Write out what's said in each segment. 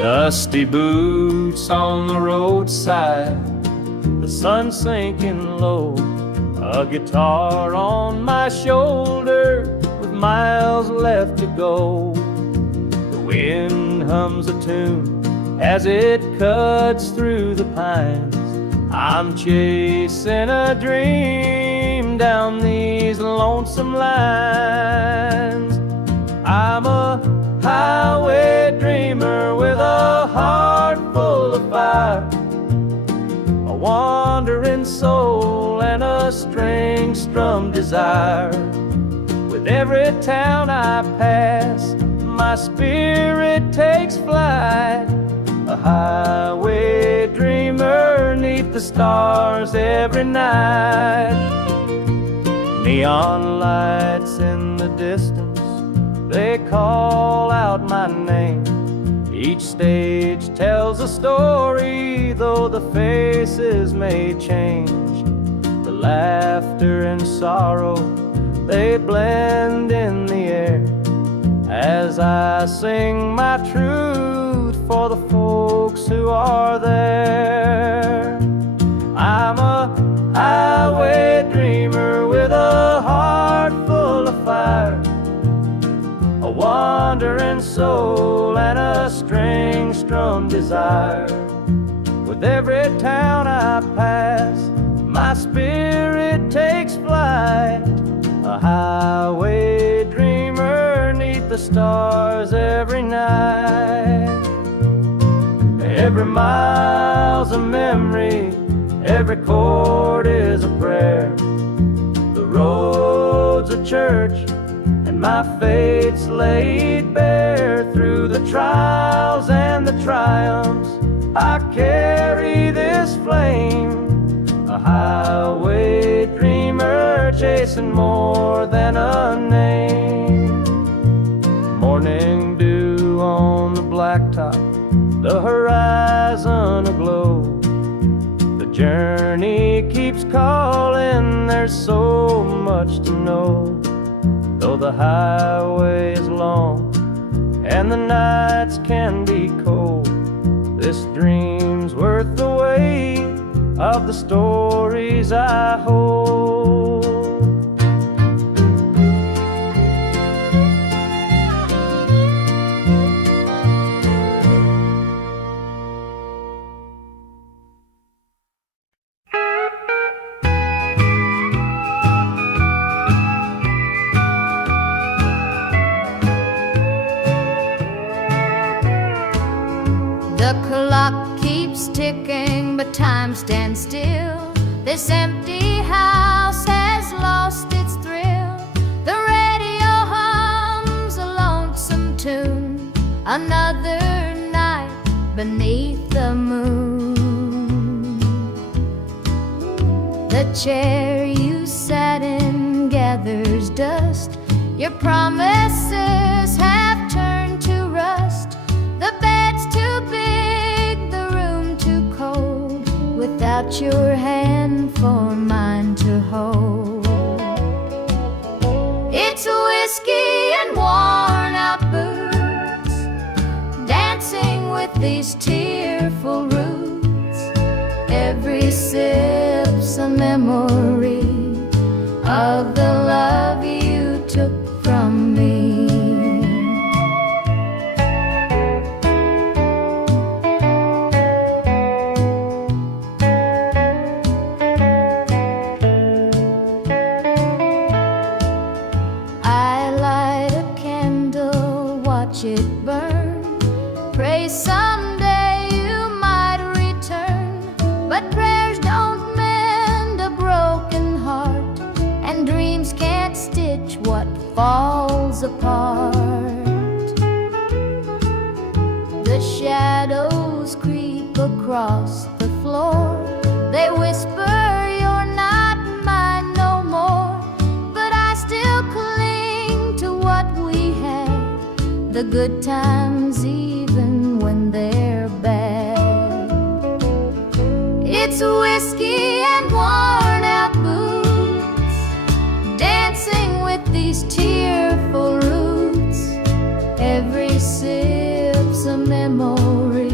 Dusty boots on the roadside, the sun sinking low, a guitar on my shoulder with miles left to go. The wind hums a tune as it cuts through the pines. I'm chasing a dream down these lonesome lines. I'm a highway dreamer with a heart full of fire, a wandering soul and a string-strummed desire. With every town I pass, my spirit takes flight, a highway dreamer 'neath the stars every night. Neon lights in the distance, they call out my name. Each stage tells a story, though the faces may change. The laughter and sorrow, they blend in the air as I sing my truth for the folks who are there. I'm a highway dreamer with a heart full of fire, a wandering soul and a string-strummed desire. With every town I pass, my spirit takes flight, a highway dreamer 'neath the stars every night. Every mile's a memory, every chord is a prayer. The road's a church, and my fate's laid bare. Through the trials and the triumphs, I carry this flame, a highway dreamer chasing more than a name. Morning dew on the blacktop, the horizon aglow. The journey keeps calling, there's so much to know. Though the highway is long and the nights can be cold, this dream's worth the weight of the stories I hold. The clock keeps ticking, but time stands still. This empty house has lost its thrill. The radio hums a lonesome tune, another night beneath the moon. The chair you sat in gathers dust, your promises have turned to rust. The bed's too big, the room too cold, without your hand for mine to hold. It's whiskey and worn out boots, dancing with these tearful roots. Every sip's a memory of the love you took from me. It burn, pray someday you might return. But prayers don't mend a broken heart, and dreams can't stitch what falls apart. The shadows creep across the floor, they whisper you're not mine no more. But I still cling to what we had, the good times even when they're bad. It's whiskey and worn out boots, dancing with these tearful roots. Every sip's a memory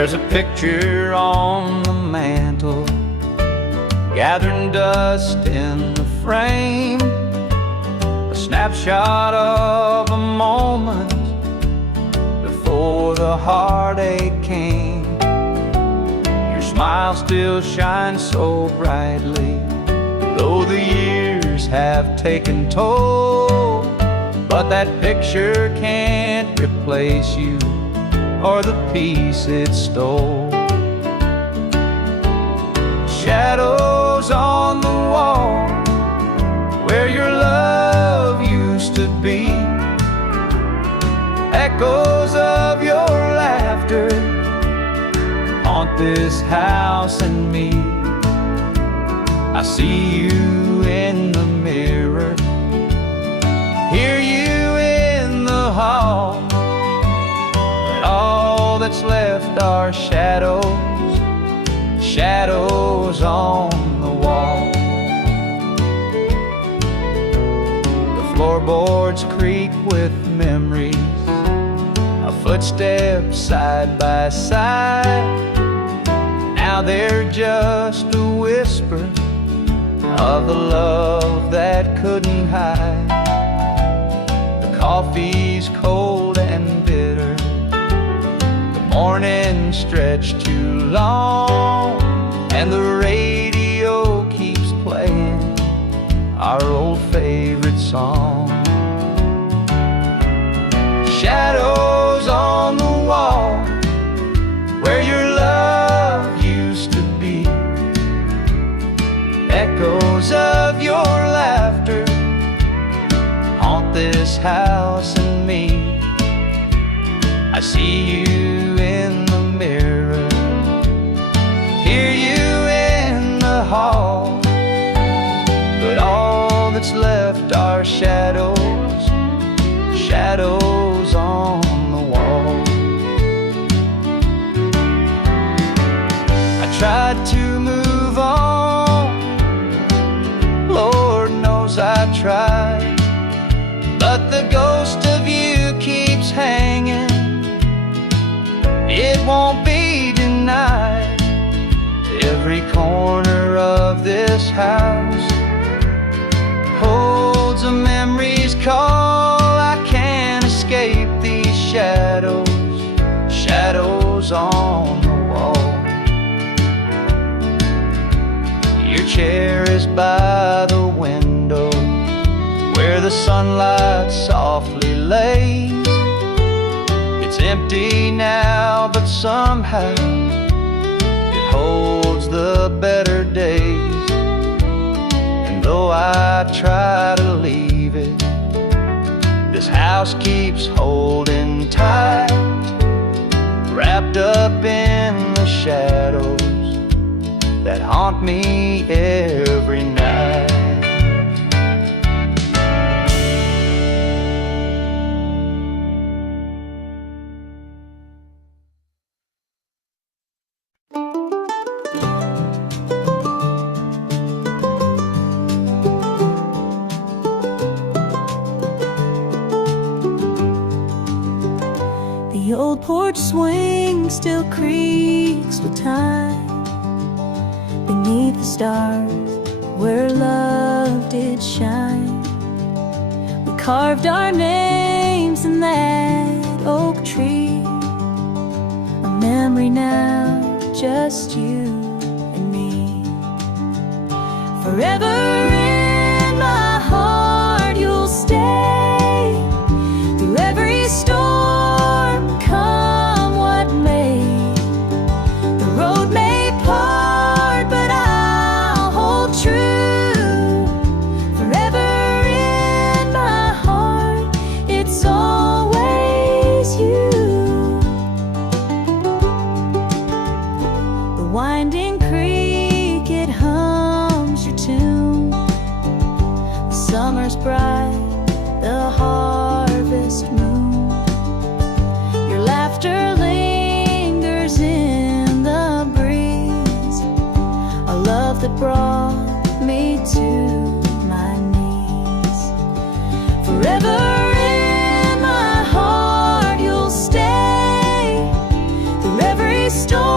There's a picture on the mantle, gathering dust in the frame, a snapshot of a moment before the heartache came. Your smile still shines so brightly, though the years have taken toll. But that picture can't replace you or the peace it stole. Shadows on the wall where your love used to be, echoes of your laughter haunt this house and me. I see you in the mirror, hear you in the hall, but all that's left are shadows, shadows on the wall. The floorboards creak with memories, our footsteps side by side. Now they're just a whisper of the love that couldn't hide. The coffee's cold and bitter, the morning stretched too long, and the radio keeps playing our old favorite song. Shadows on the wall where your love used to be, echoes of your laughter haunt this house and me. I see you in the mirror, hear you in the hall, but all that's left are shadows, shadows on the wall. I tried to move on, Lord knows I tried, but the ghost of you keeps hanging. It won't be denied. Every corner of this house holds a memory's call. I can't escape these shadows, shadows on the wall. Your chair is by the window where the sunlight softly lays. It's empty now, but somehow it holds the better days. And though I try to leave it, this house keeps holding tight, wrapped up in the shadows that haunt me every night. The old porch swing still creaks with time beneath the stars where love did shine. We carved our names in that oak tree, a memory now, just you and me. Forever in my heart you'll stay, through every storm, come what may. The road may part, but I'll hold true. Forever in my heart, it's always you. The winding creek, it hums your tune. The summer's bright, the harvest moon. Your laughter lingers in the breeze, a love that brought me to my knees. Forever in my heart you'll stay, through every storm.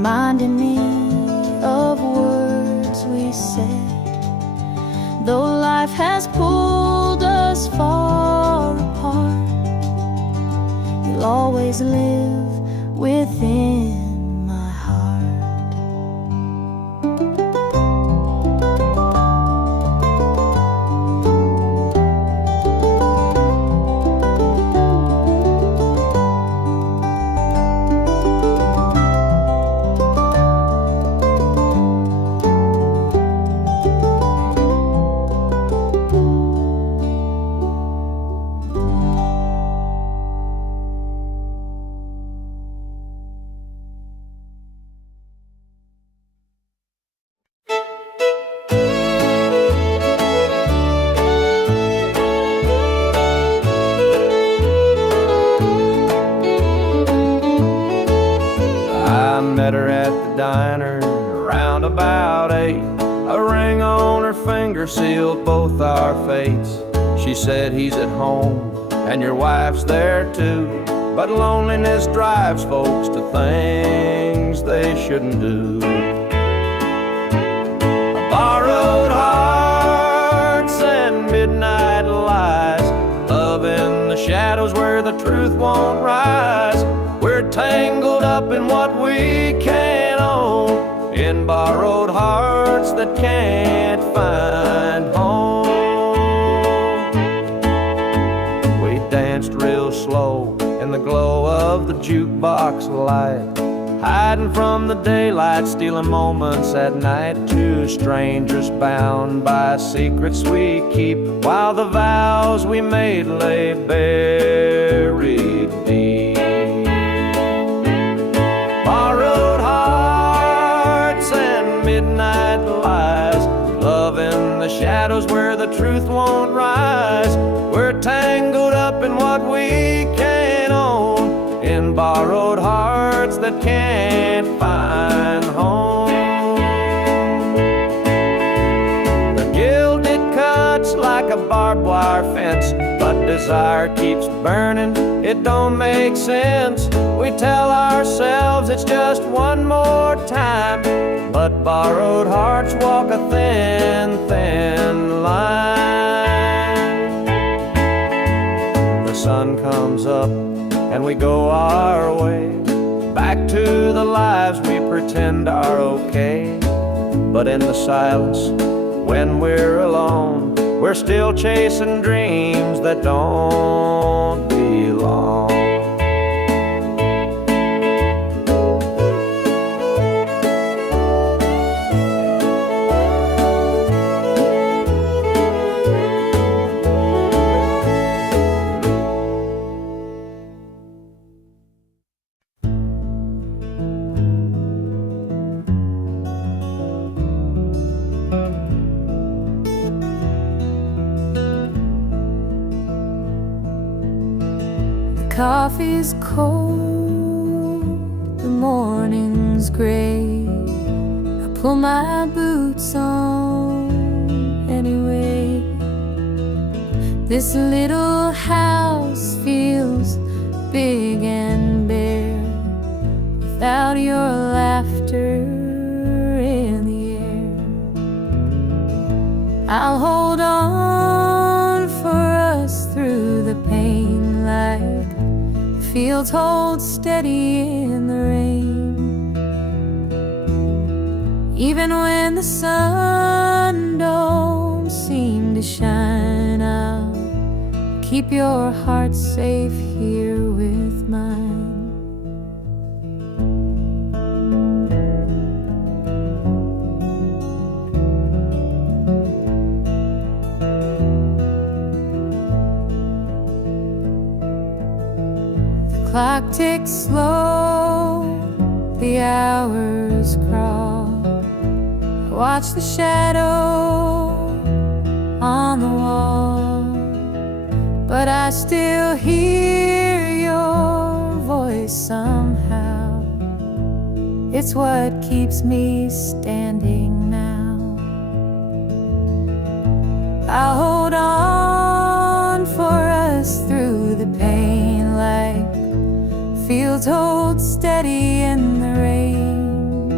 reminding me of words we said. Though life has pulled us far apart, you'll always live within my heart. I met her at the diner around about 8. A ring on her finger sealed both our fates. She said, he's at home and your wife's there too, but loneliness drives folks to things they shouldn't do. Borrowed hearts and midnight lies, love in the shadows where the truth won't rise. We're tangled up in what we can't own, in borrowed hearts that can't find home. We danced real slow in the glow of the jukebox light, hiding from the daylight, stealing moments at night. Two strangers bound by secrets we keep, while the vows we made lay buried deep. Borrowed hearts and midnight lies, love in the shadows where the truth won't rise. We're tangled up in what we can't own, in borrowed hearts that can't find home. The gilded cuts like a barbed wire fence, but desire keeps burning, it don't make sense. We tell ourselves it's just one more time, but borrowed hearts walk a thin, thin line. The sun comes up and we go our way, back to the lives we pretend are okay. But in the silence, when we're alone, we're still chasing dreams that don't belong. Coffee's cold, the morning's gray. I pull my boots on anyway. This little house feels big and bare without your laughter in the air. I'll hold on for us through the pain, like fields hold steady in the rain. Even when the sun don't seem to shine, I'll keep your heart safe here with mine. Clock ticks slow, the hours crawl. I watch the shadow on the wall, but I still hear your voice somehow. It's what keeps me standing now. I'll hold on for us through the pain, like fields hold steady in the rain.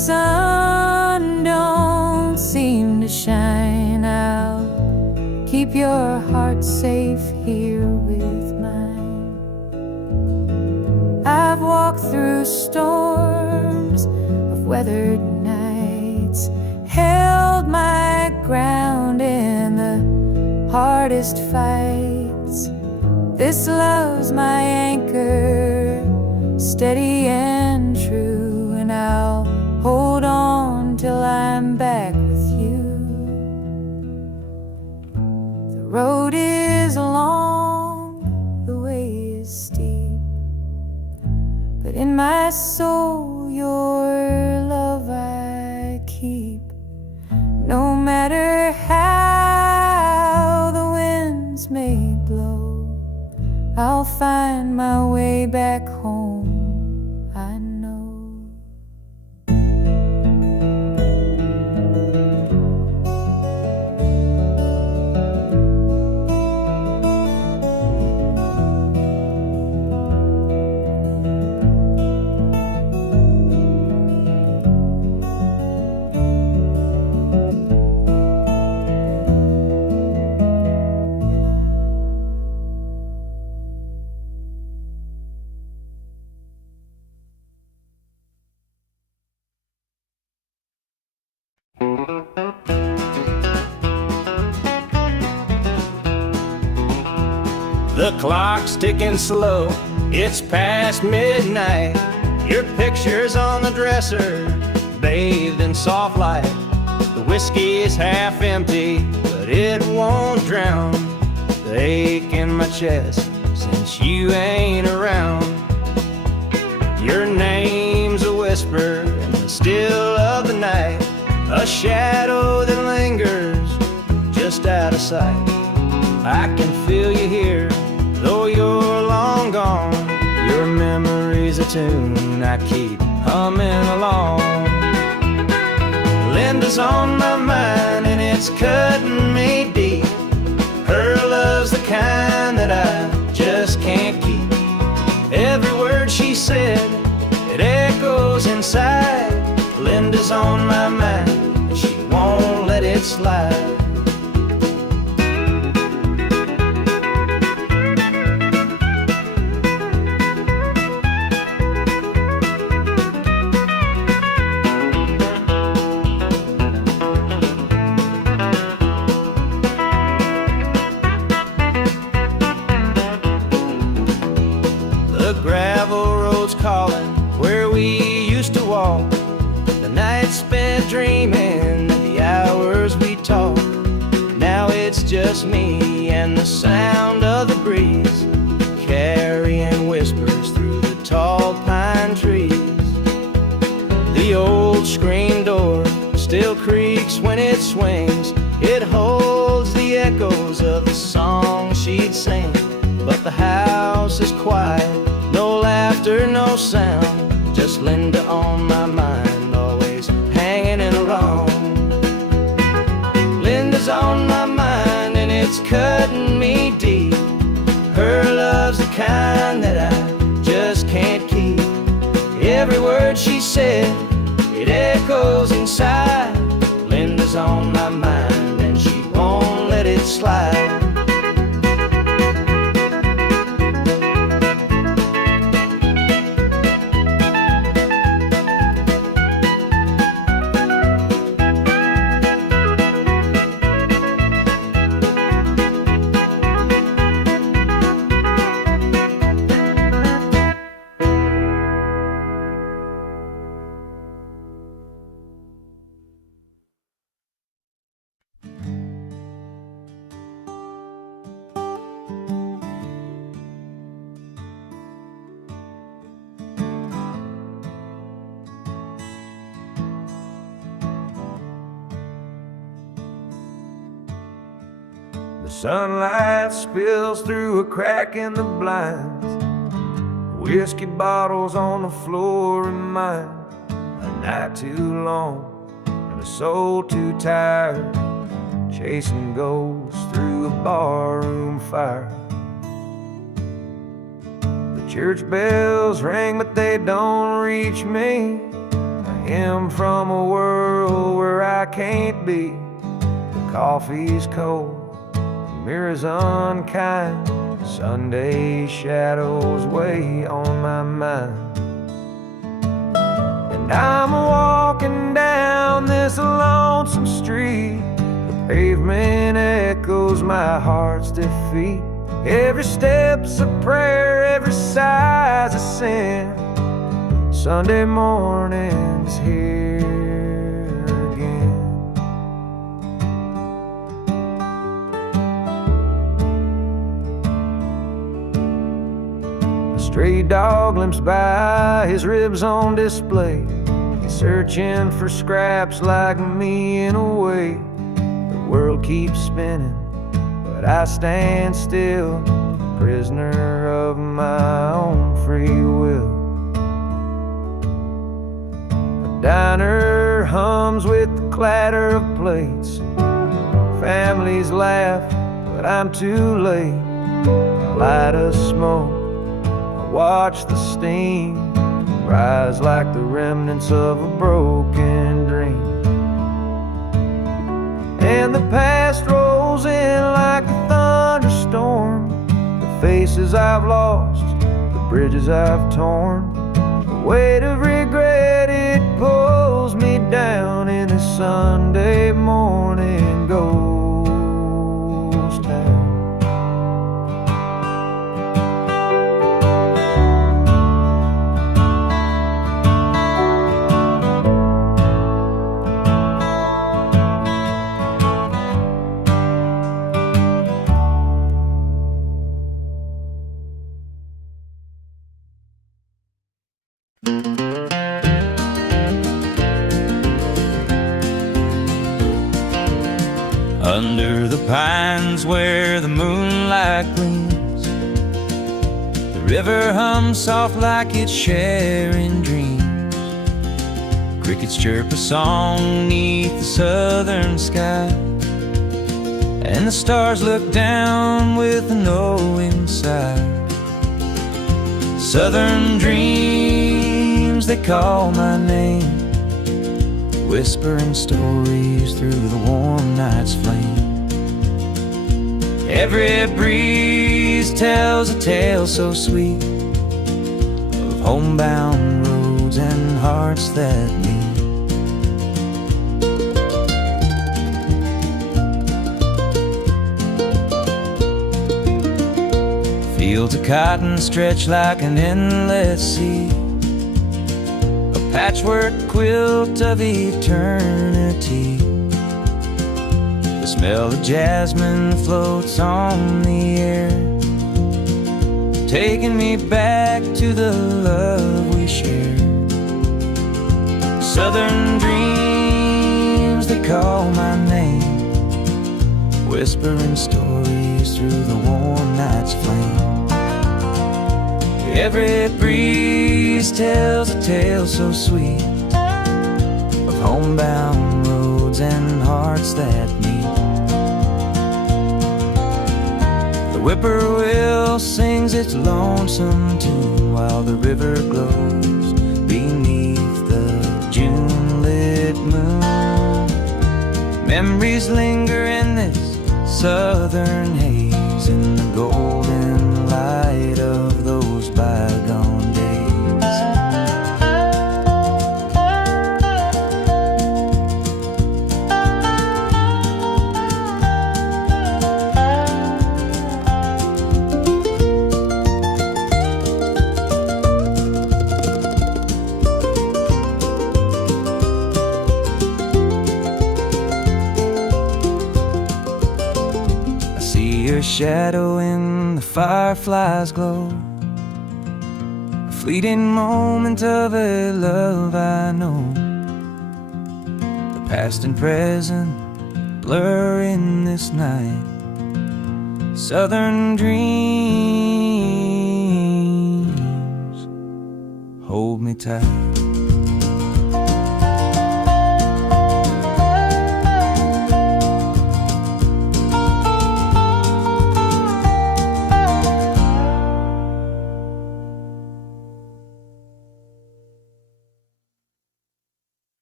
sun don't seem to shine out, keep your heart safe here with mine. I've walked through storms of weathered nights, held my ground in the hardest fights. This love's my anchor, steady and true, and I'll hold on till I'm back with you. The road is long, the way is steep, but in my soul your love I keep. No matter how the winds may blow, I'll find my way back home, I know. The clock's ticking slow, it's past midnight. Your picture's on the dresser, bathed in soft light. The whiskey is half empty, but it won't drown the ache in my chest since you ain't around. Your name's a whisper in the still of the night, a shadow that lingers just out of sight. I can feel you here, though you're long gone. Your memory's a tune I keep humming along. Linda's on my mind and it's cutting me deep. Her love's the kind that I just can't keep. Every word she said, it echoes inside. Linda's on my mind and she won't let it slide. The gravel road's calling where we used to walk. The nights spent dreaming, the hours we talked. Now it's just me and the sound of the breeze, carrying whispers through the tall pine trees. The old screen door still creaks when it swings. It holds the echoes of the song she'd sing. But the house is quiet, no laughter, no sound, just Linda on my mind, always hanging around. Linda's on my mind and it's cutting me deep. Her love's the kind that I just can't keep. Every word she said, it echoes inside. Linda's on my mind and she won't let it slide. The sunlight spills through a crack in the blinds. Whiskey bottles on the floor remind a night too long and a soul too tired, chasing ghosts through a barroom fire. The church bells ring but they don't reach me. A am from a world where I can't be. The coffee's cold, the mirror's unkind, Sunday shadows weigh on my mind. And I'm walking down this lonesome street, the pavement echoes my heart's defeat. Every step's a prayer, every sigh's a sin. Sunday morning's here again. A stray dog limps by, his ribs on display. He's searching for scraps like me in a way. The world keeps spinning, but I stand still, prisoner of my own free will. The diner hums with the clatter of plates. Families laugh, but I'm too late. I light a smoke, I watch the steam rise like the remnants of a broken dream. And the past rolls in like a thunderstorm. The faces I've lost, the bridges I've torn. The weight of regret, it pulls me down in a Sunday morning ghost town. Under the pines where the moonlight gleams, the river hums soft like it's sharing dreams. Crickets chirp a song neath the southern sky, and the stars look down with a knowing sigh. Southern dreams, they call my name, whispering stories through the warm night's flame. Every breeze tells a tale so sweet of homebound roads and hearts that meet. Fields of cotton stretch like an endless sea, patchwork quilt of eternity. The smell of jasmine floats on the air, taking me back to the love we shared. Southern dreams, they call my name, whispering stories through the warm night's flame. Every breeze tells a tale so sweet of homebound roads and hearts that meet. The whippoorwill sings its lonesome tune while the river glows beneath the June-lit moon. Memories linger in this southern haze, in the golden light of those bygone days. I see your shadow in the firefly's glow, a fleeting moment of a love I know. The past and present blur in this night. Southern dreams, hold me tight.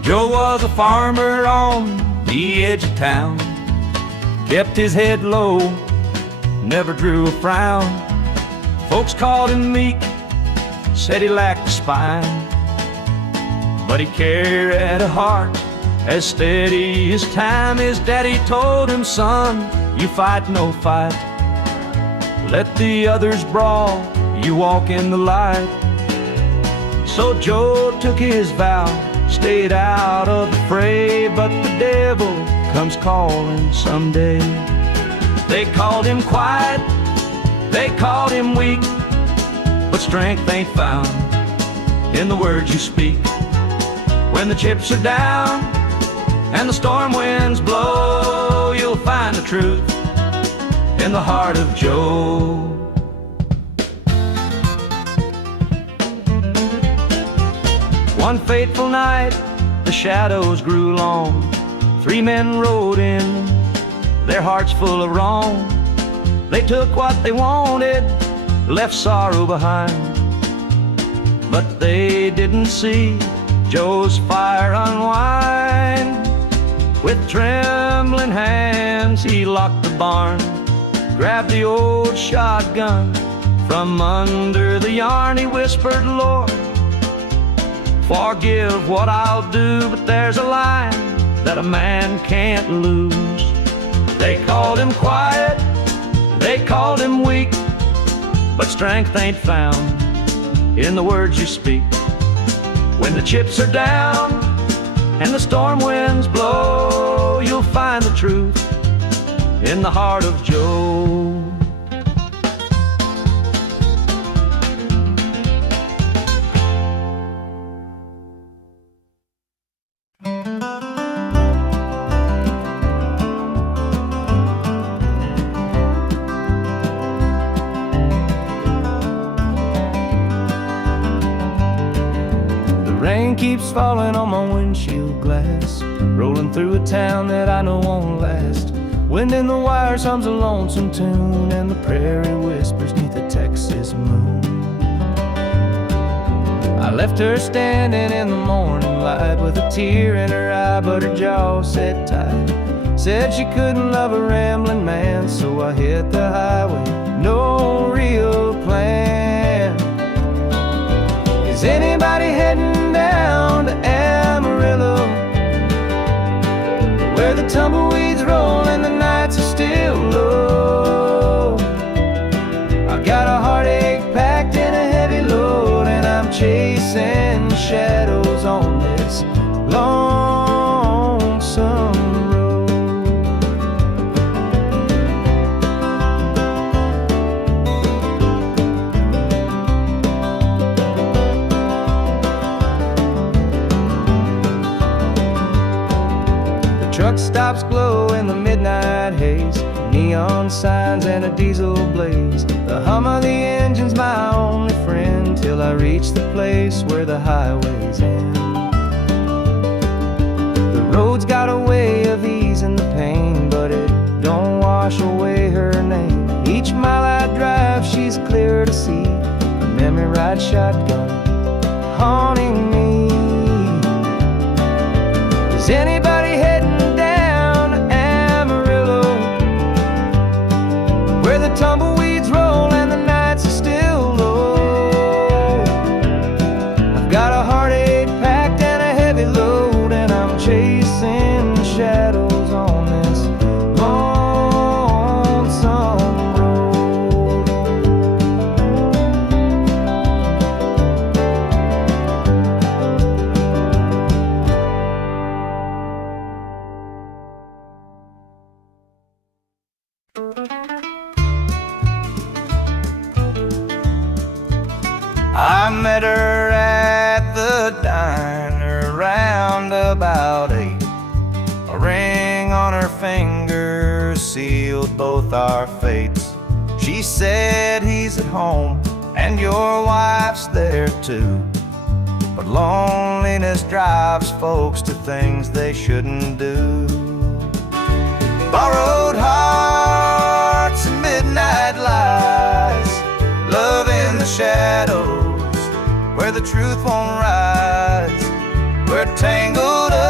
Joe was a farmer on the edge of town, kept his head low, never drew a frown. Folks called him meek, said he lacked a spine, but he carried a heart as steady as time. His daddy told him, son, you fight no fight, let the others brawl, you walk in the light. So Joe took his vow, stayed out of the fray, but the devil comes calling someday. They called him quiet, they called him weak, but strength ain't found in the words you speak. When the chips are down and the storm winds blow, you'll find the truth in the heart of Joe. One fateful night, the shadows grew long. 3 men rode in, their hearts full of wrong. They took what they wanted, left sorrow behind, but they didn't see Joe's fire unwind. With trembling hands, he locked the barn, grabbed the old shotgun from under the yarn. He whispered, Lord, forgive what I'll do, but there's a line that a man can't lose. They called him quiet, they called him weak, but strength ain't found in the words you speak. When the chips are down and the storm winds blow, you'll find the truth in the heart of Joe. Rain keeps falling on my windshield glass, rolling through a town that I know won't last. Wind in the wires hums a lonesome tune, and the prairie whispers neath the Texas moon. I left her standing in the morning light with a tear in her eye, but her jaw set tight. Said she couldn't love a rambling man, so I hit the highway, no real plan. Is anybody heading down to Amarillo, where the tumbleweeds roll and the nights are still low? I got a heartache packed in a heavy load, and I'm chasing shadows on this lonesome road. The truck stops glow in the midnight haze, neon signs and a diesel blaze. The hum of the engine's my only friend, till I reach the place where the highways end. The road's got a way of easing the pain, but it don't wash away her name. Each mile I drive, she's clear to see, a memory ride shotgun haunting me. Is anybody heading down to Amarillo, where the tumbleweeds roll and the nights are still low? I've got a heartache packed and a heavy load, and I'm chasing shadows on this lonesome road. I met her at the diner round about 8. A ring on her finger sealed both our fates. She said he's at home and your wife's there too, but loneliness drives folks to things they shouldn't do. Borrowed hearts and midnight lies, love in the shadows where the truth won't rise. We're tangled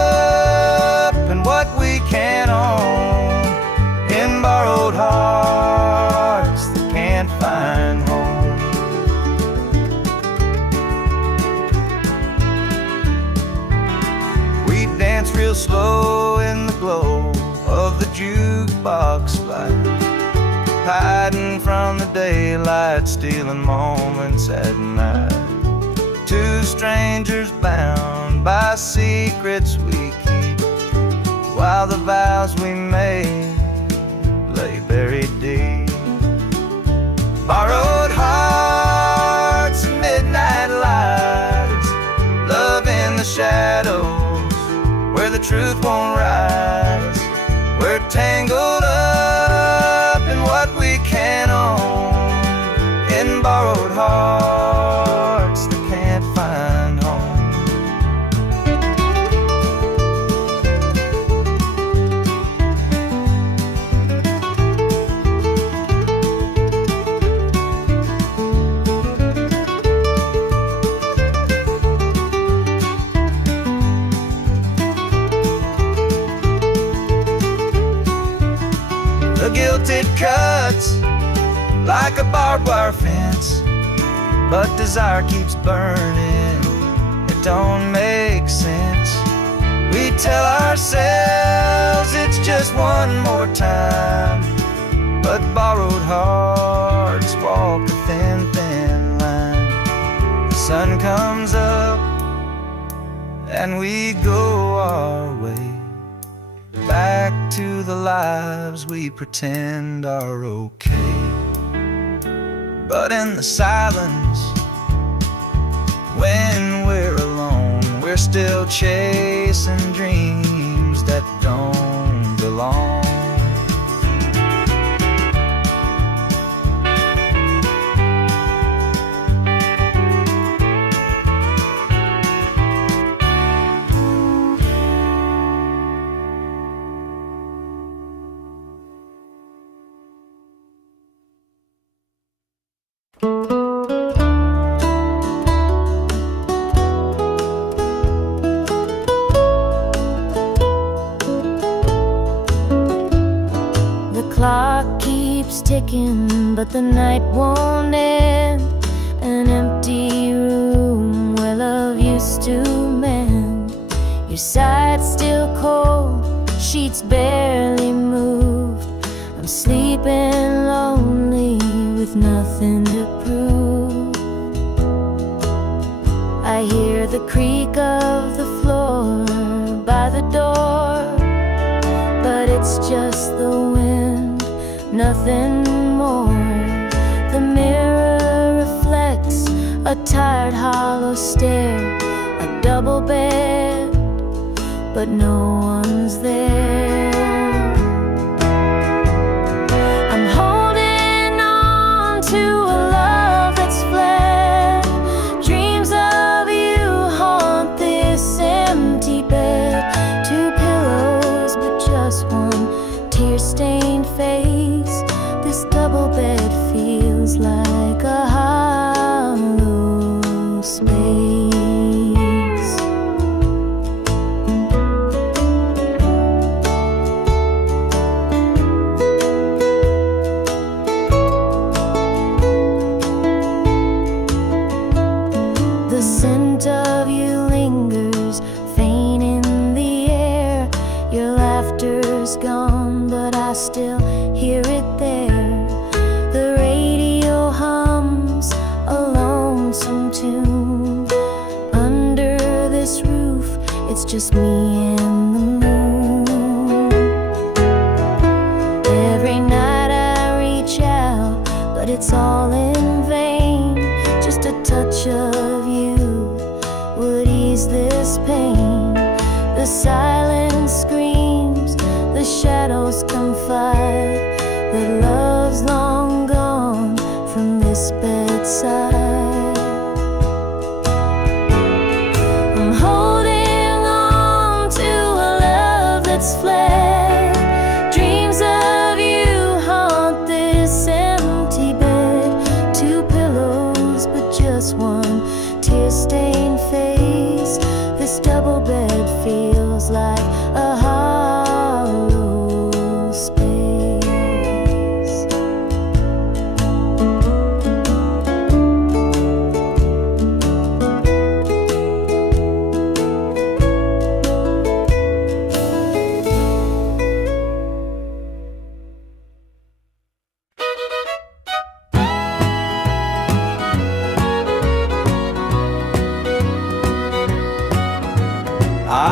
slow in the glow of the jukebox light, hiding from the daylight, stealing moments at night. Two strangers bound by secrets we keep, while the vows we made lay buried deep. Borrowed hearts and midnight lights, love in the shadows where the truth won't rise. We're tangled up in what we can't own, in borrowed hearts that can't find home. The guilt it cuts like a barbed wire fence, but desire keeps burning, it don't make sense. We tell ourselves it's just one more time, but borrowed hearts walk a thin, thin line. The sun comes up and we go our way, back to the lives we pretend are okay. But in the silence, when we're alone, we're still chasing dreams that don't belong. Clock keeps ticking, but the night won't end. An empty room where love used to mend. Your side's still cold, sheets barely moved. I'm sleeping lonely with nothing to prove. I hear the creak of the floor by the door, but it's just the wind, nothing more. The mirror reflects a tired, hollow stare. A double bed, but no one's there. I'm holding on to a love that's fled. Dreams of you haunt this empty bed. Two pillows, but just one tear-stained face. This double bed feels like a hollow space. The scent of you lingers, faint in the air. Your laughter's gone, but I still hear it there. The radio hums a lonesome tune. Under this roof, it's just me and the moon. Every night I reach out, but it's all in vain. Just a touch of you would ease this pain. The silence screams, the shadows confide that love's long gone from this bedside. I'm holding on to a love that's fled. Dreams of you haunt this empty bed.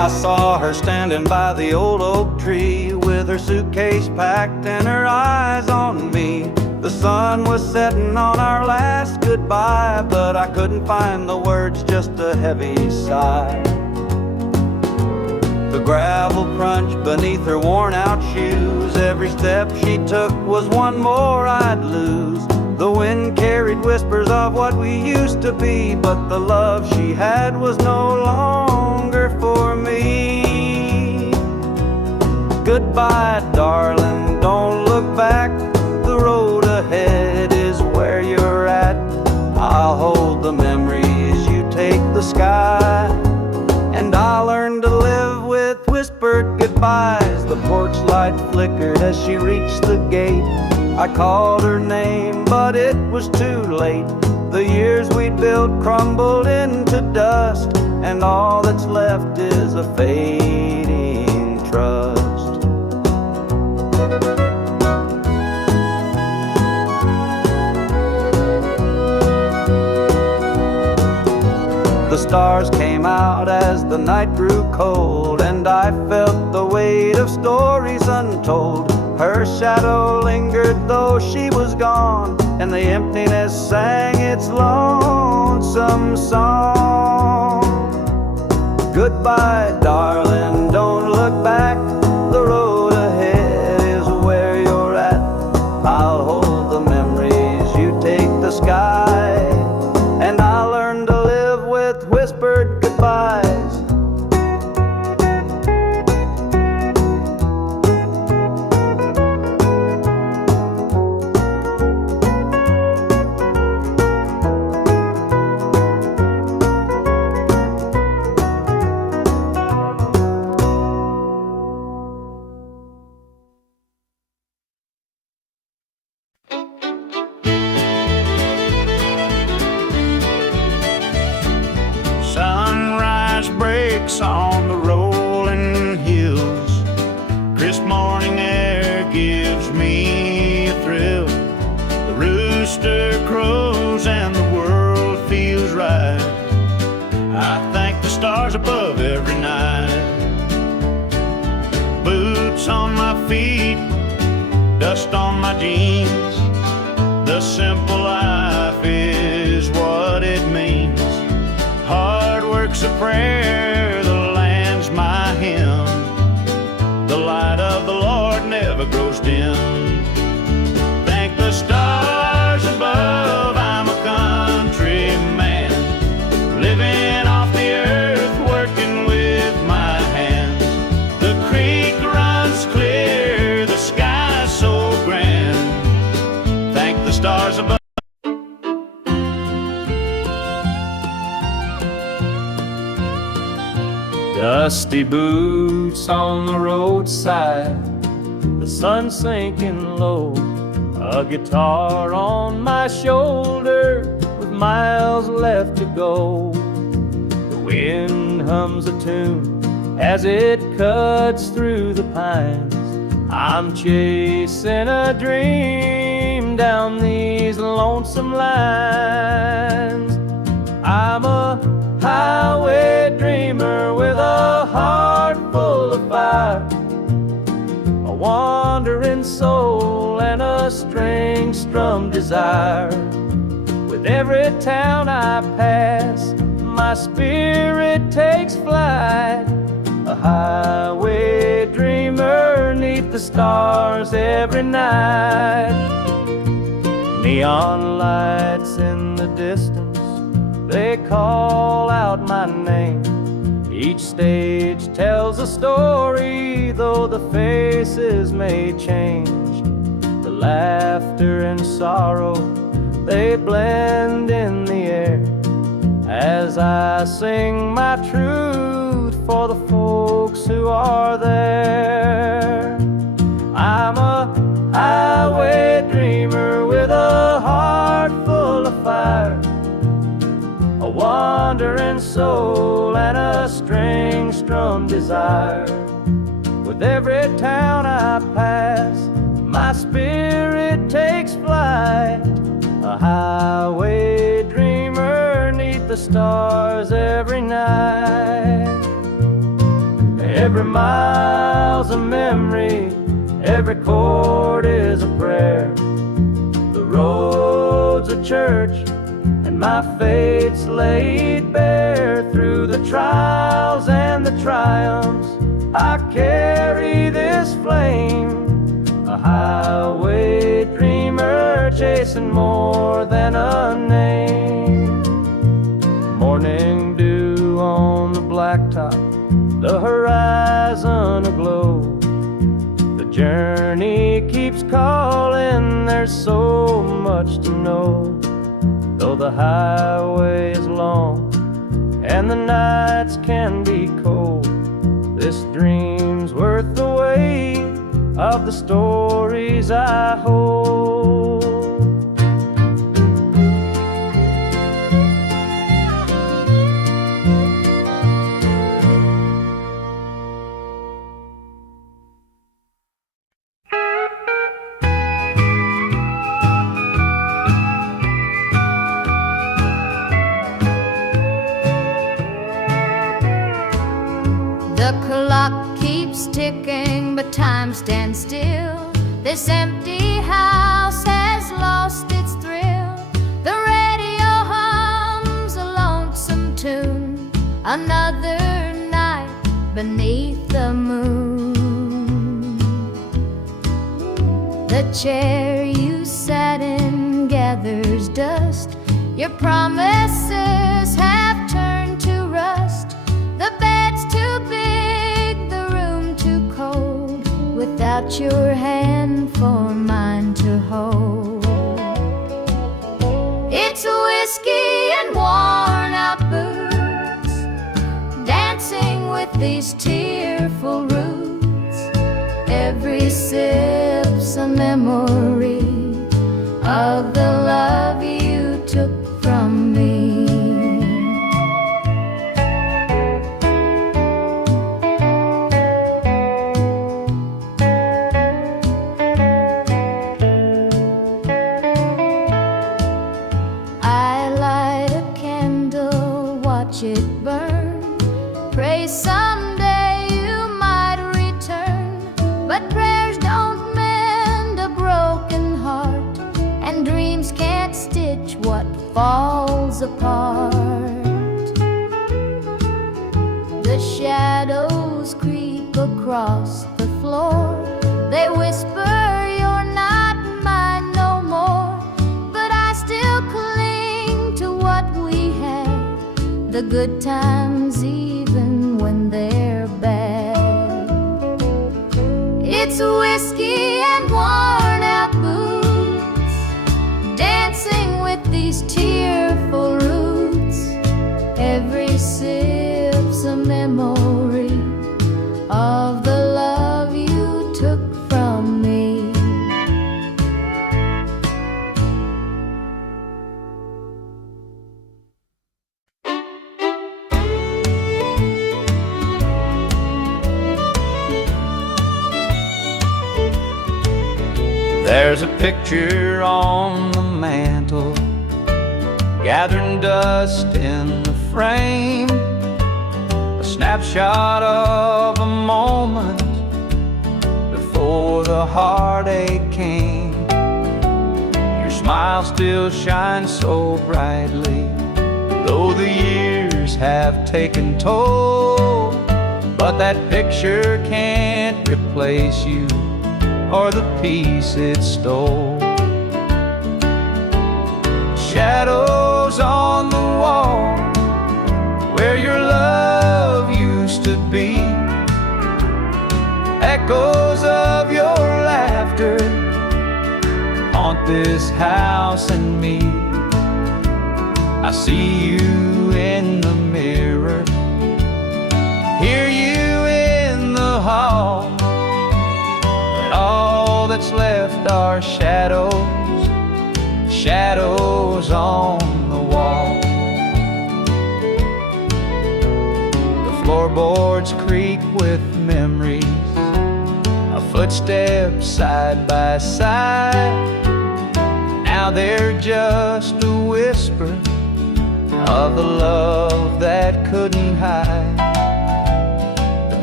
saw her standing by the old oak tree with her suitcase packed and her eyes on me. The sun was setting on our last goodbye, but I couldn't find the words, just a heavy sigh. The gravel crunched beneath her worn-out shoes. Every step she took was one more I'd lose. The wind carried whispers of what we used to be, but the love she had was no longer for me. Goodbye, darling, don't look back. The road ahead is where you're at. I'll hold the memories, you take the sky. And I learned to live with whispered goodbyes. The porch light flickered as she reached the gate. I called her name, but it was too late. The years we'd built crumbled into dust, and all that's left is a fading trust. The stars came out as the night grew cold, and I felt the weight of stories untold. Her shadow lingered though she was gone, and the emptiness sang its lonesome song. Goodbye, darling, don't look back. The road ahead is where you're at. I'll hold the memories, you take the sky. And I learned to live with whispered goodbyes. Sunrise breaks on the rolling hills. Crisp morning air gives me a thrill. The rooster crows and the world feels right. I thank the stars above every night. Boots on my feet, dust on my jeans. The simple life is what it means. Hard work's a prayer, the land's my hymn. The light of the Lord never grows dim. Thank the stars above, I'm a country man, living off the earth, working with my hands. The creek runs clear, the sky's so grand. Thank the stars above. Dusty boots on the roadside, the sun sinking low, a guitar on my shoulder with miles left to go. The wind hums a tune as it cuts through the pines. I'm chasing a dream down these lonesome lines. I'm a highway dreamer with a heart full of fire, a wandering soul and a string-strummed desire. With every town I pass, my spirit takes flight, a highway dreamer 'neath the stars every night. Neon lights in the distance, they call out my name. Each stage tells a story, though the faces may change. The laughter and sorrow, they blend in the air as I sing my truth for the folks who are there. I'm a highway dreamer with a heart full of fire, a wandering soul and a string-strummed desire. With every town I pass, my spirit takes flight, a highway dreamer 'neath the stars every night. Every mile's a memory, every chord is a prayer. The road's a church, and my fate's laid bare. Through the trials and the triumphs, I carry this flame, a highway dreamer chasing more than a name. Morning dew on the blacktop, the horizon aglow. The journey keeps calling, there's so much to know. Though the highway is long and the nights can be cold, this dream's worth the weight of the stories I hold. The clock keeps ticking, but time stands still. This empty house has lost its thrill. The radio hums a lonesome tune, another night beneath the moon. The chair you sat in gathers dust. Your promises have turned to rust. The bed's too big, the room too cold, without your hand for mine to hold. It's whiskey and worn out boots, dancing with these tearful roots. Every sip's a memory of the love you took from me. It burn, pray someday you might return. But prayers don't mend a broken heart, and dreams can't stitch what falls apart. The shadows creep across the floor, they whisper you're not mine no more. But I still cling to what we had, the good times even when they're bad. It's whiskey and worn out boots, dancing with these tearful roots. Every sip's a memory of the love you took from me. There's a picture on the mantle, gathering dust in the frame, a snapshot of a moment before the heartache came. Your smile still shines so brightly, though the years have taken toll. But that picture can't replace you or the peace it stole. Shadows on the wall where your love used to be, echoes of your laughter haunt this house and me. I see you in the mirror, hear you in the hall. All that's left are shadows, shadows on the wall. The floorboards creak with memories, our footsteps side by side. Now they're just a whisper of the love that couldn't hide. The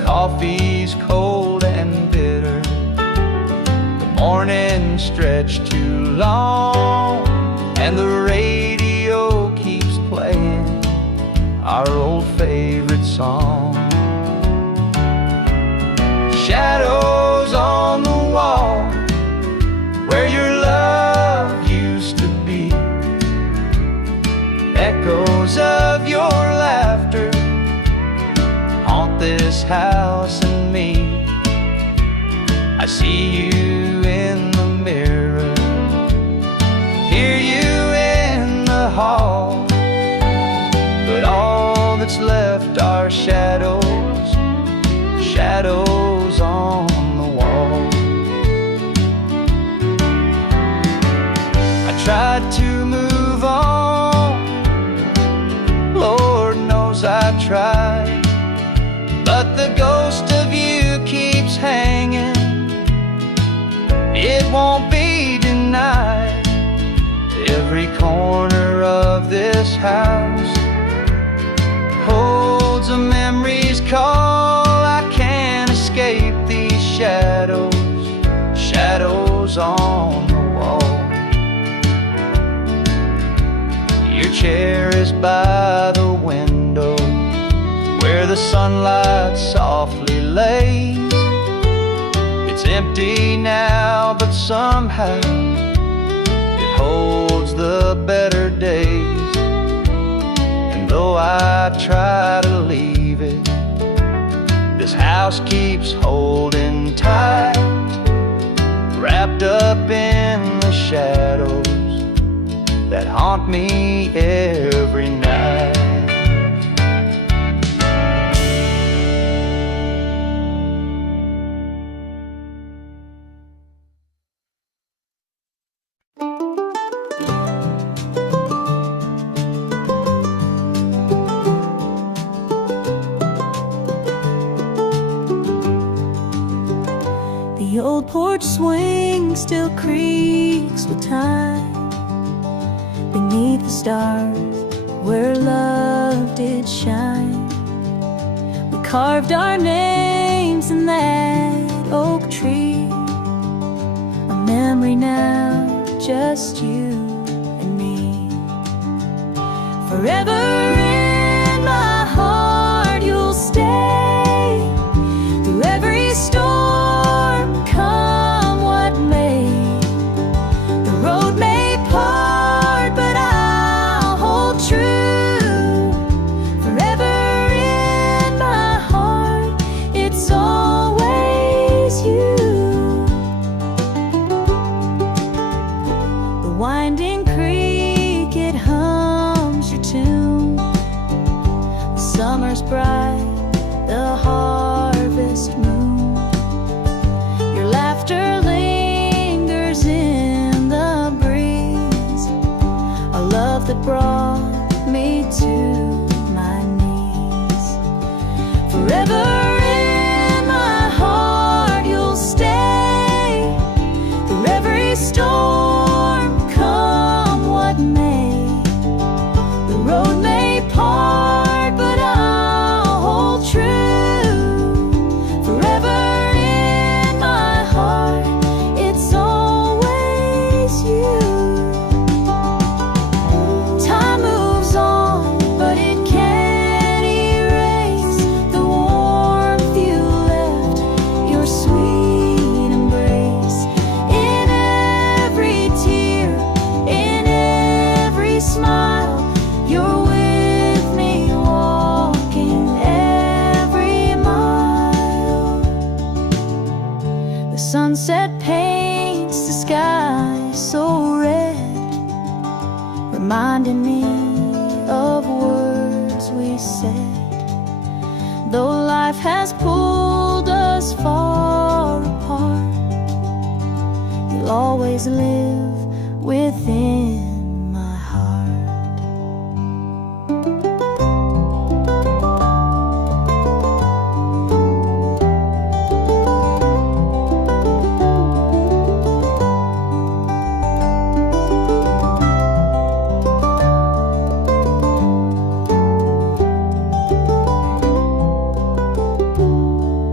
coffee's cold and bitter, the morning stretched too long, and the radio keeps playing our old favorite song. Shadows on the wall where your love used to be, echoes of your laughter haunt this house and me. I see you in the mirror, hear you in the hall, but all that's left are shadows, shadows on the wall. I tried to move on, Lord knows I tried, but the ghost of you keeps hanging. It won't be denied. Every corner of this house holds a memory's call. I can't escape these shadows, shadows on the wall. Your chair is by the window where the sunlight softly lays. It's empty now, but somehow it holds the better days. And though I try to leave it, this house keeps holding tight, wrapped up in the shadows that haunt me every night. The old porch swing still creaks with time beneath the stars where love did shine. We carved our names in that oak tree, a memory now, just you and me. Forever in my heart you'll stay, through every storm, come what may. The road may part, but I'll hold true. Forever in my heart, it's always you. The winding creek, it hums your tune. The summer's bright, the harvest moon. Your laughter lingers in the breeze, a love that brought me to my knees. Forever in my heart you'll stay, through every storm, come what may. The road may part, but I'll hold true. Forever in my heart, it's always you. Time moves on, but it can't erase the warmth you left, your sweet embrace. In every tear, in every smile, you're with me, walking every mile. The sunset paints the sky so red, reminding me of words we said. Though life has pulled us far apart, you'll always live within my heart.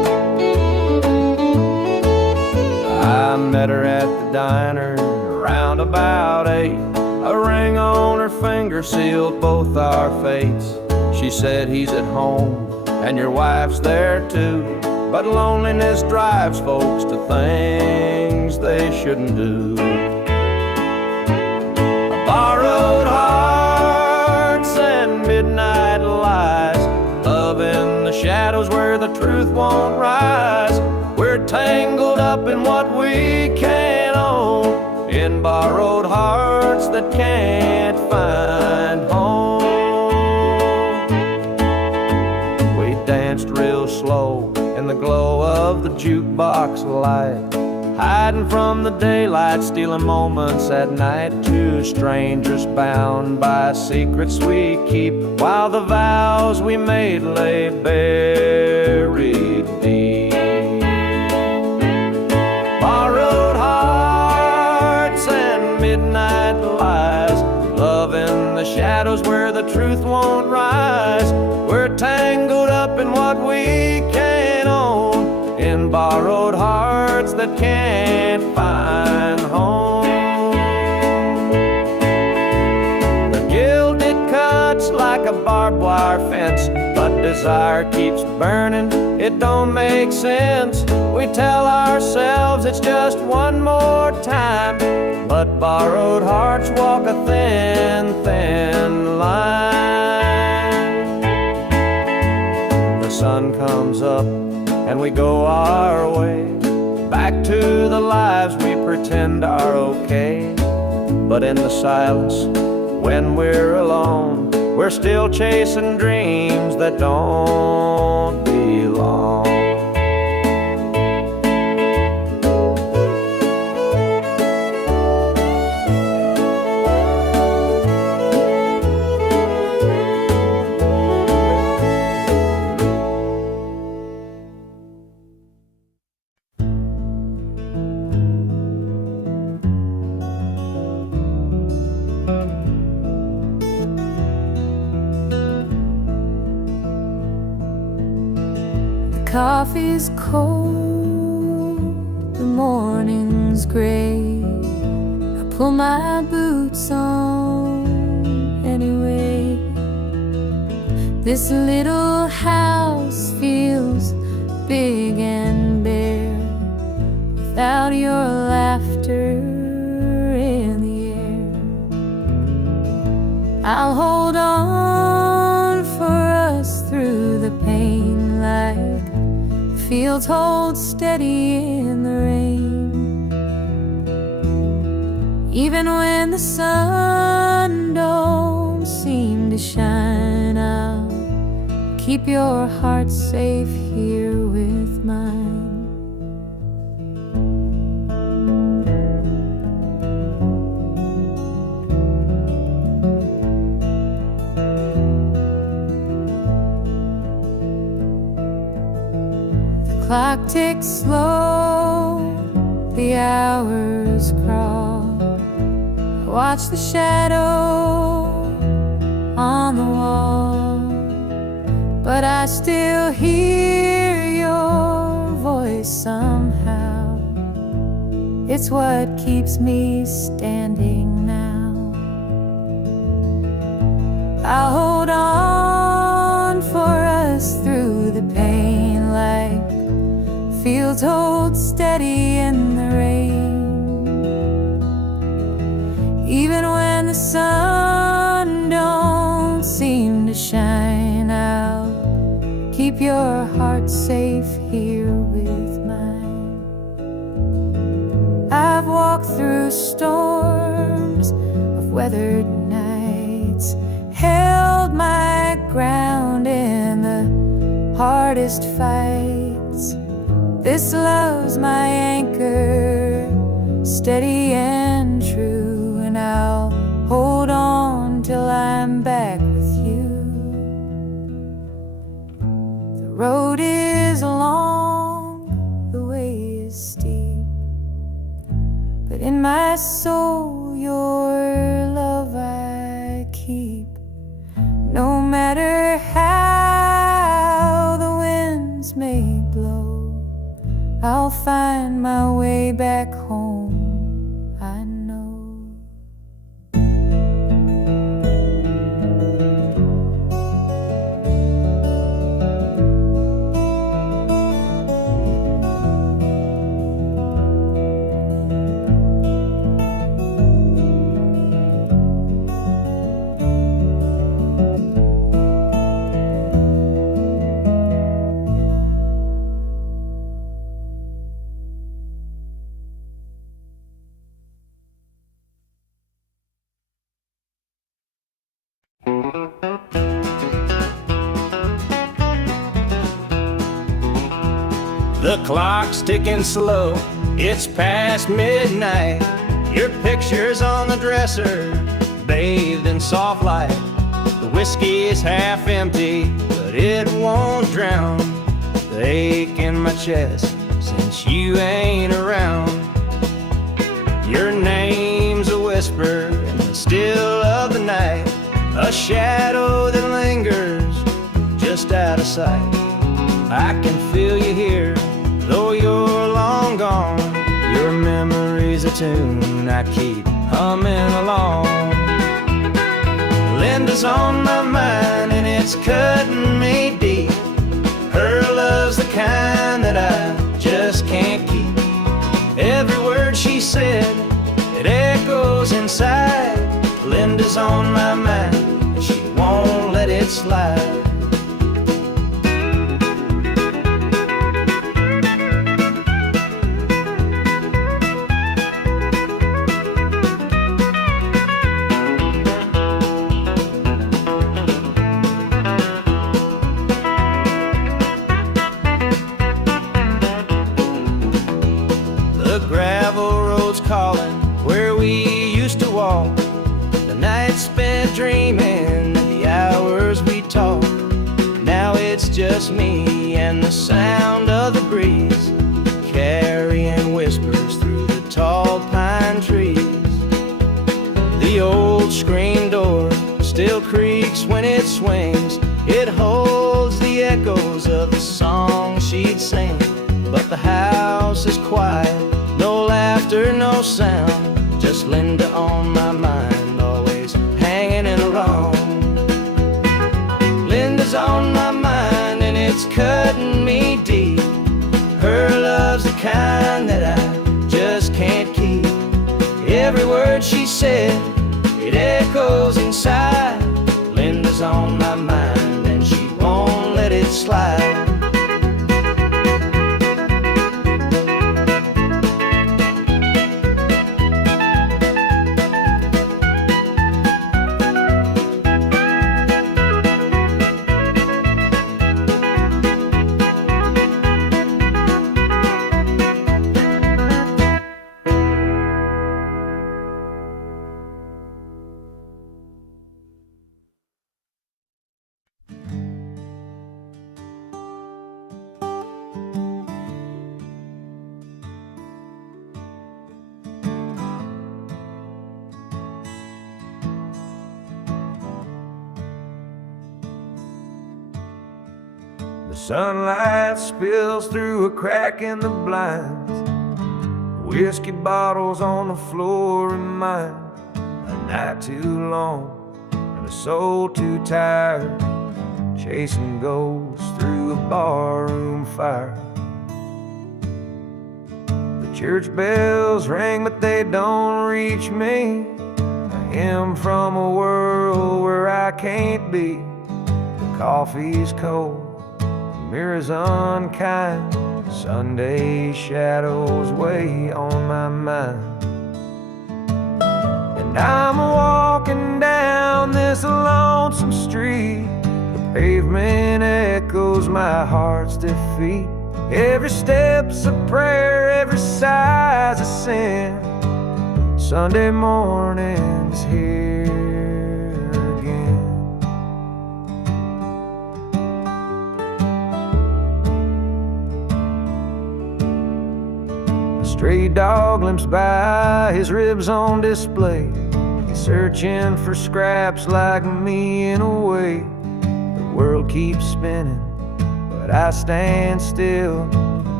I met her at the diner around about 8. A ring on her finger sealed both our fates. She said, he's at home and your wife's there too, but loneliness drives folks to things they shouldn't do. Borrowed hearts and midnight lies, love in the shadows where the truth won't rise. We're tangled up in what we can't own, in borrowed hearts that can't find home. We danced real slow in the glow of the jukebox light, hiding from the daylight, stealing moments at night. Two strangers bound by secrets we keep, while the vows we made lay buried deep. Borrowed hearts and midnight lies, love in the shadows where the truth won't rise. We're tangled up in what we can't own, in borrowed hearts that can't find home. The gilded cuts like a barbed wire fence, but desire keeps burning, it don't make sense. We tell ourselves it's just one more time, but borrowed hearts walk a thin, thin line. The sun comes up and we go our way, back to the lives we pretend are okay. But in the silence, when we're alone, we're still chasing dreams that don't belong. Coffee's cold, the morning's gray. I pull my boots on anyway. This little house feels big and bare without your laughter in the air. I'll hold on for us through the pain, like fields hold steady in the rain. Even when the sun don't seem to shine, I'll keep your heart safe here with mine. Clock ticks slow, the hours crawl. I watch the shadow on the wall, but I still hear your voice somehow. It's what keeps me standing now. I'll hold on for us through the pain, like fields hold steady in the rain. Even when the sun don't seem to shine, I'll keep your heart safe here with mine. I've walked through storms of weathered nights, held my ground in the hardest fights. This love's my anchor, steady and true, and I'll hold on till I'm back with you. The road is long, the way is steep, but in my soul your love I keep. No matter how the winds may blow, I'll find my way back home, I know. The clock's ticking slow, it's past midnight. Your picture's on the dresser, bathed in soft light. The whiskey is half empty, but it won't drown the ache in my chest since you ain't around. Your name's a whisper in the still of the night, a shadow that lingers just out of sight. I can feel you here, though you're long gone. Your memory's a tune I keep humming along. Linda's on my mind and it's cutting me deep. Her love's the kind that I just can't keep. Every word she said, it echoes inside. Linda's on my mind and she won't let it slide. Calling where we used to walk, the nights spent dreaming, the hours we talked. Now it's just me and the sound of the breeze, carrying whispers through the tall pine trees. The old screen door still creaks when it swings. It holds the echoes of the song she'd sing. But the house is quiet, no laughter, no sound, just Linda on my mind, always hanging in a wrong. Linda's on my mind and it's cutting me deep. Her love's the kind that I just can't keep. Every word she said, it echoes inside. Linda's on my mind and she won't let it slide. The sunlight spills through a crack in the blinds. Whiskey bottles on the floor remind a night too long and a soul too tired, chasing ghosts through a barroom fire. The church bells ring but they don't reach me, a hymn from a world where I can't be. The coffee's cold, mirrors unkind, Sunday shadows weigh on my mind. And I'm walking down this lonesome street, the pavement echoes my heart's defeat. Every step's a prayer, every sigh's a sin. Sunday morning's here again. Stray dog limps by, his ribs on display. He's searching for scraps like me in a way. The world keeps spinning, but I stand still,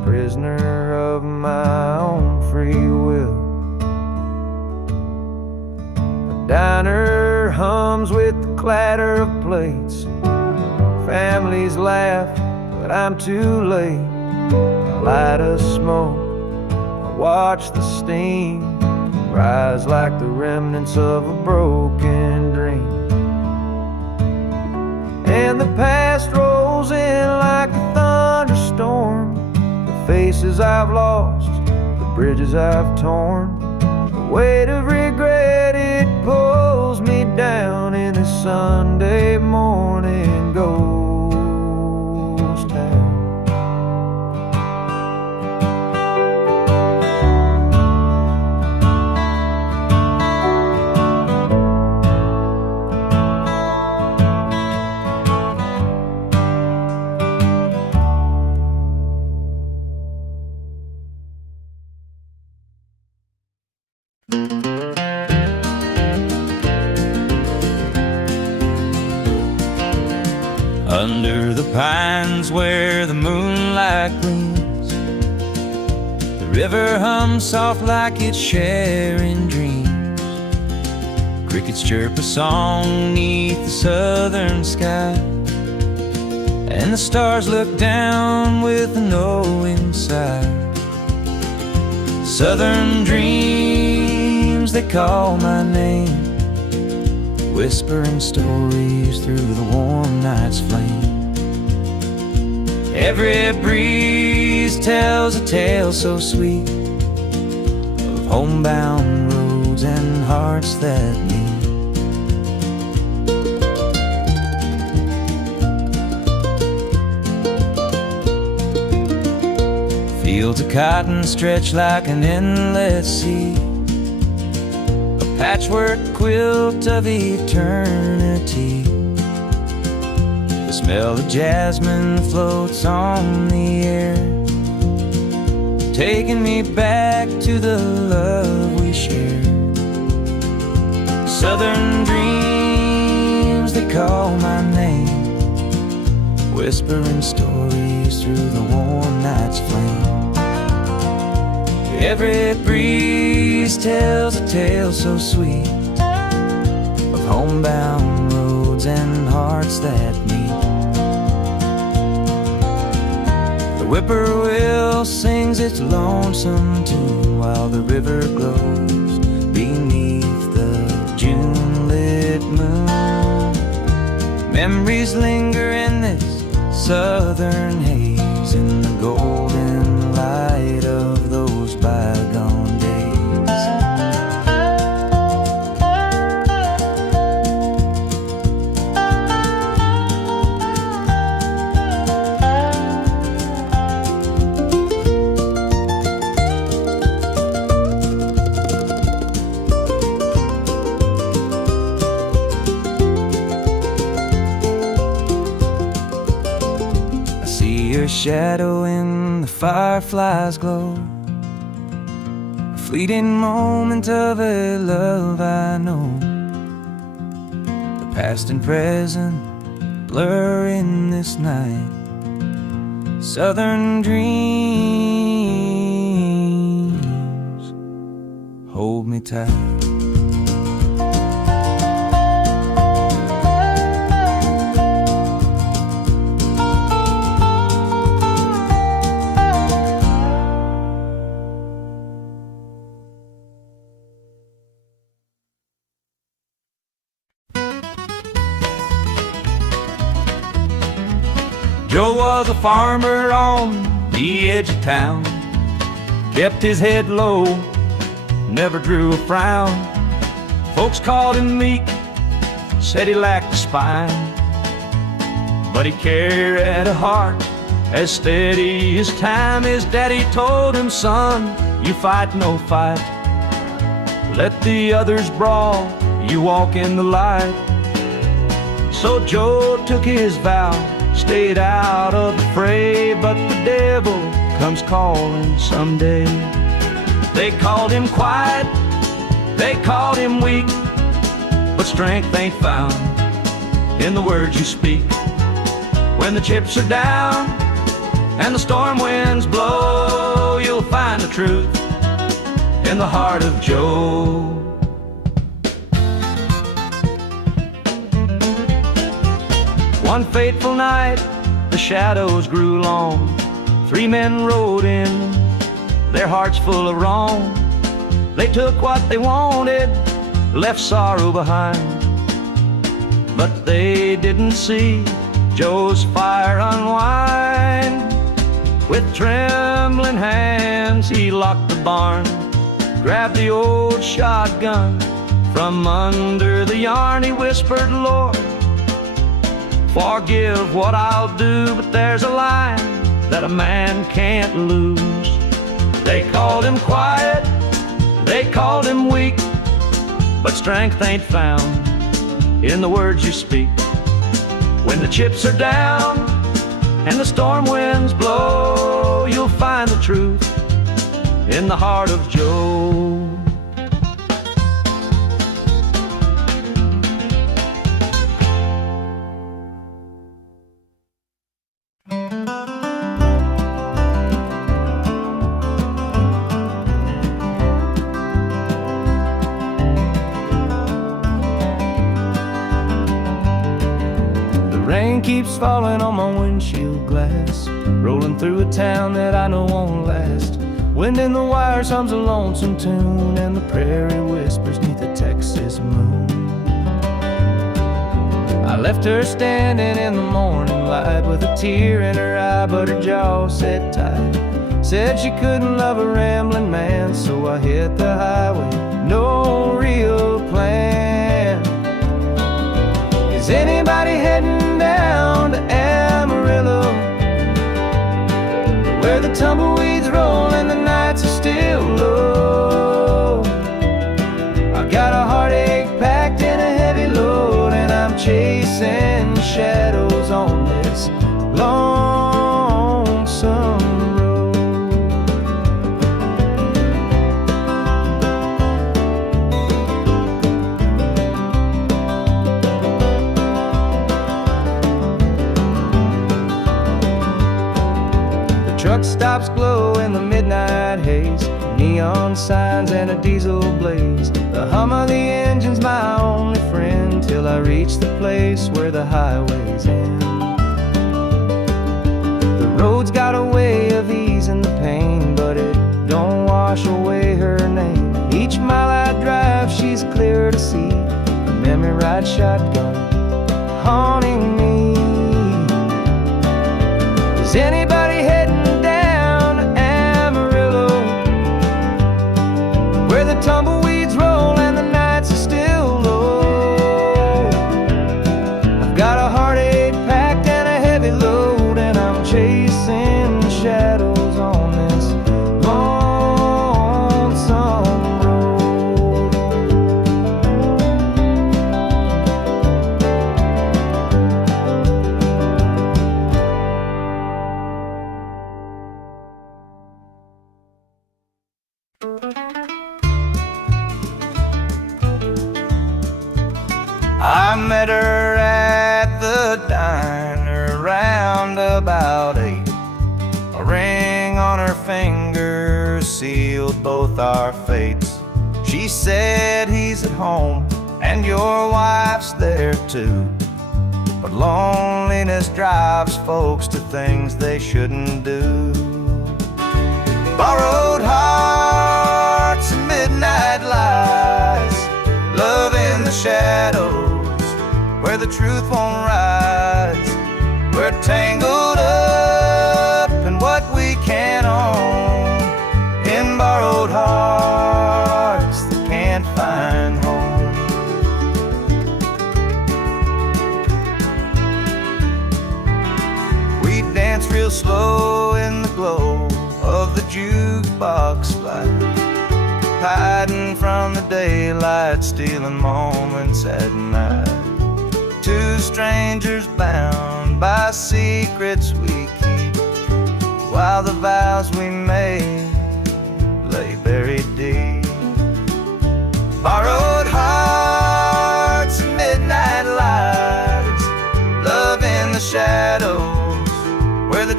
prisoner of my own free will. The diner hums with the clatter of plates. Families laugh, but I'm too late. I light a smoke, I watch the steam rise like the remnants of a broken dream. And the past rolls in like a thunderstorm. The faces I've lost, the bridges I've torn. The weight of regret, it pulls me down in this Sunday morning ghost town. Under the pines where the moonlight gleams, the river hums soft like it's sharing dreams. Crickets chirp a song neath the southern sky, and the stars look down with a knowing sigh. Southern dreams, they call my name, whispering stories through the warm night's flame. Every breeze tells a tale so sweet of homebound roads and hearts that meet. Fields of cotton stretch like an endless sea, patchwork quilt of eternity. The smell of jasmine floats on the air, taking me back to the love we shared. Southern dreams, they call my name, whispering stories through the warm night's flame. Every breeze tells a tale so sweet of homebound roads and hearts that meet. The whippoorwill sings its lonesome tune while the river glows beneath the June-lit moon. Memories linger in this southern haze, in the golden light of those bygone days. I see your shadow in the firefly's glow, a fleeting moment of a love I know. The past and present blur in this night. Southern dreams, hold me tight. Joe was a farmer on the edge of town, kept his head low, never drew a frown. Folks called him meek, said he lacked a spine, but he carried a heart as steady as time. His daddy told him, son, you fight no fight, let the others brawl, you walk in the light. So Joe took his vow, stayed out of the fray, but the devil comes calling someday. They called him quiet, they called him weak, but strength ain't found in the words you speak. When the chips are down and the storm winds blow, you'll find the truth in the heart of Joe. One fateful night, the shadows grew long. 3 men rode in, their hearts full of wrong. They took what they wanted, left sorrow behind. But they didn't see Joe's fire unwind. With trembling hands, he locked the barn, grabbed the old shotgun. From under the yarn he whispered, Lord, forgive what I'll do, but there's a line that a man can't lose. They called him quiet, they called him weak, but strength ain't found in the words you speak. When the chips are down and the storm winds blow, you'll find the truth in the heart of Joe. Rain keeps falling on my windshield glass, rolling through a town that I know won't last. Wind in the wires hums a lonesome tune, and the prairie whispers neath the Texas moon. I left her standing in the morning light with a tear in her eye, but her jaw set tight. Said she couldn't love a rambling man, so I hit the highway, no real plan. Is anybody heading down to Amarillo, where the tumbleweeds roll and the nights are still low? I got a heartache packed in a heavy load, and I'm chasing shadows on this lonesome road. The truck stops glow in the midnight haze, neon signs and a diesel blaze. The hum of the engine's my only friend, till I reach the place where the highways end. The road's got a way of easing the pain, but it don't wash away her name. Each mile I drive, she's clear to see, a memory ride shotgun haunting me. Is anybody heading down to Amarillo, where the tumbleweeds roll and the nights are still low? I've got a heartache packed and a heavy load, and I'm chasing shadows on this lonesome road. I met her at the diner around about 8. A ring on her finger sealed both our fates. She said he's at home and your wife's there too, but loneliness drives folks to things they shouldn't do. Borrowed hearts and midnight lies, love in the shadows where the truth won't rise. We're tangled up in what we can't own, in borrowed hearts that can't find home. We dance real slow in the glow of the jukebox light, hiding from the daylight, stealing moments at night. Two strangers bound by secrets we keep, while the vows we made lay buried deep. Borrowed hearts and midnight lights, love in the shadows where the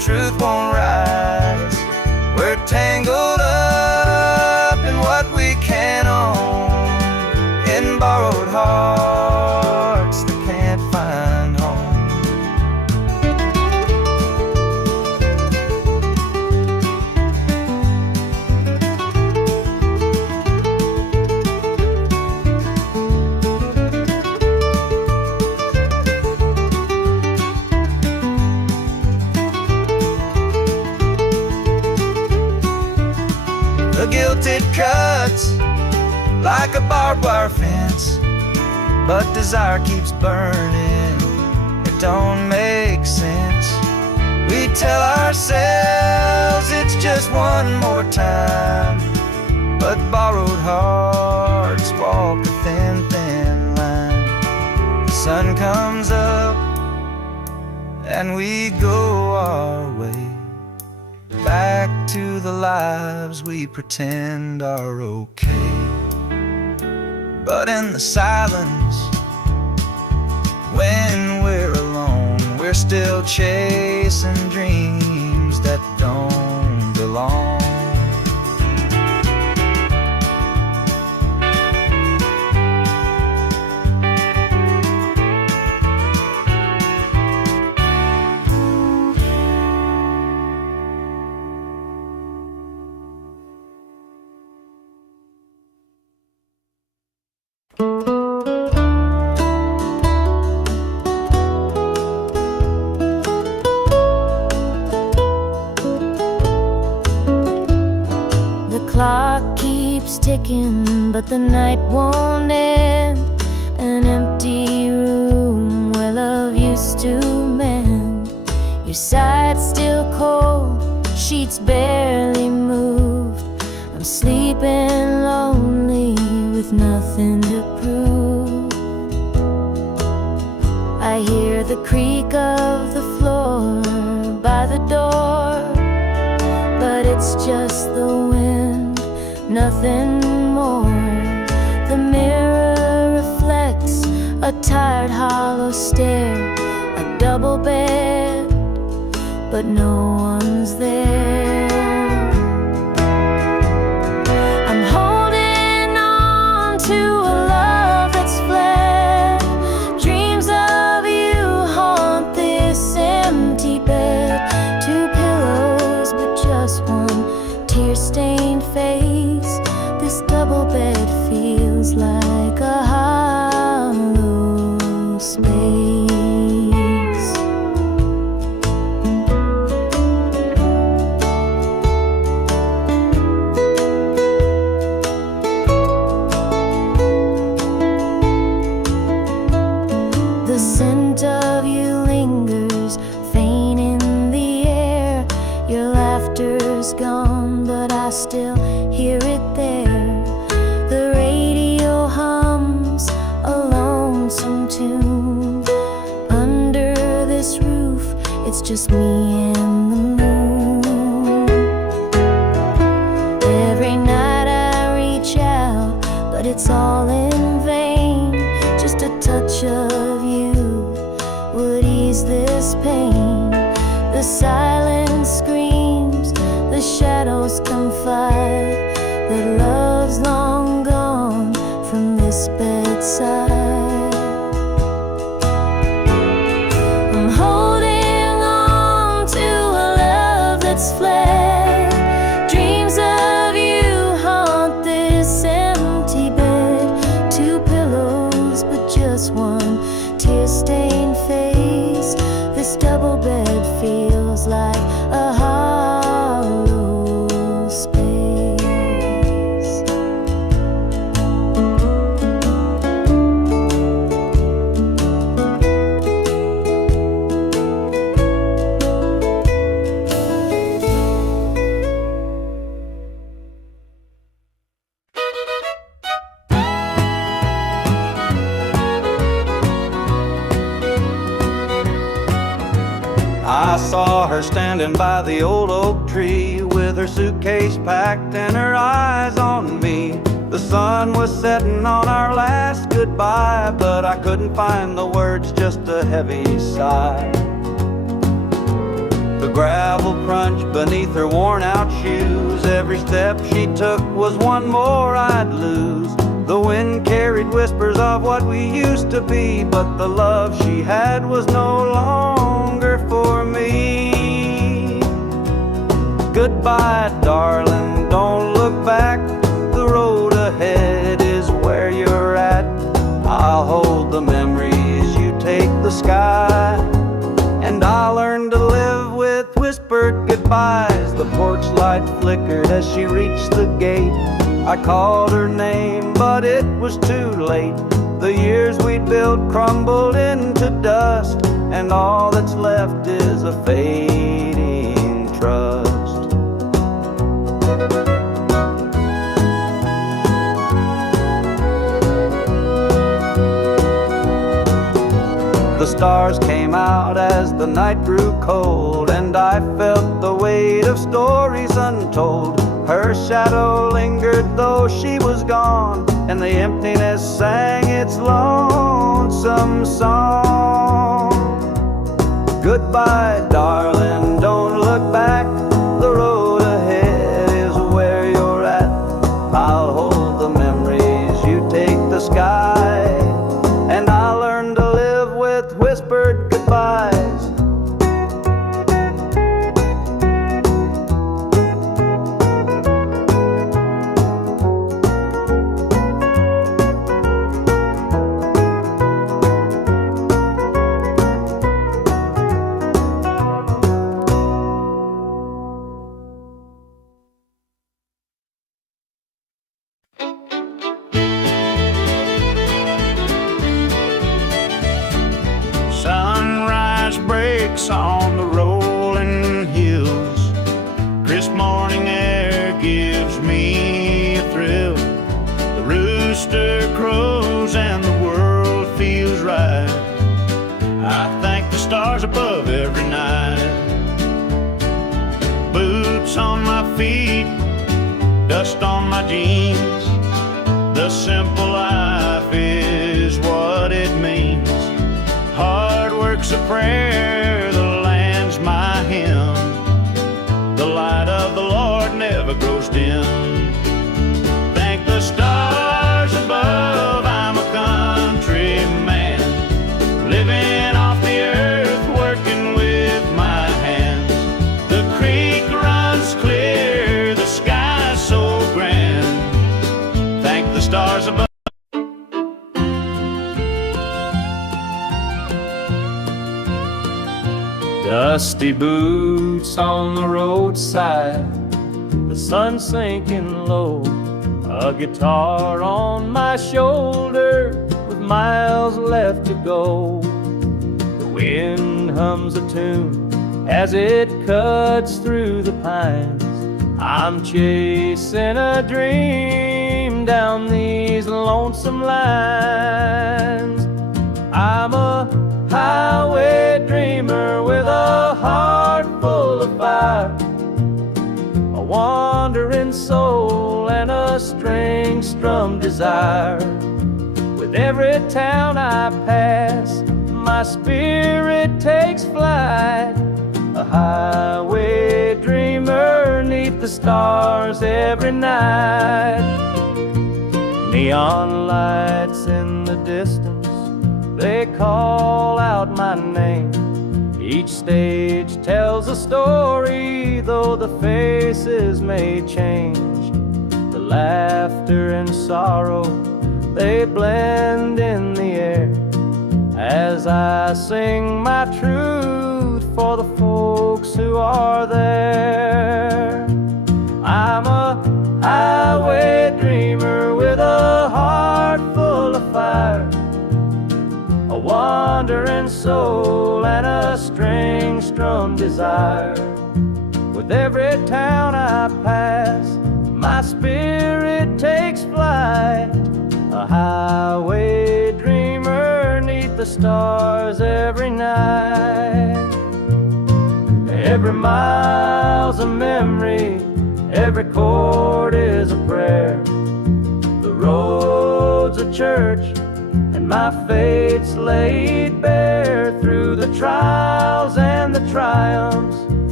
truth won't rise. We're tangled up in what we can't own, in borrowed hearts that can't find home. The guilt it cuts like a barbed wire fence, but desire keeps burning. It don't make sense. We tell ourselves it's just one more time, but borrowed hearts walk a thin, thin line. The sun comes up and we go our way, back to the lives we pretend are okay. But in the silence, when we're alone, we're still chasing dreams that don't belong. Clock keeps ticking, but the night won't end. An empty room where love used to mend. Your side's still cold, sheets barely moved. I'm sleeping lonely with nothing to prove. I hear the creak of the floor by the door, but it's just the wind, nothing more. The mirror reflects a tired, hollow stare. A double bed, but no one's there. I'm holding on to a love that's fled. Dreams of you haunt this empty bed. Two pillows, but just one tear-stained face. This double bed feels like a hollow space. The scent of you lingers, faint in the air. Your laughter's gone, but I still hear it there. The radio hums a lonesome tune. Under this roof, it's just me and the moon. Every night I reach out, but it's all in vain. Just a touch of you would ease this pain. The silence screams, the shadows confide that love's long gone from this bedside. I'm holding on to a love that's fled. Dreams of you haunt this empty bed. Two pillows, but just one tear-stained face. This double bed feels like a hollow space. I saw her standing by the old oak tree with her suitcase packed and her eyes on me. The sun was setting on our last goodbye, but I couldn't find the words, just a heavy sigh. The gravel crunched beneath her worn-out shoes. Every step she took was one more I'd lose. The wind carried whispers of what we used to be, but the love she had was no longer for me. Goodbye, darling, don't look back. The road ahead is where you're at. I'll hold the memories, you take the sky. And I'll learn to live with whispered goodbyes. The porch light flickered as she reached the gate. I called her name, but it was too late. The years we'd built crumbled into dust, and all that's left is a fading trust. The stars came out as the night grew cold, and I felt the weight of stories untold. Her shadow lingered though she was gone, and the emptiness sang its lonesome song. Goodbye, darling, don't look back. The road ahead is where you're at. I'll hold the memories, you take the sky. And I'll learn to live with whispered goodbyes. Sunrise breaks on the rolling hills. Crisp morning air gives me a thrill. The rooster crows and the world feels right. I thank the stars above every night. Boots on my feet, dust on my jeans. The simple life is what it means. Hard work's a prayer, the land's my hymn. The light of the Lord never grows dim. Thank the stars above, I'm a country man, living off the earth, working with my hands. The creek runs clear, the sky's so grand. Thank the stars above. Dusty boots on the roadside, the sun sinking low, a guitar on my shoulder with miles left to go. The wind hums a tune as it cuts through the pines. I'm chasing a dream down these lonesome lines. I'm a highway dreamer with a heart full of fire, a wandering soul and a string-strummed desire. With every town I pass, my spirit takes flight, a highway dreamer 'neath the stars every night. Neon lights in the distance, they call out my name. Each stage tells a story, though the faces may change. The laughter and sorrow, they blend in the air as I sing my truth for the folks who are there. I'm a highway dreamer with a heart full of fire, a wandering soul and a string-strummed desire. With every town I pass, my spirit takes flight, a highway dreamer 'neath the stars every night. Every mile's a memory, every chord is a prayer. The road's a church, and my fate's laid bare. Through the trials and the triumphs,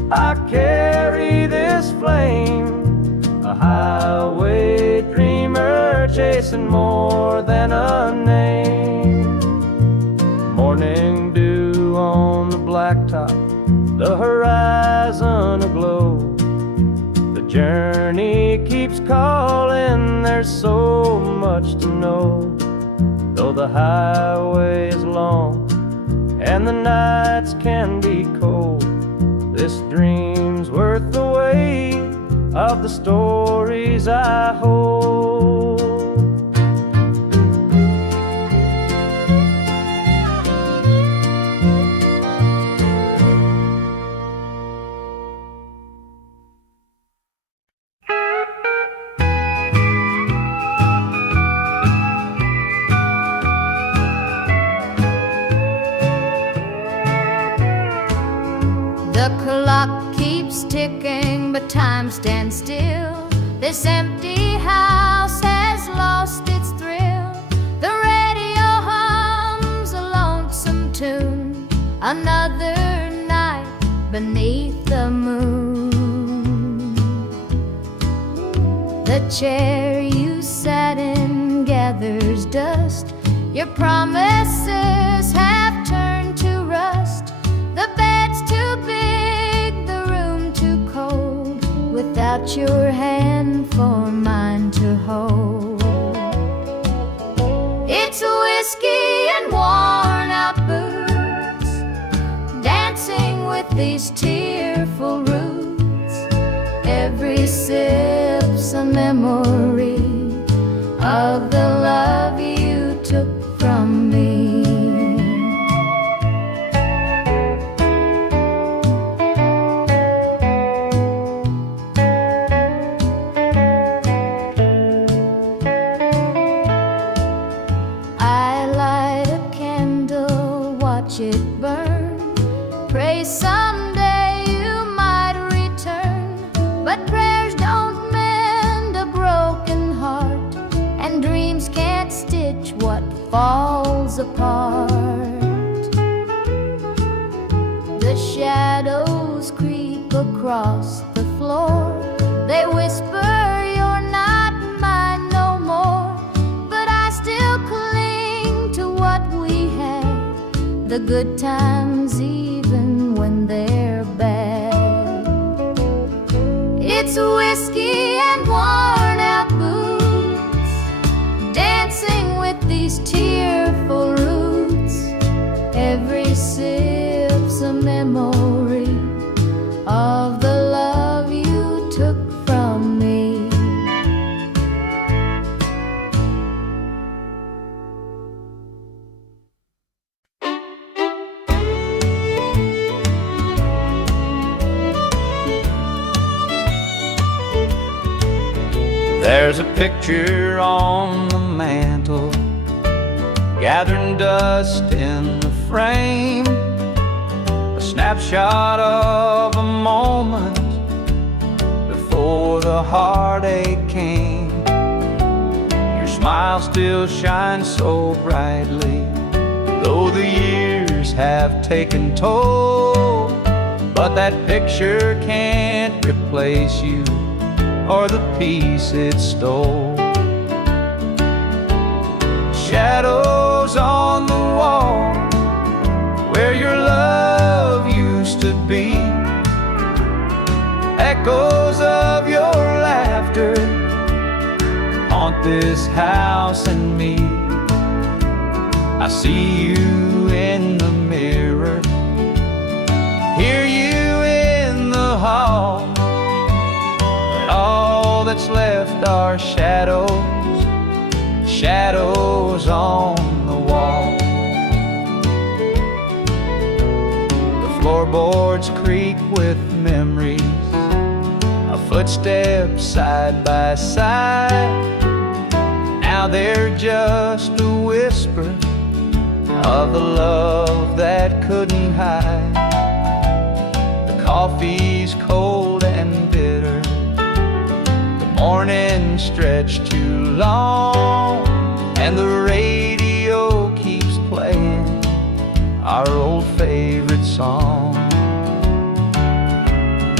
I carry this flame, a highway dreamer chasing more than a name. Morning dew on the blacktop, the horizon aglow. The journey keeps calling, there's so much to know. Though the highway is long and the nights can be cold, this dream's worth the weight of the stories I hold. The clock keeps ticking, but time stands still. This empty house has lost its thrill. The radio hums a lonesome tune, another night beneath the moon. The chair you sat in gathers dust. Your promises have turned to rust. The bed's too big, the room too cold, without your hand for mine to hold. It's whiskey and worn out boots, dancing with these tearful roots. Every sip's a memory of the love you took from me. It burn, pray someday you might return. But prayers don't mend a broken heart, and dreams can't stitch what falls apart. The shadows creep across the floor, they whisper you're not mine no more. But I still cling to what we had, the good times even when they're bad. It's whiskey and worn out boots, dancing with these tearful roots. Every sip's a memory of the love you took from me. There's a picture on the mantle, gathering dust in the frame, a snapshot of a moment before the heartache came. Your smile still shines so brightly, though the years have taken toll. But that picture can't replace you or the peace it stole. Shadows on the wall where your love used to be, echoes of your laughter haunt this house and me. I see you in the mirror, hear you in the hall. All that's left are shadows, shadows on the wall. The floorboards creak with memories, our footsteps side by side. Now they're just a whisper of the love that couldn't hide. The coffee's cold and bitter, morning stretched too long, and the radio keeps playing our old favorite song.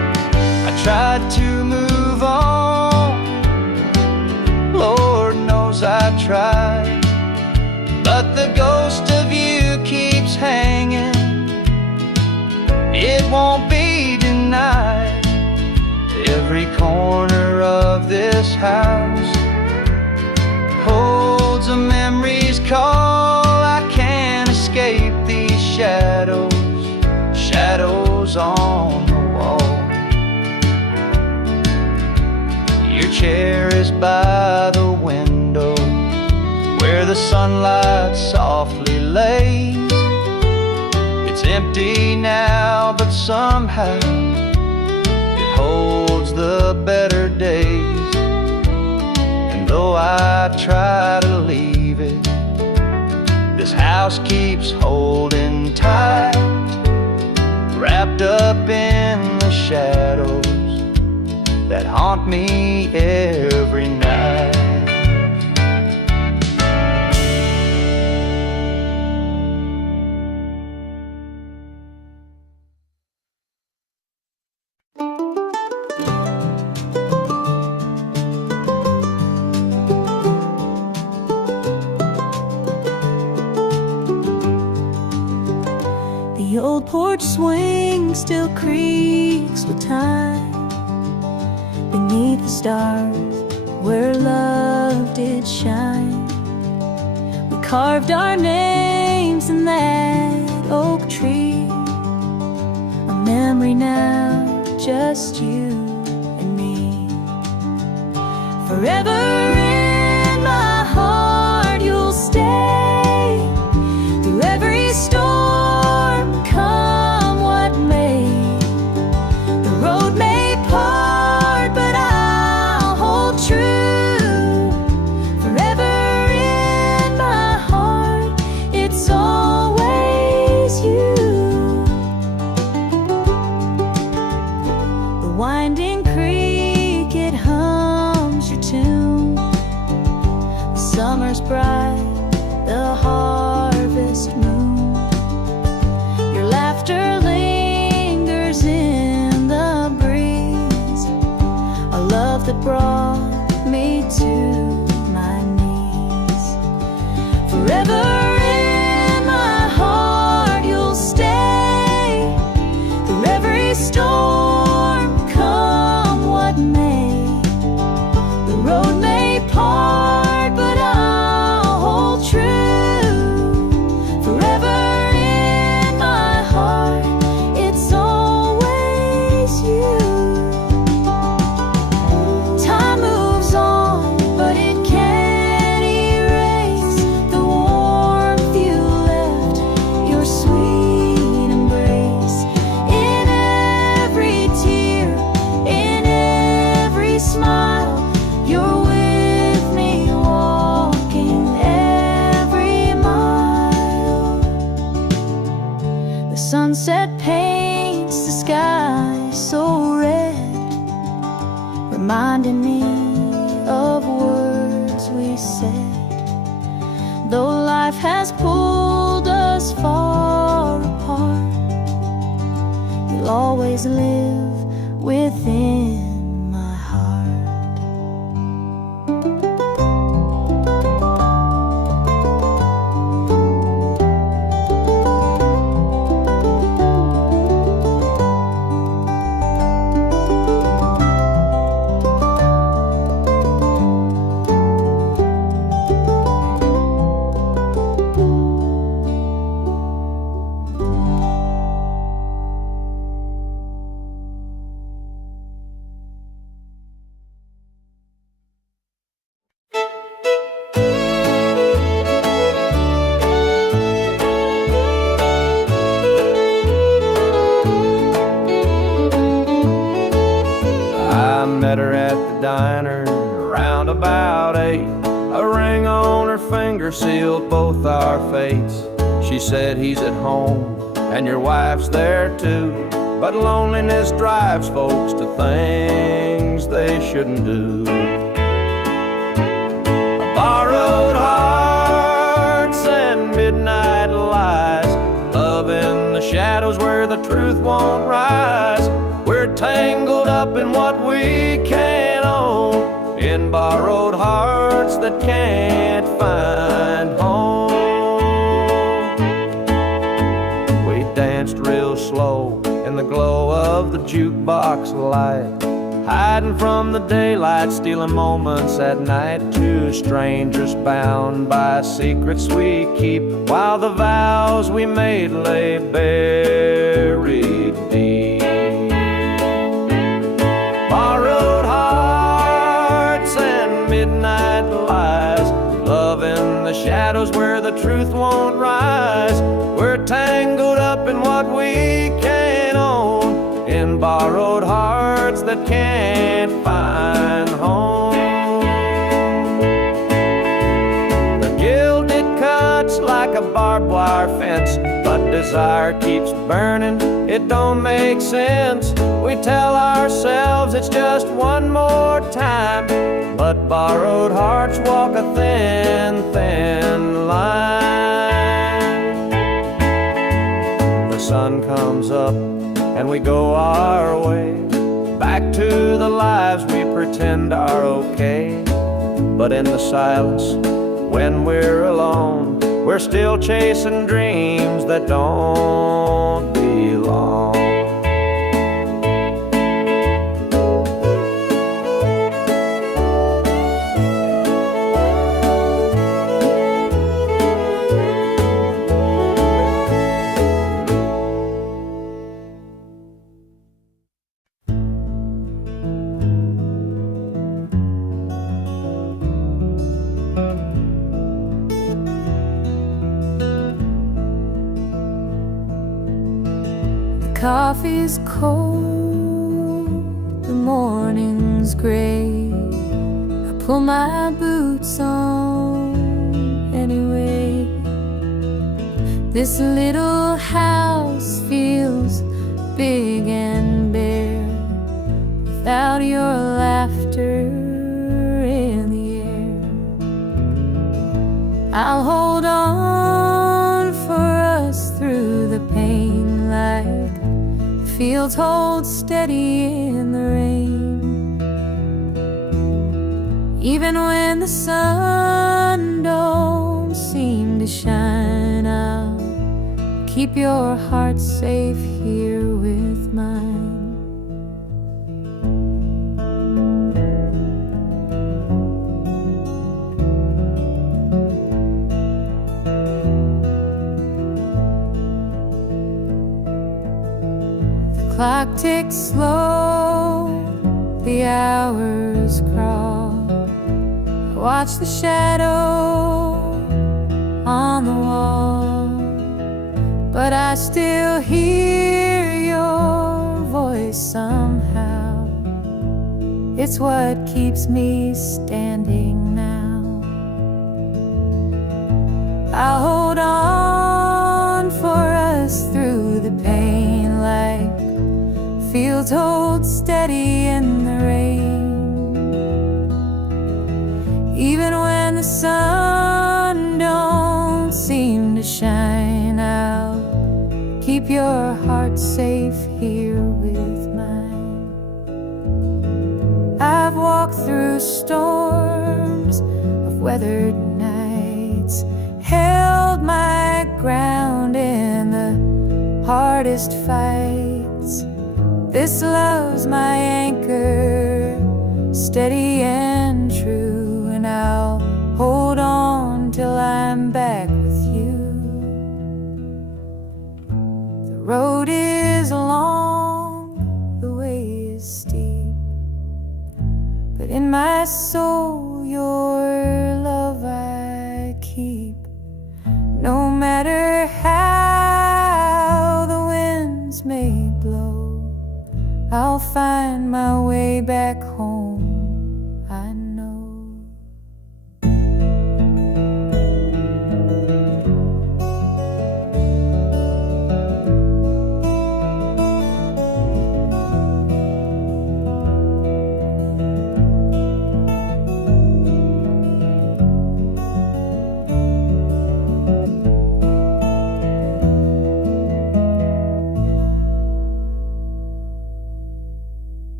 to move on. Lord knows I tried, but the ghost of you keeps hanging. It won't be denied. Every corner of this house holds a memory's call. I can't escape these shadows, shadows on the wall. Your chair is by the window where the sunlight softly lays. It's empty now, but somehow it holds the better days. And though I try to leave it, this house keeps holding tight, wrapped up in the shadows that haunt me every night. The old porch swing still creaks with time beneath the stars where love did shine. We carved our names in that oak tree, a memory now, just you and me. Forever in my heart you'll stay, through every storm, come what may. The road may part, but I'll hold true. Forever in my heart, it's always you. The winding creek, it hums your tune. The summer's bright, the harvest moon. Your laughter lingers in the breeze, a love that brought me to my knees. Forever in my heart you'll stay, through every storm, come what may. The road may part, but I'll hold true. Forever in my heart, it's always you. Time moves on, but it can't erase the warmth you left, your sweet embrace. In every tear, in every smile, you're with me, walking every mile. The sunset paints the sky so red, reminding me of words we said. Though life has pulled us far apart, you'll always live within my heart. I met her at the diner around about 8. A ring on her finger sealed both our fates. She said, he's at home and your wife's there too, but loneliness drives folks to things they shouldn't do. Borrowed hearts and midnight lies, love in the shadows where the truth won't rise. We're tangled tangled up in what we can't own, in borrowed hearts that can't find home. We danced real slow in the glow of the jukebox light, hiding from the daylight, stealing moments at night. Two strangers bound by secrets we keep, while the vows we made lay buried deep. Borrowed hearts and midnight lies, love in the shadows where the truth won't rise. We're tangled up in what we can't own, in borrowed hearts that can't find home. The gilded cuts like a barbed wire fence, but desire keeps burning, it don't make sense. We tell ourselves it's just one more time, but borrowed hearts walk a thin, thin line. The sun comes up and we go our way, back to the lives we pretend are okay. But in the silence, when we're alone, we're still chasing dreams that don't belong. Coffee's cold, the morning's gray. I pull my boots on anyway. This little house feels big and bare without your laughter in the air. I'll hold on for us through the pain, like fields hold steady in the rain. Even when the sun don't seem to shine, I'll keep your heart safe here with mine. Clock ticks slow, the hours crawl. I watch the shadow on the wall, but I still hear your voice somehow. It's what keeps me standing now. I'll hold on for us through the pain, like fields hold steady in the rain. Even when the sun don't seem to shine, I'll keep your heart safe here with mine. I've walked through storms of weathered nights, held my ground in the hardest fights. This love's my anchor, steady and true, and I'll hold on till I'm back with you. The road is long, the way is steep, but in my soul your love I keep. No matter how the winds may blow, I'll find my way back home, I know.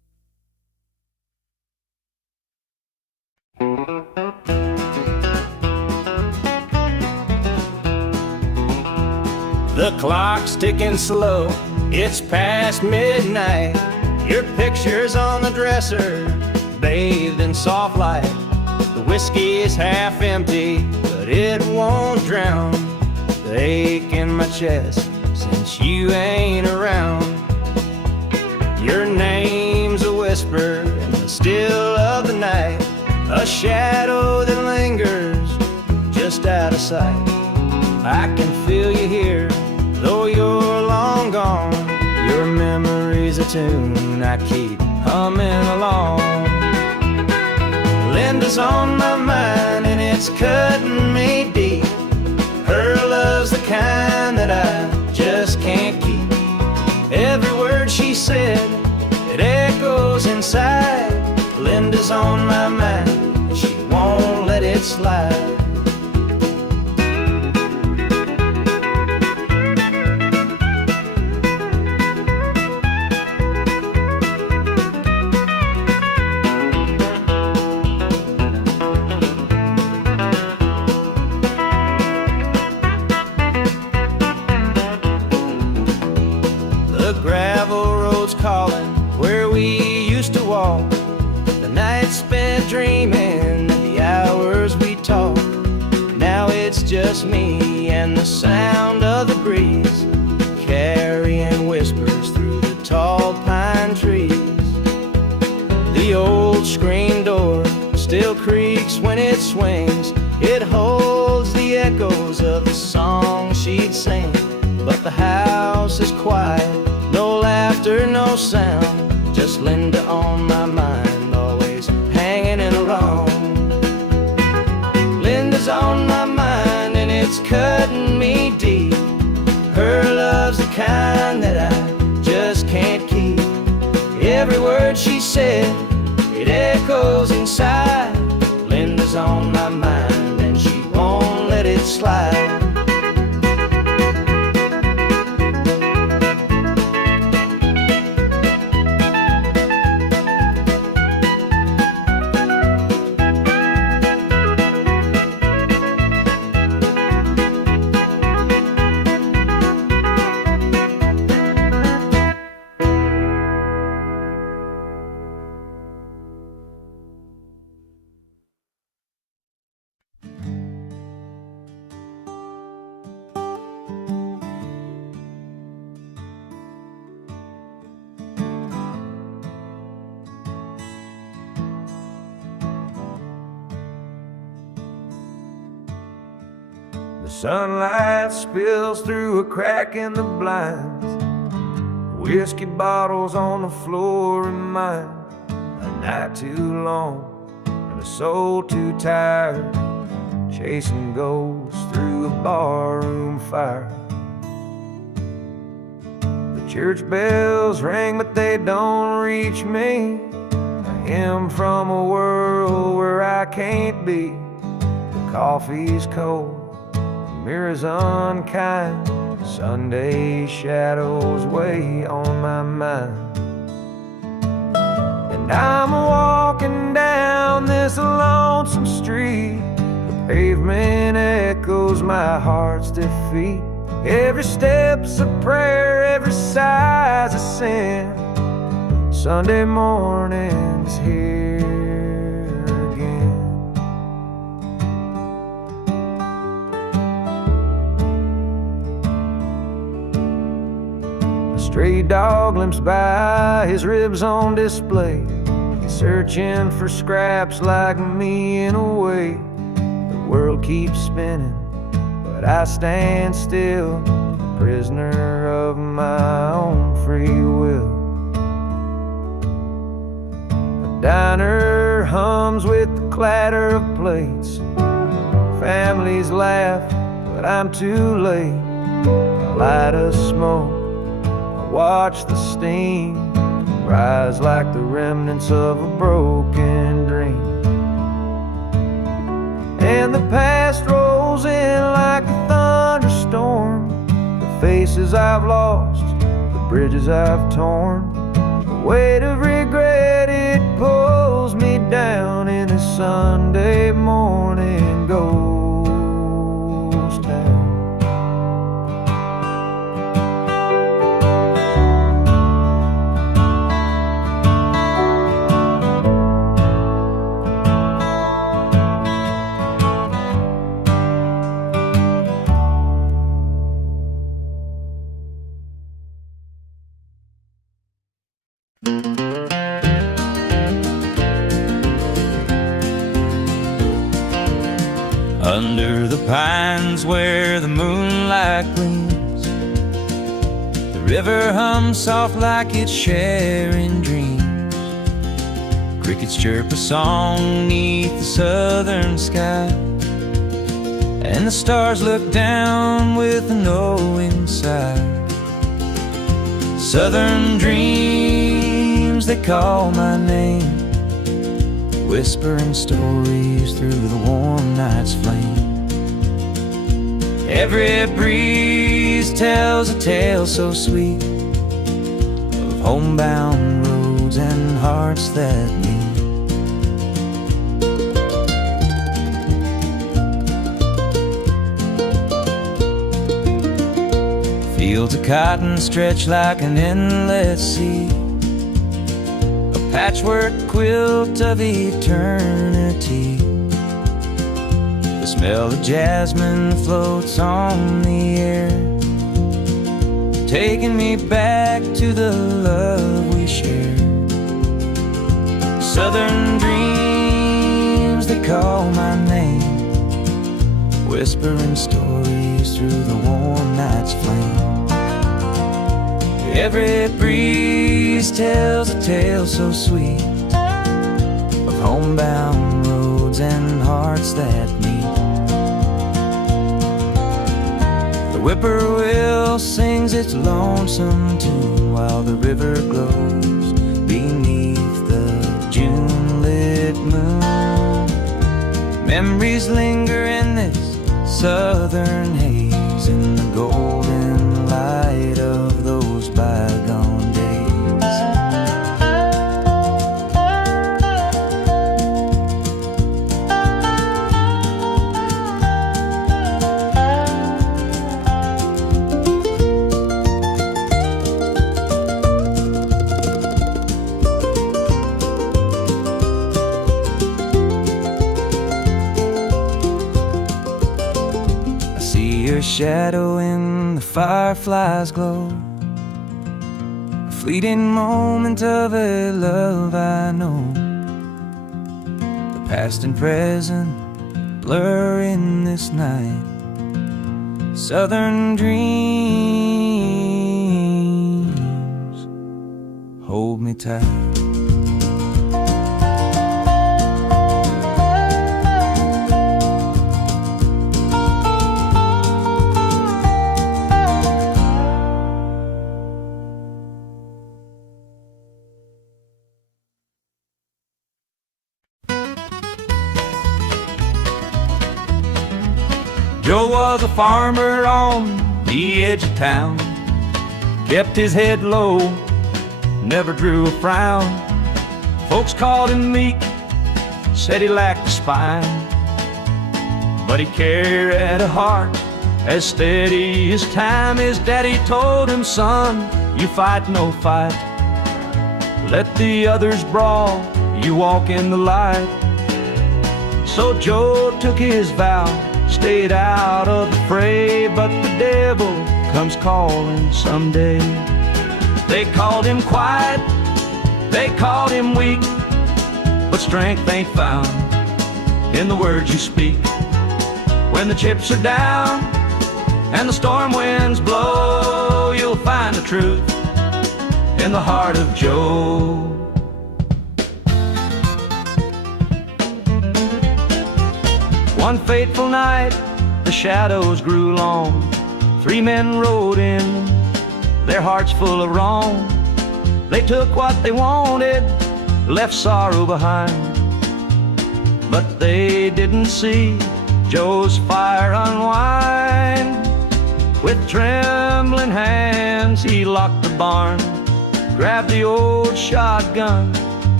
The clock's ticking slow, it's past midnight. Your picture's on the dresser, bathed in soft light. The whiskey is half empty, but it won't drown the ache in my chest since you ain't around. Your name's a whisper in the still of the night, a shadow that lingers just out of sight. I can feel you here, though you're long gone. Your memory's a tune I keep humming along. Linda's on my mind and it's cutting me deep. Her love's the kind that I just can't keep. Every word she said, it echoes inside. Linda's on my mind and she won't let it slide. The gravel road's calling where we used to walk. The nights spent dreaming, the hours we talked. Now it's just me and the sound of the breeze, carrying whispers through the tall pine trees. The old screen door still creaks when it swings. It holds the echoes of the song she'd sing. But the house is quiet, no laughter, no sound, just Linda on my mind, always hanging in alone. Linda's on my mind and it's cutting me deep. Her love's the kind that I just can't keep. Every word she said, it echoes inside. Linda's on my mind and she won't let it slide. The sunlight spills through a crack in the blinds. Whiskey bottles on the floor remind a night too long and a soul too tired, chasing ghosts through a barroom fire. The church bells ring but they don't reach me, a hymn from a world where I can't be. The coffee's cold, mirrors unkind, Sunday shadows weigh on my mind. And I'm walking down this lonesome street, the pavement echoes my heart's defeat. Every step's a prayer, every sigh's a sin. Sunday morning's here again. A stray dog limps by, his ribs on display. He's searching for scraps like me in a way. The world keeps spinning, but I stand still, prisoner of my own free will. The diner hums with the clatter of plates. Families laugh, but I'm too late. I light a smoke, I watch the steam rise like the remnants of a broken dream. And the past rolls in like a thunderstorm. The faces I've lost, the bridges I've torn. The weight of regret, it pulls me down in this Sunday morning ghost town. Under the pines where the moonlight gleams, the river hums soft like it's sharing dreams. Crickets chirp a song neath the southern sky, and the stars look down with a knowing sigh. Southern dreams, they call my name, whispering stories through the warm night's flame. Every breeze tells a tale so sweet of homebound roads and hearts that meet. Fields of cotton stretch like an endless sea, a patchwork quilt of eternity. The smell of jasmine floats on the air, taking me back to the love we shared. Southern dreams, they call my name, whispering stories through the warm night's flame. Every breeze tells a tale so sweet of homebound roads and hearts that meet. The whippoorwill sings its lonesome tune while the river glows beneath the June-lit moon. Memories linger in this southern haze, in the golden light of those bygone days. I see your shadow in the firefly's glow, a fleeting moment of a love I know. The past and present blur in this night. Southern dreams, hold me tight. Joe was a farmer on the edge of town, kept his head low, never drew a frown. Folks called him meek, said he lacked a spine, but he carried a heart as steady as time. His daddy told him, son, you fight no fight, let the others brawl, you walk in the light. So Joe took his vow, stayed out of the fray, but the devil comes calling someday. They called him quiet, they called him weak, but strength ain't found in the words you speak. When the chips are down and the storm winds blow, you'll find the truth in the heart of Joe. One fateful night, the shadows grew long. 3 men rode in, their hearts full of wrong. They took what they wanted, left sorrow behind, but they didn't see Joe's fire unwind. With trembling hands, he locked the barn, grabbed the old shotgun,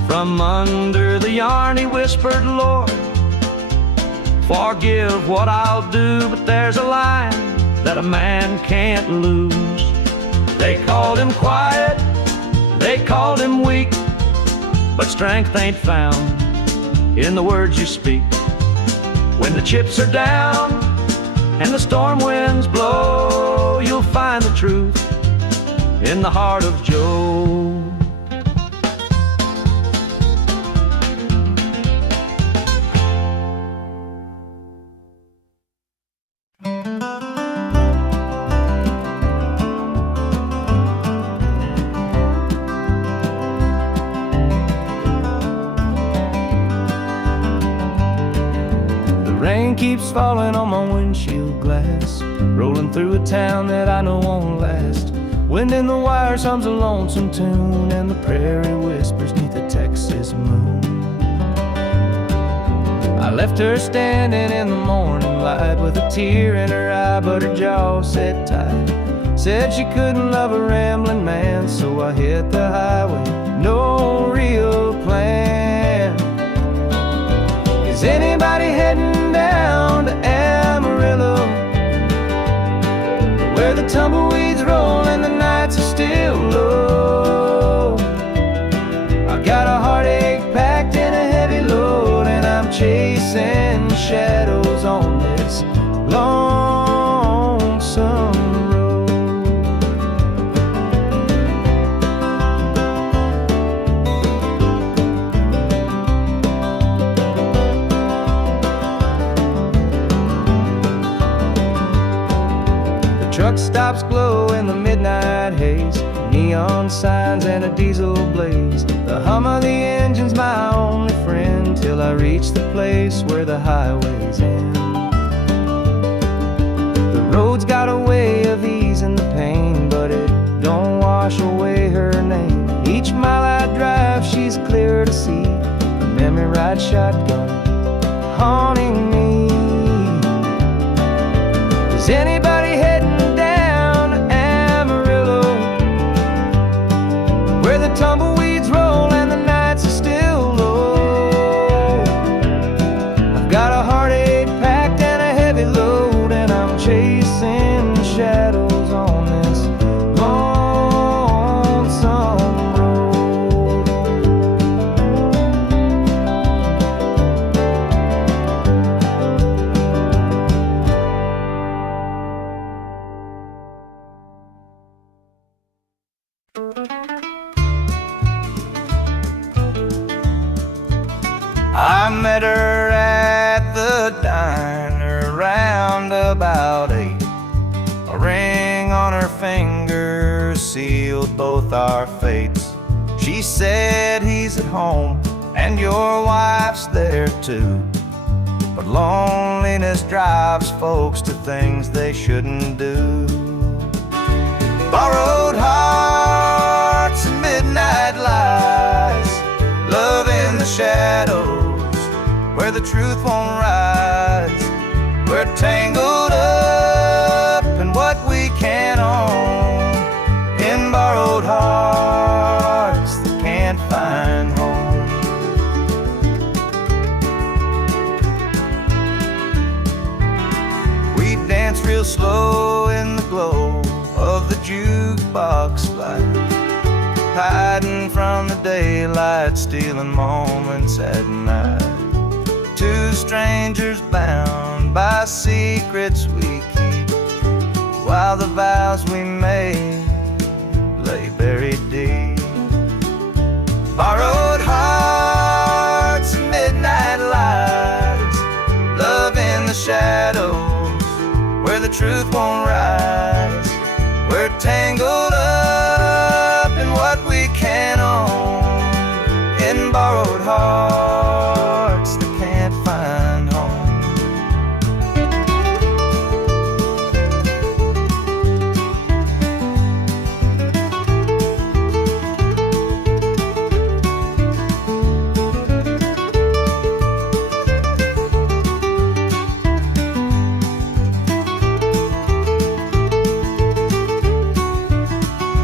From under the yarn he whispered, Lord, forgive what I'll do, but there's a line that a man can't lose. They called him quiet, they called him weak, but strength ain't found in the words you speak. When the chips are down and the storm winds blow, you'll find the truth in the heart of Joe. Rain keeps falling on my windshield glass, rolling through a town that I know won't last. Wind in the wires hums a lonesome tune, and the prairie whispers neath the Texas moon. I left her standing in the morning light with a tear in her eye, but her jaw set tight. Said she couldn't love a rambling man, so I hit the highway, no real plan. Is anybody heading down to Amarillo, where the tumbleweeds roll and the nights are still low? I got a heartache packed in a heavy load, and I'm chasing shadows on this lonesome road. The truck stops glow in the midnight haze, neon signs and a diesel blaze. The hum of the engine's my only friend, till I reach the place where the highways end. The road's got a way of easing the pain, but it don't wash away her name. Each mile I drive, she's clear to see, a memory ride shotgun haunting me. Is anybody heading down to Amarillo, where the tumbleweeds roll and the nights are still low? I've got a heartache packed and a heavy load, and I'm chasing shadows on this lonesome road. I met her at the diner around about 8. A ring on her finger sealed both our fates. She said he's at home and your wife's there too, but loneliness drives folks to things they shouldn't do. Borrowed hearts and midnight lies, love in the shadows where the truth won't rise. We're tangled up in what we can't own, in borrowed hearts that can't find home. We dance real slow in the glow of the jukebox light, hiding from the daylight, stealing moments at night. Two strangers bound by secrets we keep, while the vows we made lay buried deep. Borrowed hearts and midnight lights, love in the shadows where the truth won't rise. We're tangled up in what we can't own, in borrowed hearts that can't find home.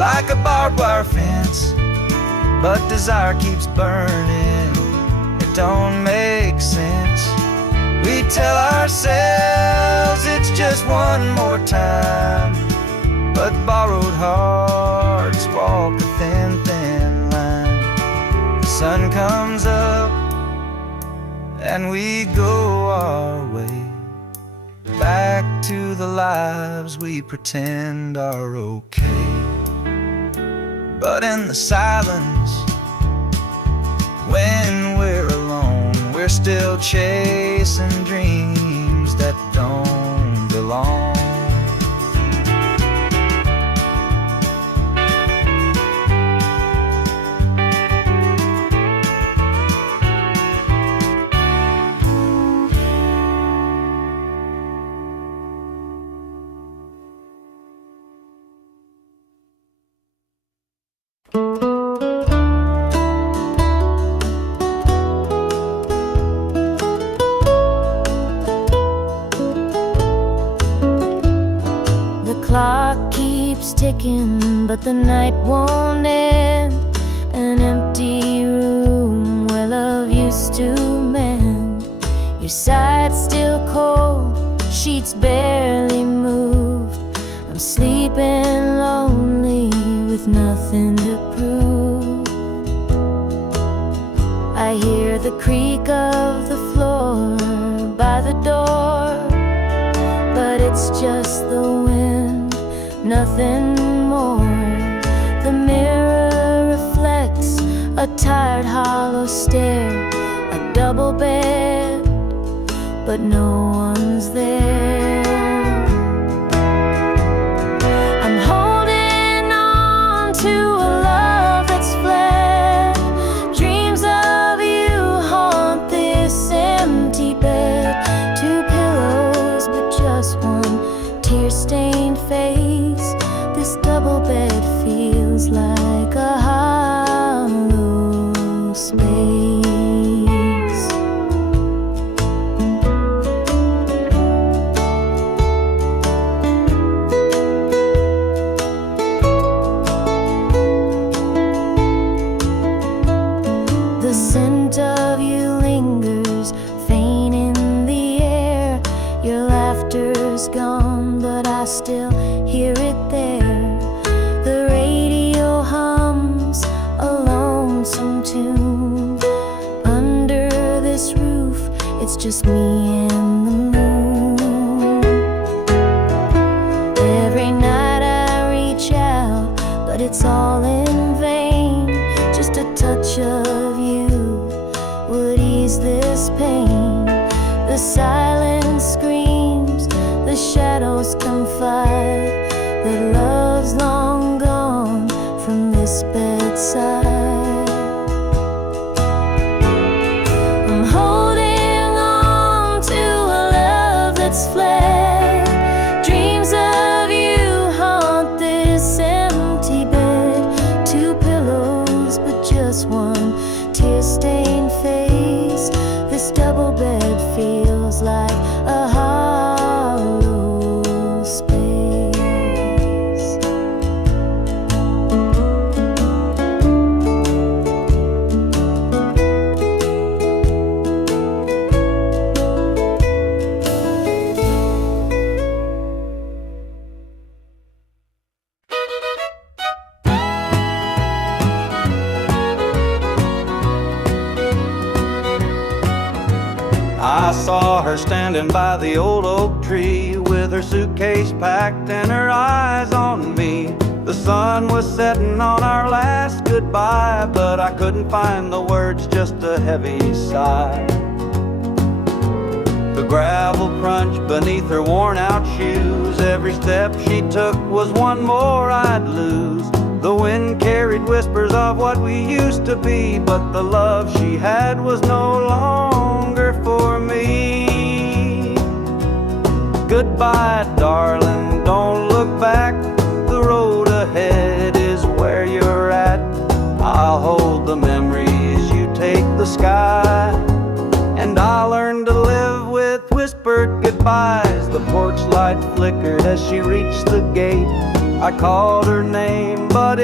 like a barbed wire fence, but desire keeps burning. It don't make sense. We tell ourselves it's just one more time, but borrowed hearts walk a thin, thin line. The sun comes up and we go our way, back to the lives we pretend are okay. But in the silence, when we're alone, we're still chasing dreams that don't belong. Clock keeps ticking, but the night won't end. An empty room where love used to mend. Your side's still cold, sheets barely moved. I'm sleeping lonely with nothing to prove. I hear the creak of the floor by the door, but it's just the wind, nothing more. The mirror reflects a tired, hollow stare. A double bed, but no one's there. I'm holding on to a love that's fled. Dreams of you haunt this empty bed. Two pillows, but just one tear-stained face. This double bed feels like a hollow space. The scent of you lingers, faint in the air. Your laughter's gone, but I still hear it there. The radio hums a lonesome tune. Under this roof, it's just me and the moon. Every night I reach out, but it's all in vain. Just a touch of you would ease this pain. The silence screams, the shadows confide that love's long gone from this bedside. I'm holding on to a love that's fled. Dreams of you haunt this empty bed. Two pillows, but just one tear-stained face. This double bed feels like a hollow space. I saw her standing by the old oak tree with her suitcase packed and her eyes on me. The sun was setting on our last goodbye, but I couldn't find the words, just a heavy sigh. The gravel crunched beneath her worn out shoes. Every step she took was one more I'd lose. The wind carried whispers of what we used to be, but the love she had was no longer for me. Goodbye, darling, don't look back. The road ahead is where you're at. I'll hold the memories, you take the sky, and I'll learn to live with whispered goodbyes. The porch light flickered as she reached the gate. I called her name, but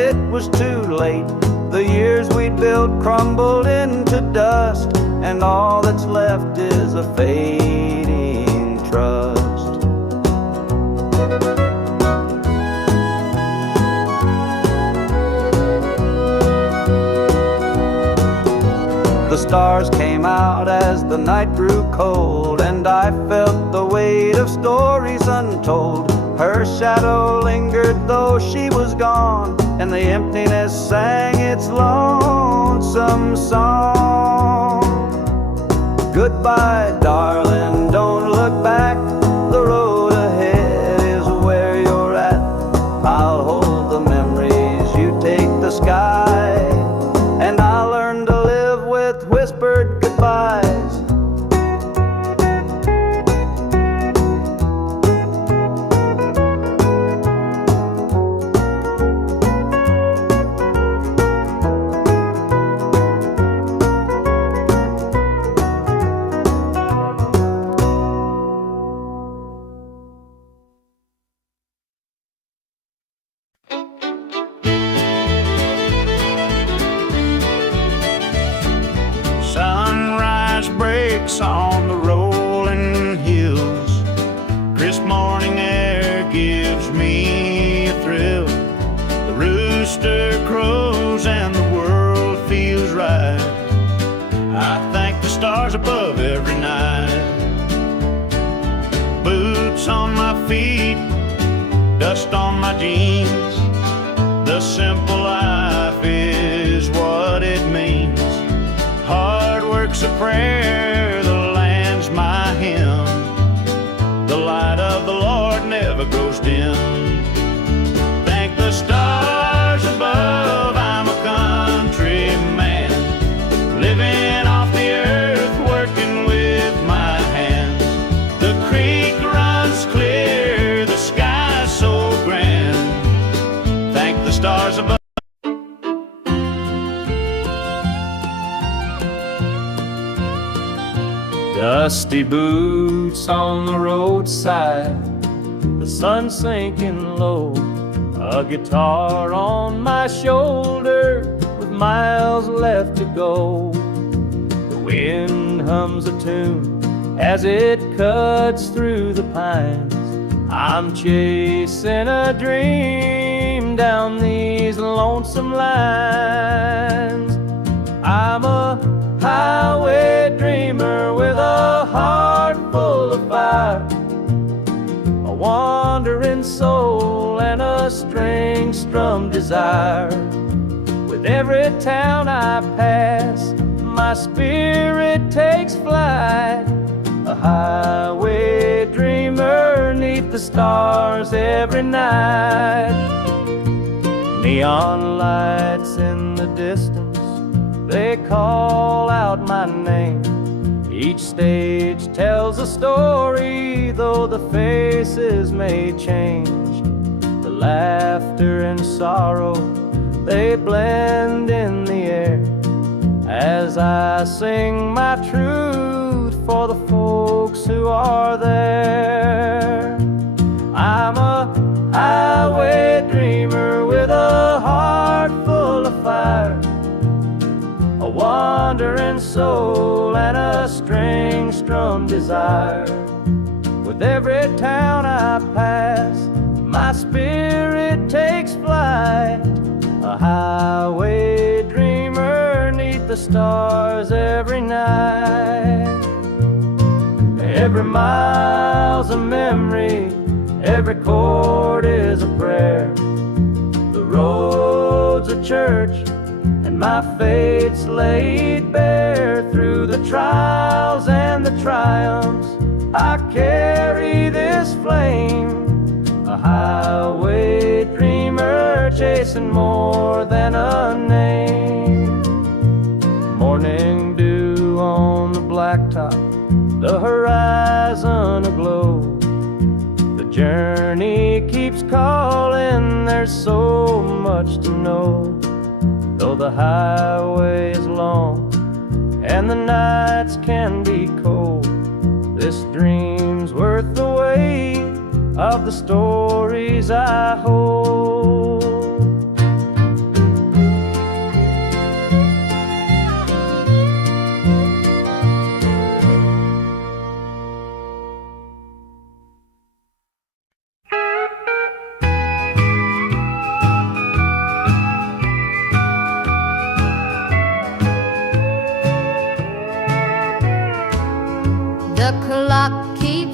was too late. The years we'd built crumbled into dust, and all that's left is a fading trust. The stars came out as the night grew cold, and I felt the weight of stories untold. Her shadow lingered though she was gone, and the emptiness sang its lonesome song. Goodbye, darling, don't look back. The road ahead is where you're at. I'll hold the memories, you take the sky, and I'll learn to live with whispered goodbyes. Sunrise breaks on the rolling hills. Crisp morning air gives me a thrill. The rooster crows and the world feels right. I thank the stars above every night. Boots on my feet, dust on my jeans. The simple life is what it means. Hard work's a prayer, the land's my hymn. The light of the Lord never goes dim. Thank the stars above, I'm a countryman, living off the earth, working with my hands. The creek runs clear, the sky's so grand. Thank the stars above. Dusty boots on the roadside, the sun sinking low, a guitar on my shoulder with miles left to go. The wind hums a tune as it cuts through the pines. I'm chasing a dream down these lonesome lines. I'm a highway dreamer with a heart full of fire, a wandering soul and a string-strummed desire. With every town I pass, my spirit takes flight, a highway dreamer 'neath the stars every night. Neon lights in the distance, they call out my name. Each stage tells a story, though the faces may change. The laughter and sorrow, they blend in the air as I sing my truth for the folks who are there. I'm a highway dreamer with a heart full of fire, a wandering soul and a string-strummed desire. With every town I pass, my spirit takes flight, a highway dreamer 'neath the stars every night. Every mile's a memory, every chord is a prayer. The road's a church, and my fate's laid bare. Through the trials and the triumphs, I carry this flame, a highway dreamer chasing more than a name. Morning dew on the blacktop, the horizon aglow. The journey keeps calling, there's so much to know. Though the highway is long and the nights can be cold, this dream's worth the weight of the stories I hold.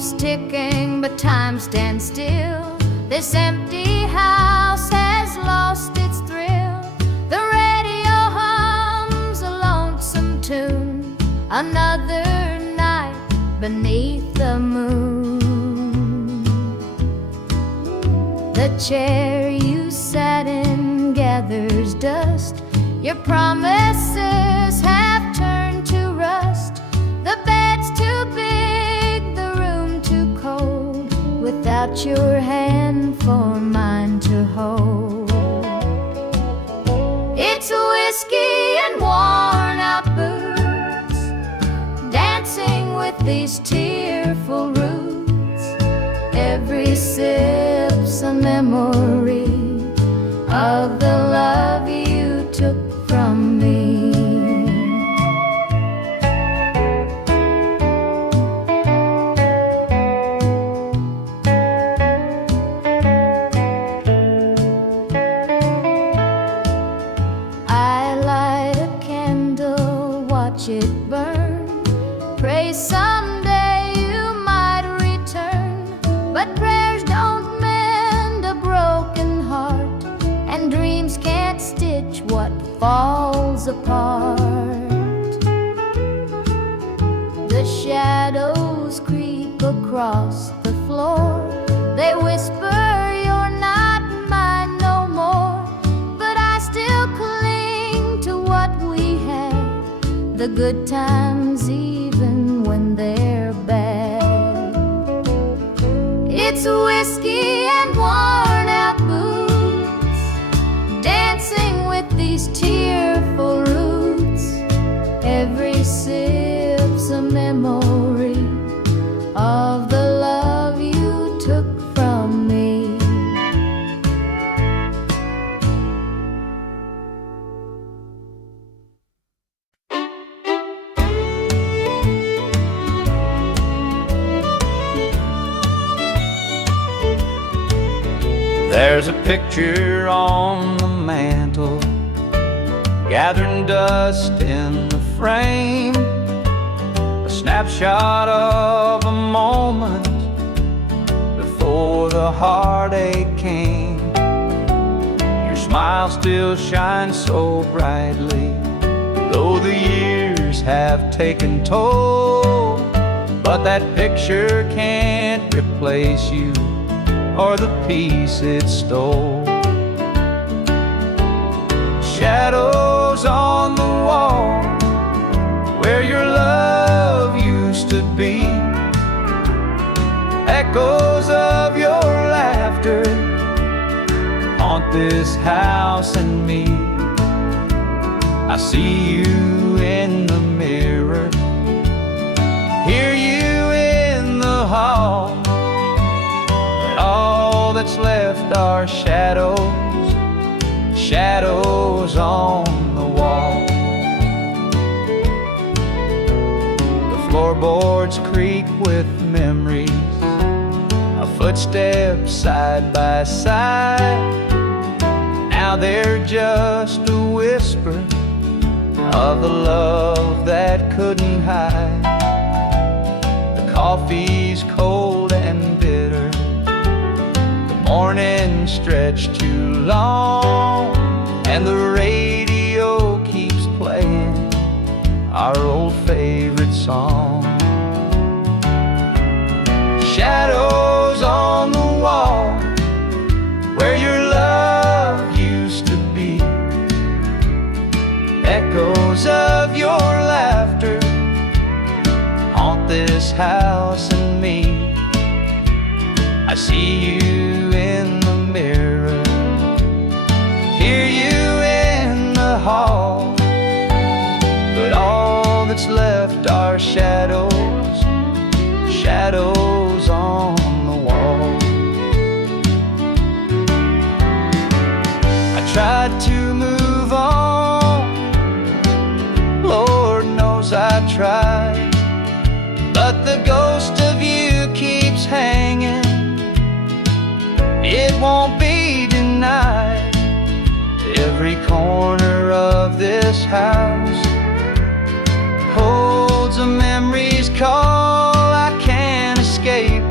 keeps ticking, but time stands still. This empty house has lost its thrill. The radio hums a lonesome tune. Another night beneath the moon. The chair you sat in gathers dust. Your promises have turned to rust. The bed's too big, the room too cold, without your hand for mine to hold. It's whiskey and worn out boots, dancing with these tearful roots. Every sip's a memory of the love you took from me. I light a candle, watch it burn, pray someday you might return. But prayers don't mend a broken heart, and dreams can't stitch what falls apart. The shadows creep across the floor. They whisper you're not mine no more, but I still cling to what we had, the good times even when they're bad. It's whiskey and worn out boots, dancing with these tearful roots. Every sip's a memory of the love you took from me. There's a picture on the mantle, gathering dust in the frame, a snapshot of a moment before the heartache came. Your smile still shines so brightly, though the years have taken toll. But that picture can't replace you or the peace it stole. Shadows on the wall where your love used to be, echoes of your laughter haunt this house and me. I see you in the mirror, hear you in the hall, but all that's left are shadows, shadows on the wall. The floorboards creak with memories of footsteps side by side. Now they're just a whisper of the love that couldn't hide. The coffee's cold and bitter, the morning stretched too long, and the radio keeps playing our old favorite song. Shadows on the wall where your love used to be, echoes of your laughter haunt this house and me. I see you in the mirror, hear you in the hall, but all that's left are shadows, shadows on the wall. I tried to move on, Lord knows I tried, but the ghost of you keeps hanging. It won't be denied. Every corner of this house holds a memory's call I can't escape.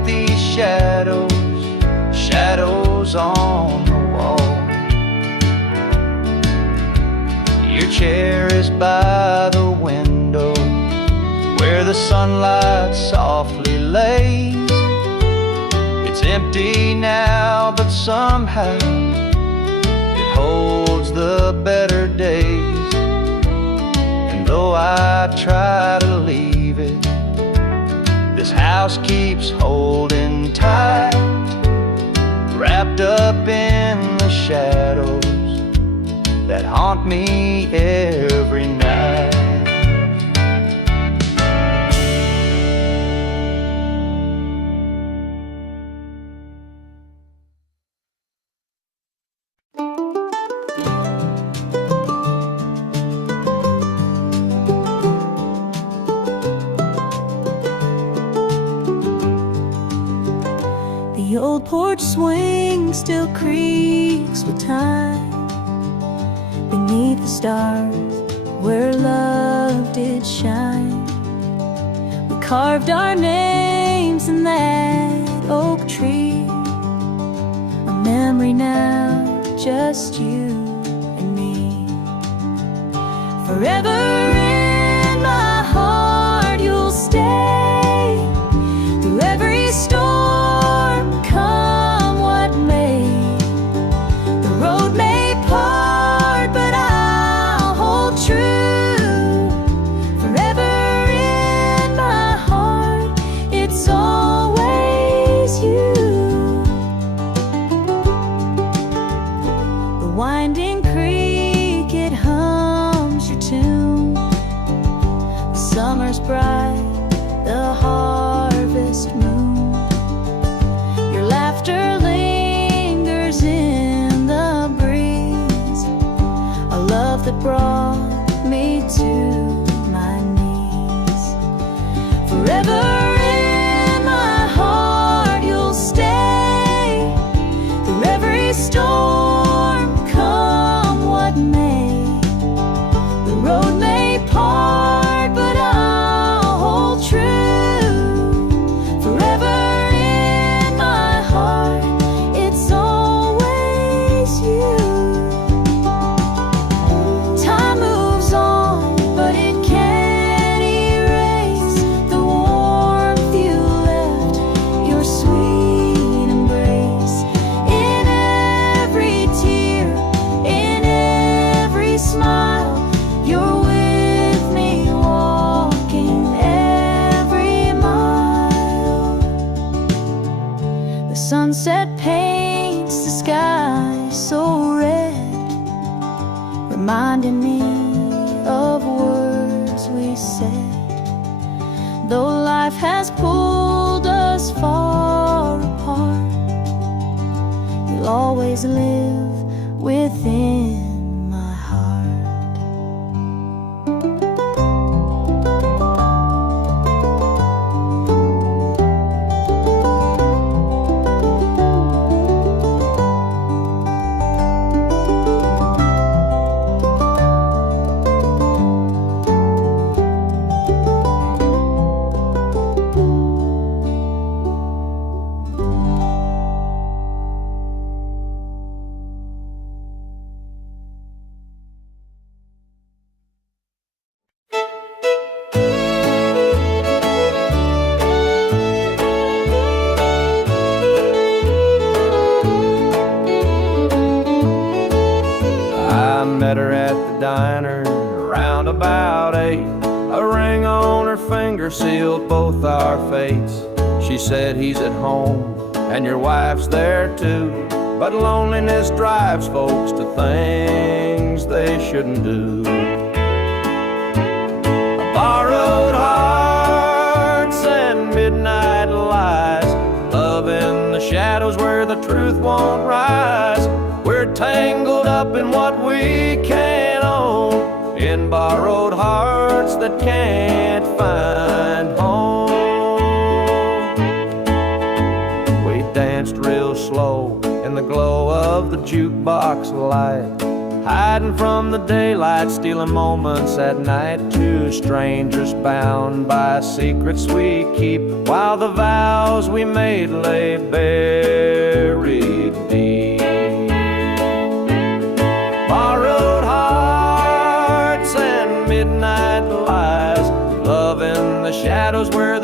chair is by the window where the sunlight softly lays. It's empty now, but somehow it holds the better days. And though I try to leave it, this house keeps holding tight, wrapped up in the shadows that haunt me every night. The old porch swing still creaks with time beneath the stars where love did shine. We carved our names in that oak tree, a memory now, just you and me. Forever in my heart you'll stay, through every storm, come what may. The road may part, but I'll hold true. Forever in my heart, it's always you. The winding creek, it hums your tune. The summer's bright, the harvest moon. Your laughter lingers in the breeze, a love that brought me to my knees. Forever in my heart you'll stay, through every storm, come what may. The road may part, but I'll hold true. Forever in my heart, it's always you. Time moves on, but it can't erase the warmth you left, your sweet embrace. In every tear, in every smile, you're with me, walking every mile. The sunset paints the sky so red, reminding me of words we said. Though life has pulled us far apart, you'll always live within my heart. I met her at the diner around about 8. A ring on her finger sealed both our fates. She said he's at home and your wife's there too, but loneliness drives folks to things they shouldn't do. Borrowed hearts and midnight lies, love in the shadows where the truth won't rise. We're tangled up in what we can't own, in borrowed hearts that can't find home. We danced real slow in the glow of the jukebox light, hiding from the daylight, stealing moments at night. Two strangers bound by secrets we keep, while the vows we made lay buried deep. Borrowed hearts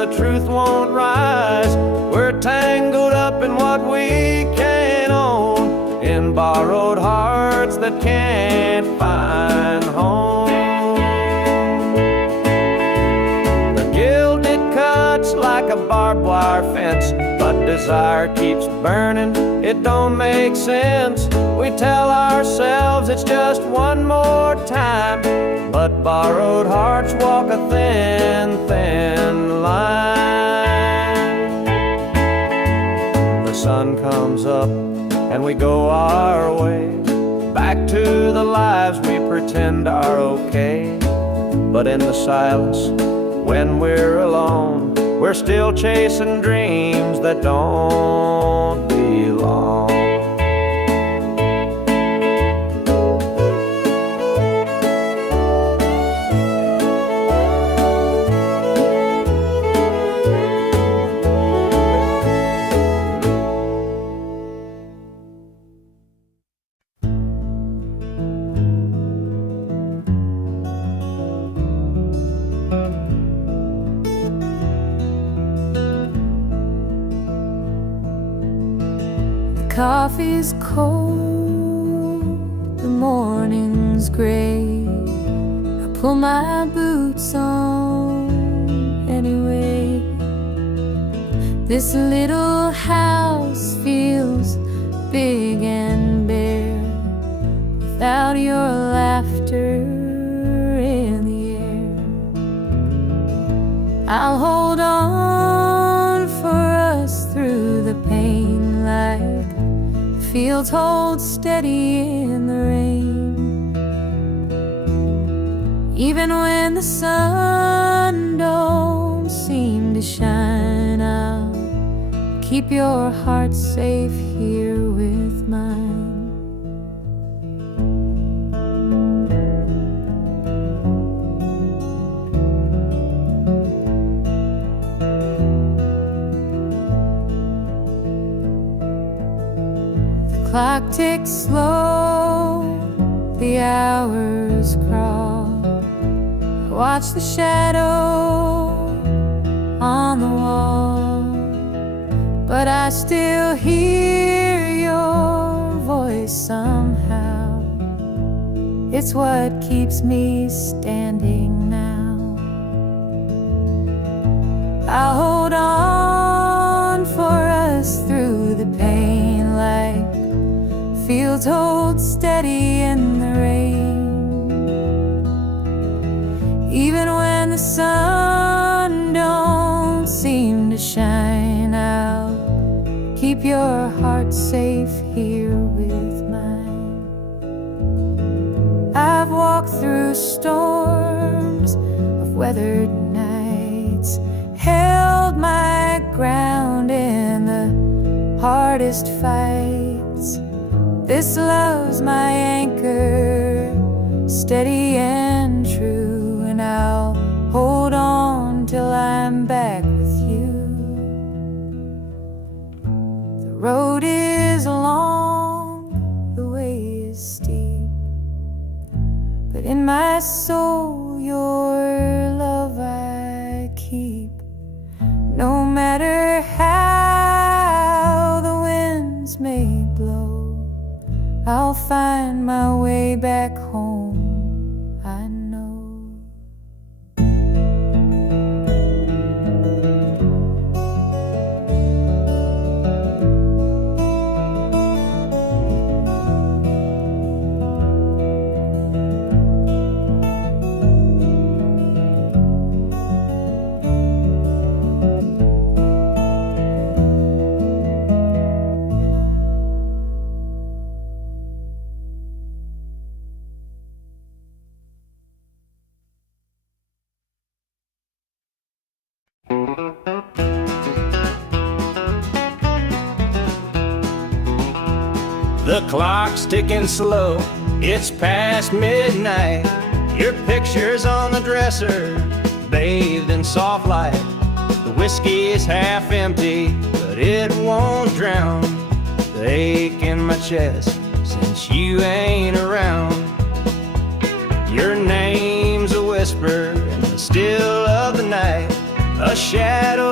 truth won't rise. We're tangled up in what we can't own, in borrowed hearts that can't find home. The guilt, it cuts like a barbed wire fence, but desire keeps burning, it don't make sense. We tell ourselves it's just one more time, but borrowed hearts walk a thin, thin line. The sun comes up and we go our way, back to the lives we pretend are okay. But in the silence, when we're alone, we're still chasing dreams that don't belong. Coffee's cold, the morning's gray. I pull my boots on anyway. This little house feels big and bare without your laughter in the air. I'll hold on for us through the pain, like fields hold steady in the rain. Even when the sun don't seem to shine, I'll keep your heart safe here with mine. Clock ticks slow, the hours crawl. I watch the shadow on the wall, but I still hear your voice somehow. It's what keeps me standing now. I'll hold on for us through the pain, like fields hold steady in the rain. Even when the sun don't seem to shine, I'll keep your heart safe here with mine. I've walked through storms of weathered nights, held my ground in the hardest fights. This love's my anchor, steady and true, and I'll hold on till I'm back with you. The road is long, the way is steep, but in my soul your love I keep. No matter how the winds may blow, I'll find my way back home, I know. The clock's ticking slow, it's past midnight. Your picture's on the dresser, bathed in soft light. The whiskey is half empty, but it won't drown the ache in my chest since you ain't around. Your name's a whisper in the still of the night, a shadow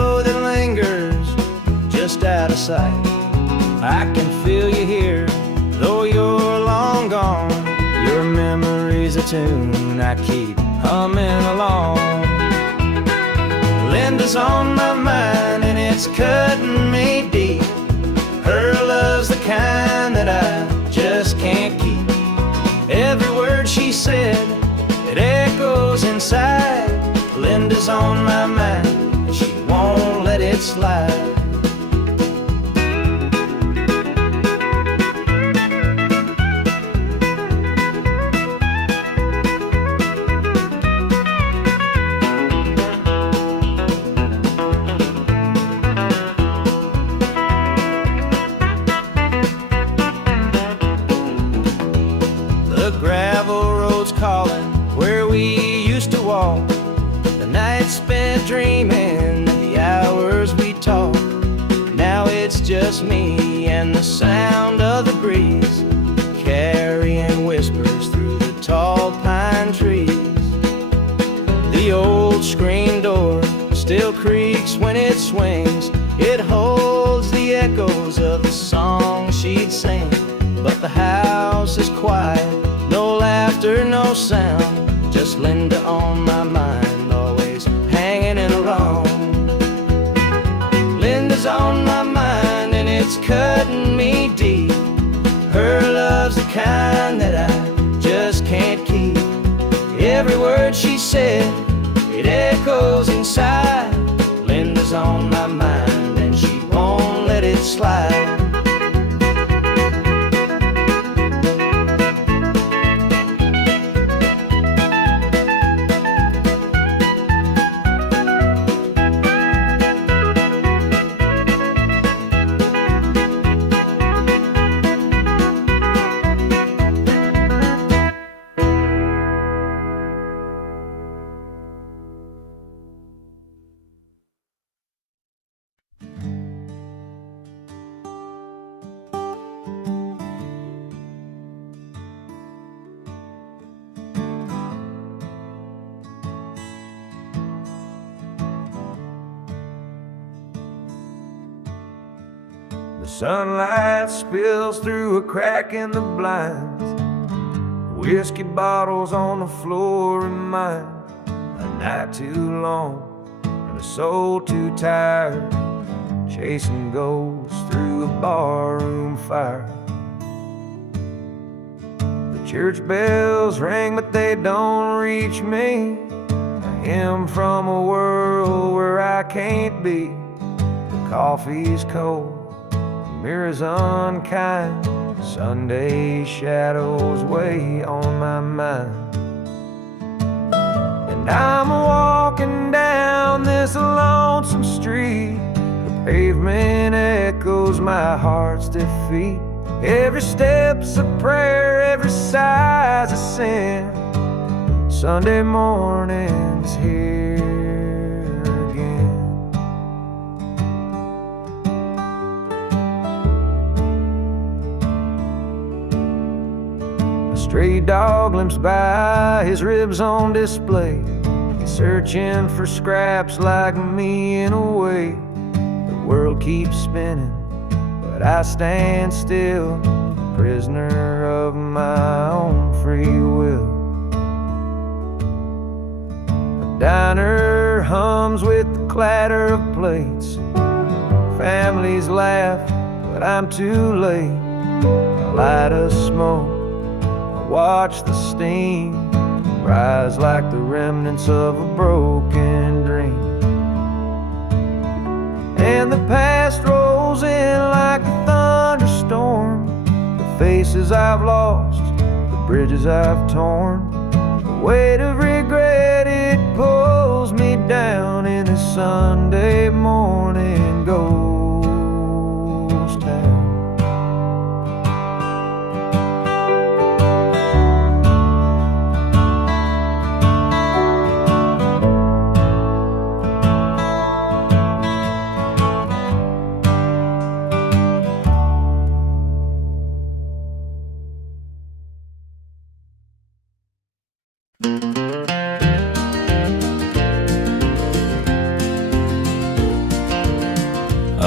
sight. I can feel you here, though you're long gone. Your memory's a tune I keep humming along. Linda's on my mind and it's cutting me deep. Her love's the kind that I just can't keep. Every word she said, it echoes inside. Linda's on my mind and she won't let it slide. The gravel road's calling where we used to walk. The nights spent dreaming, the hours we talked. Now it's just me and the sound of the breeze, carrying whispers through the tall pine trees. The old screen door still creaks when it swings. It holds the echoes of the song she'd sing. But the house is quiet, no laughter, no sound. Just Linda on my mind, always hanging along. Linda's on my mind and it's cutting me deep. Her love's the kind that I just can't keep. Every word she said, it echoes inside. Linda's on my mind and she won't let it slide. The sunlight spills through a crack in the blinds. Whiskey bottles on the floor remind a night too long and a soul too tired, chasing ghosts through a barroom fire. The church bells ring but they don't reach me, a hymn from a world where I can't be. The coffee's cold, mirrors unkind, Sunday shadows weigh on my mind. And I'm walking down this lonesome street. The pavement echoes my heart's defeat. Every step's a prayer, every sigh's a sin. Sunday morning's here again. A stray dog limps by, his ribs on display. He's searching for scraps like me in a way. The world keeps spinning, but I stand still, prisoner of my own free will. The diner hums with the clatter of plates. Families laugh, but I'm too late. I light a smoke, I watch the steam rise like the remnants of a broken dream. And the past rolls in like a thunderstorm. The faces I've lost, the bridges I've torn. The weight of regret, it pulls me down in this Sunday morning ghost town.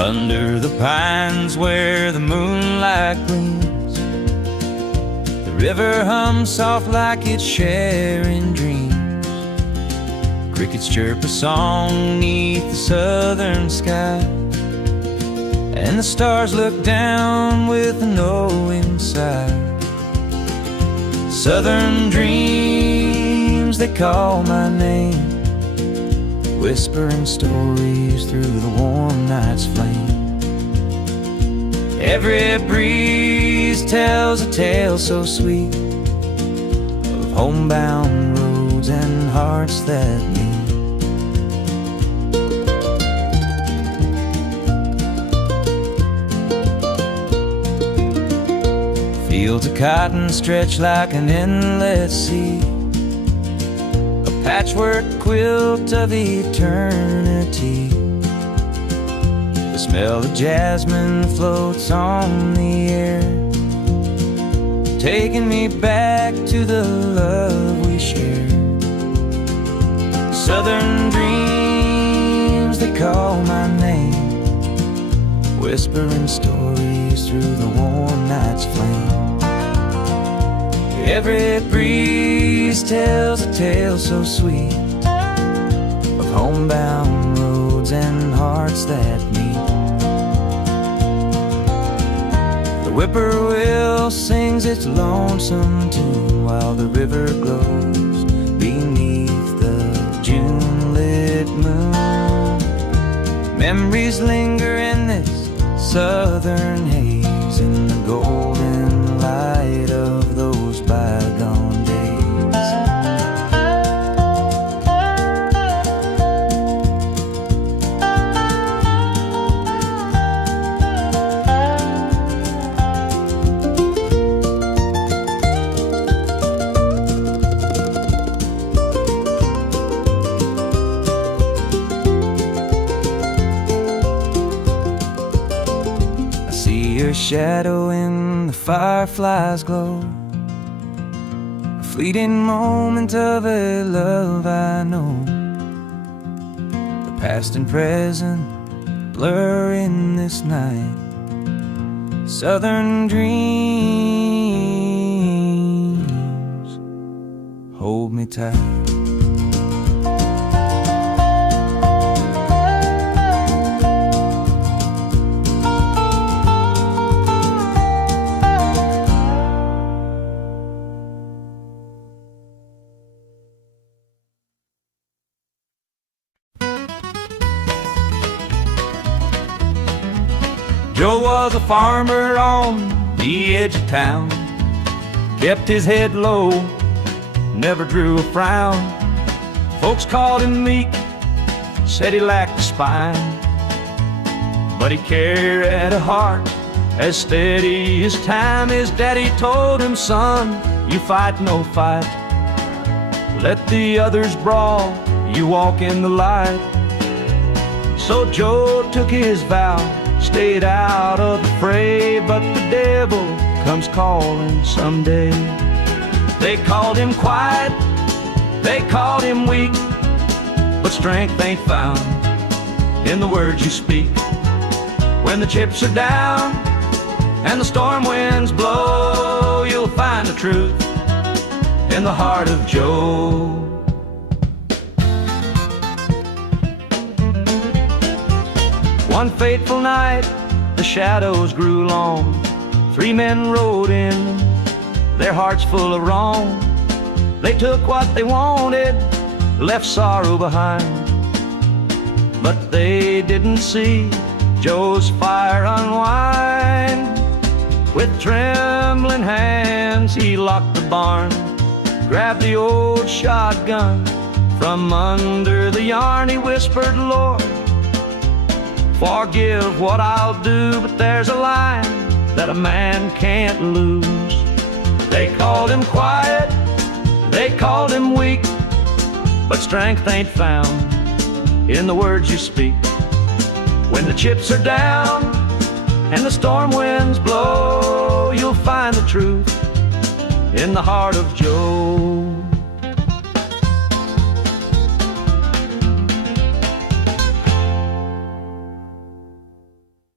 Under the pines where the moonlight gleams, the river hums soft like it's sharing dreams. Crickets chirp a song 'neath the southern sky, and the stars look down with a knowing sigh. Southern dreams, they call my name, whispering stories through the warm night's flame. Every breeze tells a tale so sweet of homebound roads and hearts that meet. Fields of cotton stretch like an endless sea, a patchwork quilt of eternity. The smell of jasmine floats on the air, taking me back to the love we shared. Southern dreams, they call my name, whispering stories through the warm night's flame. Every breeze tells a tale so sweet of homebound roads and hearts that meet. The whippoorwill sings its lonesome tune while the river glows beneath the June-lit moon. Memories linger in this southern haze, in the golden light of those bygone days. I see your shadow in the firefly's glow, a fleeting moment of a love I know. The past and present blur in this night. Southern dreams, hold me tight. Joe was a farmer on the edge of town, kept his head low, never drew a frown. Folks called him meek, said he lacked a spine, but he carried a heart as steady as time. His daddy told him, son, you fight no fight, let the others brawl, you walk in the light. So Joe took his vow, stayed out of the fray, but the devil comes calling someday. They called him quiet, they called him weak, but strength ain't found in the words you speak. When the chips are down and the storm winds blow, you'll find the truth in the heart of Joe. One fateful night, the shadows grew long. 3 men rode in, their hearts full of wrong. They took what they wanted, left sorrow behind, but they didn't see Joe's fire unwind. With trembling hands, he locked the barn, grabbed the old shotgun from under the yarn. He whispered, Lord, forgive what I'll do, but there's a line that a man can't lose. They called him quiet, they called him weak, but strength ain't found in the words you speak. When the chips are down and the storm winds blow, you'll find the truth in the heart of Joe.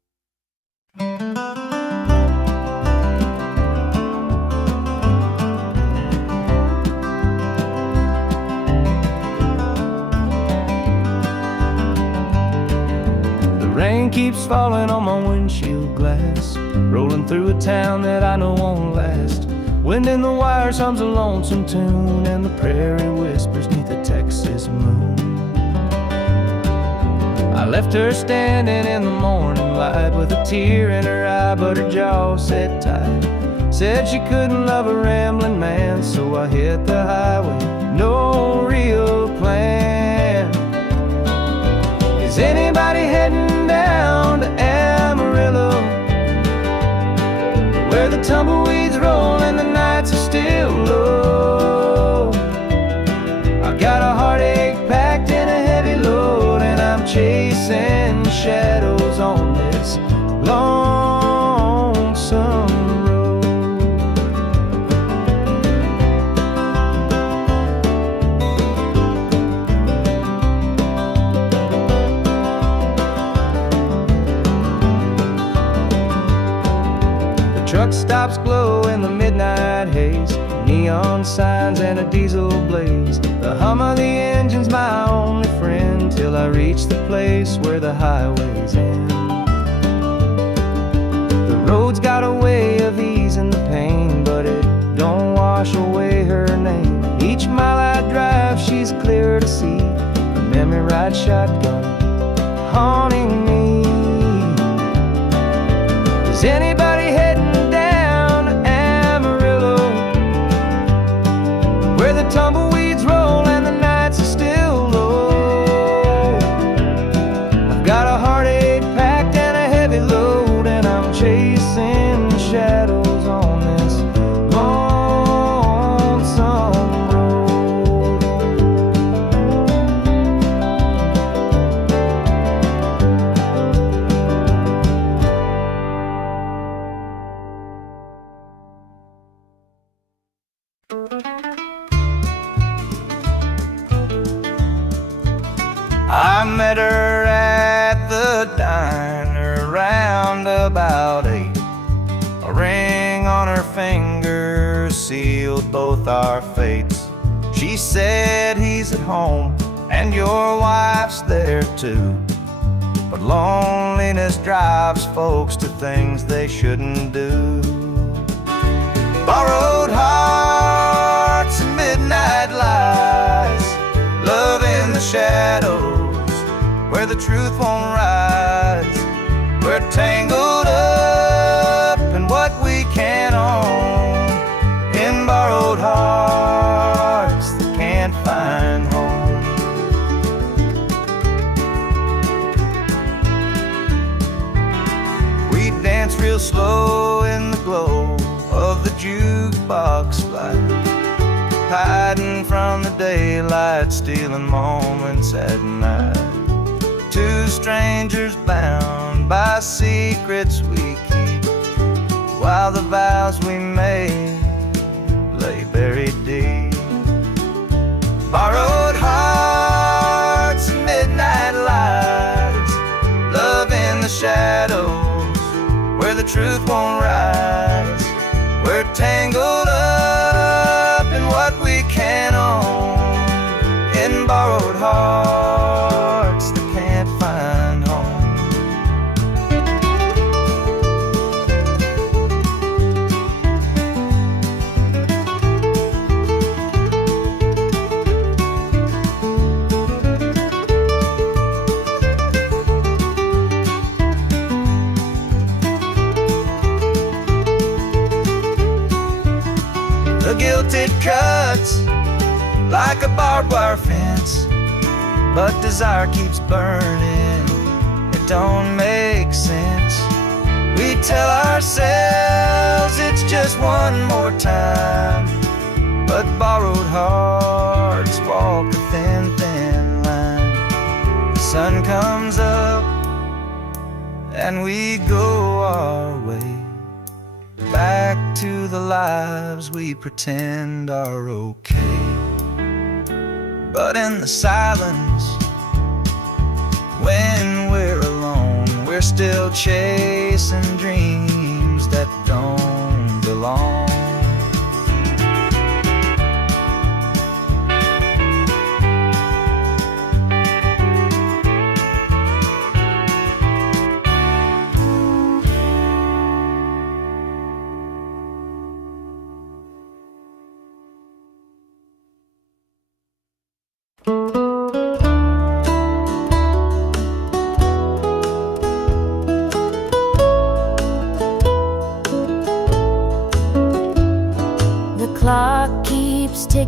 keeps falling on my windshield glass, rolling through a town that I know won't last. Wind in the wires hums a lonesome tune, and the prairie whispers 'neath the Texas moon. I left her standing in the morning light with a tear in her eye, but her jaw set tight. Said she couldn't love a rambling man, so I hit the highway, no real plan. Is anybody heading down to Amarillo, where the tumbleweeds roll and the nights are still low? I got a heartache packed in a heavy load, and I'm chasing shadows on this lonesome road. The truck stops glow in the midnight haze, neon signs and a diesel blaze. The hum of the engine's my only friend, till I reach the place where the highways end. The road's got a way of easing the pain, but it don't wash away her name. Each mile I drive, she's clearer to see, a memory ride shotgun haunting me. Is anybody heading down to Amarillo, where the tumbleweeds roll and the nights are still low? I've got a heartache packed and a heavy load, and I'm chasing shadows on this lonesome road. I met her at the diner around about 8. A ring on her finger sealed both our fates. She said he's at home and your wife's there too, but loneliness drives folks to things they shouldn't do. Borrowed hearts and midnight lies, love in the shadows where the truth won't rise. We're tangled up in what we can't own, in borrowed hearts that can't find home. We dance real slow in the glow of the jukebox light, hiding from the daylight, stealing moments at night. Two strangers bound by secrets we keep, while the vows we made lay buried deep. Borrowed hearts and midnight lights, love in the shadows where the truth won't rise. We're tangled up in what we can't own, in borrowed hearts that can't find home. The guilt it cuts like a barbed wire fence, but desire keeps burning, it don't make sense. We tell ourselves it's just one more time, but borrowed hearts walk a thin, thin line. The sun comes up and we go our way, back to the lives we pretend are okay. But in the silence, when we're alone, we're still chasing dreams that don't belong.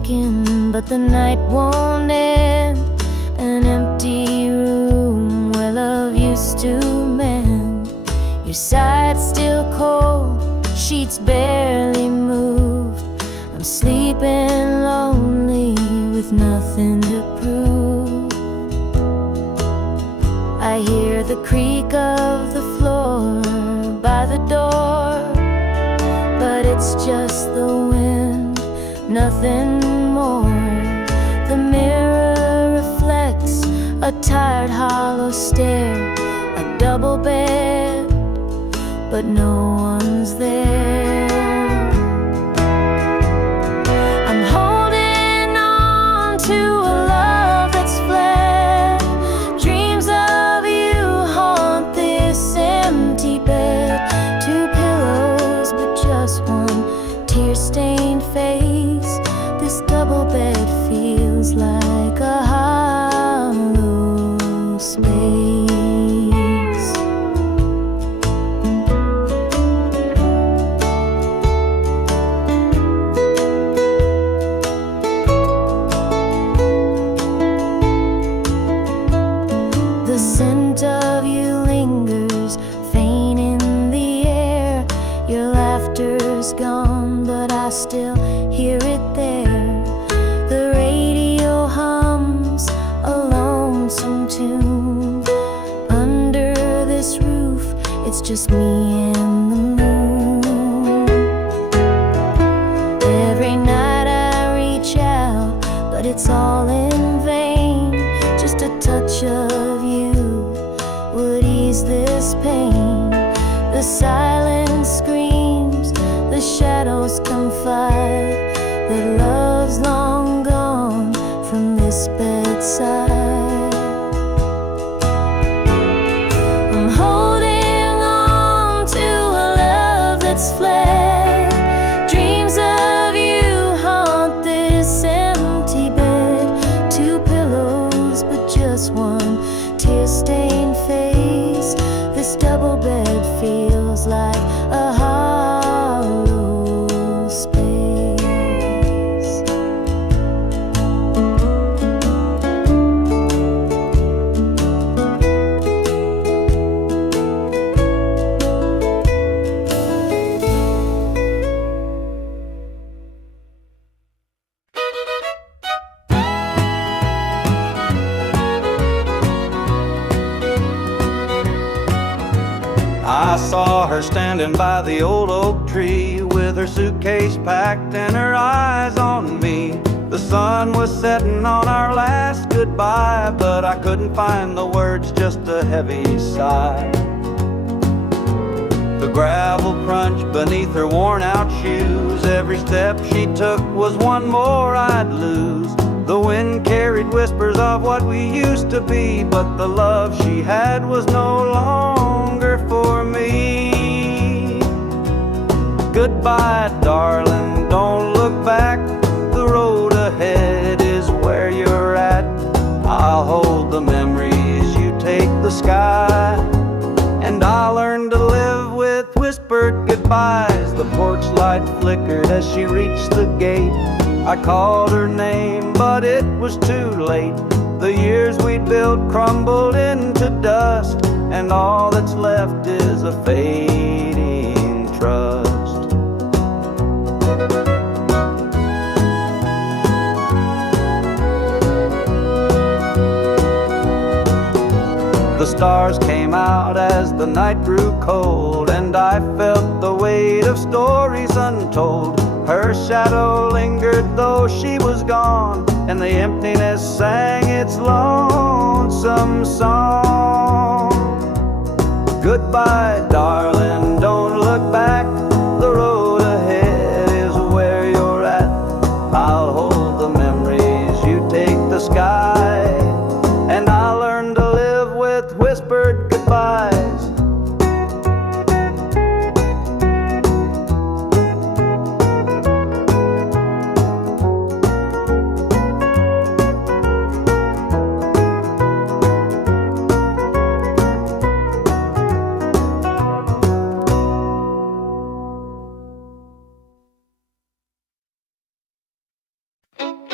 breaking, but the night won't end. An empty room where love used to mend. Your side's still cold, sheets barely moved. I'm sleeping lonely with nothing to prove. I hear the creak of the floor by the door, but it's just the wind, nothing more. The mirror reflects a tired, hollow stare. A double bed, but no one's there. I'm holding on to a love that's fled. Dreams of you haunt this empty bed. Two pillows, but just one tear-stained face. This double bed feels like a hollow space. The scent of you lingers, faint in the air. Your laughter's gone, but I still hear it there. The radio hums a lonesome tune. Under this roof, it's just me and the moon. Every night I reach out, but it's all in vain. Just a touch of you would ease this pain. The silence screams, the shadows confide that love's long gone from this bedside. I'm holding on to a love that's fled. Dreams of you haunt this empty bed. Two pillows, but just one tear-stained face. This double bed feels like a hollow space. I saw her standing by the old oak tree with her suitcase packed and her eyes on me. The sun was setting on our last goodbye, but I couldn't find the words, just a heavy sigh. The gravel crunched beneath her worn out shoes. Every step she took was one more I'd lose. The wind carried whispers of what we used to be, but the love she had was no longer for me. Goodbye, darling, don't look back. The road ahead is where you're at. I'll hold the memories, you take the sky. And I'll learn to live with whispered goodbyes. The porch light flickered as she reached the gate. I called her name, but it was too late. The years we'd built crumbled into dust, and all that's left is a fading trust. The stars came out as the night grew cold, and I felt the weight of stories untold. Her shadow lingered though she was gone, and the emptiness sang its lonesome song. Goodbye, darling, don't look back. The road ahead is where you're at. I'll hold the memories, you take the sky. And I'll learn to live with whispered goodbyes.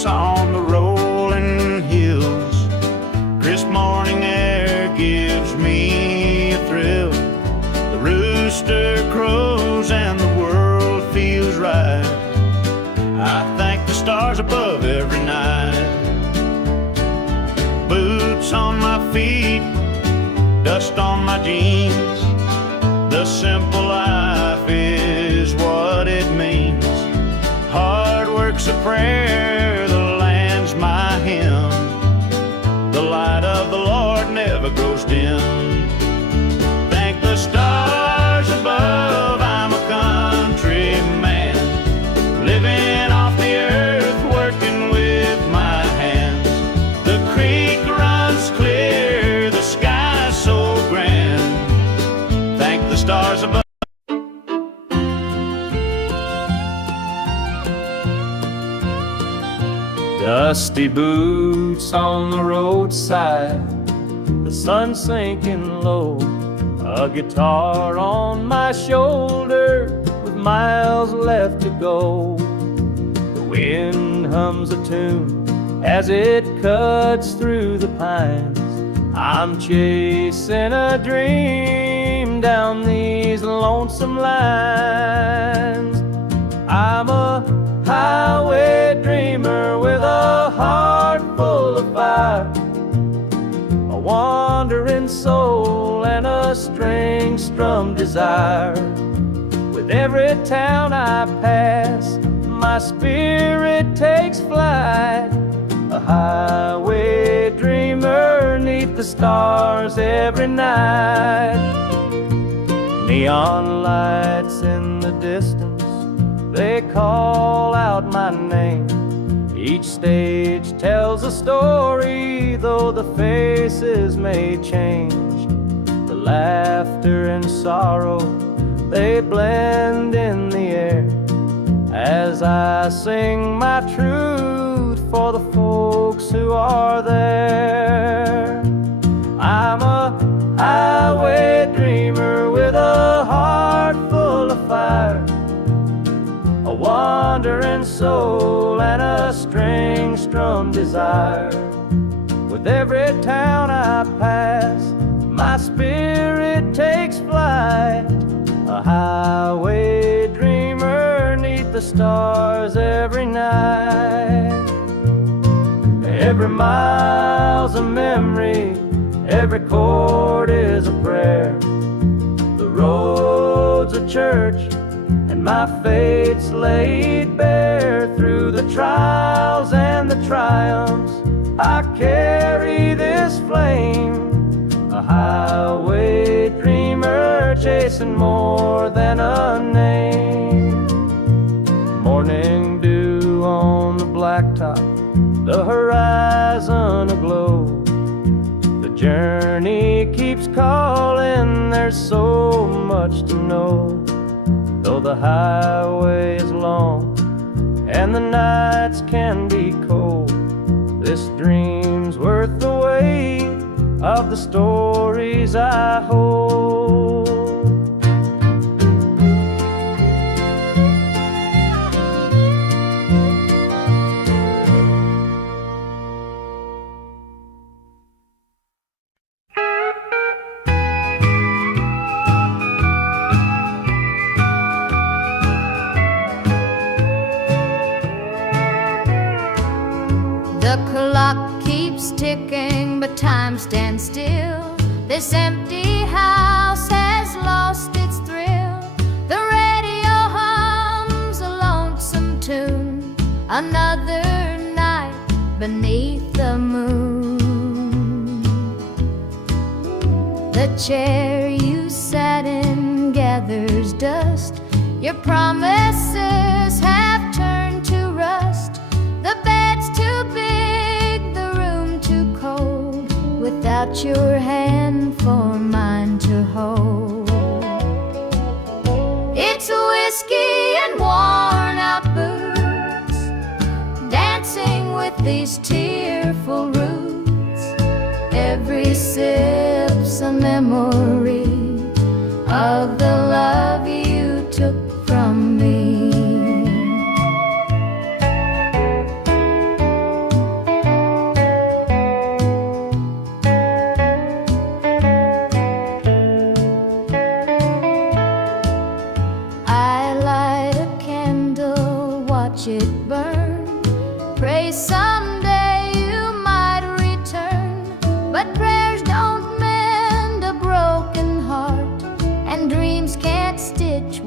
boots on the rolling hills. Crisp morning air gives me a thrill. The rooster crows and the world feels right. I thank the stars above every night. Boots on my feet, dust on my jeans. The simple life is what it means. Hard work's a prayer, the land's my hymn. The light of the Lord never grows dim. Thank the stars above, I'm a country man, living off the earth, working with my hands. The creek runs clear, the sky's so grand. Thank the stars above. Dusty boots on the roadside, the sun sinking low, a guitar on my shoulder with miles left to go. The wind hums a tune as it cuts through the pines. I'm chasing a dream down these lonesome lines. I'm a highway dreamer with a heart full of fire, a wandering soul and a string-strummed desire. With every town I pass, my spirit takes flight, a highway dreamer 'neath the stars every night. Neon lights in the distance, they call out my name. Each stage tells a story, though the faces may change. The laughter and sorrow, they blend in the air as I sing my truth for the folks who are there. I'm a highway dreamer with a heart full of fire, a wandering soul and a string-strummed desire. With every town I pass, my spirit takes flight, a highway dreamer 'neath the stars every night. Every mile's a memory, every chord is a prayer. The road's a church, and my fate's laid bare. Through the trials and the triumphs, I carry this flame, a highway dreamer chasing more than a name. Morning dew on the blacktop, the horizon aglow. The journey keeps calling, there's so much to know. Though the highway is long and the nights can be cold, this dream's worth the weight of the stories I hold. The clock keeps ticking, but time stands still. This empty house has lost its thrill. The radio hums a lonesome tune, another night beneath the moon. The chair you sat in gathers dust, your promises have turned to rust. The bed's too big, the room too cold, without your hand for mine to hold. It's whiskey and worn out boots, dancing with these tearful roots. Every sip's a memory of the love you took from me.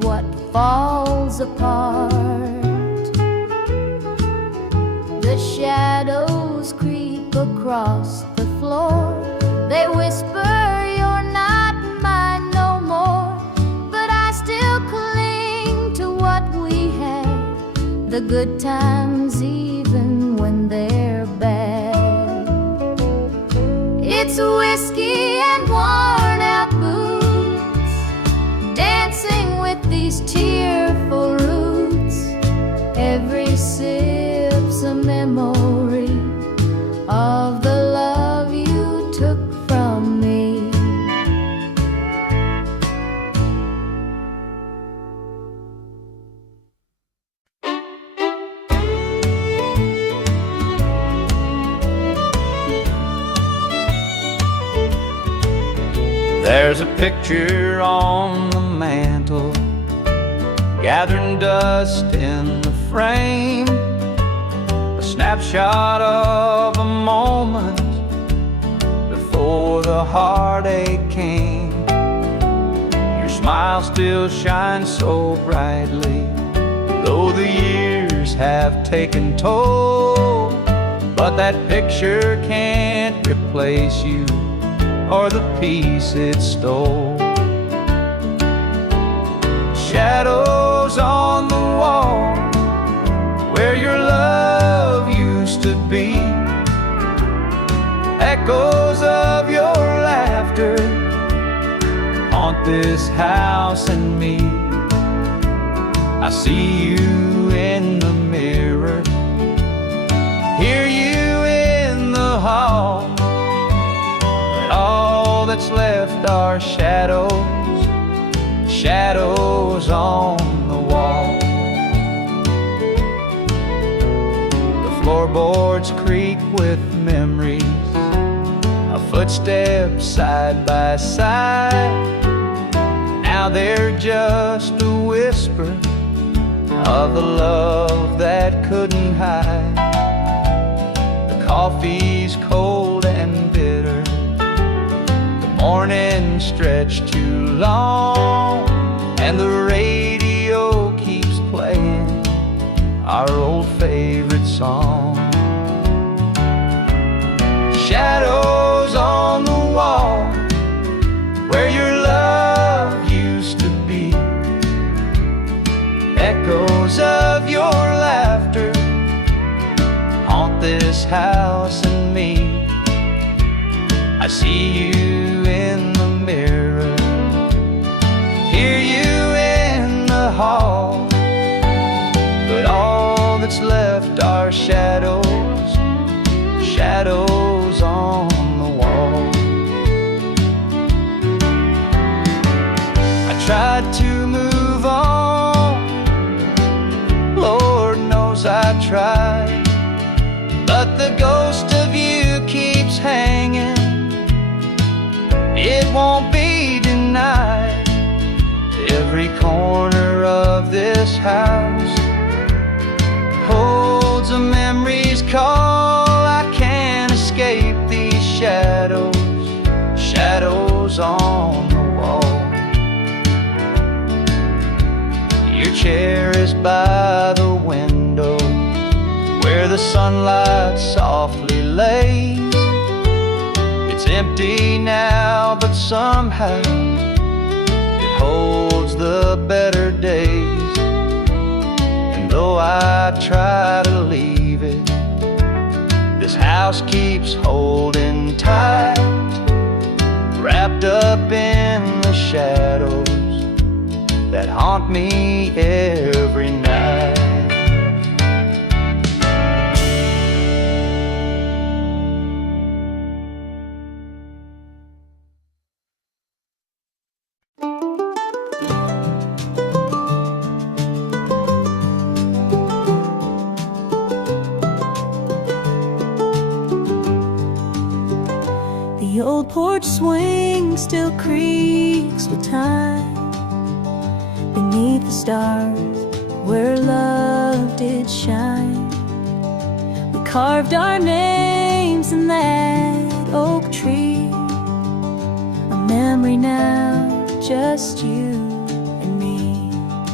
what falls apart. The shadows creep across the floor. They whisper, "You're not mine no more." But I still cling to what we had, the good times even when they're bad. It's whiskey and worn out boots, dancing with these tearful roots. Every sip's a memory of the love you took from me. There's a picture on the mantle, gathering dust in the frame, a snapshot of a moment before the heartache came. Your smile still shines so brightly, though the years have taken toll. But that picture can't replace you or the peace it stole. Shadows on the wall where your love used to be, echoes of your laughter haunt this house and me. I see you in the mirror, hear you in the hall. All that's left are shadows, shadows on the wall. The floorboards creak with memories of footsteps side by side. Now they're just a whisper of the love that couldn't hide. The coffee's cold and bitter, morning stretched too long, and the radio keeps playing our old favorite song. Shadows on the wall where your love used to be, echoes of your laughter haunt this house and me. I see you in the mirror, hear you in the hall. But all that's left are shadows, shadows on the wall. I tried to move on, Lord knows I tried, but the ghost of you keeps hanging. It won't be denied. Every corner of this house holds a memory's call. I can't escape these shadows, shadows on the wall. Your chair is by the window where the sunlight softly lays. It's empty now, but somehow it holds the better days. And though I try to leave it, this house keeps holding tight, wrapped up in the shadows that haunt me every night. The old porch swing still creaks with time beneath the stars where love did shine. We carved our names in that oak tree, a memory now, just you and me.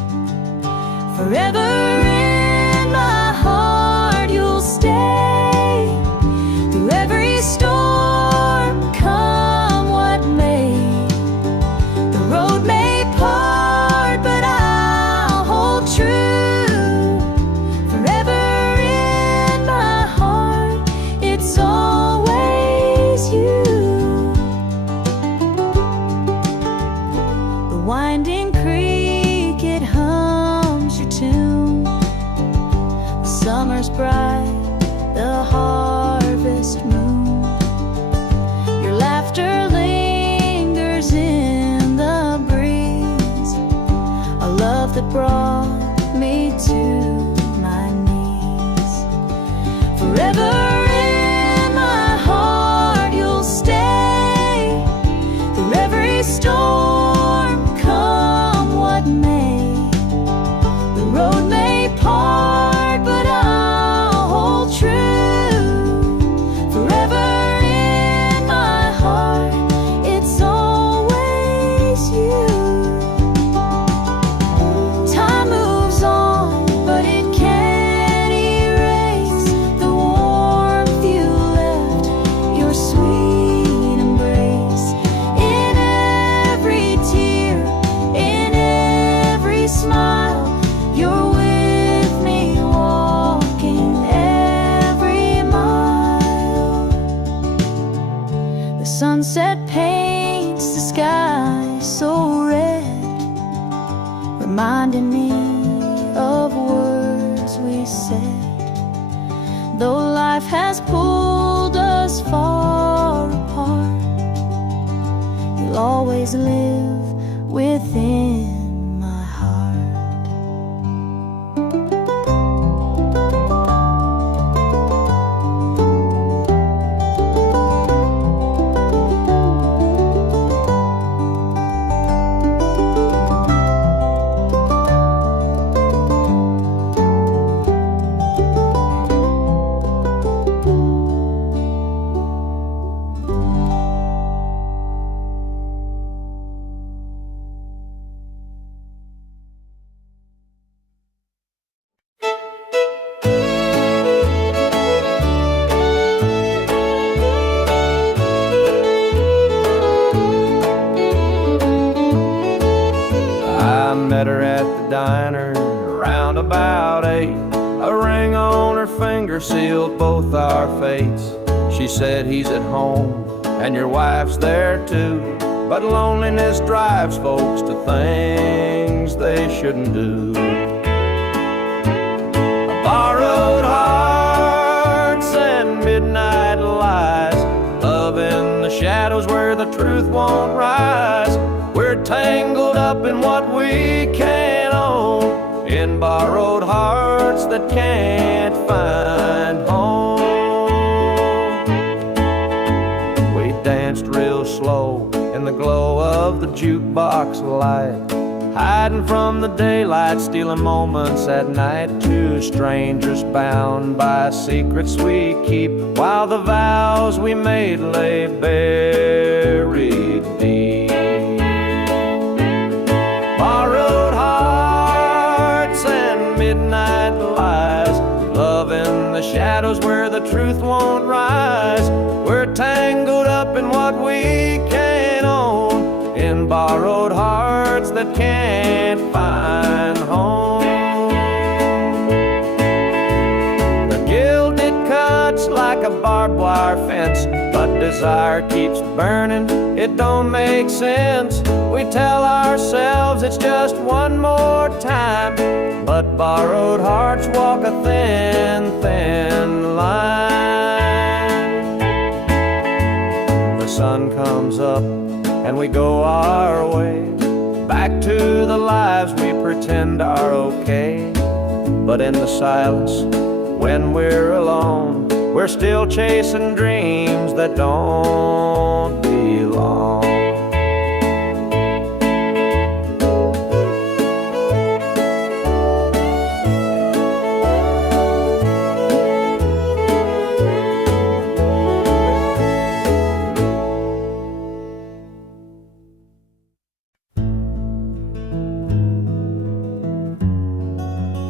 Forever in my heart you'll stay. Through every storm, come what may. The road may part, but I'll hold true. Forever in my heart, it's always you. The winding creek, it hums your tune. The summer's bright, the harvest moon. Your laughter lingers in the breeze. A love that brought me to my knees. Forever in my heart you'll stay. Through every storm, come what may. The road may part, but I'll hold true. Forever in my heart, it's always you. Time moves on, but it can't erase the warmth you left, your sweet embrace. In every tear, in every smile, you're with me walking every mile. The sunset paints the sky so red, reminding me of words we said. Though life has pulled us far apart, you'll always live within my heart. I met her at the diner around about 8. A ring on her finger sealed both our fates. She said he's at home and your wife's there too, but loneliness drives folks to things they shouldn't do. Borrowed hearts and midnight lies, love in the shadows where the truth won't rise. We're tangled up in what we can't own, in borrowed hearts that can't find home. We danced real slow in the glow of the jukebox light, hiding from the daylight, stealing moments at night. Two strangers bound by secrets we keep, while the vows we made lay buried deep. Borrowed hearts and midnight lies, love in the shadows where the truth won't rise. We're tangled up in what we can't own, in borrowed hearts that can't find home. The gilded cuts like a barbed wire fence, but desire keeps burning, it don't make sense. We tell ourselves it's just one more time, but borrowed hearts walk a thin, thin line. The sun comes up and we go our way, back to the lives we pretend are okay. But in the silence, when we're alone, we're still chasing dreams that don't belong.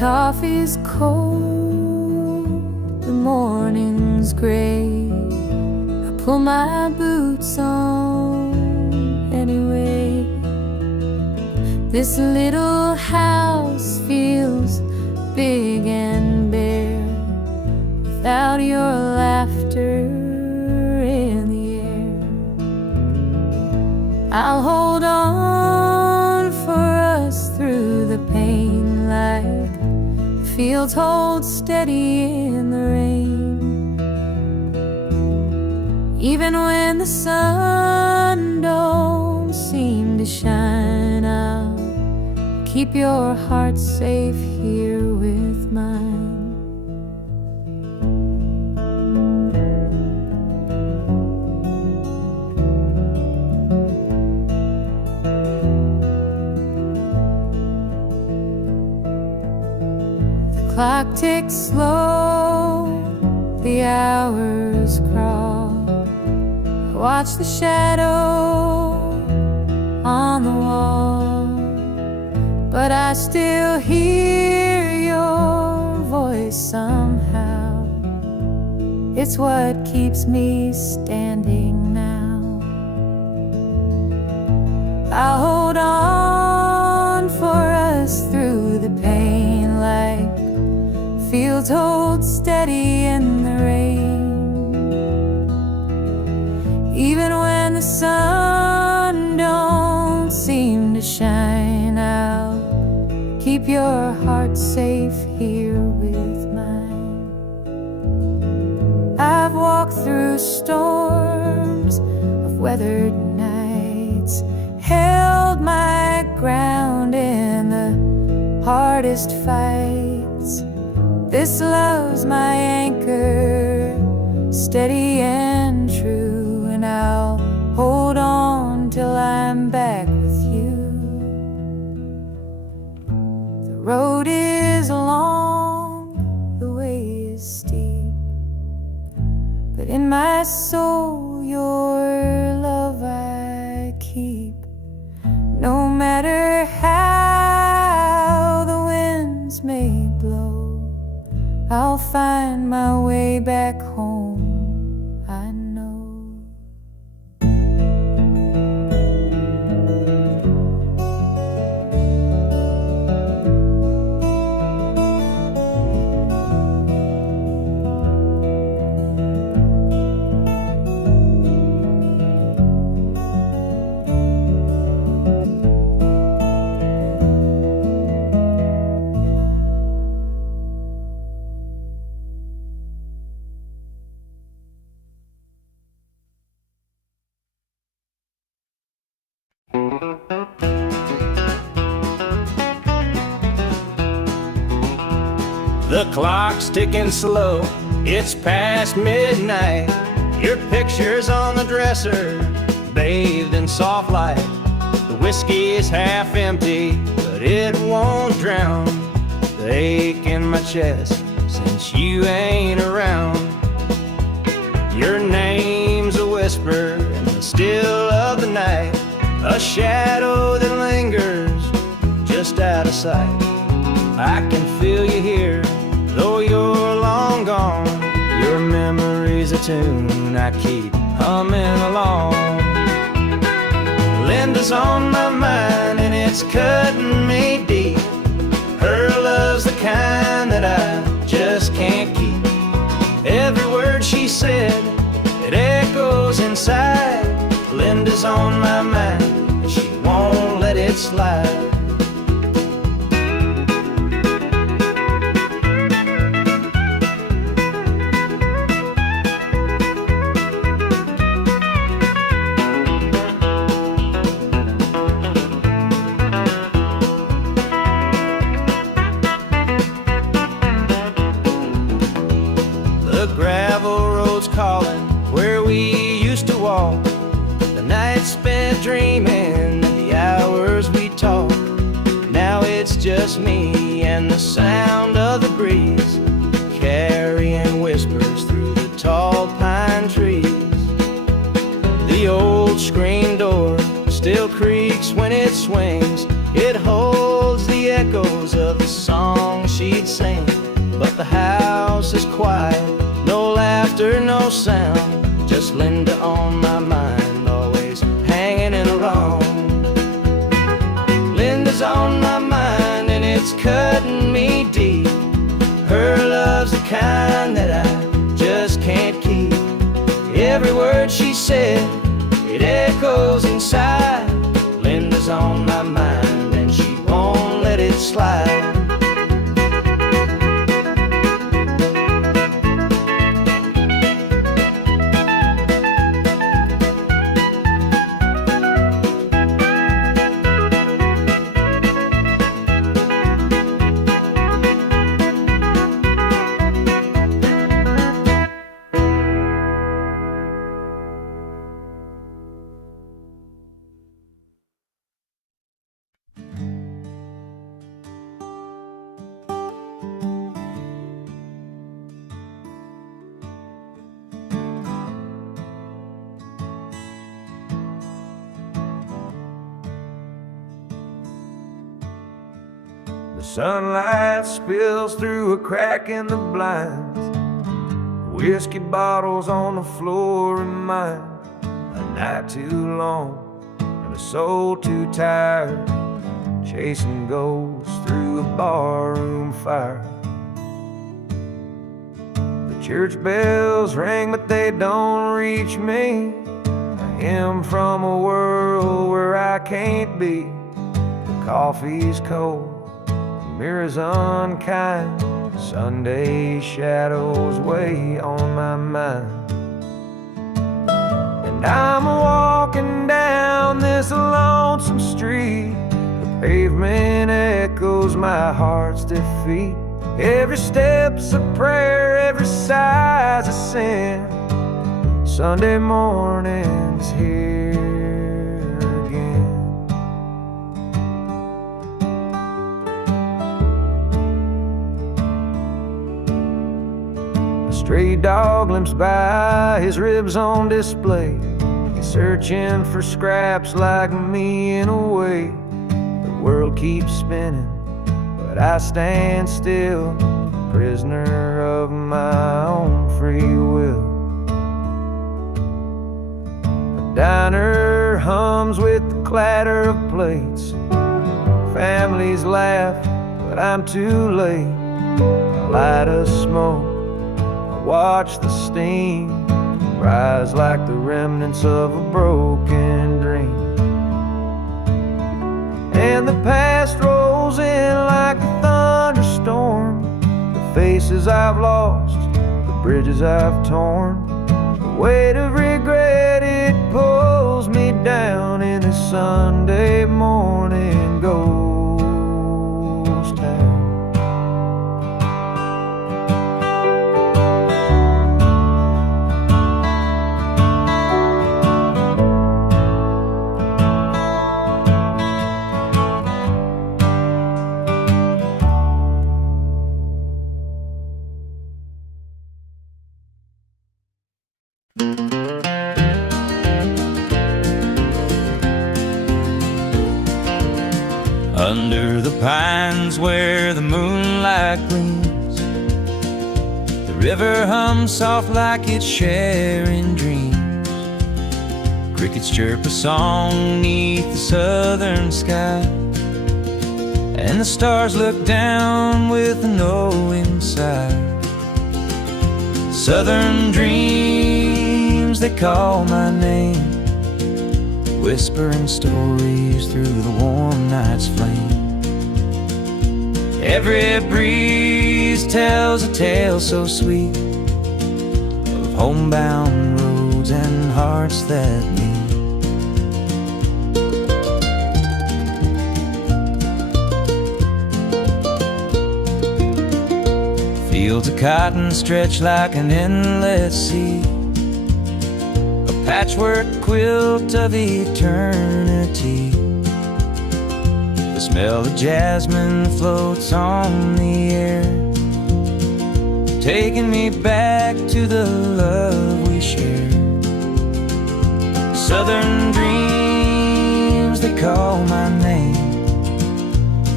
coffee's cold, the morning's gray. I pull my boots on anyway. This little house feels big and bare without your laughter in the air. I'll hold on for us through the pain, like fields hold steady in the rain. Even when the sun don't seem to shine, I'll keep your heart safe here with mine. The clock ticks slow, the hours crawl. I watch the shadow on the wall, but I still hear your voice somehow. It's what keeps me standing now. I'll hold on for us through the pain, like fields hold steady in the rain. Even when the sun don't seem to shine, I'll keep your heart safe here with mine. I've walked through storms of weathered nights, held my ground in the hardest fights. This love's my anchor, steady and true, and I'll hold on till I'm back with you. The road is long, the way is steep, but in my soul your love I keep. No matter how the winds may blow, I'll find my way back home, I know. The clock's ticking slow, it's past midnight. Your picture's on the dresser, bathed in soft light. The whiskey is half empty, but it won't drown the ache in my chest since you ain't around. Your name's a whisper in the still of the night, a shadow that lingers just out of sight. I can feel you here, though you're long gone. Your memory's a tune I keep humming along. Linda's on my mind and it's cutting me deep. Her love's the kind that I just can't keep. Every word she said, it echoes inside. Linda's on my mind and she won't let it slide. The gravel road's calling where we used to walk. The nights spent dreaming, the hours we talked. Now it's just me and the sound of the breeze, carrying whispers through the tall pine trees. The old screen door still creaks when it swings. It holds the echoes of the songs she'd sing. But the house is quiet, no laughter, no sound, just Linda on my mind, always hanging along. Linda's on my mind and it's cutting me deep. Her love's the kind that I just can't keep. Every word she said, it echoes inside. Linda's on my mind and she won't let it slide. The sunlight spills through a crack in the blinds. Whiskey bottles on the floor remind a night too long and a soul too tired, chasing ghosts through a barroom fire. The church bells ring but they don't reach me, a hymn from a world where I can't be. The coffee's cold, mirror's unkind, Sunday shadows weigh on my mind. And I'm walking down this lonesome street, the pavement echoes my heart's defeat. Every step's a prayer, every sigh's a sin. Sunday morning's here again. Stray dog limps by, his ribs on display. He's searching for scraps like me in a way. The world keeps spinning, but I stand still, prisoner of my own free will. The diner hums with the clatter of plates. Families laugh, but I'm too late. I light a smoke, watch the steam rise like the remnants of a broken dream. And the past rolls in like a thunderstorm. The faces I've lost, the bridges I've torn. The weight of regret, it pulls me down in this Sunday morning ghost town. Under the pines where the moonlight gleams, the river hums soft like it's sharing dreams. Crickets chirp a song neath the southern sky, and the stars look down with a knowing sigh. Southern dreams, they call my name, whispering stories through the warm night's flame. Every breeze tells a tale so sweet of homebound roads and hearts that meet. Fields of cotton stretch like an endless sea, a patchwork quilt of eternity. The smell of jasmine floats on the air, taking me back to the love we shared. Southern dreams, they call my name,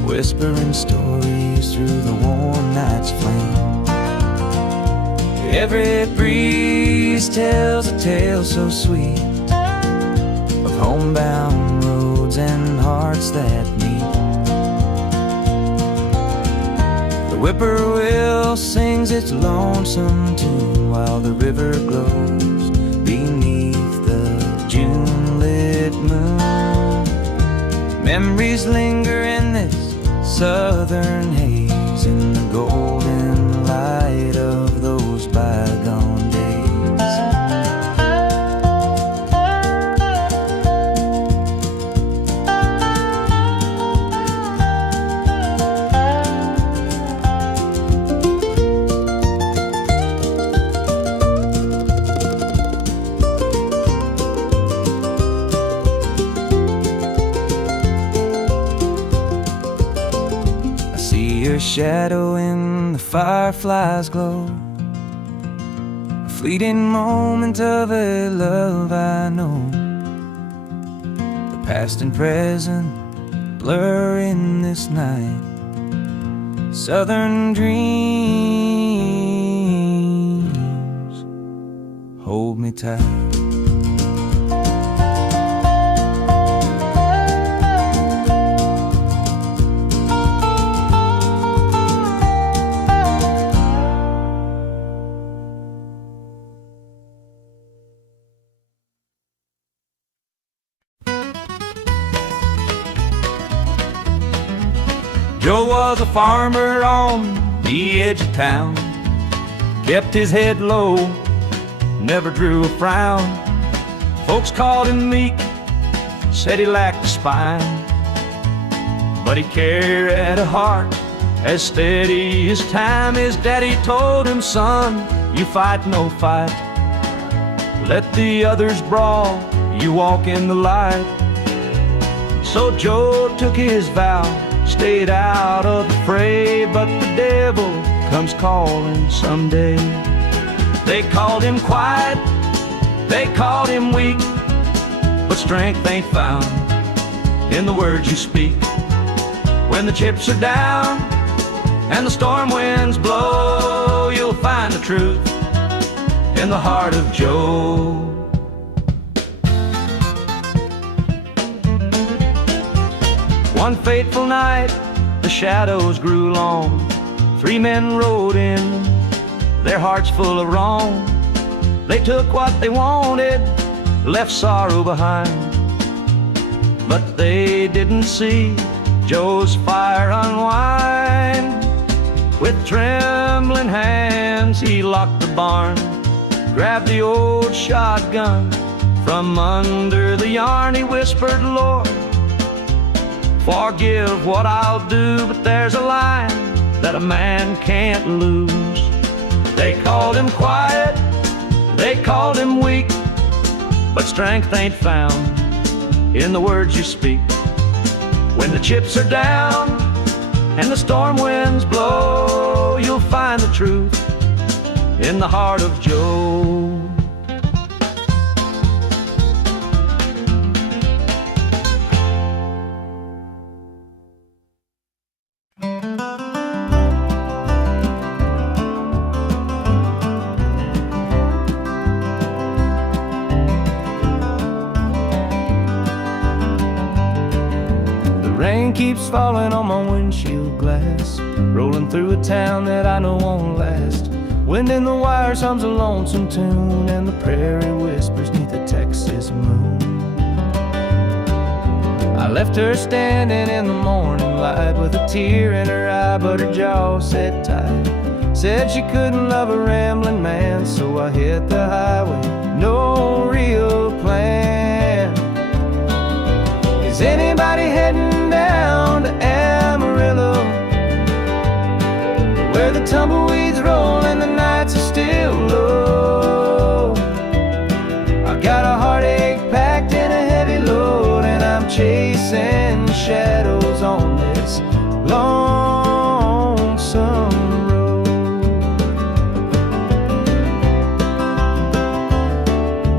whispering stories through the warm night's flame. Every breeze tells a tale so sweet of homebound roads and hearts that meet. The whippoorwill sings its lonesome tune while the river glows beneath the June-lit moon. Memories linger in this southern haze, in the golden light of those bygone days. Your shadow in the firefly's glow, a fleeting moment of a love I know. The past and present blur in this night. Southern dreams hold me tight. Joe was a farmer on the edge of town, kept his head low, never drew a frown. Folks called him meek, said he lacked a spine, but he carried a heart as steady as time. His daddy told him, son, you fight no fight, let the others brawl, you walk in the light. So Joe took his vow, stayed out of the fray, but the devil comes calling someday. They called him quiet, they called him weak, but strength ain't found in the words you speak. When the chips are down and the storm winds blow, you'll find the truth in the heart of Joe. One fateful night, the shadows grew long. 3 men rode in, their hearts full of wrong. They took what they wanted, left sorrow behind, but they didn't see Joe's fire unwind. With trembling hands, he locked the barn, grabbed the old shotgun from under the yarn. He whispered, Lord, forgive what I'll do, but there's a line that a man can't lose. They called him quiet, they called him weak, but strength ain't found in the words you speak. When the chips are down and the storm winds blow, you'll find the truth in the heart of Joe. Rain keeps falling on my windshield glass, rolling through a town that I know won't last. Wind in the wires hums a lonesome tune, and the prairie whispers neath the Texas moon. I left her standing in the morning light with a tear in her eye, but her jaw set tight. Said she couldn't love a rambling man, so I hit the highway, no real plan. Is anybody heading down to Amarillo, where the tumbleweeds roll and the nights are still low? I got a heartache packed in a heavy load, and I'm chasing shadows on this lonesome road.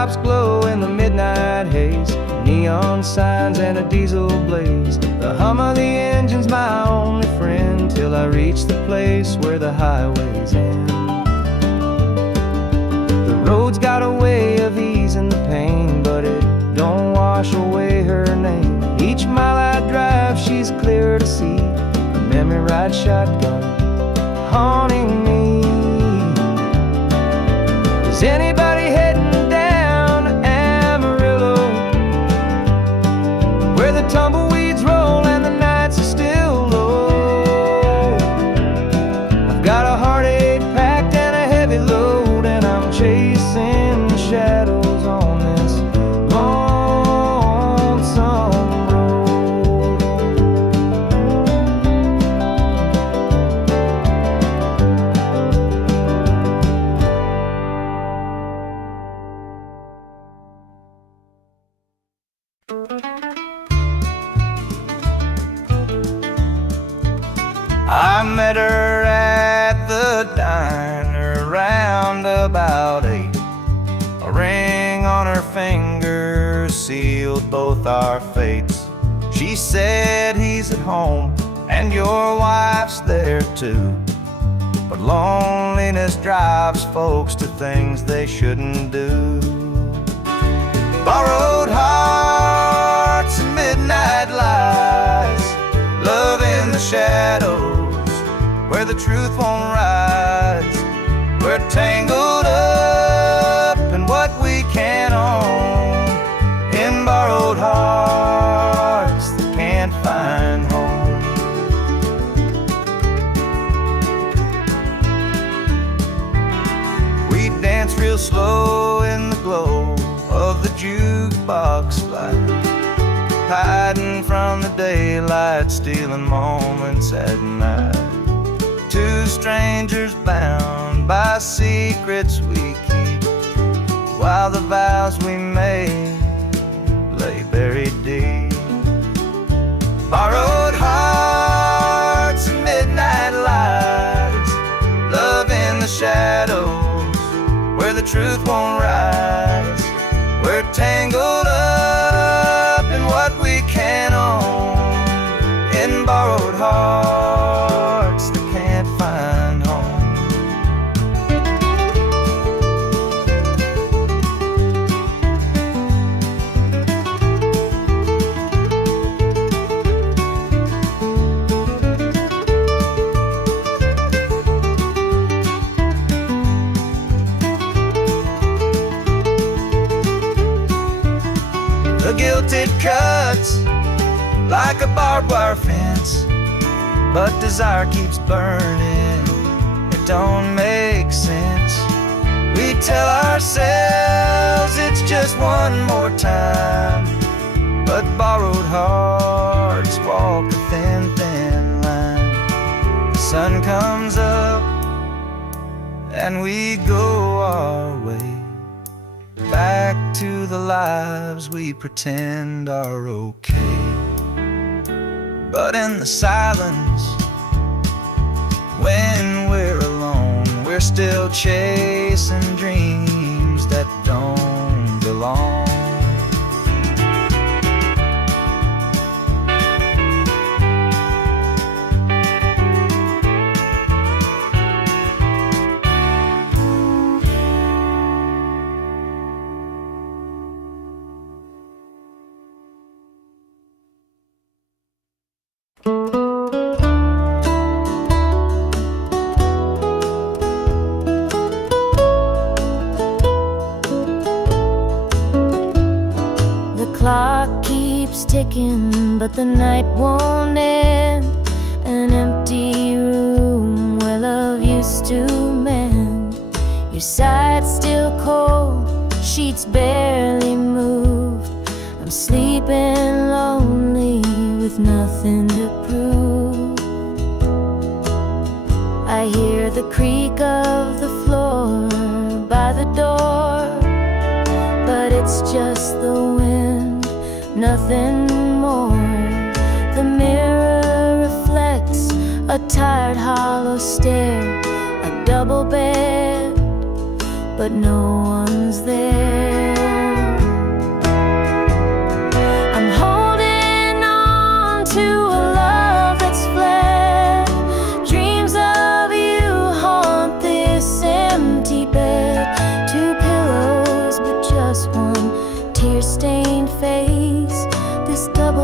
stops glow in the midnight haze, neon signs and a diesel blaze. The hum of the engine's my only friend, till I reach the place where the highways end. The road's got a way of easing the pain, but it don't wash away her name. Each mile I drive, she's clear to see, a memory ride shotgun haunting me. Is anybody heading down to Amarillo, where the tumbleweeds roll and the nights are still low? I've got a heartache packed and a heavy load, and I'm chasing shadows on this lonesome I met her at the diner round about 8. A ring on her finger sealed both our fates. She said he's at home and your wife's there too, but loneliness drives folks to things they shouldn't do. Borrowed hearts and midnight lies, love in the shadows where the truth won't rise. We're tangled up in what we can't own, in borrowed hearts that can't find home. We dance real slow in the glow of the jukebox light, hiding from the daylight, stealing moments at night. Two strangers bound by secrets we keep, while the vows we made lay buried deep. Borrowed hearts and midnight lights, love in the shadows where the truth won't rise. We're tangled up in what we can't own, in borrowed hearts that can't find home. The guilt it cuts like a barbed wire fence, but desire keeps burning. It don't make sense. We tell ourselves it's just one more time, but borrowed hearts walk a thin, thin line. The sun comes up and we go our way, back to the lives we pretend are okay. But in the silence, when we're alone, we're still chasing dreams that don't belong. Clock keeps ticking, but the night won't end. An empty room where love used to mend. Your side's still cold, sheets barely moved. I'm sleeping lonely with nothing to prove. I hear the creak of the floor by the door, but it's just the wind, nothing more. The mirror reflects a tired, hollow stare. A double bed, but no one's there.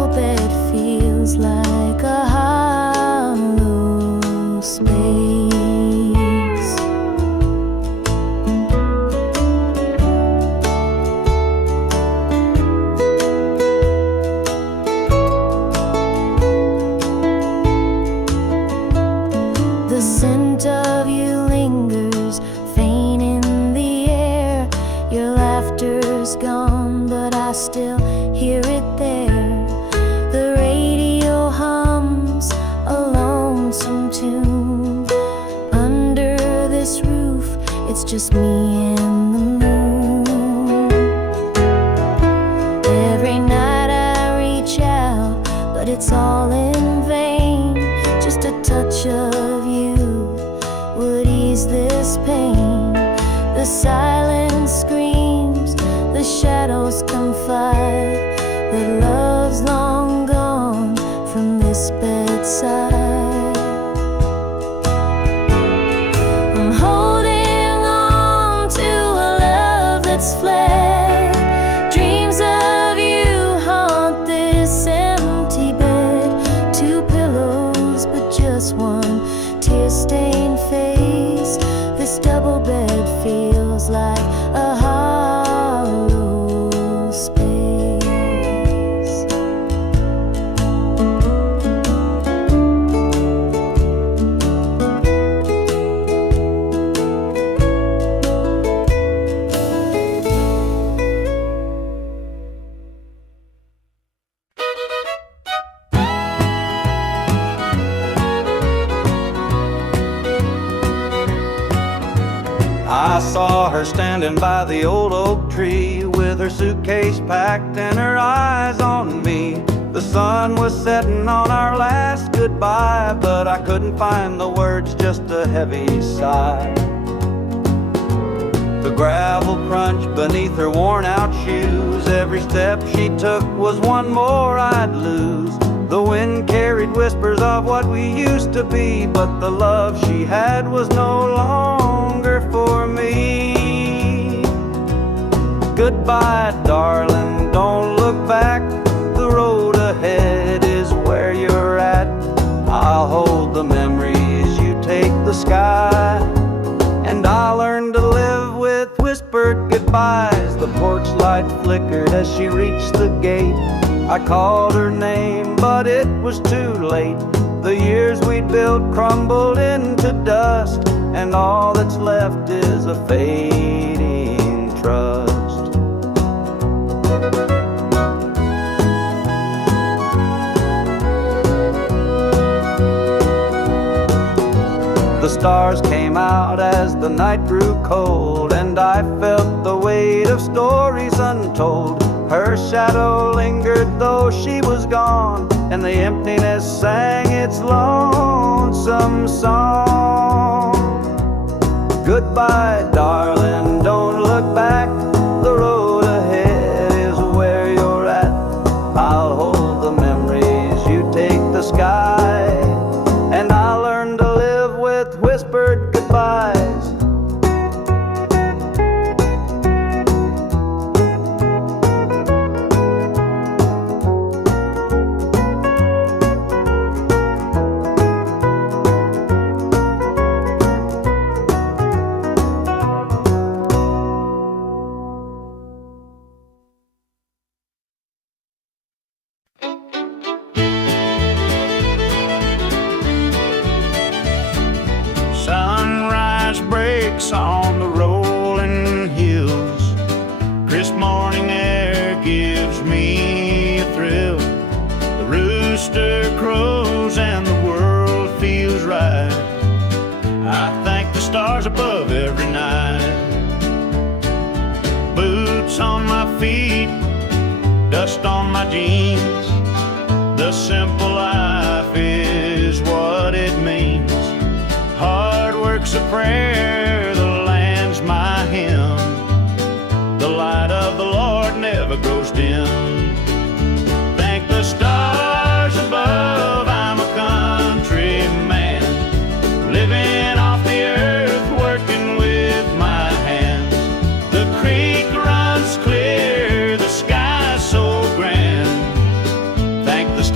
double bed feels like a hollow space. The scent of you lingers, faint in the air. Your laughter's gone, but I still hear it there. The radio hums a lonesome tune. Under this roof, it's just me and the moon. Every night I reach out, but it's all in vain. Just a touch of you would ease this pain. The silence screams, the shadows confide that love's long gone from this bedside. I'm holding on to a love that's fled. Dreams of you haunt this empty bed. Two pillows, but just one tear-stained face. This double bed feels like a hollow space. I saw her standing by the old oak tree with her suitcase packed and her eyes on me. The sun was setting on our last goodbye, but I couldn't find the words, just a heavy sigh. The gravel crunched beneath her worn out shoes. Every step she took was one more I'd lose. The wind carried whispers of what we used to be, but the love she had was no longer for me. Goodbye, darling, don't look back. The road ahead is where you're at. I'll hold the memories, you take the sky. And I'll learn to live with whispered goodbyes. The porch light flickered as she reached the gate. I called her name, but it was too late. The years we'd built crumbled into dust, and all that's left is a fading trust. The stars came out as the night grew cold, and I felt the weight of stories untold. Her shadow lingered though she was gone, and the emptiness sang its lonesome song. Goodbye, darling, don't look back. The road ahead is where you're at. I'll hold the memories, you take the sky. And I'll learn to live with whispered goodbyes. Sunrise breaks on the rolling hills. Crisp morning air gives me a thrill. The rooster crows and the world feels right. I thank the stars above every night. Boots on my feet, dust on my jeans. The simple life is what it means. Hard work's a prayer, the land's my hymn. The light of the Lord never grows dim. Thank the stars above, I'm a countryman, living off the earth, working with my hands. The creek runs clear, the sky's so grand. Thank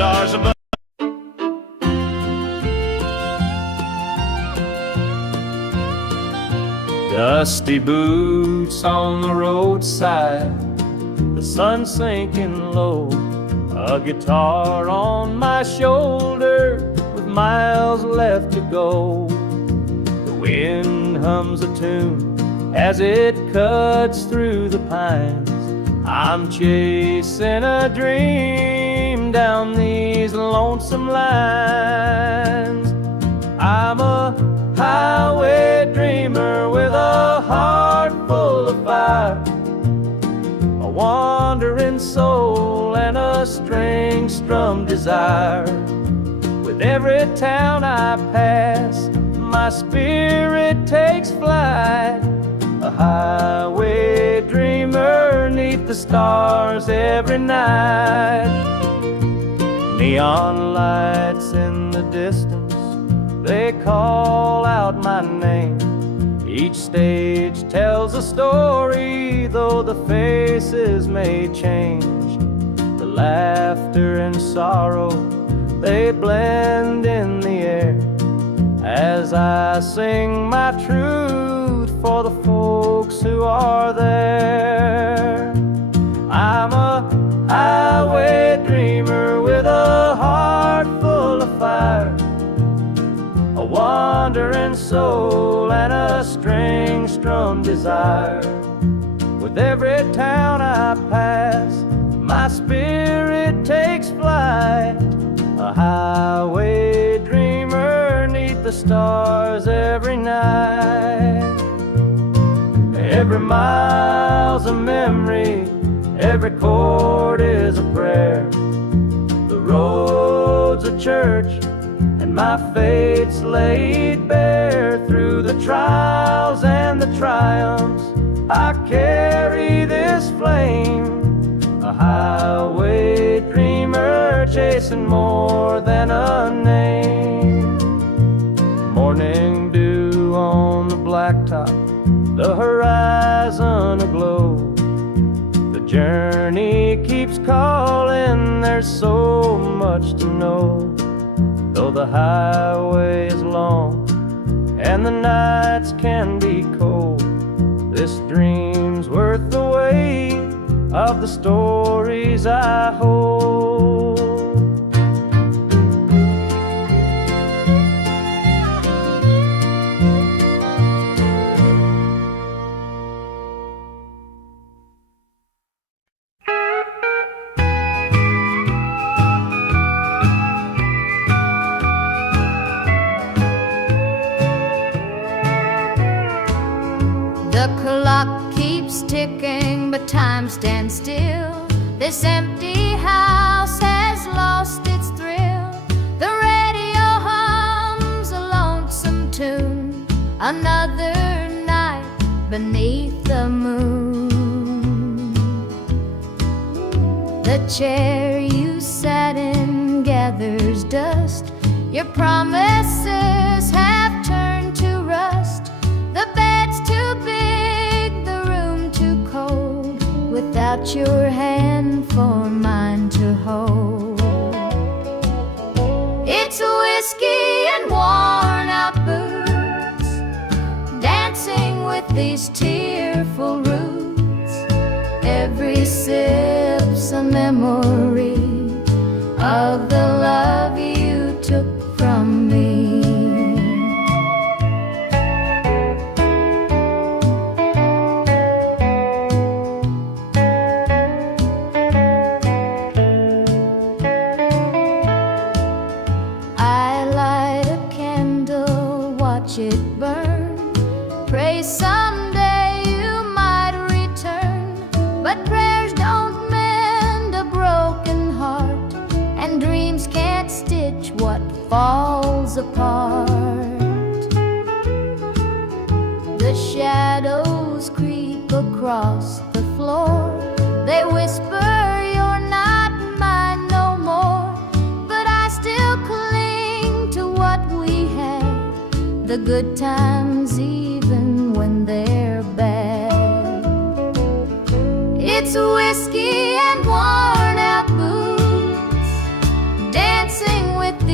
stars above. Dusty boots on the roadside, the sun sinking low, a guitar on my shoulder with miles left to go. The wind hums a tune as it cuts through the pines. I'm chasing a dream down these lonesome lines. I'm a highway dreamer with a heart full of fire, a wandering soul and a string-strummed desire. With every town I pass, my spirit takes flight, a highway dreamer 'neath the stars every night. Neon lights in the distance, they call out my name. Each stage tells a story, though the faces may change. The laughter and sorrow, they blend in the air as I sing my truth for the folks who are there. I'm a highway dreamer with a heart full of fire, a wandering soul and a string-strummed desire. With every town I pass, my spirit takes flight, a highway dreamer 'neath the stars every night. Every mile's a memory, every chord is a prayer. The road's a church, and my fate's laid bare. Through the trials and the triumphs, I carry this flame, a highway dreamer chasing more than a name. Morning dew on the blacktop, the horizon aglow. The journey keeps calling, there's so much to know. Though the highway is long and the nights can be cold, this dream's worth the weight of the stories I hold. The clock keeps ticking, but time stands still. This empty house has lost its thrill. The radio hums a lonesome tune, another night beneath the moon. The chair you sat in gathers dust. Your promises have turned to rust. The bed's too big, the room too cold, without your hand for mine to hold. It's whiskey and worn out boots, dancing with these tearful roots. Every sip's a memory of the love you took from me. It burn, pray someday you might return. But prayers don't mend a broken heart, and dreams can't stitch what falls apart. The shadows creep across the floor, they whisper you're not mine no more. But I still cling to what we had, the good times even when they're bad. It's whiskey and worn out boots,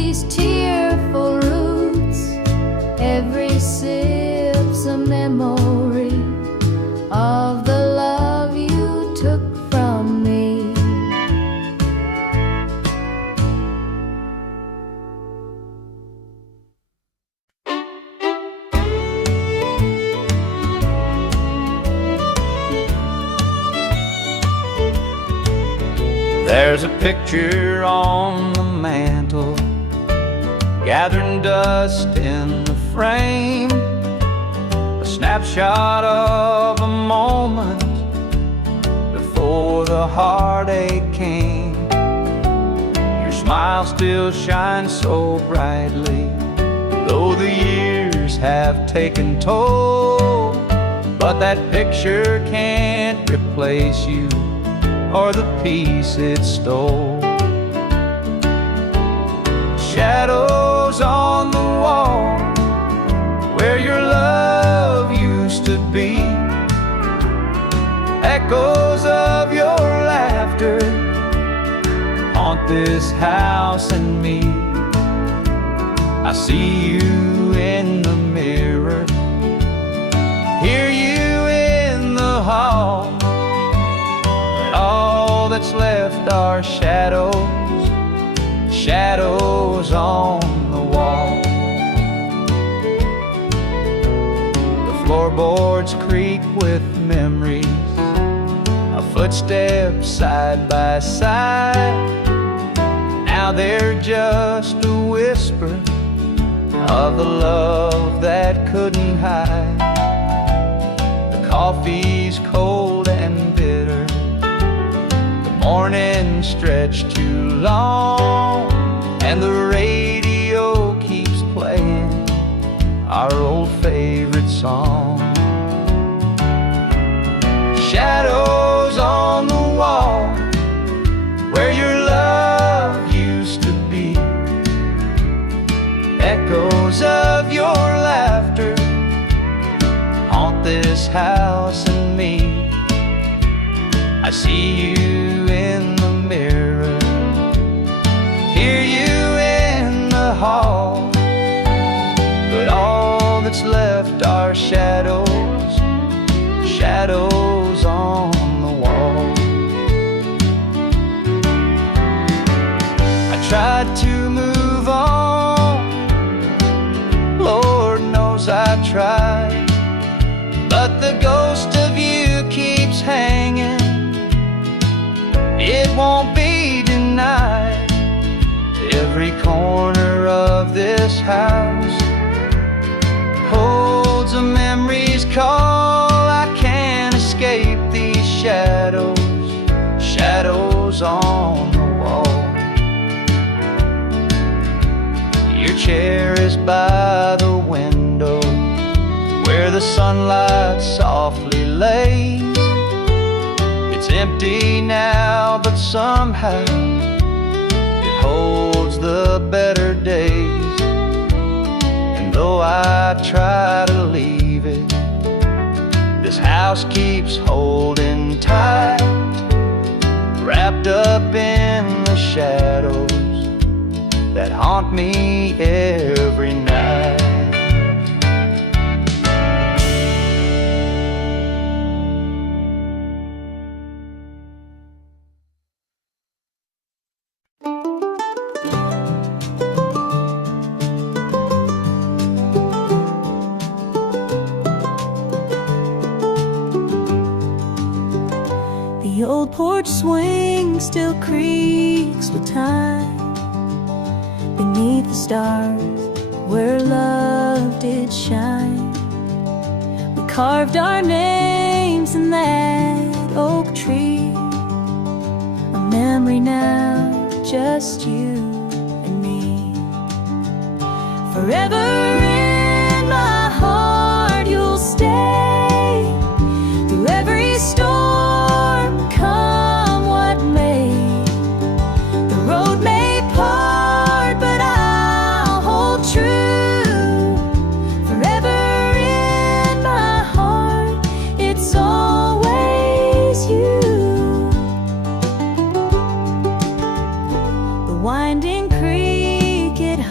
these tearful roots. Every sip's a memory of the love you took from me. There's a picture on the mantle, gathering dust in the frame, a snapshot of a moment before the heartache came. Your smile still shines so brightly, though the years have taken toll. But that picture can't replace you or the peace it stole. Shadows on the wall where your love used to be, echoes of your laughter haunt this house and me. I see you in the mirror, hear you in the hall. All that's left are shadows, shadows on the wall. The floorboards creak with memories of footsteps side by side. Now they're just a whisper of the love that couldn't hide. The coffee's cold and bitter, morning stretched too long, and the radio keeps playing our old favorite song. Shadows on the wall where your love used to be, echoes of your laughter haunt this house and me. I see you in the mirror, hear you in the hall. But all that's left are shadows, shadows on the wall. I tried to move on, Lord knows I tried, but the ghost of you keeps hanging. It won't be denied. Every corner of this house holds a memory's call. I can't escape these shadows, shadows on the wall. Your chair is by the window where the sunlight softly lays. It's empty now, but somehow it holds the better days. And though I try to leave it, this house keeps holding tight, wrapped up in the shadows that haunt me every night. The old porch swing still creaks with time beneath the stars where love did shine. We carved our names in that oak tree, a memory now, just you and me. Forever in my heart you'll stay, through every storm, come what may. The road may part, but I'll hold true. Forever in my heart, it's always you. The winding creek, it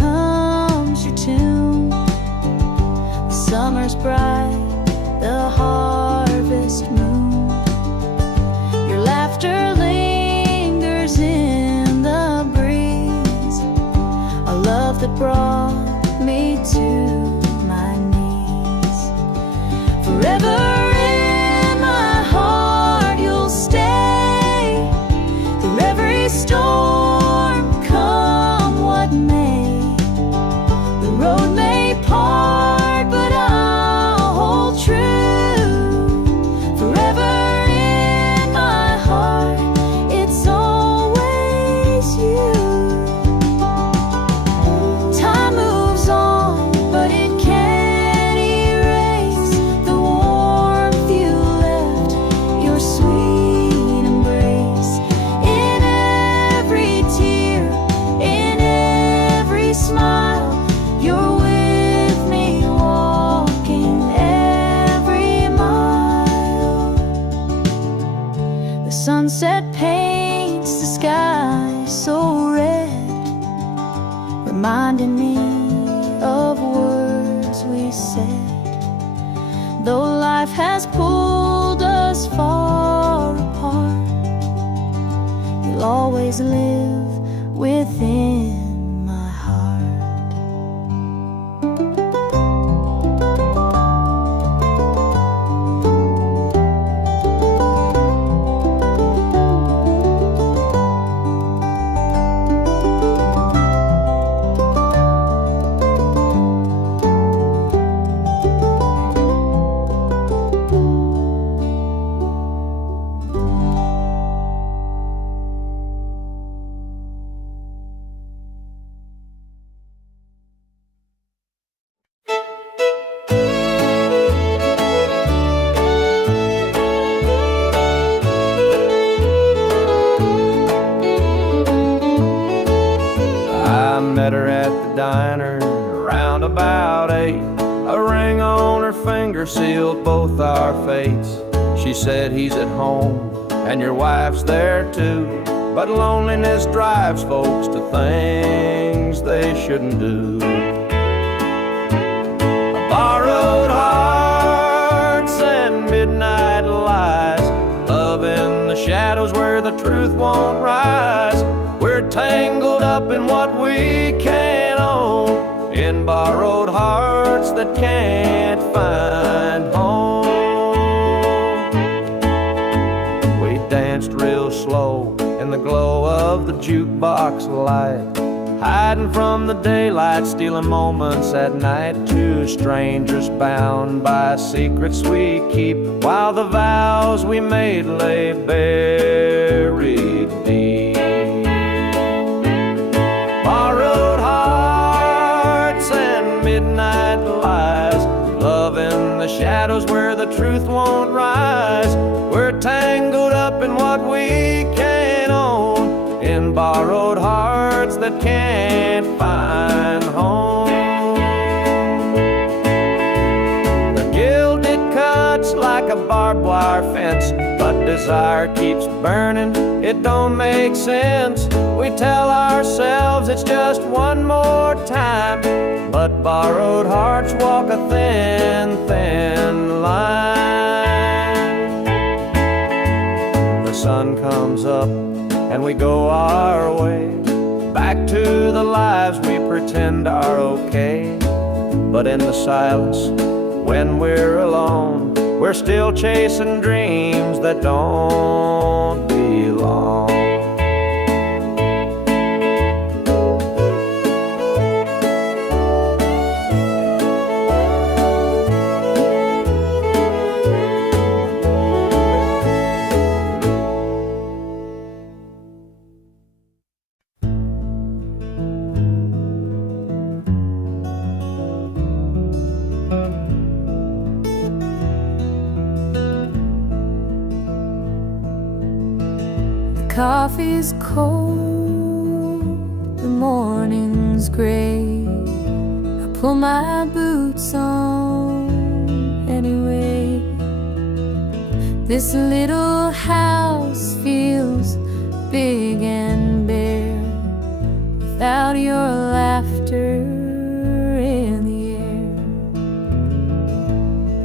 summer's bright, the harvest moon. Your laughter lingers in the breeze, a love that brought me to my knees. Forever in my heart you'll stay, through every storm, come what may. The road may part, but I'll hold true. Forever in my heart, it's always you. Time moves on, but it can't erase the warmth you left, your sweet embrace. In every tear, in every smile, you're with me, walking every mile. The sunset paints the sky so red, reminding me of words we said. Though life has pulled us far apart, you'll always live within my heart. I met her at the diner around about 8. A ring on her finger sealed both our fates. She said he's at home and your wife's there too, but loneliness drives folks to things they shouldn't do. Borrowed hearts and midnight lies, love in the shadows where the truth won't rise. We're tangled up in what we can't own, in borrowed hearts that can't find home. We danced real slow in the glow of the jukebox light, hiding from the daylight, stealing moments at night. Two strangers bound by secrets we keep, while the vows we made lay buried deep. Borrowed hearts and midnight lies, love in the shadows where the truth won't rise. We're tangled up in what we can't own, in borrowed hearts that can't find home. The gilded cuts like a barbed wire fence, but desire keeps burning, it don't make sense. We tell ourselves it's just one more time, but borrowed hearts walk a thin, thin line. The sun comes up and we go our way, back to the lives we pretend are okay. But in the silence, when we're alone, we're still chasing dreams that don't belong. Coffee's cold, the morning's gray. I pull my boots on anyway. This little house feels big and bare without your laughter in the air.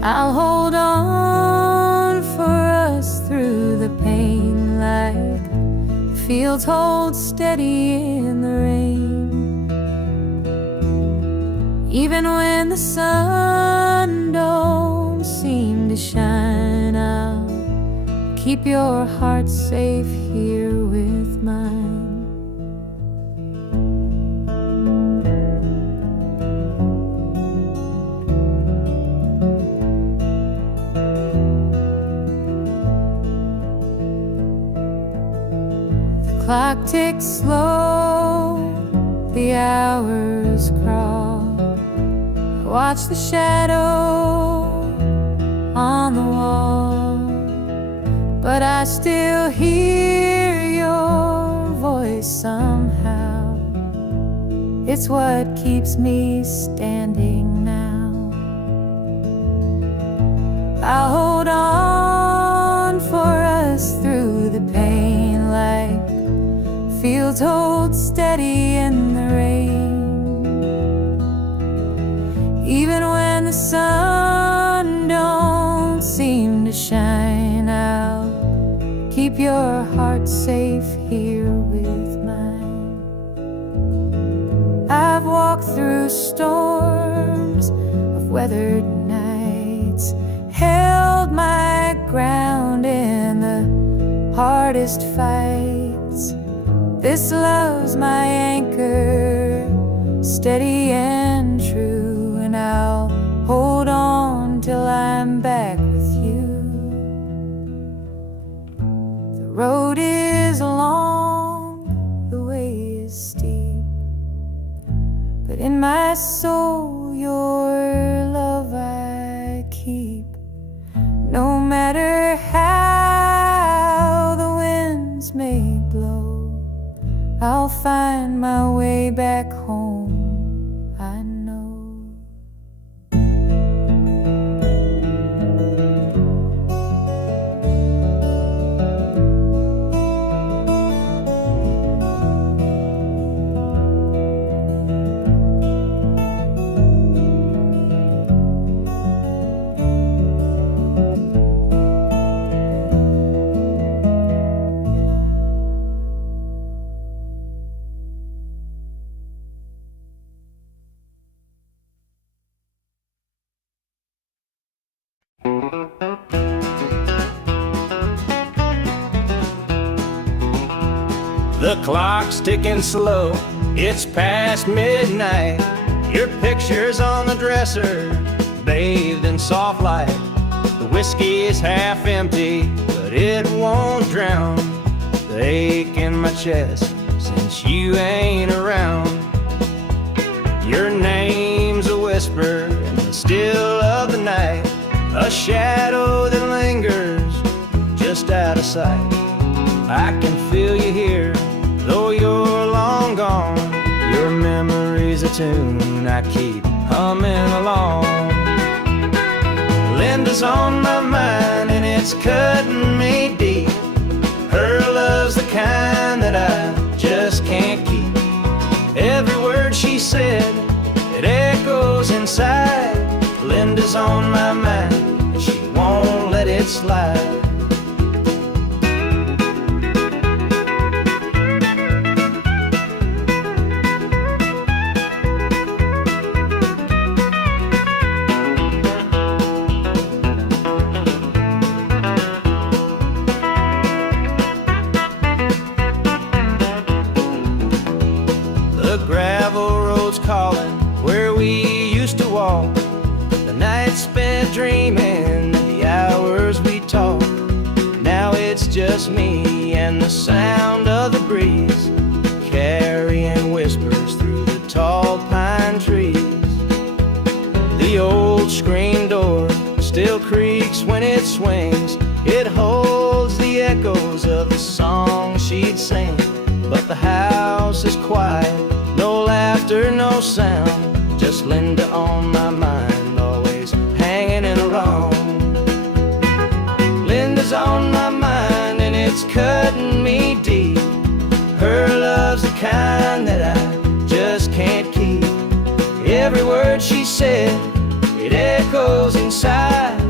I'll hold on for us through the pain, like fields hold steady in the rain. Even when the sun don't seem to shine, I'll keep your heart safe here with mine. The clock ticks slow, the hours crawl. Watch the shadow on the wall, but I still hear your voice somehow. It's what keeps me standing now. I'll hold on for us through the pain, like fields hold steady in the rain. Even when the sun don't seem to shine, I'll keep your heart safe here with mine. I've walked through storms of weathered nights, held my ground in the hardest fights. This love's my anchor, steady and true, and I'll hold on till I'm back with you. The road is long, the way is steep, but in my soul your love I keep. No matter how the winds may blow, I'll find my way back home, I know. The clock's ticking slow, it's past midnight. Your picture's on the dresser, bathed in soft light. The whiskey is half empty, but it won't drown the ache in my chest since you ain't around. Your name's a whisper in the still of the night, a shadow that lingers just out of sight. I can feel you here, though you're long gone. Your memory's a tune I keep humming along. Linda's on my mind and it's cutting me deep. Her love's the kind that I just can't keep. Every word she said, it echoes inside. Linda's on my mind and she won't let it slide. The gravel road's calling where we used to walk. The nights spent dreaming, the hours we talked. Now it's just me and the sound of the breeze, carrying whispers through the tall pine trees. The old screen door still creaks when it swings. It holds the echoes of the song she'd sing. But the house is quiet, no laughter, no sound, just Linda on my mind, always hanging in a wrong. Linda's on my mind and it's cutting me deep. Her love's the kind that I just can't keep. Every word she said, it echoes inside.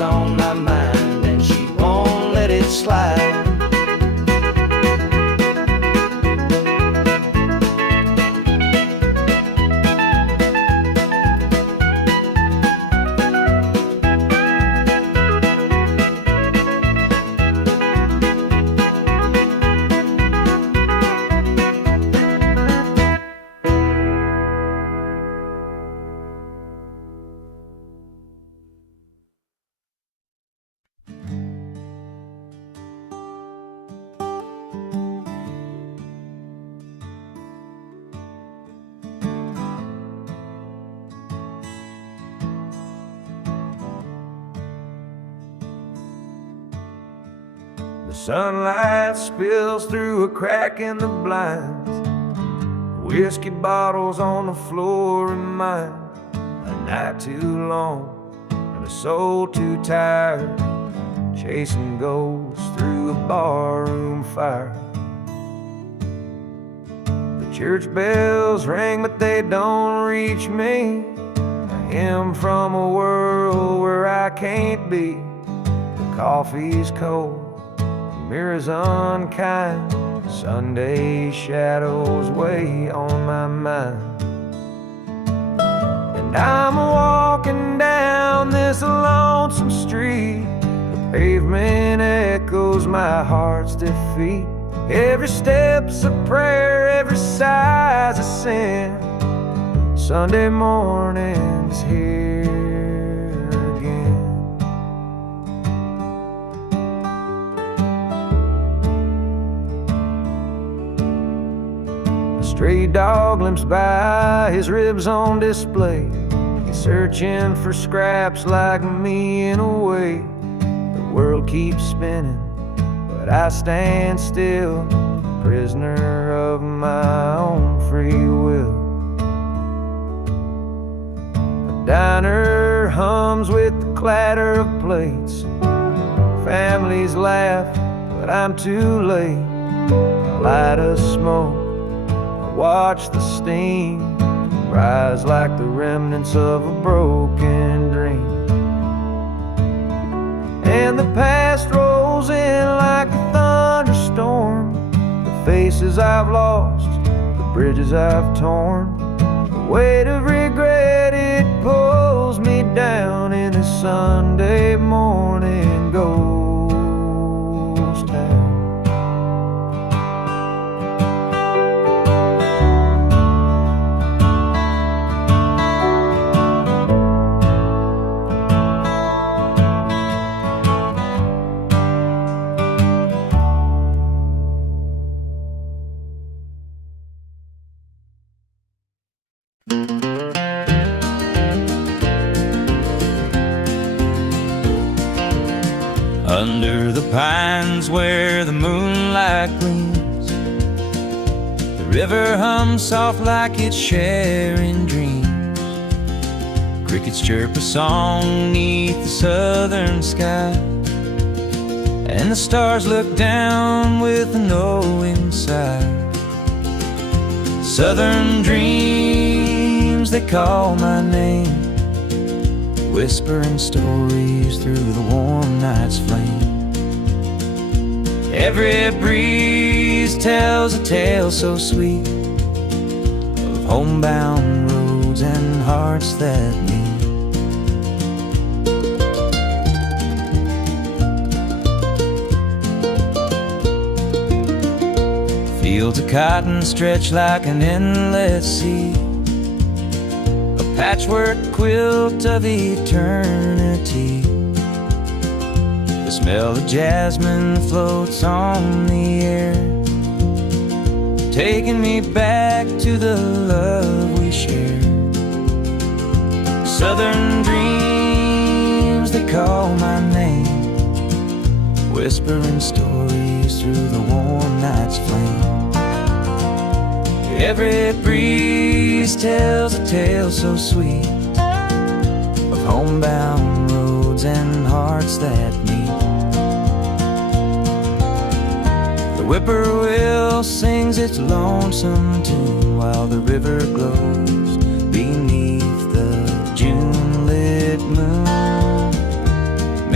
on my mind, and she won't let it slide. The sunlight spills through a crack in the blinds. Whiskey bottles on the floor remind a night too long and a soul too tired, chasing ghosts through a barroom fire. The church bells ring, but they don't reach me. A hymn from a world where I can't be. The coffee's cold, mirror's unkind, Sunday shadows weigh on my mind. And I'm walking down this lonesome street. The pavement echoes my heart's defeat. Every step's a prayer, every sigh's a sin. Sunday morning's here again. Stray dog limps by, his ribs on display. He's searching for scraps like me in a way. The world keeps spinning, but I stand still, prisoner of my own free will. The diner hums with the clatter of plates. Families laugh, but I'm too late. A light of smoke, watch the steam rise like the remnants of a broken dream. And the past rolls in like a thunderstorm. The faces I've lost, the bridges I've torn. The weight of regret, it pulls me down in this Sunday morning ghost town. Under the pines where the moonlight gleams, the river hums soft like it's sharing dreams. Crickets chirp a song neath the southern sky, and the stars look down with a knowing sigh. Southern dreams, they call my name, whispering stories through the warm night's flame. Every breeze tells a tale so sweet of homebound roads and hearts that meet. Fields of cotton stretch like an endless sea, a patchwork quilt of eternity. The smell of jasmine floats on the air, taking me back to the love we shared. Southern dreams, they call my name, whispering stories through the warm night's flame. Every breeze tells a tale so sweet of homebound roads and hearts that meet. The whippoorwill sings its lonesome tune while the river glows beneath the June-lit moon.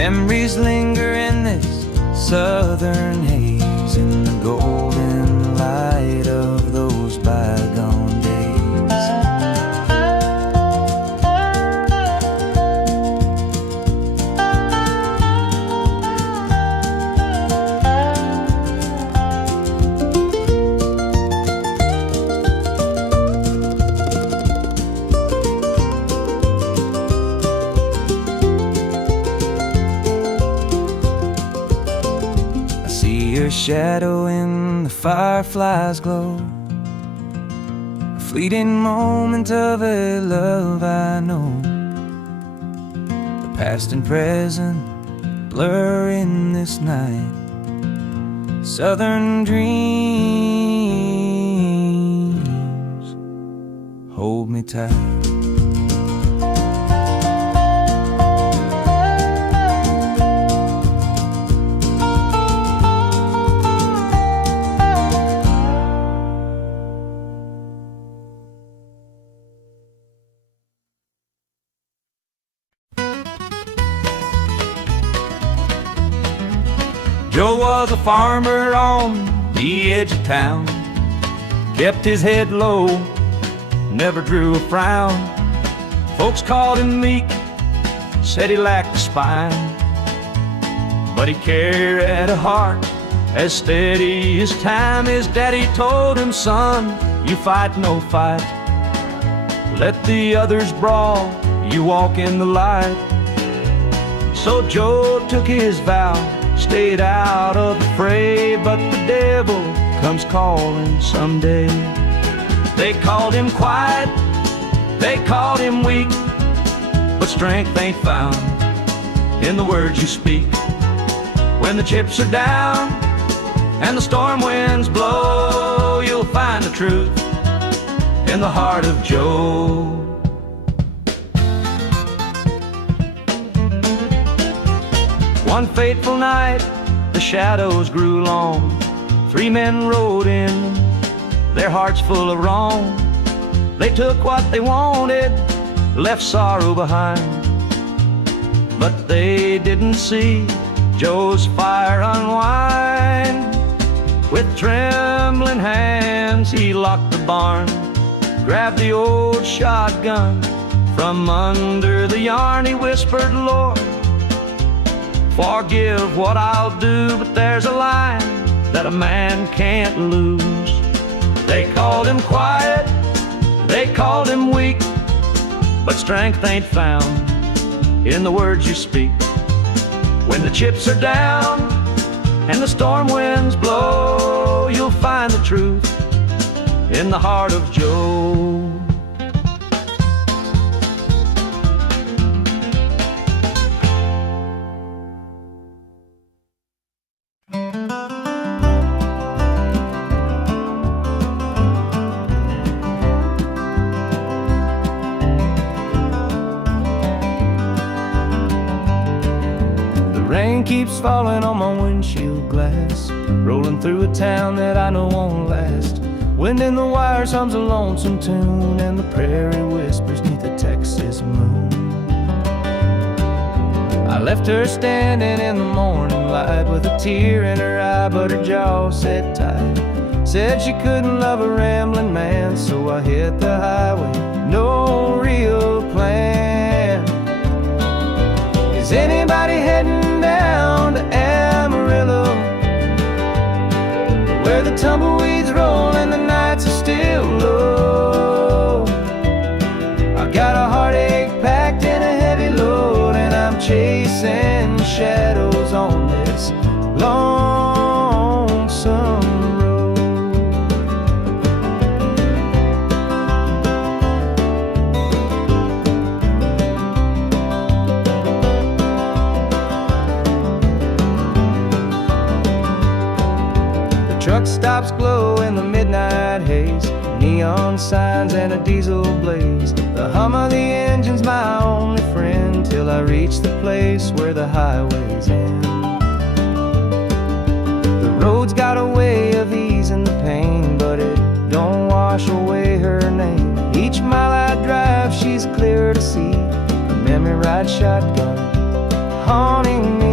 Memories linger in this southern haze, in the golden light of those bygone days. Your shadow in the firefly's glow, a fleeting moment of a love I know. The past and present blur in this night. Southern dreams hold me tight. Joe was a farmer on the edge of town, kept his head low, never drew a frown. Folks called him meek, said he lacked a spine, but he carried a heart as steady as time. His daddy told him, son, you fight no fight, let the others brawl, you walk in the light. So Joe took his vow, stayed out of the fray, but the devil comes calling someday. They called him quiet, they called him weak, but strength ain't found in the words you speak. When the chips are down and the storm winds blow, you'll find the truth in the heart of Joe. One fateful night, the shadows grew long. 3 men rode in, their hearts full of wrong. They took what they wanted, left sorrow behind, but they didn't see Joe's fire unwind. With trembling hands, he locked the barn, grabbed the old shotgun from under the yarn. He whispered, Lord, forgive what I'll do, but there's a line that a man can't lose. They called him quiet, they called him weak, but strength ain't found in the words you speak. When the chips are down and the storm winds blow, you'll find the truth in the heart of Joe. Rain keeps falling on my windshield glass, rolling through a town that I know won't last. Wind in the wires hums a lonesome tune, and the prairie whispers neath the Texas moon. I left her standing in the morning light with a tear in her eye, but her jaw said tight. Said she couldn't love a rambling man, so I hit the highway, no real plan. Is anybody heading down to Amarillo, where the tumbleweeds roll and the nights are still low? I got a heartache packed in a heavy load, and I'm chasing shadows on this lonesome road. The truck stops glow in the midnight haze, neon signs and a diesel blaze. The hum of the engine's my only friend, till I reach the place where the highways end. The road's got a way of easing the pain, but it don't wash away her name. Each mile I drive, she's clear to see, a memory ride shotgun haunting me.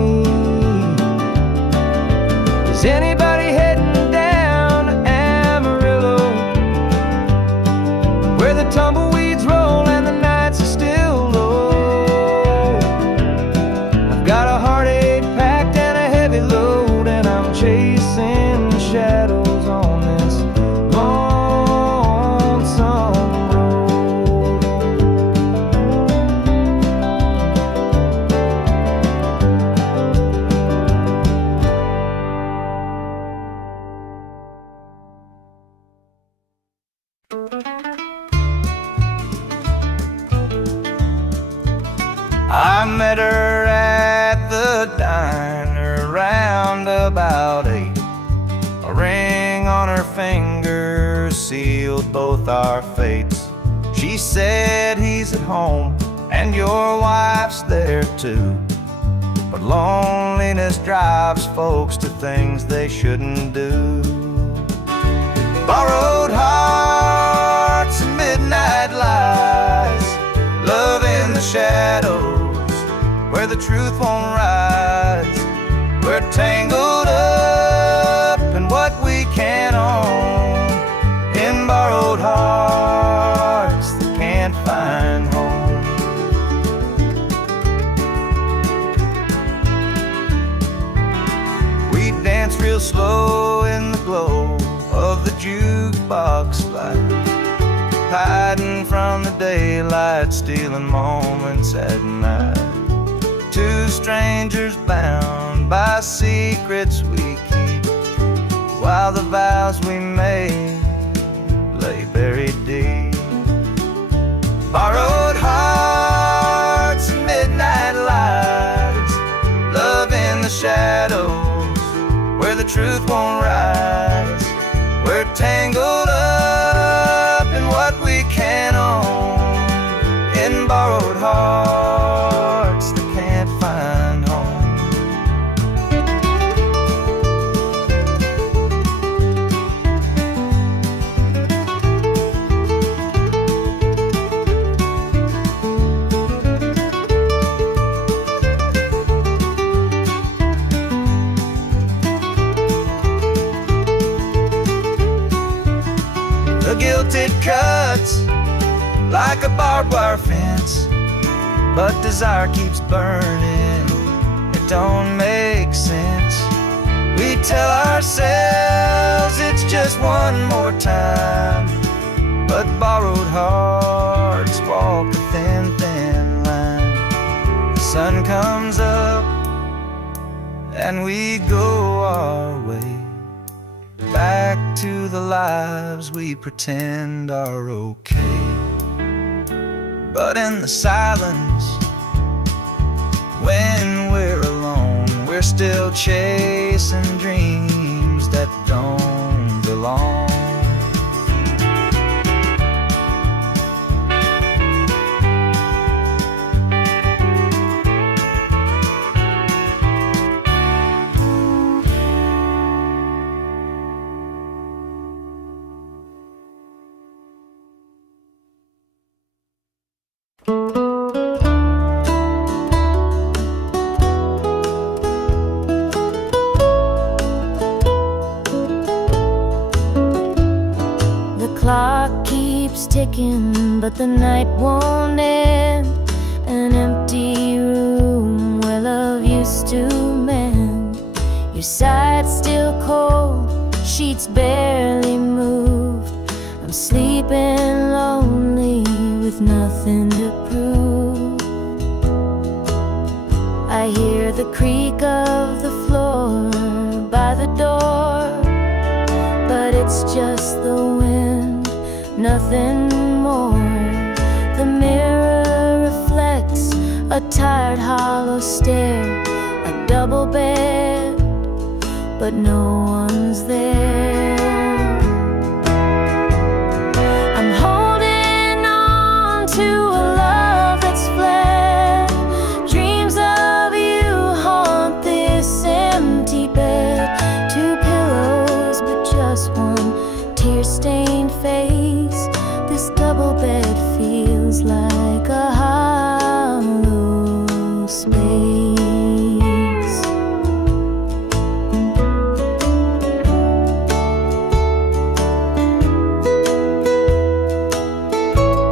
the tumbleweeds roll and the nights are still low. I've got a heartache packed and a heavy load, and I'm chasing shadows on this lonesome road. I met her at the diner round about 8. A ring on her finger sealed both our fates. She said he's at home and your wife's there too, but loneliness drives folks to things they shouldn't do. Borrowed hearts and midnight lies, love in the shadows where the truth won't rise. We're tangled up in what we can't own, in borrowed hearts that can't find home. We dance real slow in the glow of the jukebox light, hiding from the daylight, stealing moments at night. Two strangers bound by secrets we keep, while the vows we made lay buried deep. Borrowed hearts and midnight lights, love in the shadows where the truth won't rise. We're tangled up in what we can't own, in borrowed hearts that can't find home. The guilt it cuts like a barbed wire fence, but desire keeps burning, it don't make sense. We tell ourselves it's just one more time, but borrowed hearts walk a thin, thin line. The sun comes up and we go our way, back to the lives we pretend are okay. But in the silence, when we're alone, we're still chasing dreams that don't belong. The clock keeps ticking, but the night won't end. An empty room where love used to mend. Your side's still cold, sheets barely moved. I'm sleeping lonely with nothing to prove. I hear the creak of the floor by the door, but it's just the wind, nothing more. The mirror reflects a tired, hollow stare. A double bed, but no one's there. I'm holding on to a love that's fled. Dreams of you haunt this empty bed. Two pillows, but just one tear-stained face. This double bed feels like a hollow space.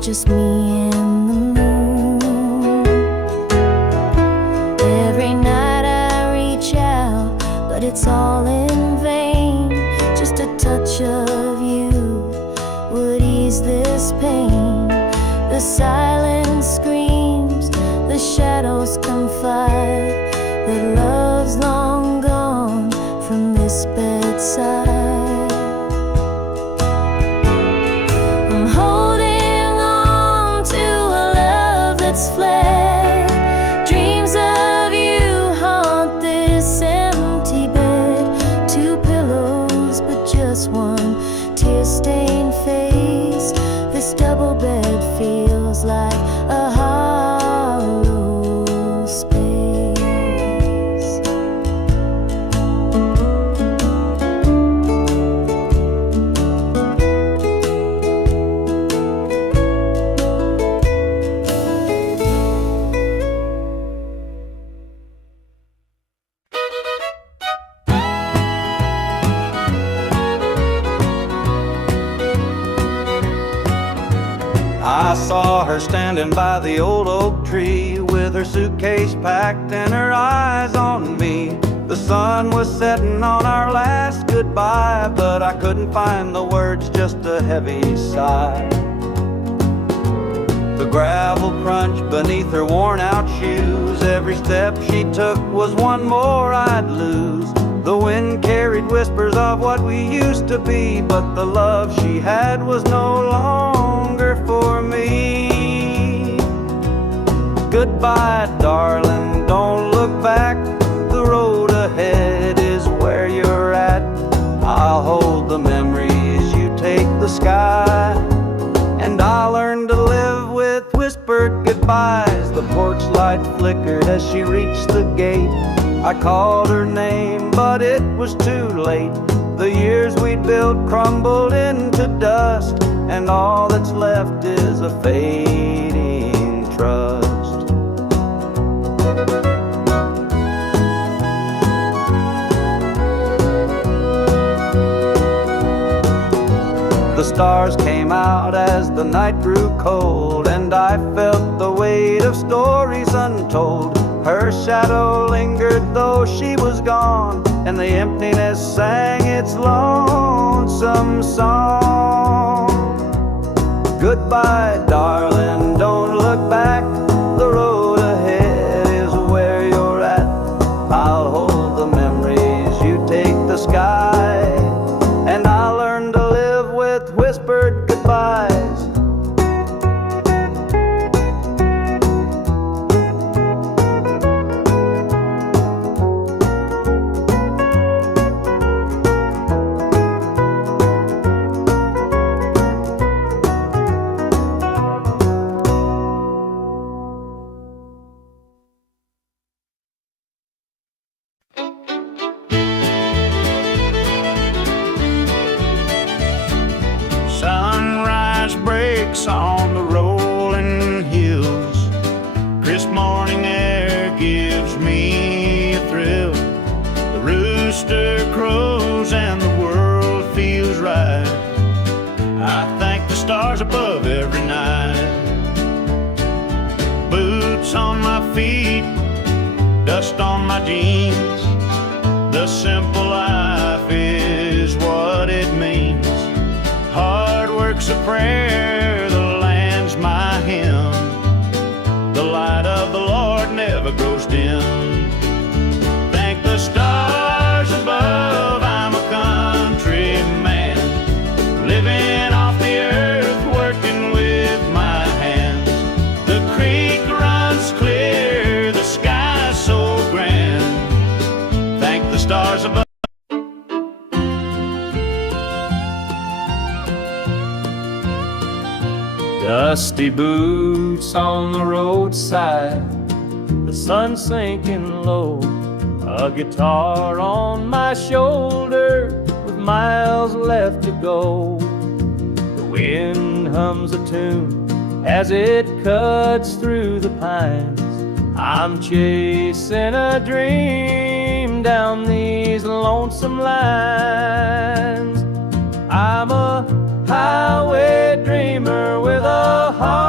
just me and the moon. Every night I reach out, but it's all in vain. Just a touch of you would ease this pain. The silence screams, the shadows confide that love's long gone from this bedside. I'm holding on to a love that's fled. Dreams of you haunt this empty bed. Two pillows, but just one tear-stained face. This double bed feels like a hollow space. I saw her standing by the old oak tree with her suitcase packed and her eyes on me. The sun was setting on our last goodbye, but I couldn't find the words, just a heavy sigh. The gravel crunched beneath her worn-out shoes. Every step she took was one more I'd lose. The wind carried whispers of what we used to be, but the love she had was no longer for me. Goodbye, darling, don't look back. The road ahead is where you're at. I'll hold the memories, you take the sky. And I'll learn to live with whispered goodbyes. The porch light flickered as she reached the gate. I called her name, but it was too late. The years we'd built crumbled into dust, and all that's left is a fading trust. The stars came out as the night grew cold, and I felt the weight of stories untold. Her shadow lingered though she was gone, and the emptiness sang its lonesome song. Goodbye, darling, don't look back. The road ahead is where you're at. I'll hold the memories, you take the sky. And I'll learn to live with whispered goodbyes. Sunrise breaks on the rolling hills. Crisp morning air gives me a thrill. The rooster crows and the world feels right. I thank the stars above every night. Boots on my feet, dust on my jeans. The simple life is what it means. Hard work's a prayer, the land's my hymn. The light of the Lord never grows dim. Thank the stars above, I'm a country man, living off the earth, working with my hands. The creek runs clear, the sky's so grand. Thank the stars above. Dusty boots on the roadside, the sun sinking low, a guitar on my shoulder with miles left to go. The wind hums a tune as it cuts through the pines. I'm chasing a dream down these lonesome lines. I'm a highway dreamer with a heart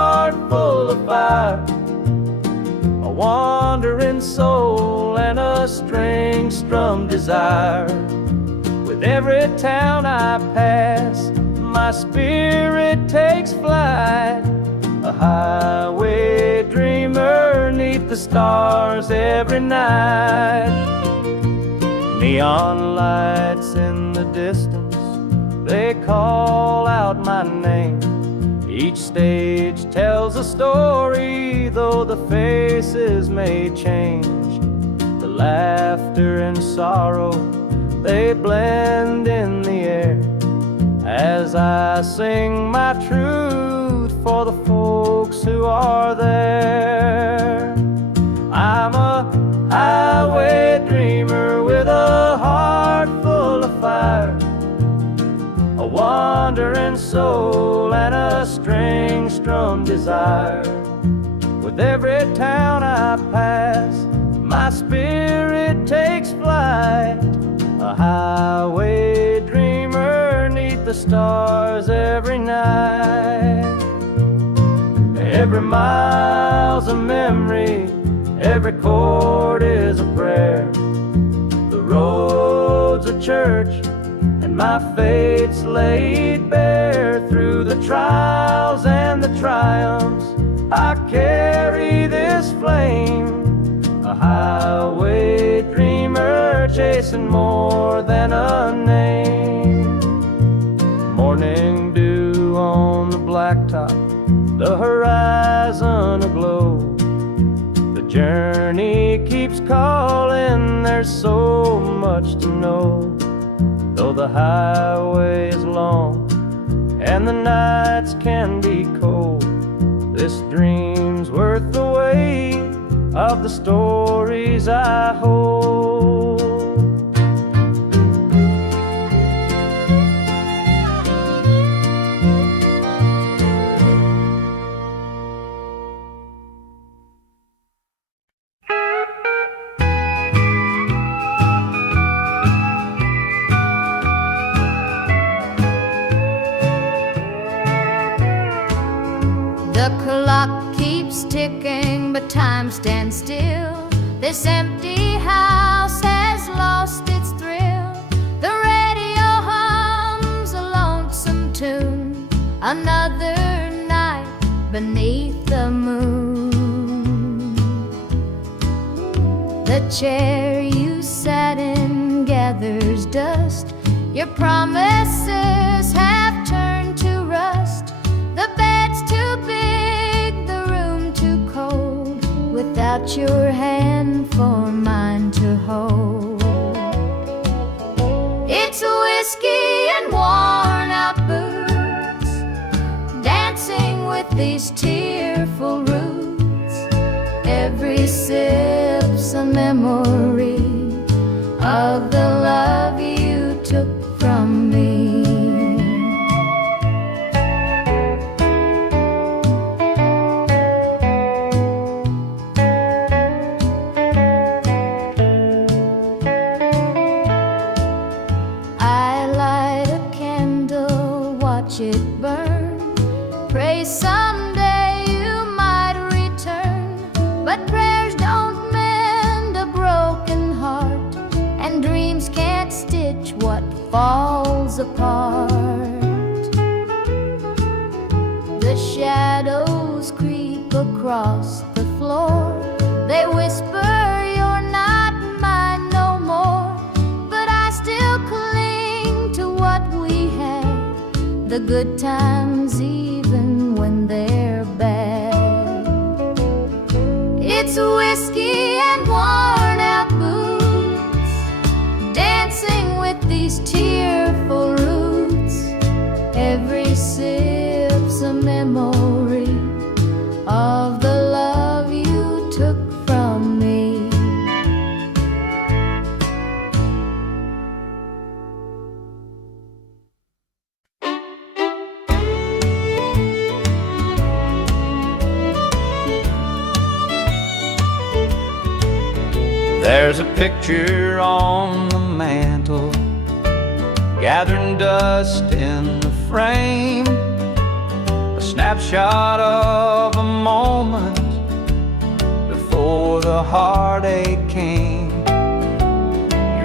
string-strummed desire. With every town I pass, my spirit takes flight. A highway dreamer 'neath the stars every night. Neon lights in the distance, they call out my name. Each stage tells a story, though the faces may change. The laughter and sorrow, they blend in the air as I sing my truth for the folks who are there. I'm a highway dreamer with a heart full of fire, a wandering soul and a string-strummed desire. With every town I pass, my spirit takes flight. A highway dreamer 'neath the stars every night. Every mile's a memory, every chord is a prayer. The road's a church, and my fate's laid bare. Through the trials and the triumphs, I carry this flame. A highway dreamer chasing more than a name. Morning dew on the blacktop, the horizon aglow. The journey keeps calling, there's so much to know. Though the highway is long and the nights can be cold, this dream's worth the wait of the stories I hold. The clock keeps ticking, but time stands still. This empty house has lost its thrill. The radio hums a lonesome tune. Another night beneath the moon. The chair you sat in gathers dust. Your promises have turned to rust. The bed's too big, the room too cold, without your hand for mine to hold. It's whiskey and worn out boots, dancing with these tearful roots. Every sip's a memory of the love you took from me. It burn. Pray someday you might return, but prayers don't mend a broken heart, and dreams can't stitch what falls apart. The shadows creep across the floor. They whisper you're not mine no more, but I still cling to what we had. The good times even when they're bad. It's whiskey and worn out boots, dancing with these tearful roots. Every sip's a memory of the love you took from me. There's a picture on the mantle, gathering dust in the frame. A snapshot of a moment before the heartache came.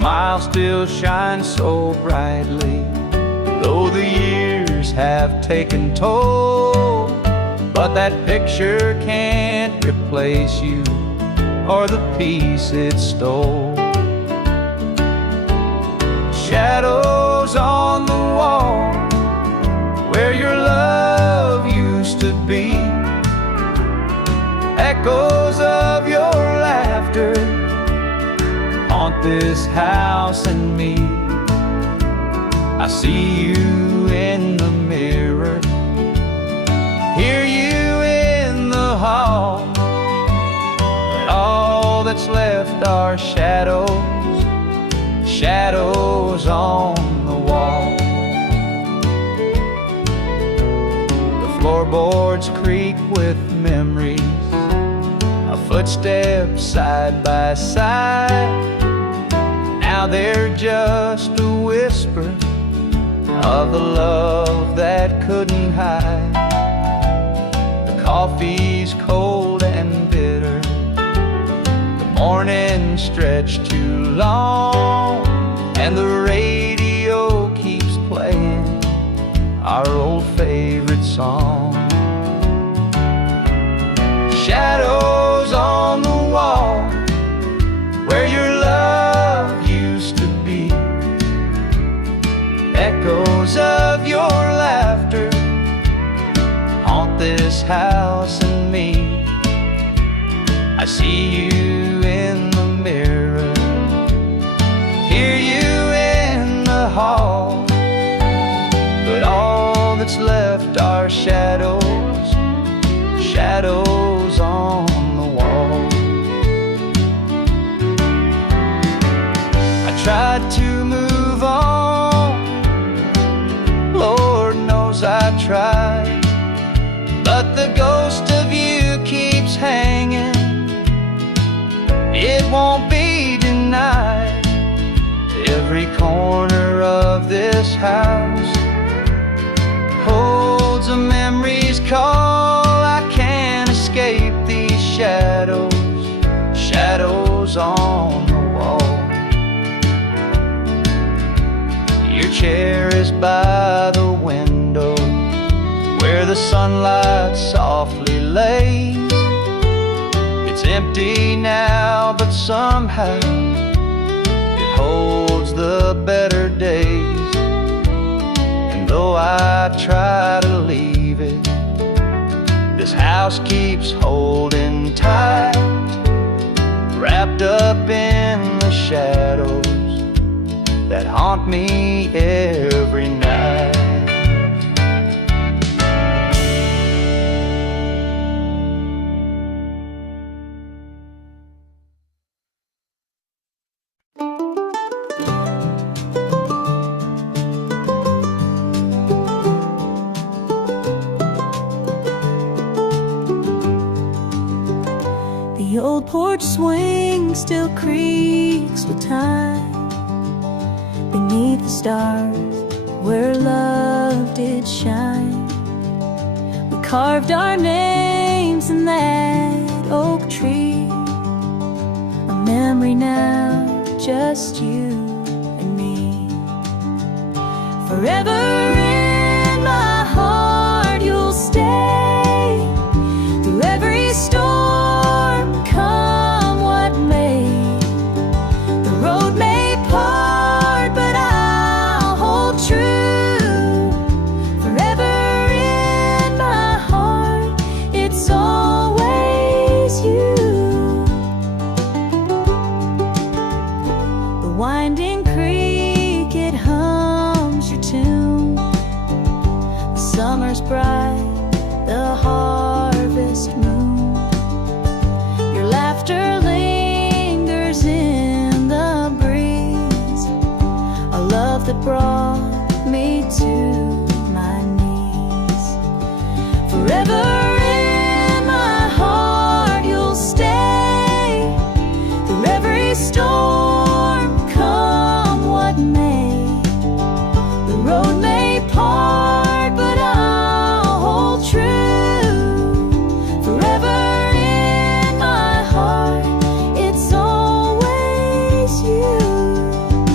smile still shines so brightly, though the years have taken toll. But that picture can't replace you or the peace it stole. Shadows on the wall where your love used to be, echoes of your laughter haunt this house and me. I see you in the mirror, hear you in the hall, but all that's left are shadows, shadows on the wall. The floorboards creak with memories, our footsteps side by side. Now they're just a whisper of the love that couldn't hide. The coffee's cold and bitter, the morning stretched too long, and the radio keeps playing our old favorite song. Shadows on the wall where your love used to be, echoes of your laughter haunt this house and me. I see you in the mirror, hear you in the hall, but all that's left are shadows, shadows on the wall. I tried to move on, Lord knows I tried, but the ghost of you keeps hanging. It won't be denied. Every corner of this house holds a memory's call. I can't escape these shadows, shadows on the wall. Your chair is by the window where the sunlight softly lays. It's empty now, but somehow it holds the better days. And though I try to leave it, this house keeps holding tight, wrapped up in the shadows that haunt me every night. The old porch swing still creaks with time beneath the stars where love did shine. We carved our names in that oak tree, a memory now, just you and me. Forever in my heart you'll stay, through every storm, come what may. The road may part, but I'll hold true. Forever in my heart, it's always you. The winding creek, it hums your tune. The summer's bright, the harvest moon. Your laughter lingers in the breeze, a love that brought me to my knees. Forever in my heart you'll stay, through every storm, come what may. The road may part, but I'll hold true. Forever in my heart, it's always you.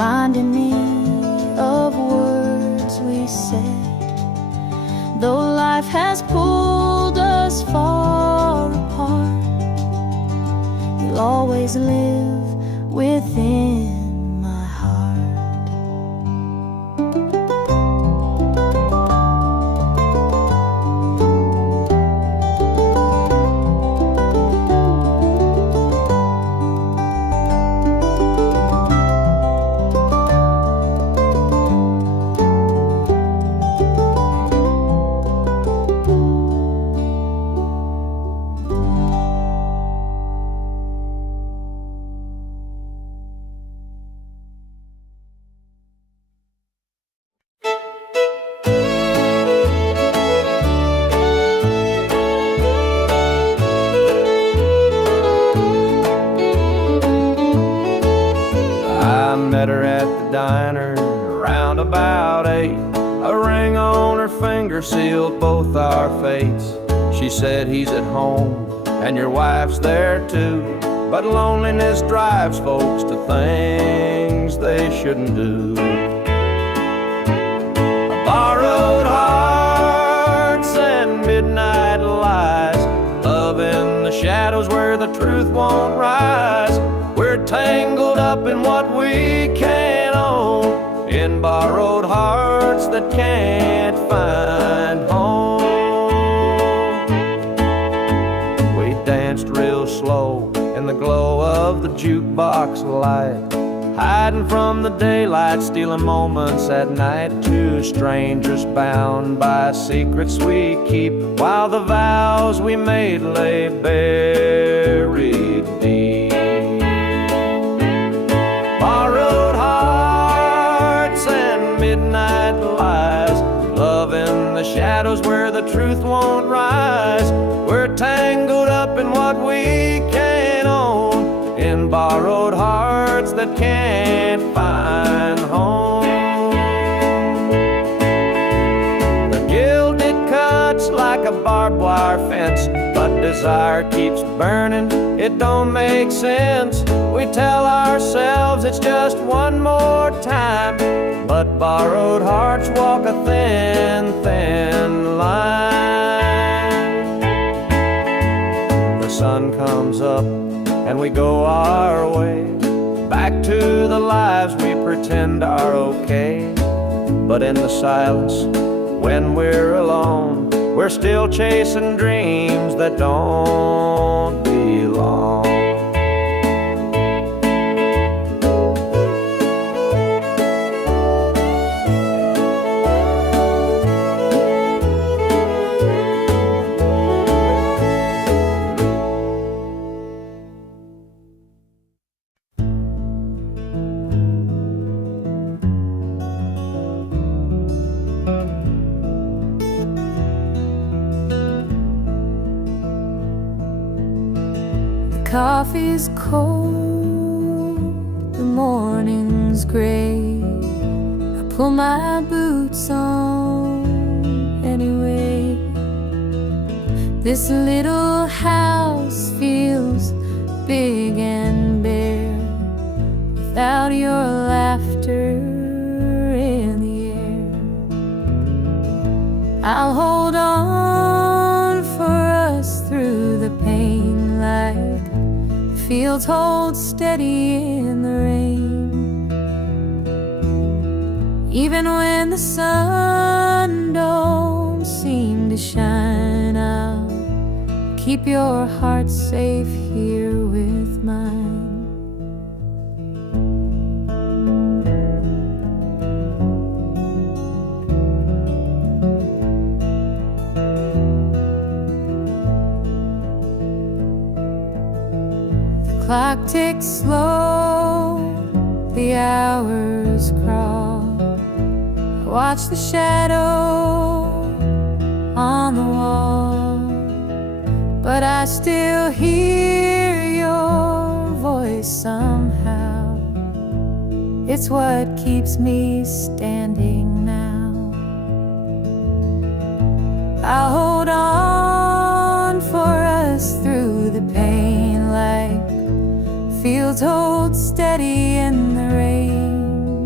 reminding me of words we said. Though life has pulled us far apart, you'll always live within my heart. I met her at the diner around about 8. A ring on her finger sealed both our fates. She said he's at home and your wife's there too, but loneliness drives folks to things they shouldn't do. Borrowed hearts and midnight lies, love in the shadows where the truth won't rise. We're tangled up in what we can't own, in borrowed hearts that can't find home. We danced real slow in the glow of the jukebox light, hiding from the daylight, stealing moments at night. Two strangers bound by secrets we keep, while the vows we made lay buried deep. Borrowed hearts and midnight lies, love in the shadows where the truth won't rise. We're tangled up in what we can't own, in borrowed hearts that can't find home. The gilded cuts like a barbed wire fence, but desire keeps burning, it don't make sense. We tell ourselves it's just one more time, but borrowed hearts walk a thin, thin line. The sun comes up and we go our way, back to the lives we pretend are okay. But in the silence, when we're alone, we're still chasing dreams that don't belong. Coffee's cold, the morning's gray. I pull my boots on anyway. This little house feels big and bare, without your laughter in the air. I'll hold on for us through the pain, like fields hold steady in the rain. Even when the sun don't seem to shine, I'll keep your heart safe here with mine. Clock ticks slow, the hours crawl. I watch the shadow on the wall, but I still hear your voice somehow. It's what keeps me standing now. I'll hold on for us through the pain, like fields hold steady in the rain.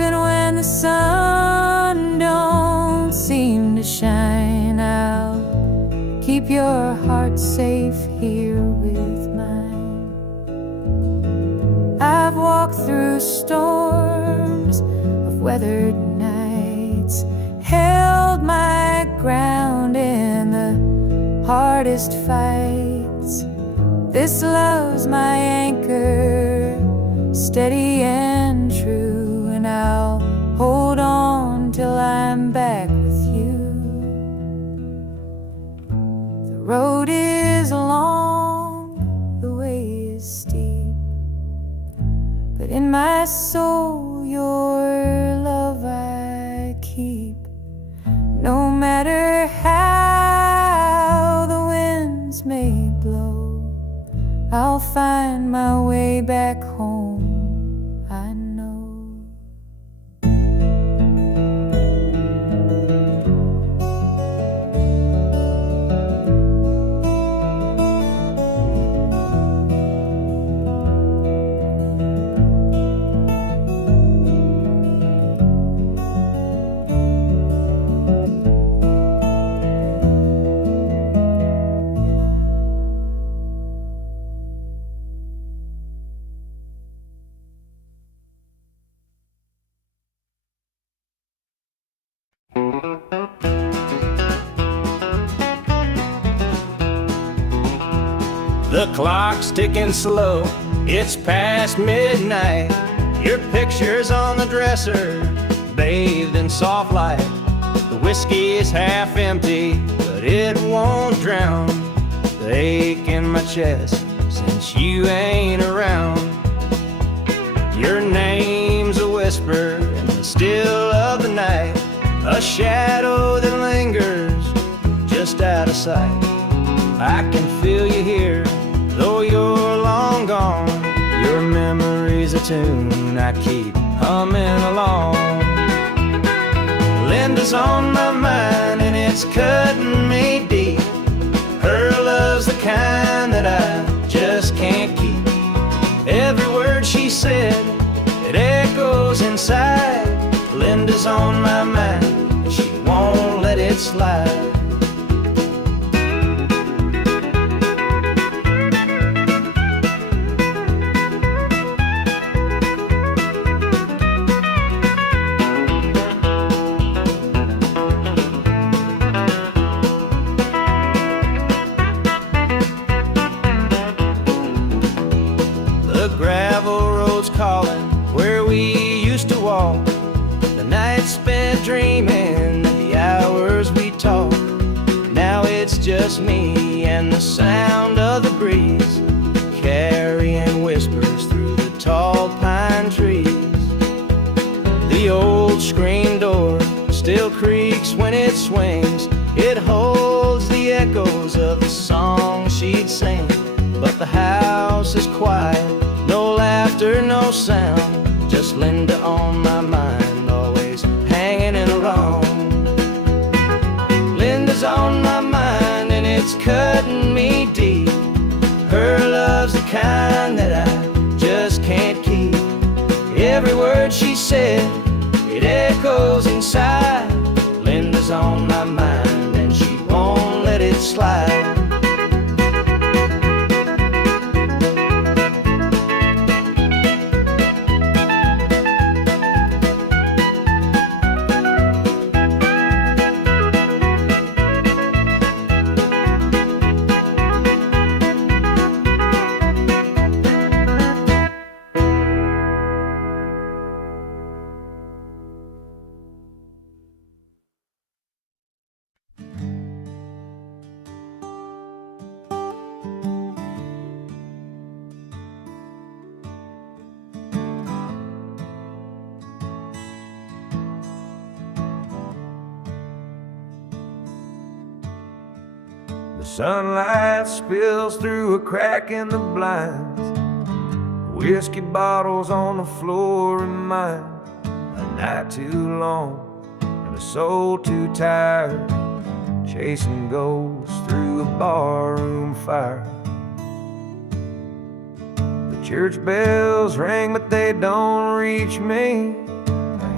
Even when the sun don't seem to shine, I'll keep your heart safe here with mine. I've walked through storms of weathered nights, held my ground in the hardest fights. This love's my anchor, steady and true, and I'll hold on till I'm back with you. The road is long, the way is steep, but in my soul your love I keep. No matter how the winds may blow, I'll find my way back home, I know. The clock's ticking slow, it's past midnight. Your picture's on the dresser, bathed in soft light. The whiskey is half empty, but it won't drown the ache in my chest since you ain't around. Your name's a whisper in the still of the night, a shadow that lingers just out of sight. I can feel you here, though you're long gone. Your memory's a tune I keep humming along. Linda's on my mind and it's cutting me deep. Her love's the kind that I just can't keep. Every word she said, it echoes inside. Linda's on my mind and she won't let it slide. The gravel road's calling where we used to walk. The nights spent dreaming, the hours we talked. Now it's just me and the sound of the breeze, carrying whispers through the tall pine trees. The old screen door still creaks when it swings. It holds the echoes of the song she'd sing. But the house is quiet, no laughter, no sound, just Linda on my mind, always hanging around. Linda's on my mind and it's cutting me deep. Her love's the kind that I just can't keep. Every word she said, it echoes inside. Linda's on my mind and she won't let it slide. The sunlight spills through a crack in the blinds. Whiskey bottles on the floor remind a night too long and a soul too tired, chasing ghosts through a barroom fire. The church bells ring but they don't reach me. I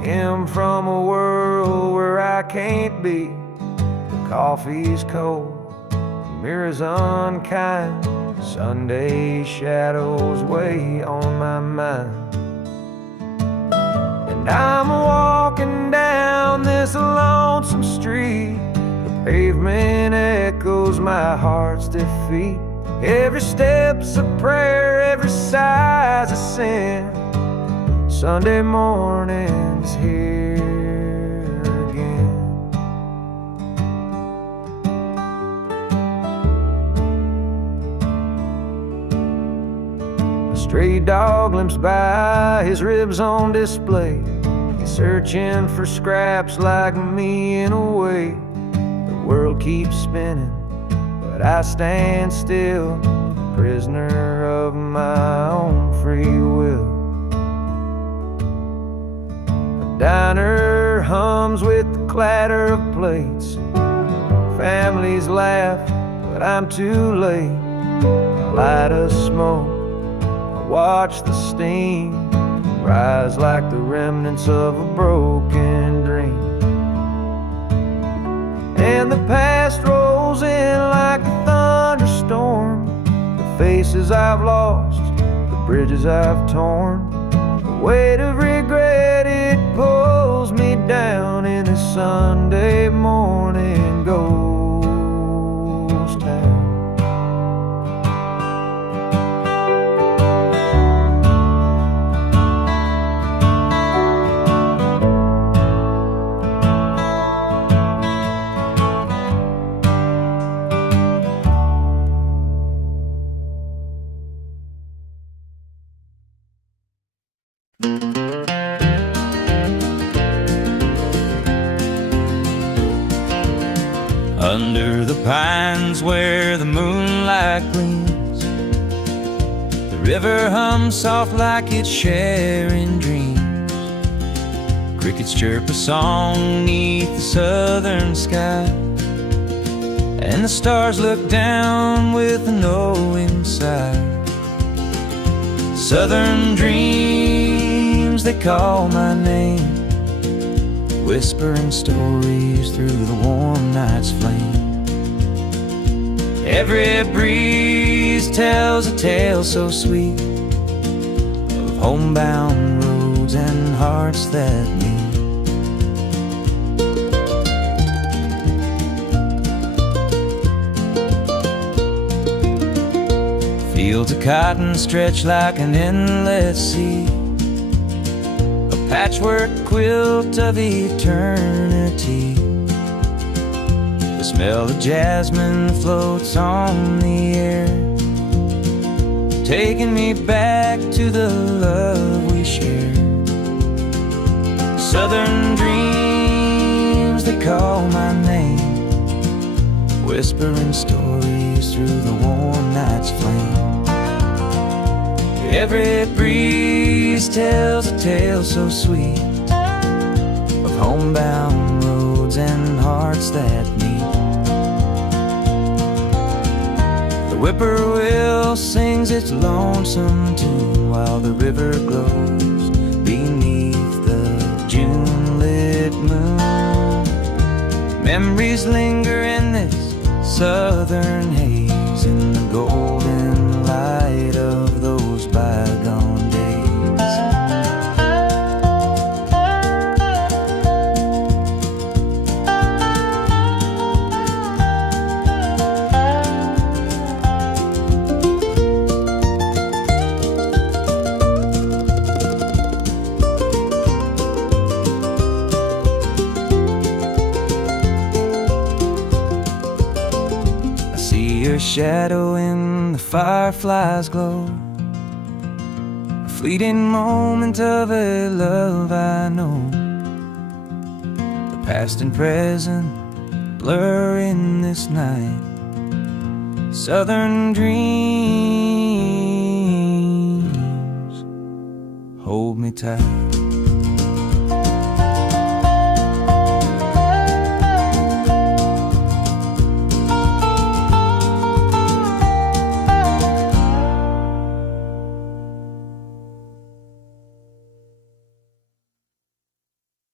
him from a world where I can't be. The coffee's cold, the mirror's unkind, Sunday shadows weigh on my mind. And I'm walking down this lonesome street. The pavement echoes my heart's defeat. Every step's a prayer, every sigh's a sin. Sunday morning's here again. A stray dog limps by, his ribs on display. He's searching for scraps like me in a way. The world keeps spinning, but I stand still, prisoner of my own free will. The diner hums with the clatter of plates. Families laugh, but I'm too late. I light a smoke, I watch the steam rise like the remnants of a broken dream. And the past rolls in like a thunderstorm. The faces I've lost, the bridges I've torn. The weight of regret, it pulls me down in this Sunday morning ghost town. Under the pines where the moonlight gleams, the river hums soft like it's sharing dreams. Crickets chirp a song neath the southern sky, and the stars look down with a knowing sigh. Southern dreams, they call my name, whispering stories through the warm night's flame. Every breeze tells a tale so sweet of homebound roads and hearts that meet. Fields of cotton stretch like an endless sea, a patchwork quilt of eternity. The smell of jasmine floats on the air, taking me back to the love we shared. Southern dreams, they call my name, whispering stories through the warm night's flame. Every breeze tells a tale so sweet of homebound roads and hearts that meet. The whippoorwill sings its lonesome tune while the river glows beneath the June-lit moon. Memories linger in this southern haze, in the golden light of those bygone days. I see your shadow in the firefly's glow, a fleeting moment of a love I know. The past and present blur in this night. Southern dreams, hold me tight.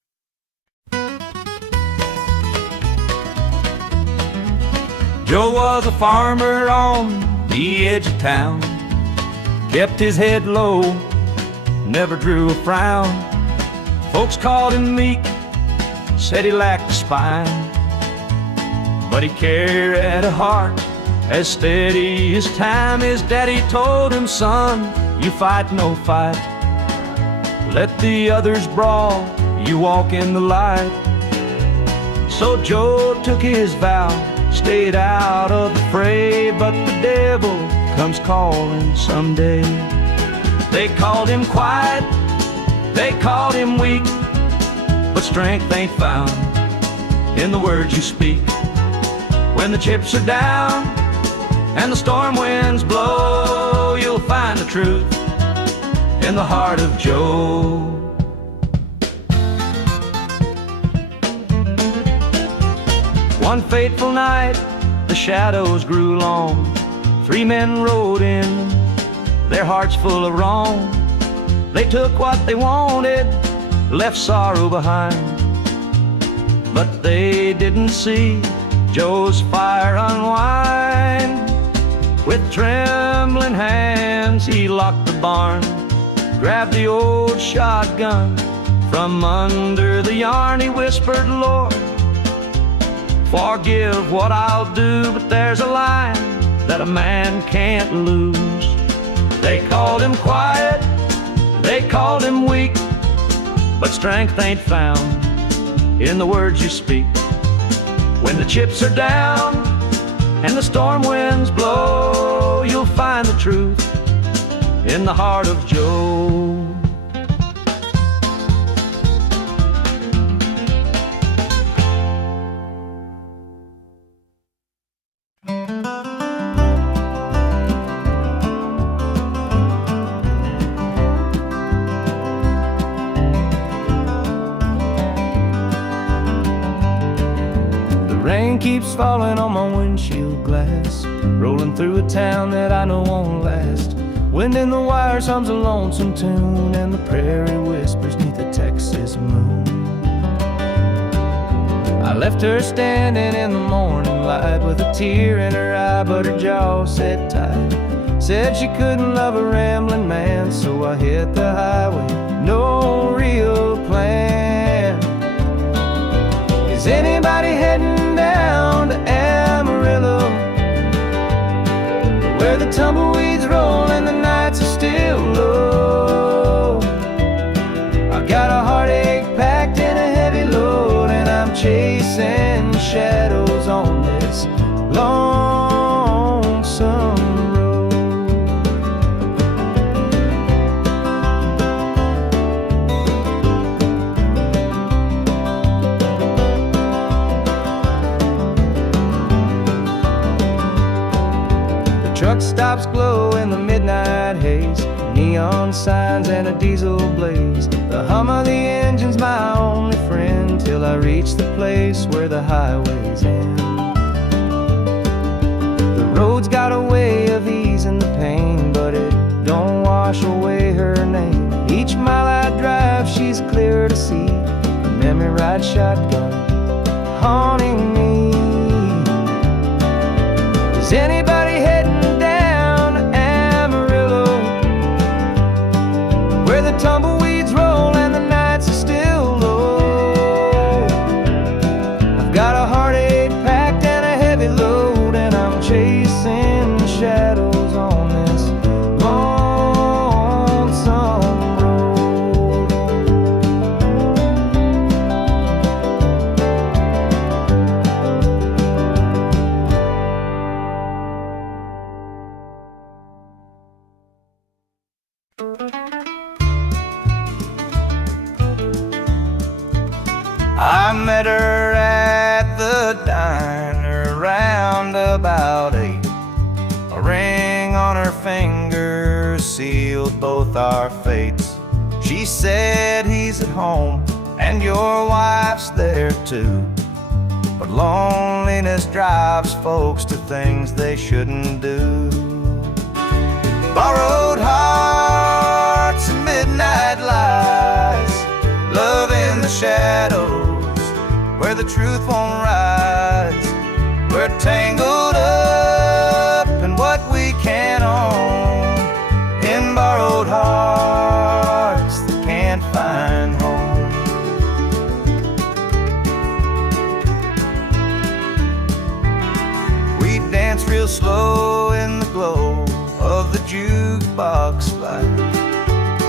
Joe was a farmer on the edge of town, kept his head low, never drew a frown. Folks called him meek, said he lacked a spine, but he carried a heart as steady as time. His daddy told him, son, you fight no fight, let the others brawl, you walk in the light. So Joe took his vow, stayed out of the fray, but the devil comes calling someday. They called him quiet, they called him weak, but strength ain't found in the words you speak. When the chips are down and the storm winds blow, you'll find the truth in the heart of Joe. One fateful night, the shadows grew long. 3 men rode in, their hearts full of wrong. They took what they wanted, left sorrow behind, but they didn't see Joe's fire unwind. With trembling hands he locked the barn, grabbed the old shotgun from under the yarn. He whispered, Lord, forgive what I'll do, but there's a line that a man can't lose. They called him quiet, they called him weak, but strength ain't found in the words you speak. When the chips are down and the storm winds blow, you'll find the truth in the heart of Joe. Rain keeps falling on my windshield glass, rolling through a town that I know won't last. Wind in the wires hums a lonesome tune, and the prairie whispers neath the Texas moon. I left her standing in the morning light with a tear in her eye, but her jaw said tight. Said she couldn't love a rambling man, so I hit the highway, no real plan. Is anybody heading down to Amarillo, where the tumbleweeds roll and the nights are still low? I got a heartache packed in a heavy load, and I'm chasing shadows on this lonesome road. The truck stops glow in the midnight haze, neon signs and a diesel blaze. The hum of the engine's my only friend, till I reach the place where the highways end. The road's got a way of easing the pain, but it don't wash away her name. Each mile I drive, she's clear to see, a memory ride shotgun haunting me. Is anybody heading down to Amarillo, where the tumbleweeds roll and the nights are still low? I've got a heartache packed and a heavy load, and I'm chasing shadows on this lonesome road. I met her at the diner around about 8. A ring on her finger sealed both our fates. She said, he's at home and your wife's there too, but loneliness drives folks to things they shouldn't do. Borrowed hearts and midnight lies, love in the shadows where the truth won't rise. We're tangled up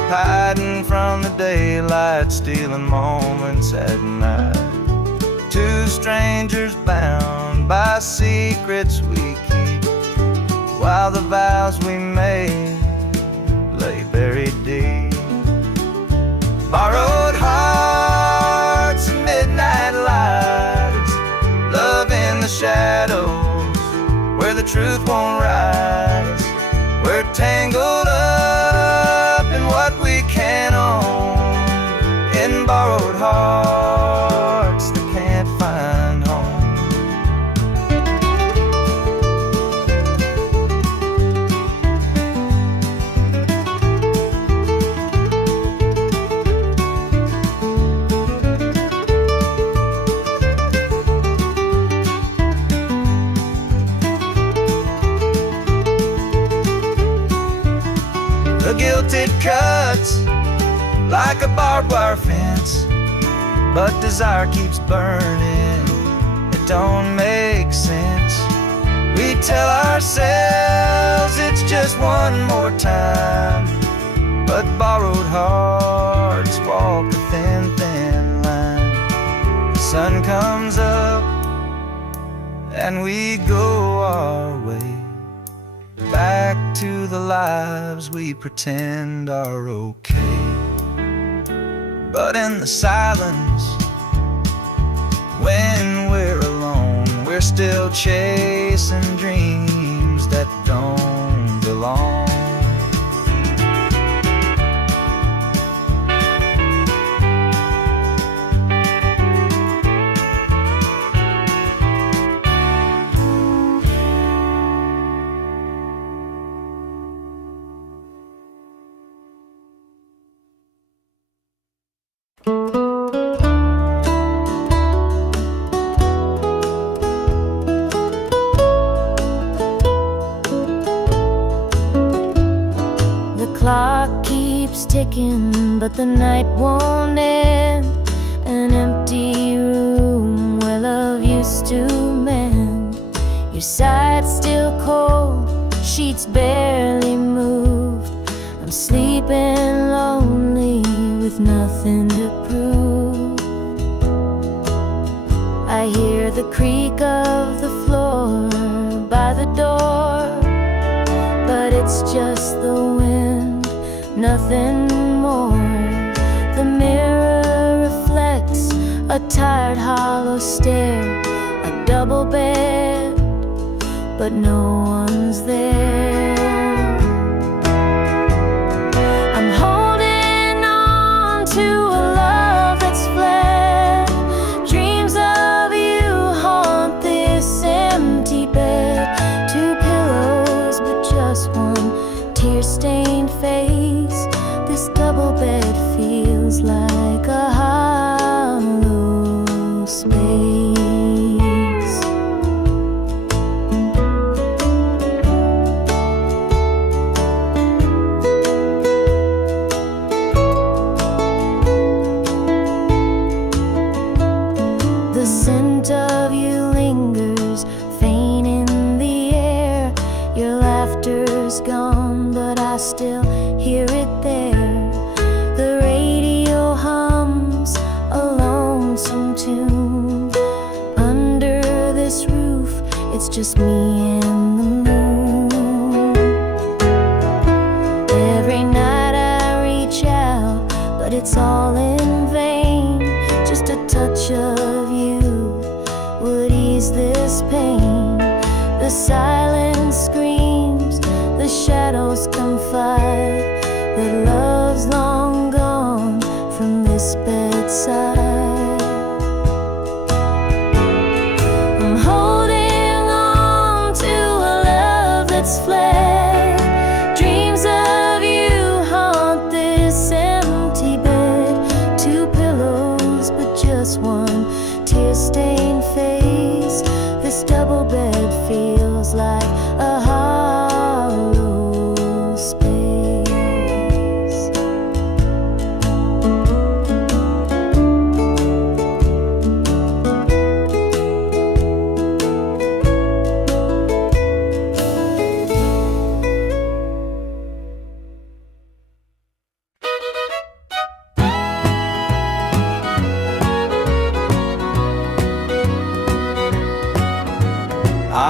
hiding from the daylight, stealing moments at night. Two strangers bound by secrets we keep, while the vows we made lay buried deep. Borrowed hearts and midnight lights, love in the shadows where the truth won't rise. We're tangled up in what we can't own, in borrowed hearts that can't find home. The guilt it cuts like a barbed wire fence, but desire keeps burning, it don't make sense. We tell ourselves it's just one more time, but borrowed hearts walk a thin, thin line. The sun comes up and we go our way, back to the lives we pretend are okay. But in the silence, when we're alone, we're still chasing dreams that don't belong. The clock keeps ticking, but the night won't end. An empty room where love used to mend. Your side's still cold, sheets barely moved. I'm sleeping lonely with nothing to prove. I hear the creak of the floor by the door, but it's just the wind, nothing more. The mirror reflects a tired, hollow stare. A double bed, but no one's there. I'm holding on to a love that's fled. Dreams of you haunt this empty bed. Two pillows, but just one tear-stained face. This double bed feels like a hollow space. The scent of you lingers, faint in the air. Your laughter's gone, but I still hear it there. The radio hums a lonesome tune. Under this roof, it's just me and the moon. Every night I reach out, but it's all in vain. Just a touch of you would ease this pain. The silence screams, the shadows confide that love's long gone from this bedside. I'm holding on to a love that's fled. Dreams of you haunt this empty bed. Two pillows, but just one tear-stained face. This double bed feels like a hollow space.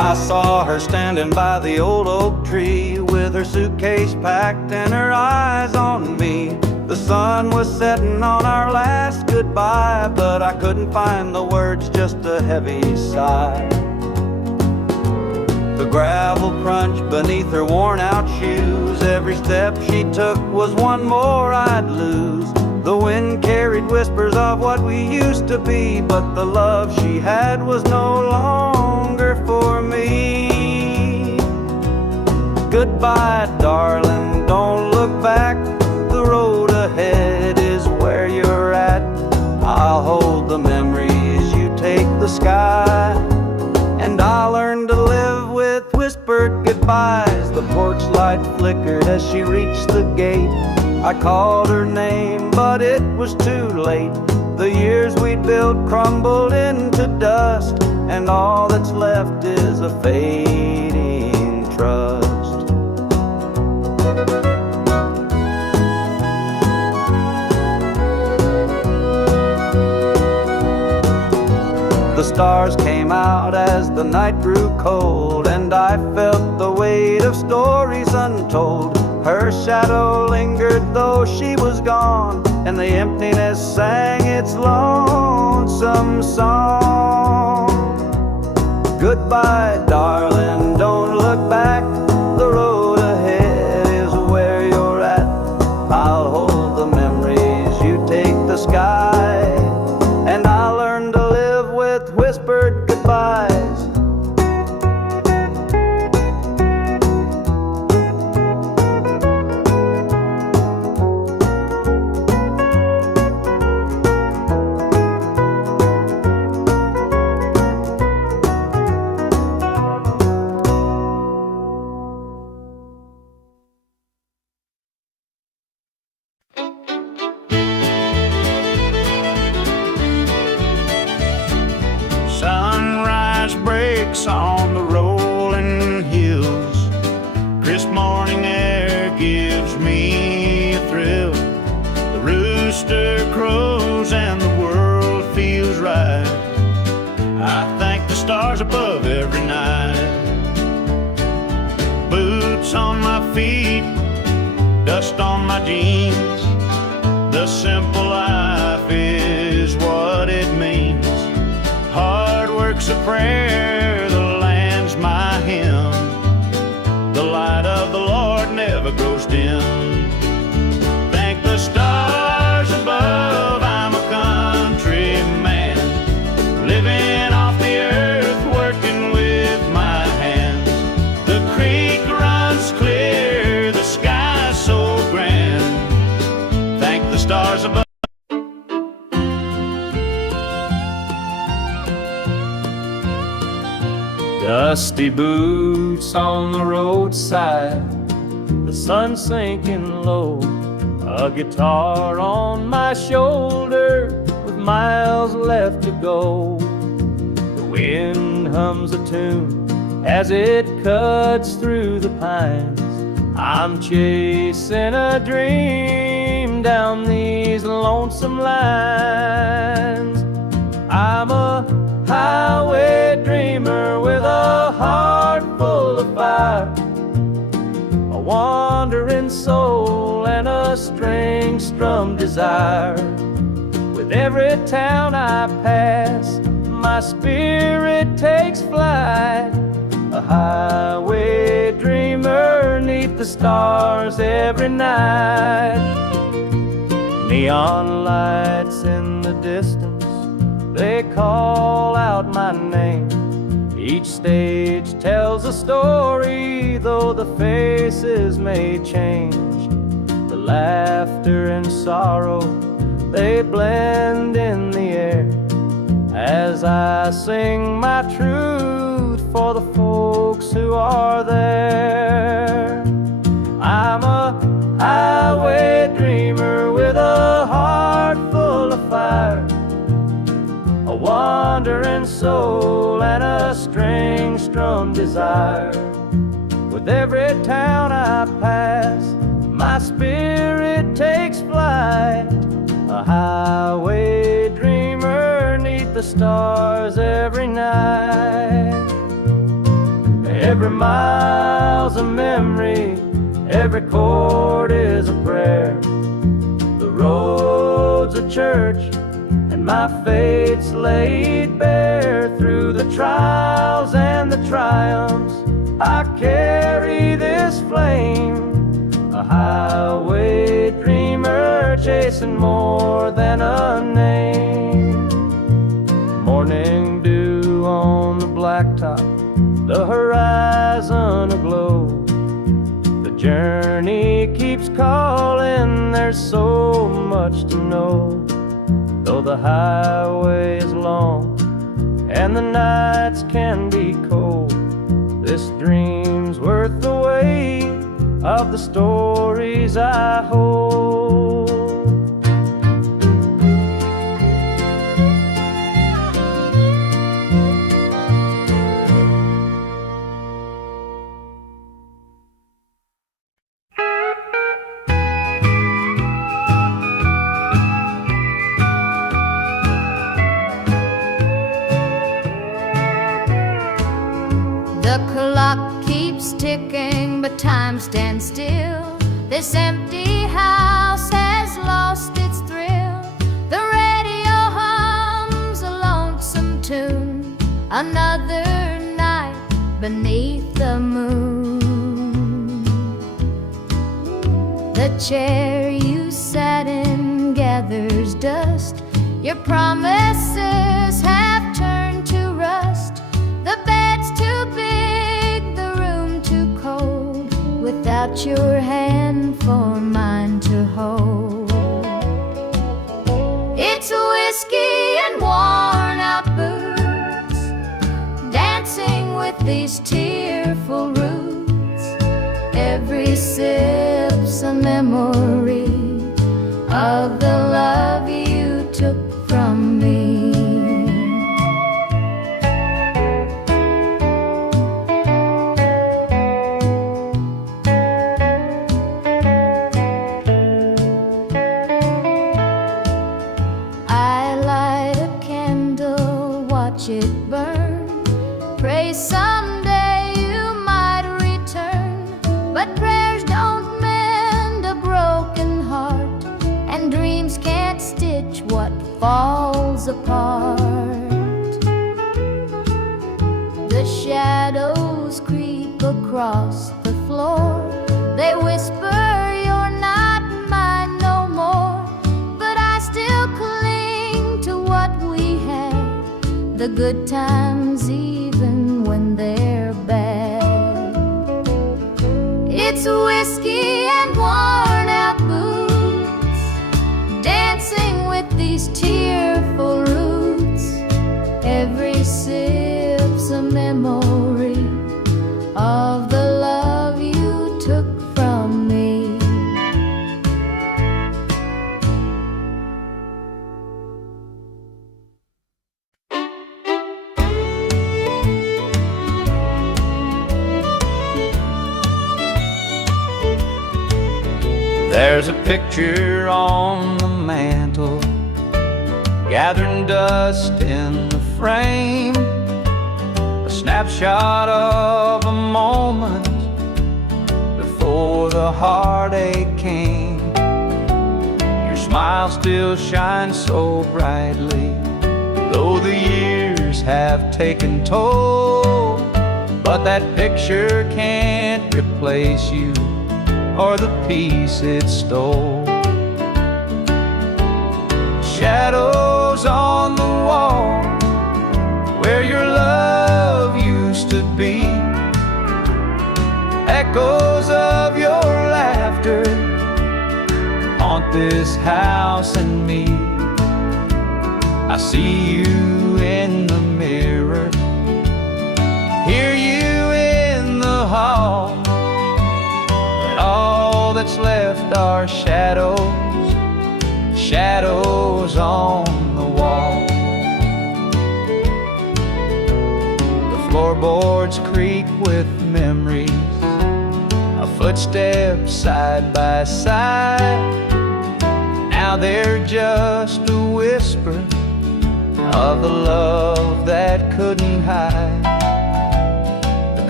I saw her standing by the old oak tree with her suitcase packed and her eyes on me. The sun was setting on our last goodbye, but I couldn't find the words, just a heavy sigh. The gravel crunched beneath her worn-out shoes. Every step she took was one more I'd lose. The wind carried whispers of what we used to be, but the love she had was no longer for me. Goodbye, darling, don't look back. The road ahead is where you're at. I'll hold the memories, you take the sky. And I'll learn to live with whispered goodbyes. The porch light flickered as she reached the gate. I called her name, but it was too late. The years we'd built crumbled into dust, and all that's left is a fading trust. The stars came out as the night grew cold, and I felt the weight of stories untold. Her shadow lingered though she was gone, and the emptiness sang its lonesome song. Goodbye, darling, don't look back. The road ahead is where you're at. I'll hold the memories, you take the sky. And I'll learn to live with whispered goodbyes. Sunrise breaks on the rolling hills. Crisp morning air gives me a thrill. The rooster crows and the world feels right. I thank the stars above every night. Boots on my feet, dust on my jeans. The simple life is what it means. Hard work's a prayer, the land's my hymn. The light of the Lord never grows dim. Thank the stars above, I'm a countryman, living off the earth, working with my hands. The creek runs clear, the sky's so grand. Thank the stars above. Dusty boots on the roadside, the sun sinking low, a guitar on my shoulder with miles left to go. The wind hums a tune as it cuts through the pines. I'm chasing a dream down these lonesome lines. I'm a highway dreamer with a heart full of fire, a wandering soul and a string-strummed desire. With every town I pass, my spirit takes flight, a highway dreamer 'neath the stars every night. Neon lights in the distance, they call out my name. Each stage tells a story, though the faces may change. The laughter and sorrow, they blend in the air as I sing my truth for the folks who are there. I'm a highway dreamer with a heart full of fire, a wandering soul and a string-strummed desire. With every town I pass, my spirit takes flight, a highway dreamer 'neath the stars every night. Every mile's a memory, every chord is a prayer. The road's a church, and my fate's laid bare. Through the trials and the triumphs, I carry this flame, a highway dreamer chasing more than a name. Morning dew on the blacktop, the horizon aglow. The journey keeps calling, there's so much to know. Though the highway is long and the nights can be cold, this dream's worth the weight of the stories I hold. The clock keeps ticking, but time stands still. This empty house has lost its thrill. The radio hums a lonesome tune, another night beneath the moon. The chair you sat in gathers dust. Your promises have turned to rust. The bed's too big, the room too cold, without your hand for mine to hold. It's whiskey and worn out boots, dancing with these tearful roots. Every sip's a memory of the love you took from me. It burn, pray someday you might return. But prayers don't mend a broken heart, and dreams can't stitch what falls apart. The shadows creep across the floor, they whisper you're not mine no more. But I still cling to what we had, the good times even when they're bad. It's whiskey and worn out boots, dancing with these tearful roots. Every sip's a memory of the love you took from me. There's a picture on the mantle, gathering dust in the frame, a snapshot of a moment before the heartache came. Your smile still shines so brightly, though the years have taken toll. But that picture can't replace you or the peace it stole. Shadows on the wall where your love used to be, echoes of your laughter haunt this house and me. I see you in the mirror, hear you in the hall. All that's left are shadows, shadows on the wall. The floorboards creak with memories of footsteps side by side. Now they're just a whisper of the love that couldn't hide. The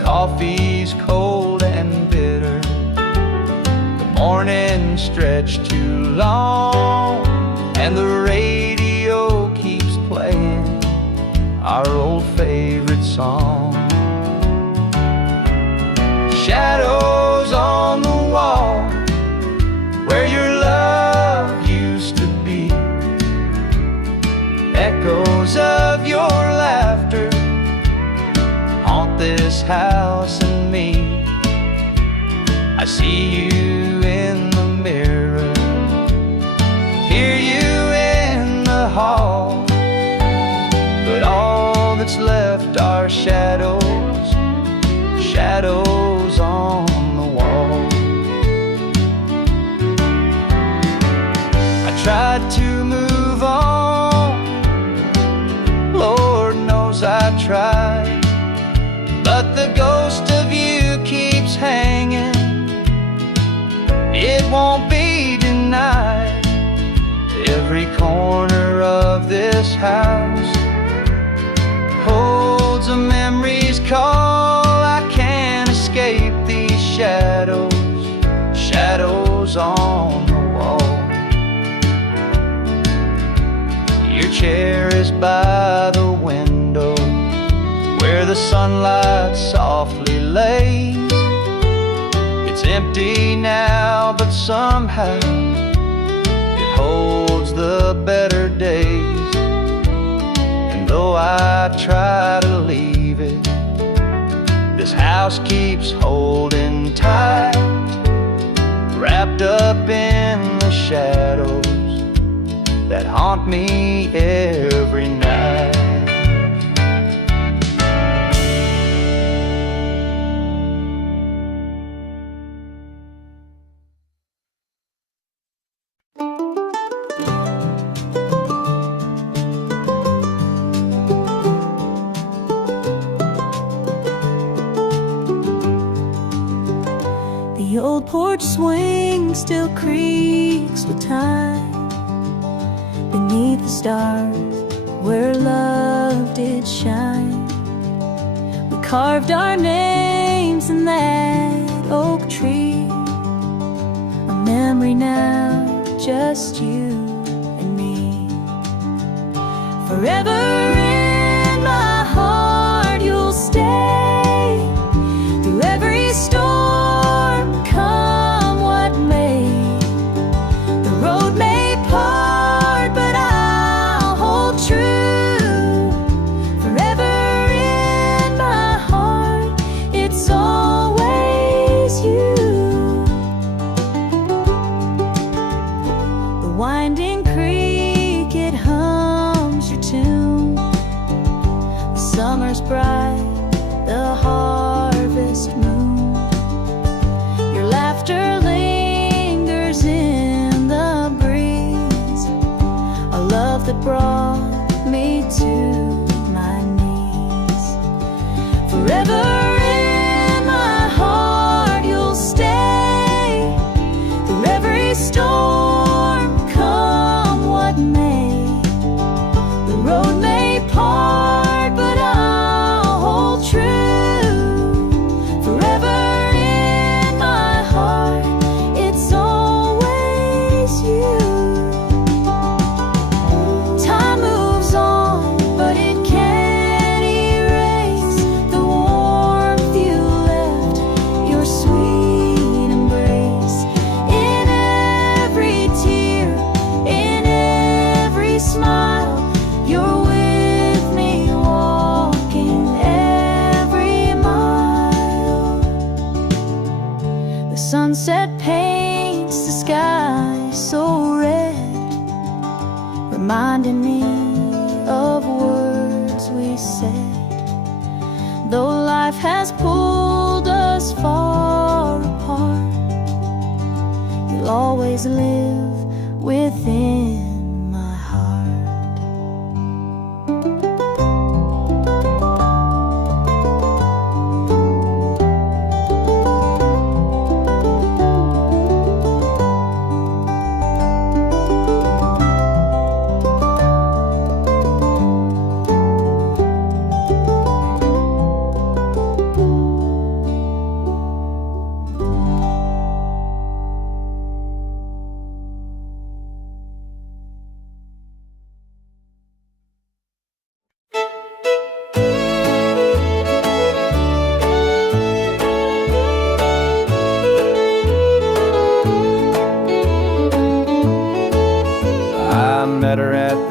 coffee's cold and bitter, the morning stretched too long, and the radio keeps playing our old favorite song. Shadows on the wall where your love used to be, echoes of your laughter haunt this house and me. I see you in the mirror, hear you in the hall, but all that's left are shadows, shadows on the wall. I tried to move on, Lord knows I tried, but the ghost of you keeps hanging. It won't be denied. Every corner of this house holds a memory's call. I can't escape these shadows, shadows on the wall. Your chair is by the window where the sunlight softly lays. It's empty now, but somehow it holds the better days. And though I try to leave it, this house keeps holding tight, wrapped up in the shadows that haunt me every night. The old porch swing still creaks with time beneath the stars where love did shine. We carved our names in that oak tree, a memory now, just you and me. Forever in my heart you'll stay, through every storm, come what may. The road may part, but I'll hold true. Forever in my heart, it's always you. The winding creek, it hums your tune. The summer's bright, the harvest moon. Your laughter lingers in the breeze, a love that brought me to my knees. Forever in my heart you'll stay, through every storm, come what may. The road may part, but I'll hold true. Forever in my heart, it's always you. Time moves on, but it can't erase the warmth you left, your sweet embrace. In every tear, in every smile, you're with me, walking every mile. The sunset paints the sky so red, reminding me of words we said. Though life has pulled us far apart, you'll always live within my heart.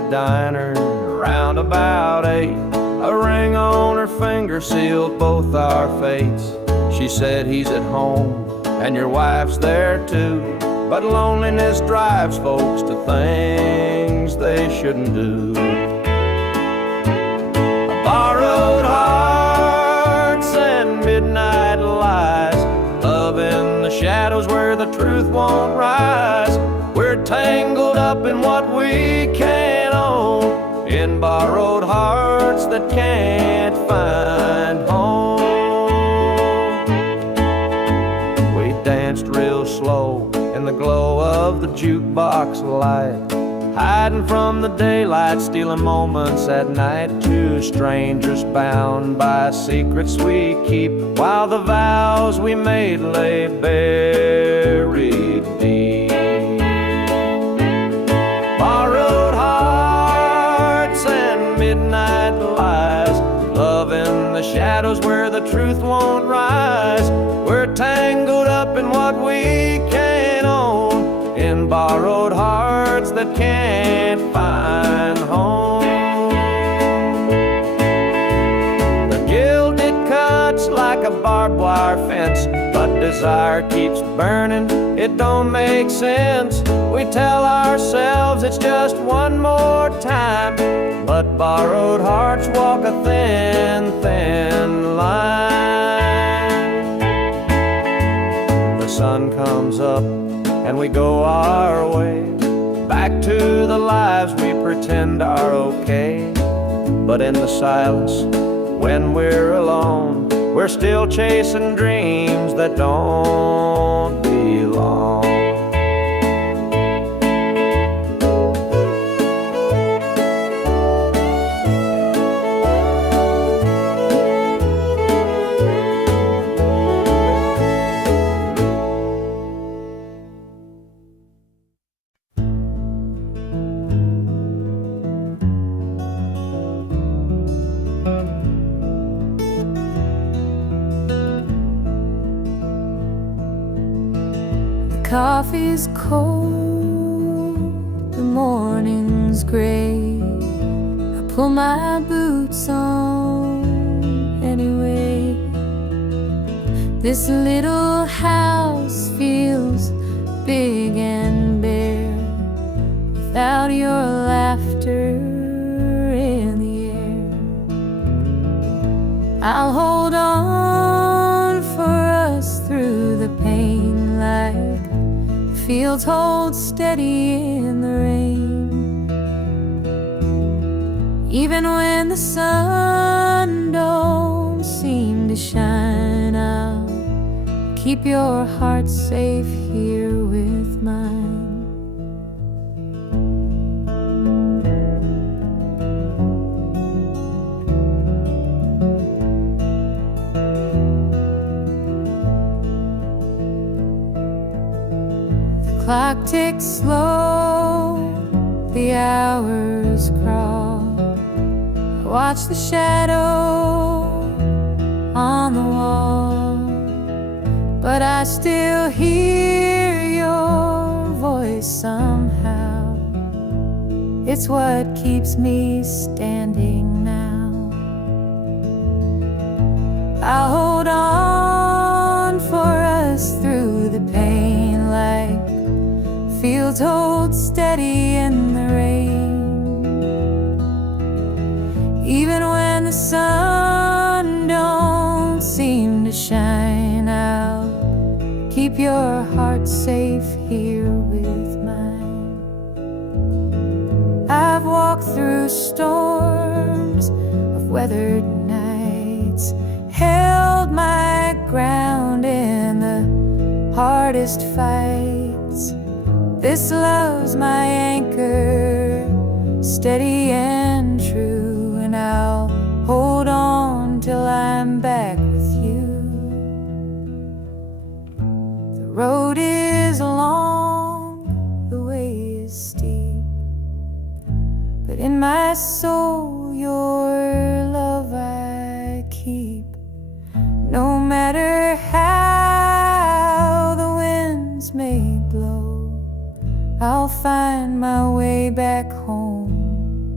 diner around about 8. A ring on her finger sealed both our fates. She said he's at home and your wife's there too, but loneliness drives folks to things they shouldn't do. Borrowed hearts and midnight lies, love in the shadows where the truth won't rise. We're tangled up in what we can't own, in borrowed hearts that can't find home. We danced real slow in the glow of the jukebox light, hiding from the daylight, stealing moments at night. Two strangers bound by secrets we keep, while the vows we made lay buried deep. Borrowed hearts and midnight lies, love in the shadows where the truth won't rise. We're tangled up in what we can't own, in borrowed hearts that can't find home. The guilt, it cuts like a barbed wire fence, but desire keeps burning, it don't make sense. We tell ourselves it's just one more time, but borrowed hearts walk a thin, thin line. The sun comes up and we go our way, back to the lives we pretend are okay. But in the silence, when we're alone, we're still chasing dreams that don't belong. Coffee's cold, the morning's gray. I pull my boots on anyway. This little house feels big and bare, without your laughter in the air. I'll hold on for us through the pain, like fields hold steady in the rain. Even when the sun don't seem to shine, I'll keep your heart safe here with mine. Clock ticks slow, the hours crawl. I watch the shadow on the wall, but I still hear your voice somehow. It's what keeps me standing now. I'll hold on for us through the pain, like fields hold steady in the rain. Even when the sun don't seem to shine, I'll keep your heart safe here with mine. I've walked through storms of weathered nights, held my ground in the hardest fights. This love's my anchor, steady and true, and I'll hold on till I'm back with you. The road is long, the way is steep, but in my soul your love I keep. No matter how the winds may blow, I'll find my way back home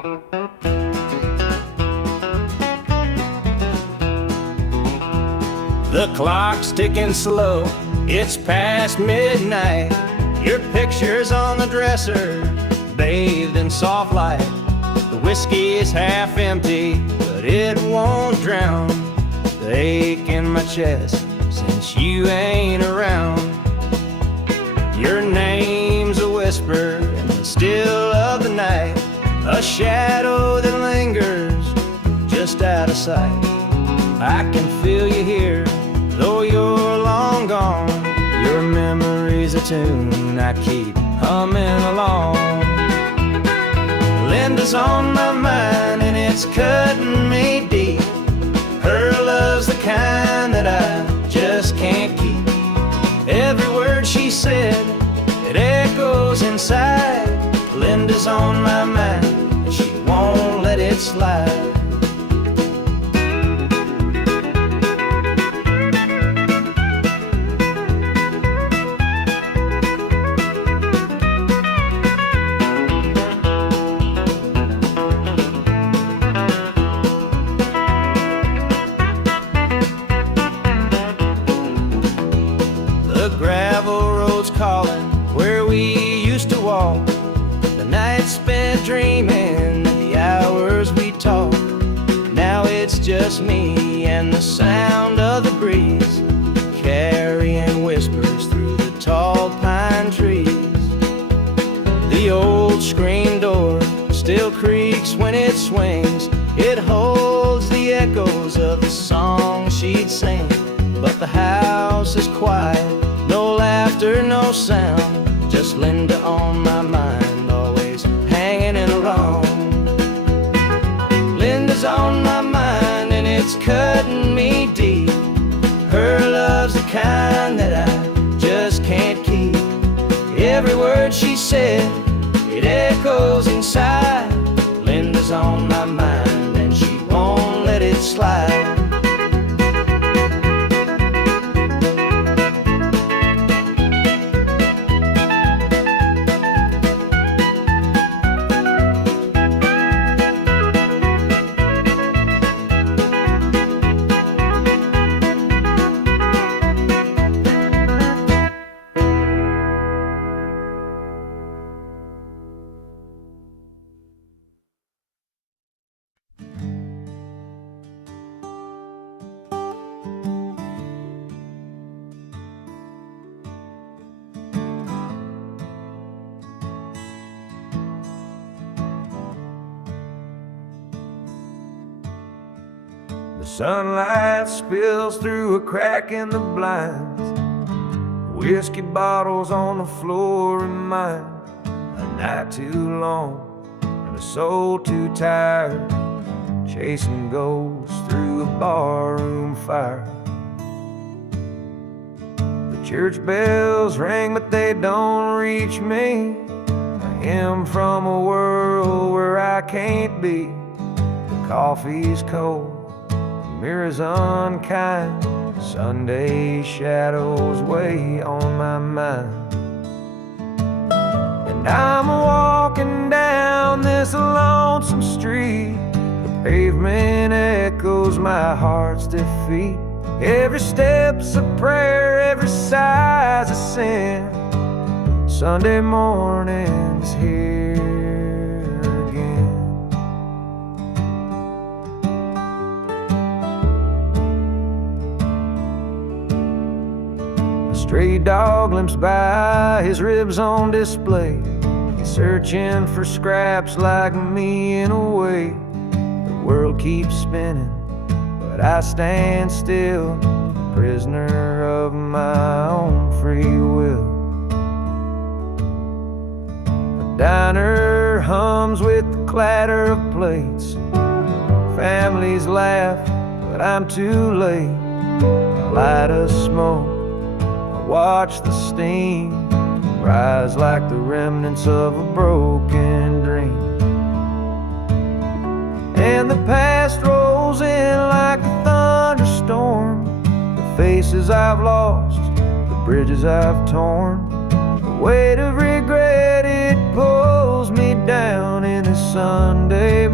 The clock's ticking slow, it's past midnight. Your picture's on the dresser, bathed in soft light. The whiskey is half empty, but it won't drown the ache in my chest since you ain't around. Your name's a whisper in the still of the night, a shadow that lingers just out of sight. I can feel you here, though you're long gone. Your memory's a tune I keep humming along. Linda's on my mind and it's cutting me deep. Her love's the kind that I just can't keep. Every word she said, it echoes inside. Linda's on my mind and she won't let it slide. The gravel road's calling where we used to walk. The nights spent dreaming, the hours we talked. Now it's just me and the sound of the breeze, carrying whispers through the tall pine trees. The old screen door still creaks when it swings. It holds the echoes of the song she'd sing. But the house is quiet, no laughter, no sound, just Linda on my mind, always hanging around. Linda's on my mind and it's cutting me deep. Her love's the kind that I just can't keep. Every word she said, it echoes inside. Linda's on my mind and she won't let it slide. The sunlight spills through a crack in the blinds. Whiskey bottles on the floor remind a night too long and a soul too tired, chasing ghosts through a barroom fire. The church bells ring but they don't reach me. A hymn from a world where I can't be. The coffee's cold, mirror's unkind, Sunday shadows weigh on my mind. And I'm walking down this lonesome street. The pavement echoes my heart's defeat. Every step's a prayer, every sigh's a sin. Sunday morning's here again. A stray dog limps by, his ribs on display. He's searching for scraps like me in a way. The world keeps spinning, but I stand still, prisoner of my own free will. The diner hums with the clatter of plates. Families laugh, but I'm too late. I light a smoke, I watch the steam rise like the remnants of a broken dream. And the past rolls in like a thunderstorm. The faces I've lost, the bridges I've torn. The weight of regret, it pulls me down in this Sunday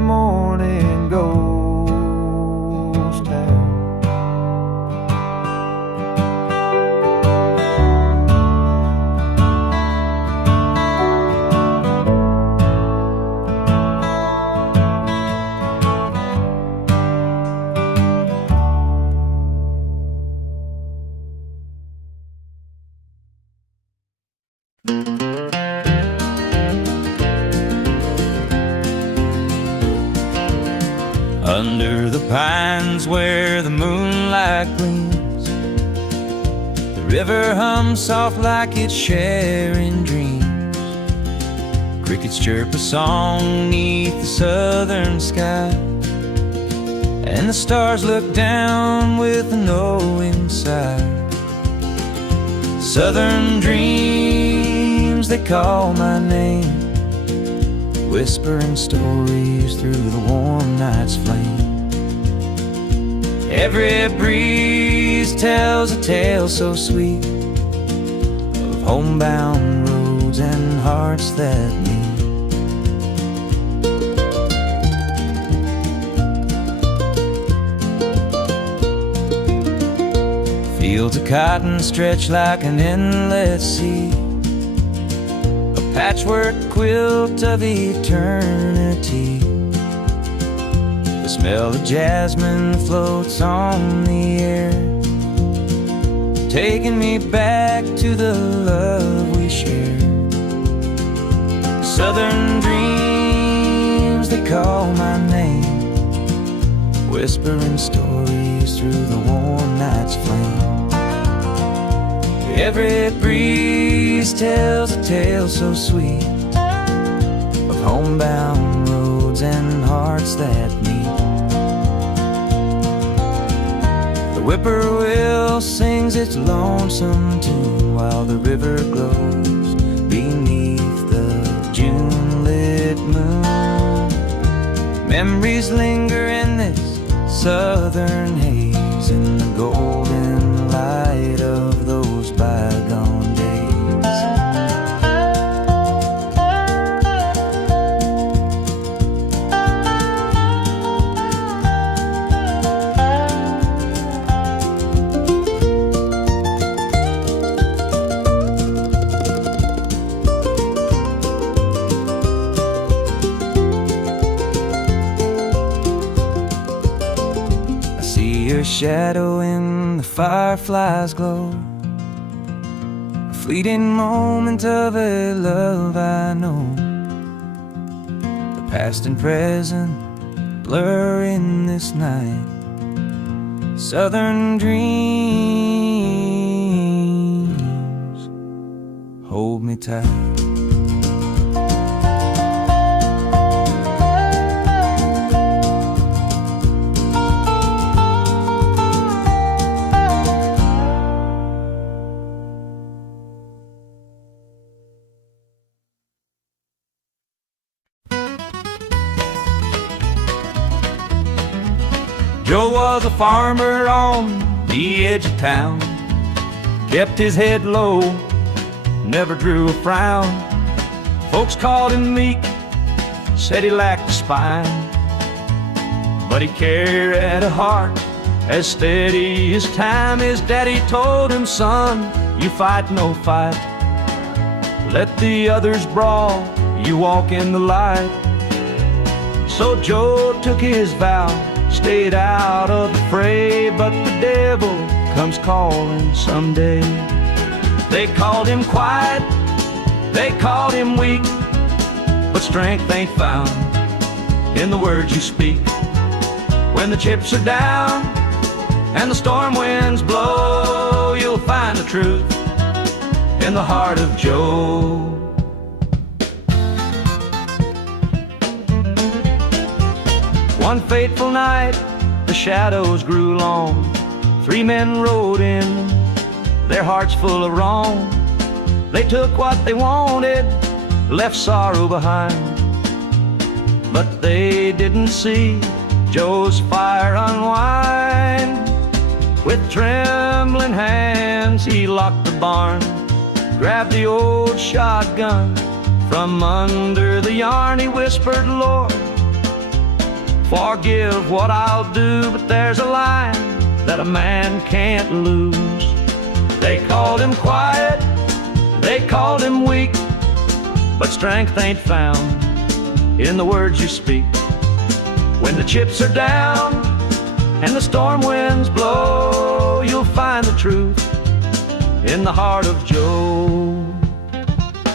Under the pines where the moonlight gleams, the river hums soft like it's sharing dreams. Crickets chirp a song neath the southern sky, and the stars look down with a knowing sigh. Southern dreams, they call my name, whispering stories through the warm night's flame. Every breeze tells a tale so sweet of homebound roads and hearts that meet. Fields of cotton stretch like an endless sea, a patchwork quilt of eternity. The smell of jasmine floats on the air, taking me back to the love we shared. Southern dreams, they call my name, whispering stories through the warm night's flame. Every breeze tells a tale so sweet of homebound roads and hearts that meet. The whippoorwill sings its lonesome tune while the river glows beneath the June-lit moon. Memories linger in this southern haze, in the golden light of those bygone days. I see your shadow in the firefly's glow, a fleeting moment of a love I know. The past and present blur in this night. Southern dreams, hold me tight. Joe was a farmer on the edge of town, kept his head low, never drew a frown. Folks called him meek, said he lacked a spine, but he carried a heart as steady as time. His daddy told him, son, you fight no fight, let the others brawl, you walk in the light. So Joe took his vow, stayed out of the fray, but the devil comes calling someday. They called him quiet, they called him weak, but strength ain't found in the words you speak. When the chips are down and the storm winds blow, you'll find the truth in the heart of Joe. One fateful night, the shadows grew long. 3 men rode in, their hearts full of wrong. They took what they wanted, left sorrow behind, but they didn't see Joe's fire unwind. With trembling hands, he locked the barn, grabbed the old shotgun from under the yarn. He whispered, Lord, forgive what I'll do, but there's a line that a man can't lose. They called him quiet, they called him weak, but strength ain't found in the words you speak. When the chips are down and the storm winds blow, you'll find the truth in the heart of Joe.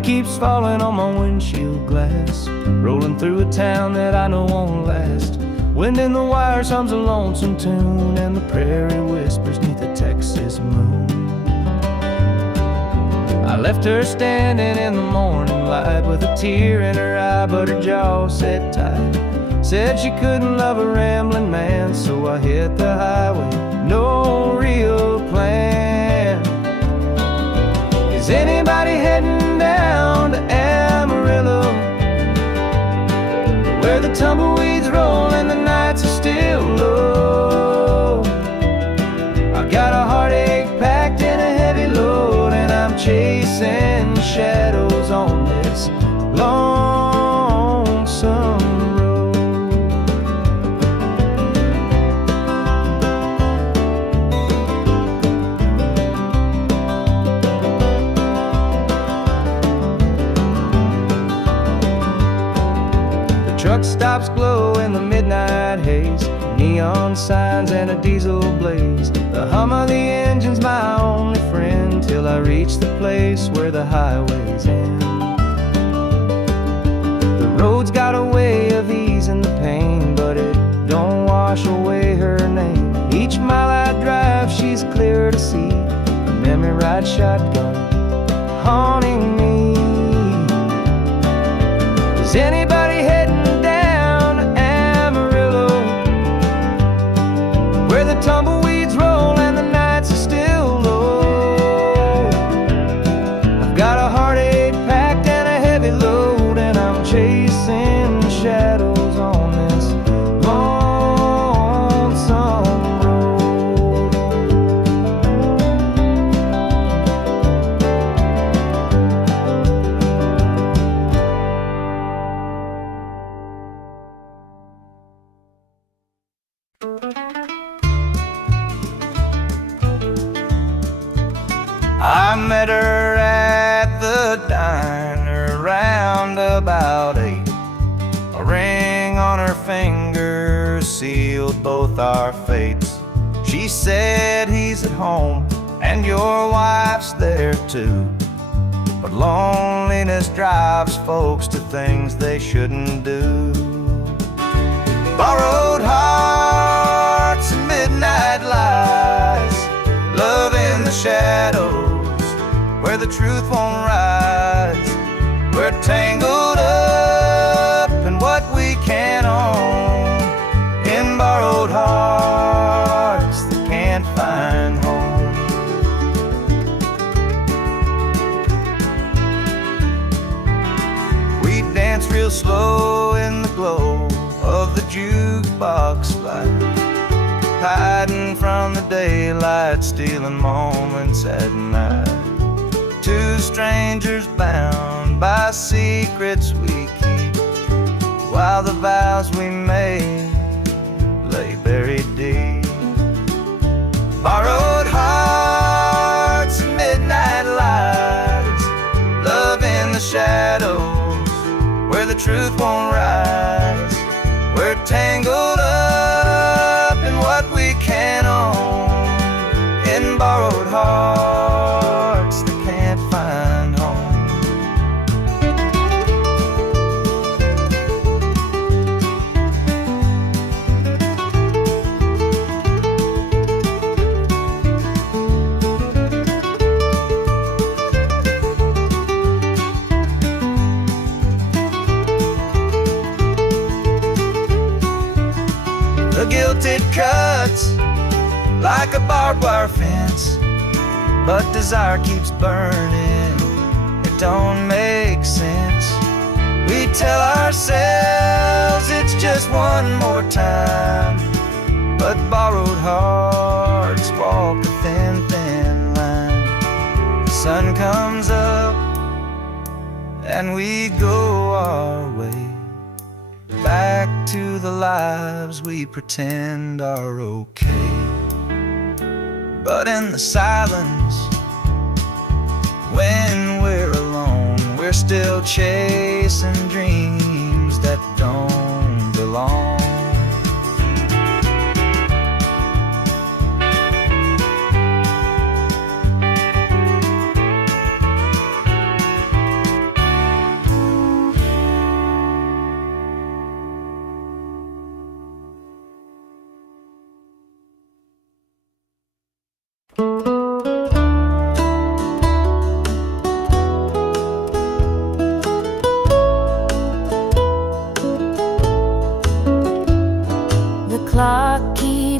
Rain keeps falling on my windshield glass, rolling through a town that I know won't last. Wind in the wires hums a lonesome tune, and the prairie whispers neath the Texas moon. I left her standing in the morning light with a tear in her eye, but her jaw said tight. Said she couldn't love a rambling man, so I hit the highway, no real plan. Is anybody heading down to Amarillo, where the tumbleweeds roll and the nights are still low? I got a heartache packed in a heavy load, and I'm chasing shadows on this lonesome road. The truck stops glow in the midnight haze, neon signs and a diesel blaze. The hum of the engine's my only friend, till I reach the place where the highways end. The road's got a way of easing the pain, but it don't wash away her name. Each mile I drive, she's clear to see, a memory ride shotgun haunting me. Is anybody heading down to Amarillo, where the tumbleweeds roll and the nights are still low? I've got a heartache packed and a heavy load, and I'm chasing shadows on this lonesome road. I met her at the diner round about 8. A ring on her finger sealed both our fates. She said he's at home and your wife's there too, but loneliness drives folks to things they shouldn't do. Borrowed hearts and midnight lies, love in the shadows where the truth won't rise. We're tangled up in what we can't own, in borrowed hearts that can't find home. We dance real slow in the glow of the jukebox light, hiding from the daylight, stealing moments at night. Two strangers bound by secrets we keep, while the vows we made lay buried deep. Borrowed hearts and midnight lies, love in the shadows where the truth won't rise. We're tangled up in what we can't own, in borrowed hearts that can't find home. The guilt it cuts like a barbed wire fence, but desire keeps burning, it don't make sense. We tell ourselves it's just one more time, but borrowed hearts walk a thin, thin line. The sun comes up and we go our way, back to the lives we pretend are okay. But in the silence, when we're alone, we're still chasing dreams that don't belong.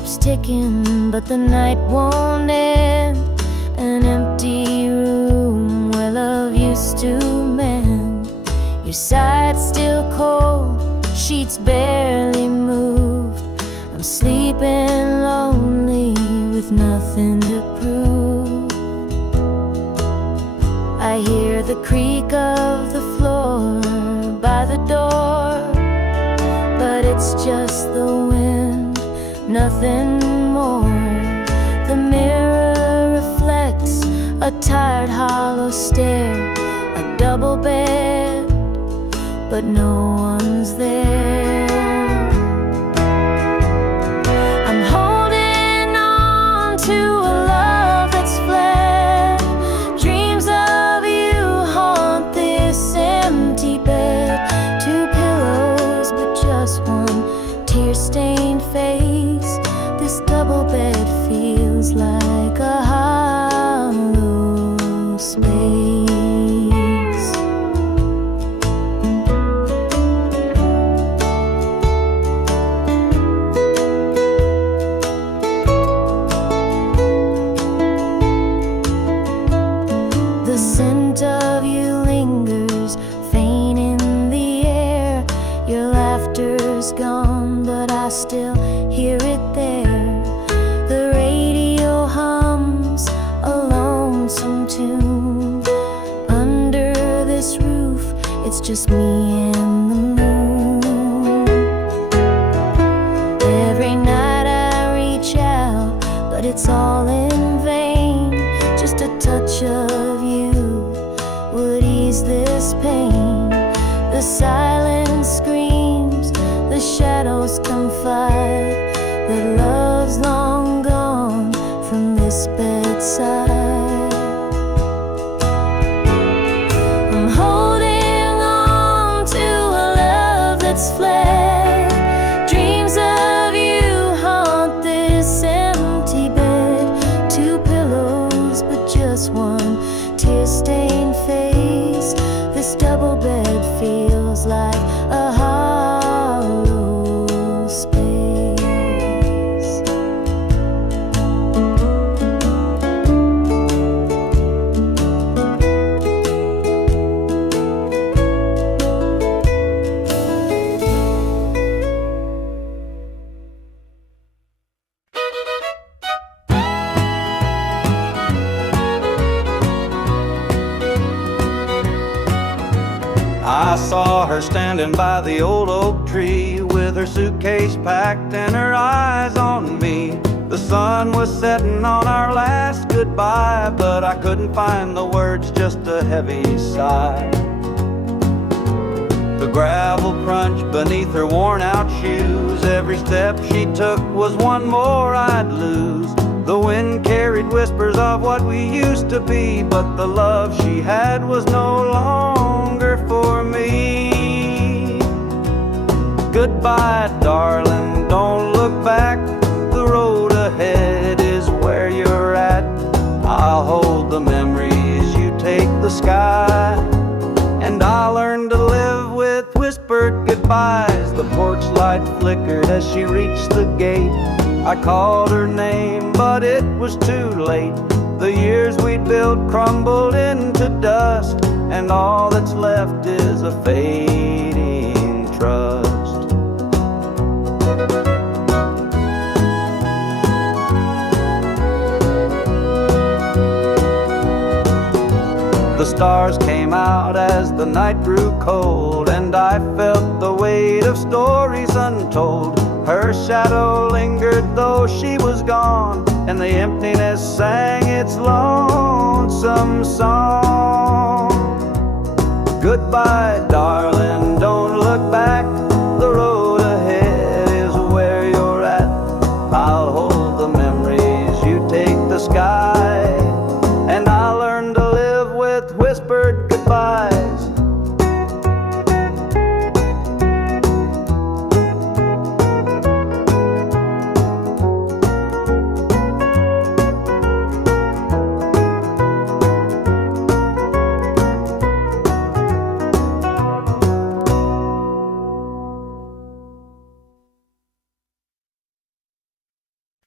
keeps ticking, but the night won't end. An empty room where love used to mend. Your side's still cold, sheets barely moved. I'm sleeping lonely with nothing to prove. I hear the creak of the floor by the door, but it's just the wind, nothing more. The mirror reflects a tired, hollow stare. A double bed, but no one's there. I'm holding on to a love that's fled. Dreams of you haunt this empty bed. Two pillows, but just one tear-stained face. This double bed feels like a hollow space. The scent of you lingers, faint in the air. Your laughter's gone, but I still hear it there. The radio hums a lonesome tune. Under this roof, it's just me and the moon. Every night I reach out, but it's all in vain. Just a touch of you would ease this pain. The silence screams, the shadows confide that love's long gone from this bedside. I'm holding on to a love that's fled. Dreams of you haunt this empty bed. Two pillows, but just one tear-stained face. This double bed feels like a hollow space. I saw her standing by the old oak tree with her suitcase packed and her eyes on me. The sun was setting on our last goodbye, but I couldn't find the words, just a heavy sigh. The gravel crunched beneath her worn out shoes. Every step she took was one more I'd lose. The wind carried whispers of what we used to be, but the love she had was no longer for me. Goodbye, darling, don't look back. The road ahead is where you're at. I'll hold the memories, you take the sky. And I'll learn to live with whispered goodbyes. The porch light flickered as she reached the gate. I called her name, but it was too late. The years we'd built crumbled into dust, and all that's left is a fading trust. The stars came out as the night grew cold, and I felt the weight of stories untold. Her shadow lingered though she was gone, and the emptiness sang its lonesome song. Goodbye, darling, don't look back. The road ahead is where you're at. I'll hold the memories, you take the sky. And I'll learn to live with whispered goodbyes.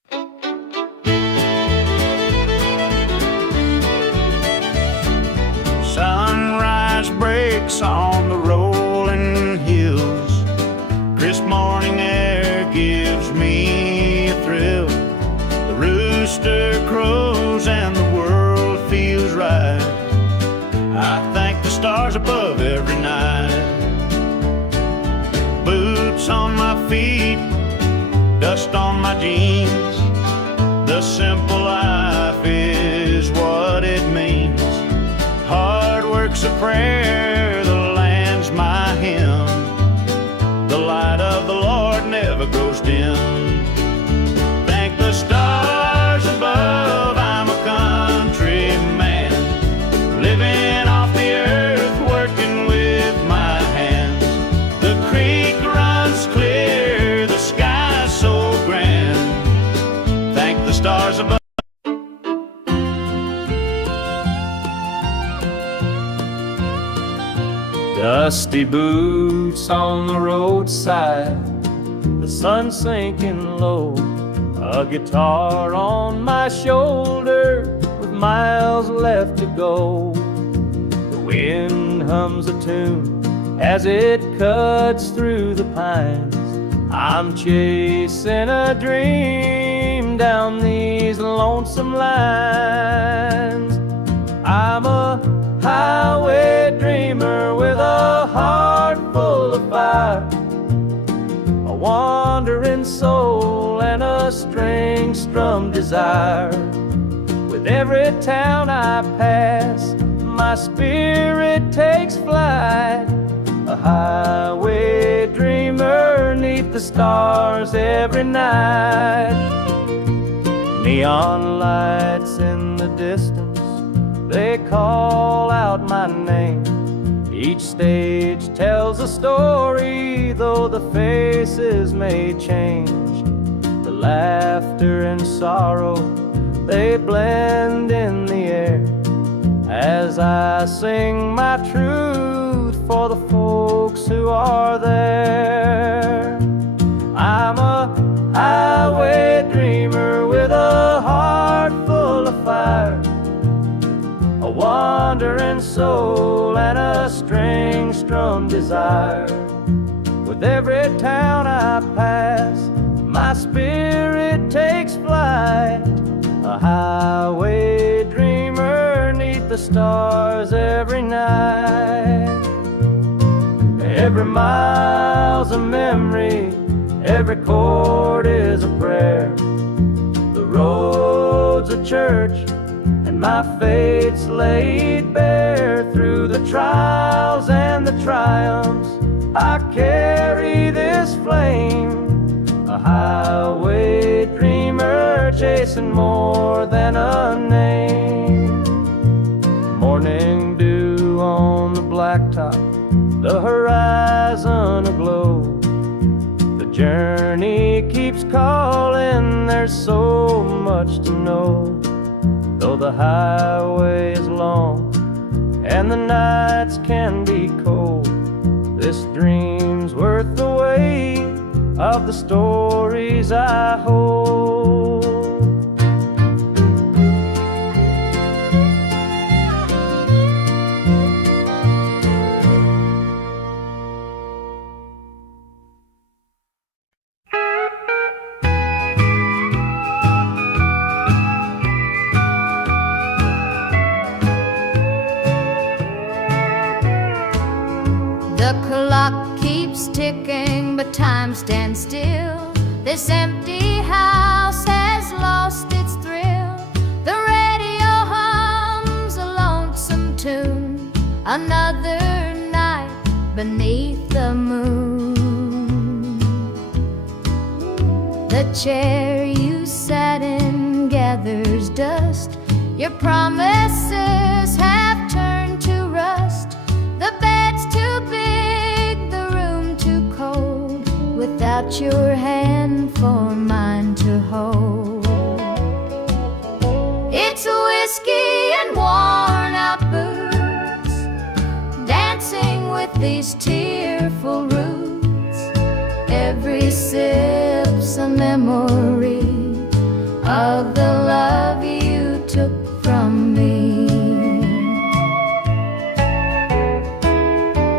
heartbreaks on the rolling hills. Crisp morning air gives me a thrill. The rooster crows and the world feels right. I thank the stars above every night. Boots on my feet, dust on my jeans. The simple life is what it means. Hard work's a prayer, the land's my hymn. The light of the Lord never grows dim. Thank the stars above, I'm a country man, living off the earth, working with my hands. The creek runs clear, the sky's so grand. Thank the stars above. Dusty boots on the roadside, the sun sinking low, a guitar on my shoulder with miles left to go. The wind hums a tune as it cuts through the pines. I'm chasing a dream down these lonesome lines. I'm a highway dreamer with a heart full of fire, a wandering soul and a string-strummed desire. With every town I pass, my spirit takes flight, a highway dreamer 'neath the stars every night. Neon lights in the distance, they call out my name. Each stage tells a story, though the faces may change. The laughter and sorrow, they blend in the air as I sing my truth for the folks who are there. I'm a highway dreamer with a heart full of fire, a wandering soul and a string-strummed desire. With every town I pass, my spirit takes flight, a highway dreamer 'neath the stars every night. Every mile's a memory, every chord is a prayer. The road's a church, and my fate's laid bare. Through the trials and the triumphs, I carry this flame, a highway dreamer chasing more than a name. Morning dew on the blacktop, the horizon aglow. The journey keeps calling, there's so much to know. Though the highway is long and the nights can be cold, this dream's worth the weight of the stories I hold. The clock keeps ticking, but time stands still. This empty house has lost its thrill. The radio hums a lonesome tune, another night beneath the moon. The chair you sat in gathers dust. Your promises have turned to rust. The bed's too big, the room too cold, without your hand for mine to hold. It's whiskey and worn out boots, dancing with these tearful roots. Every sip's a memory of the love you took from me.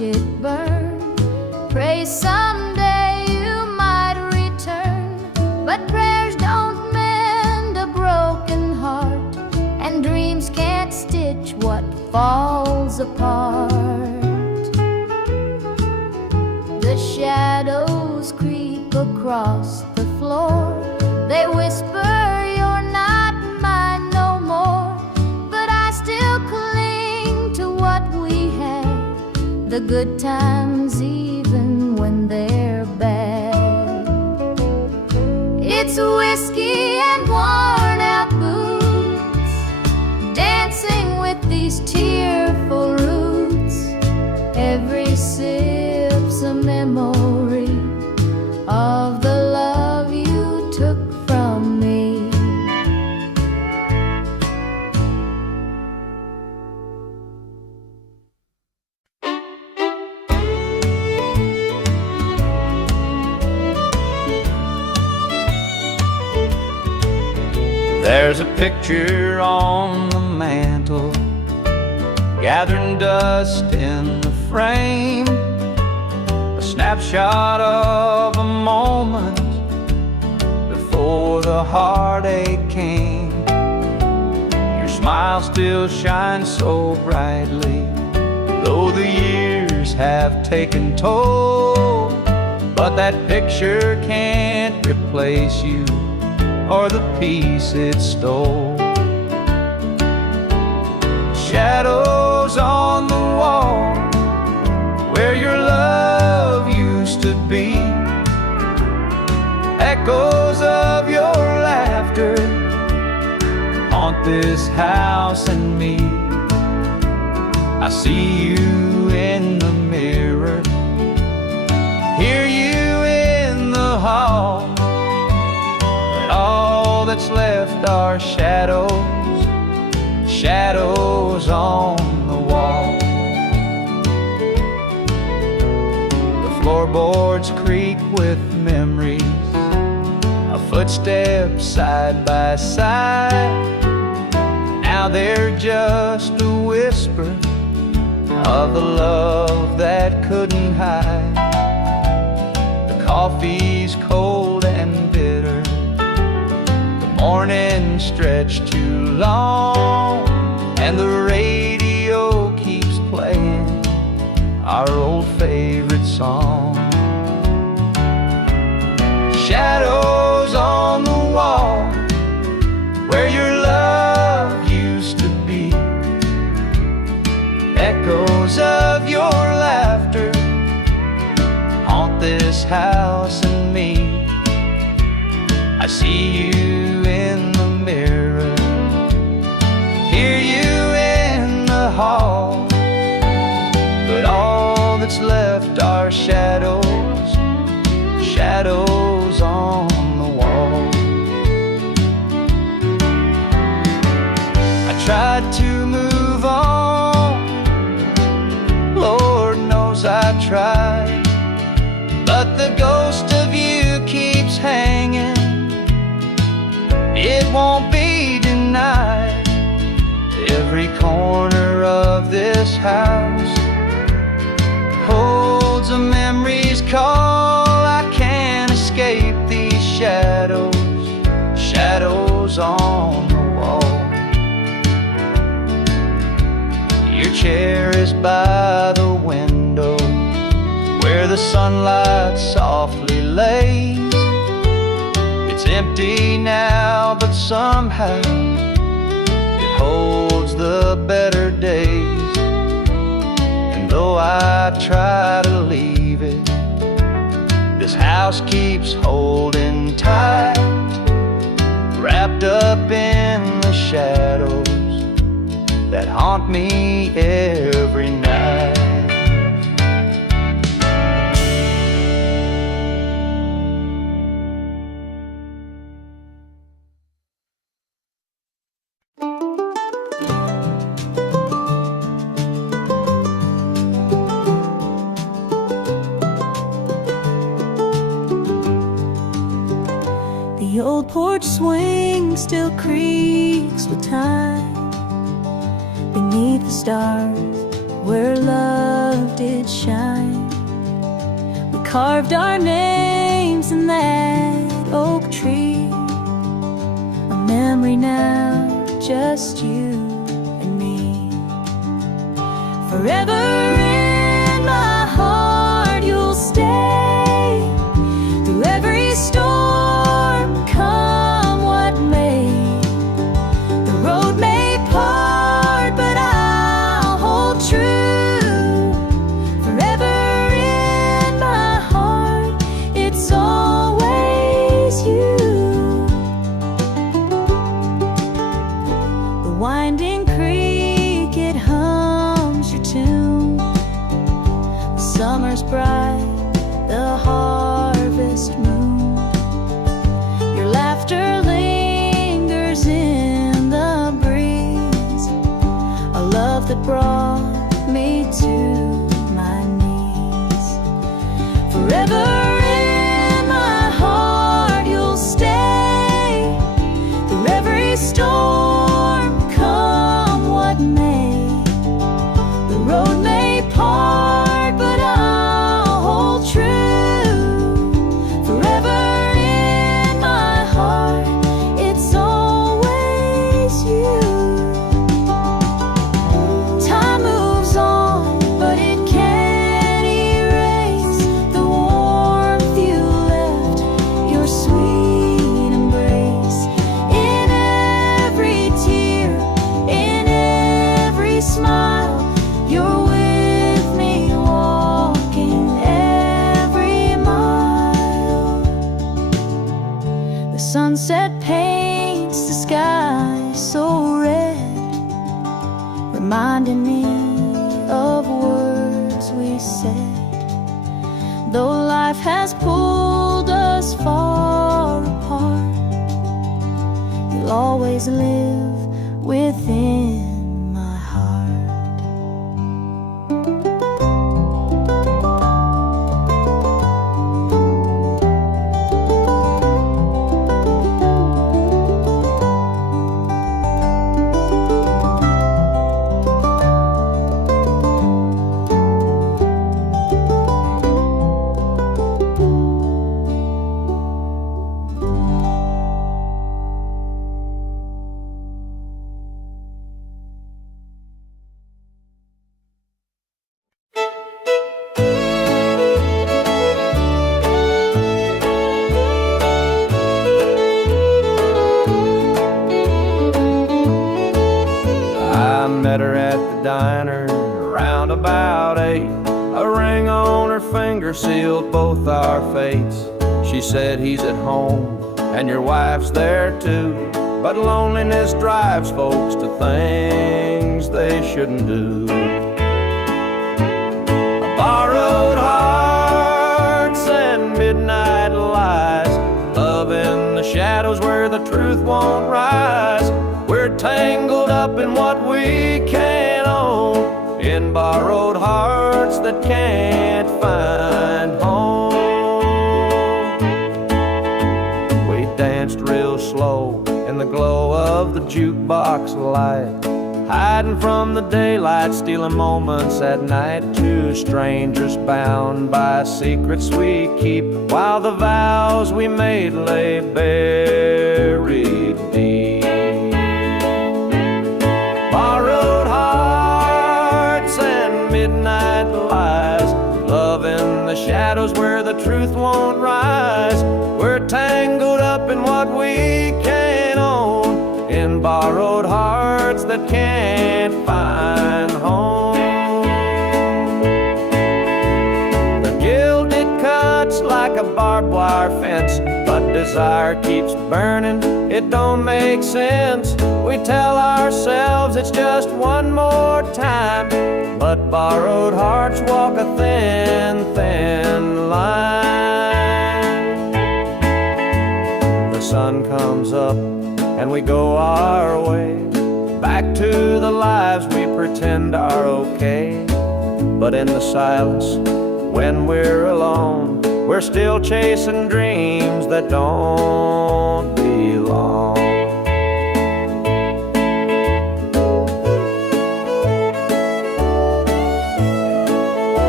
watch it burn. Pray someday you might return, but prayers don't mend a broken heart, and dreams can't stitch what falls apart. The shadows creep across the floor. They whisper you're not mine no more, but I still cling to what we had, the good times even when they're bad. It's whiskey and worn out boots, dancing with these tearful roots. Every sip's a memory of the love you took from me. There's a picture on the mantle, gathering dust in the frame, a snapshot of a moment before the heartache came. Your smile still shines so brightly, though the years have taken toll. But that picture can't replace you or the peace it stole. Shadows on the wall where your love used to be, echoes of your laughter haunt this house and me. I see you in the mirror, hear you in the hall, but all that's left are shadows, shadows on the wall. The floorboards creak with memories of footsteps side by side. Now they're just a whisper of the love that couldn't hide. The coffee's cold and bitter, the morning stretched too long, and the radio keeps playing our old favorite song. Shadows on the wall where your love used to be, echoes of your laughter haunt this house and me. I see you in the mirror, hear you in the hall, but all that's left are shadows, shadows on the wall. I tried to move on, Lord knows I tried, but the ghost of you keeps hanging. It won't be denied. Every corner of this house holds a memory's call. I can't escape these shadows, shadows on the wall. Your chair is by the window where the sunlight softly lays. It's empty now, but somehow it holds the better days. And though I try to leave it, this house keeps holding tight, wrapped up in the shadows that haunt me every night. The old porch swing still creaks with time beneath the stars where love love did shine. We carved our names in that oak tree, a memory now, just you and me. Forever in my heart you'll stay, through every storm, come what may. The road may part, but I'll hold true. Forever in my heart, it's always you. The winding creek, it hums your tune. The summer's bright, the harvest moon. Your laughter lingers in the breeze, a love that brought me to my knees. Forever in my heart you'll stay, through every storm, come what may. The road may part, but I'll hold true. Forever in my heart, it's always you. Time moves on, but it can't erase the warmth you left, your sweet embrace. In every tear, in every smile, you're with me, walking every mile. The sunset paints the sky so red, reminding me of words we said. Though life has pulled us far apart, you'll always live within my heart. I met her at the diner around about 8. A ring on her finger sealed both our fates. She said, he's at home and your wife's there too, but loneliness drives folks to things they shouldn't do. Borrowed hearts and midnight lies, love in the shadows where the truth won't rise. We're tangled up in what we can't own, in borrowed hearts that can't find home. We danced real slow in the glow of the jukebox light, hiding from the daylight, stealing moments at night. Two strangers bound by secrets we keep, while the vows we made lay buried deep. Borrowed hearts and midnight lies, love in the shadows where the truth won't rise. We're tangled up in what we can't own, in borrowed hearts that can't find home. The guilt, it cuts like a barbed wire fence, but desire keeps burning, it don't make sense. We tell ourselves it's just one more time, but borrowed hearts walk a thin, thin line. The sun comes up and we go our way, back to the lives we pretend are okay. But in the silence, when we're alone, we're still chasing dreams that don't belong.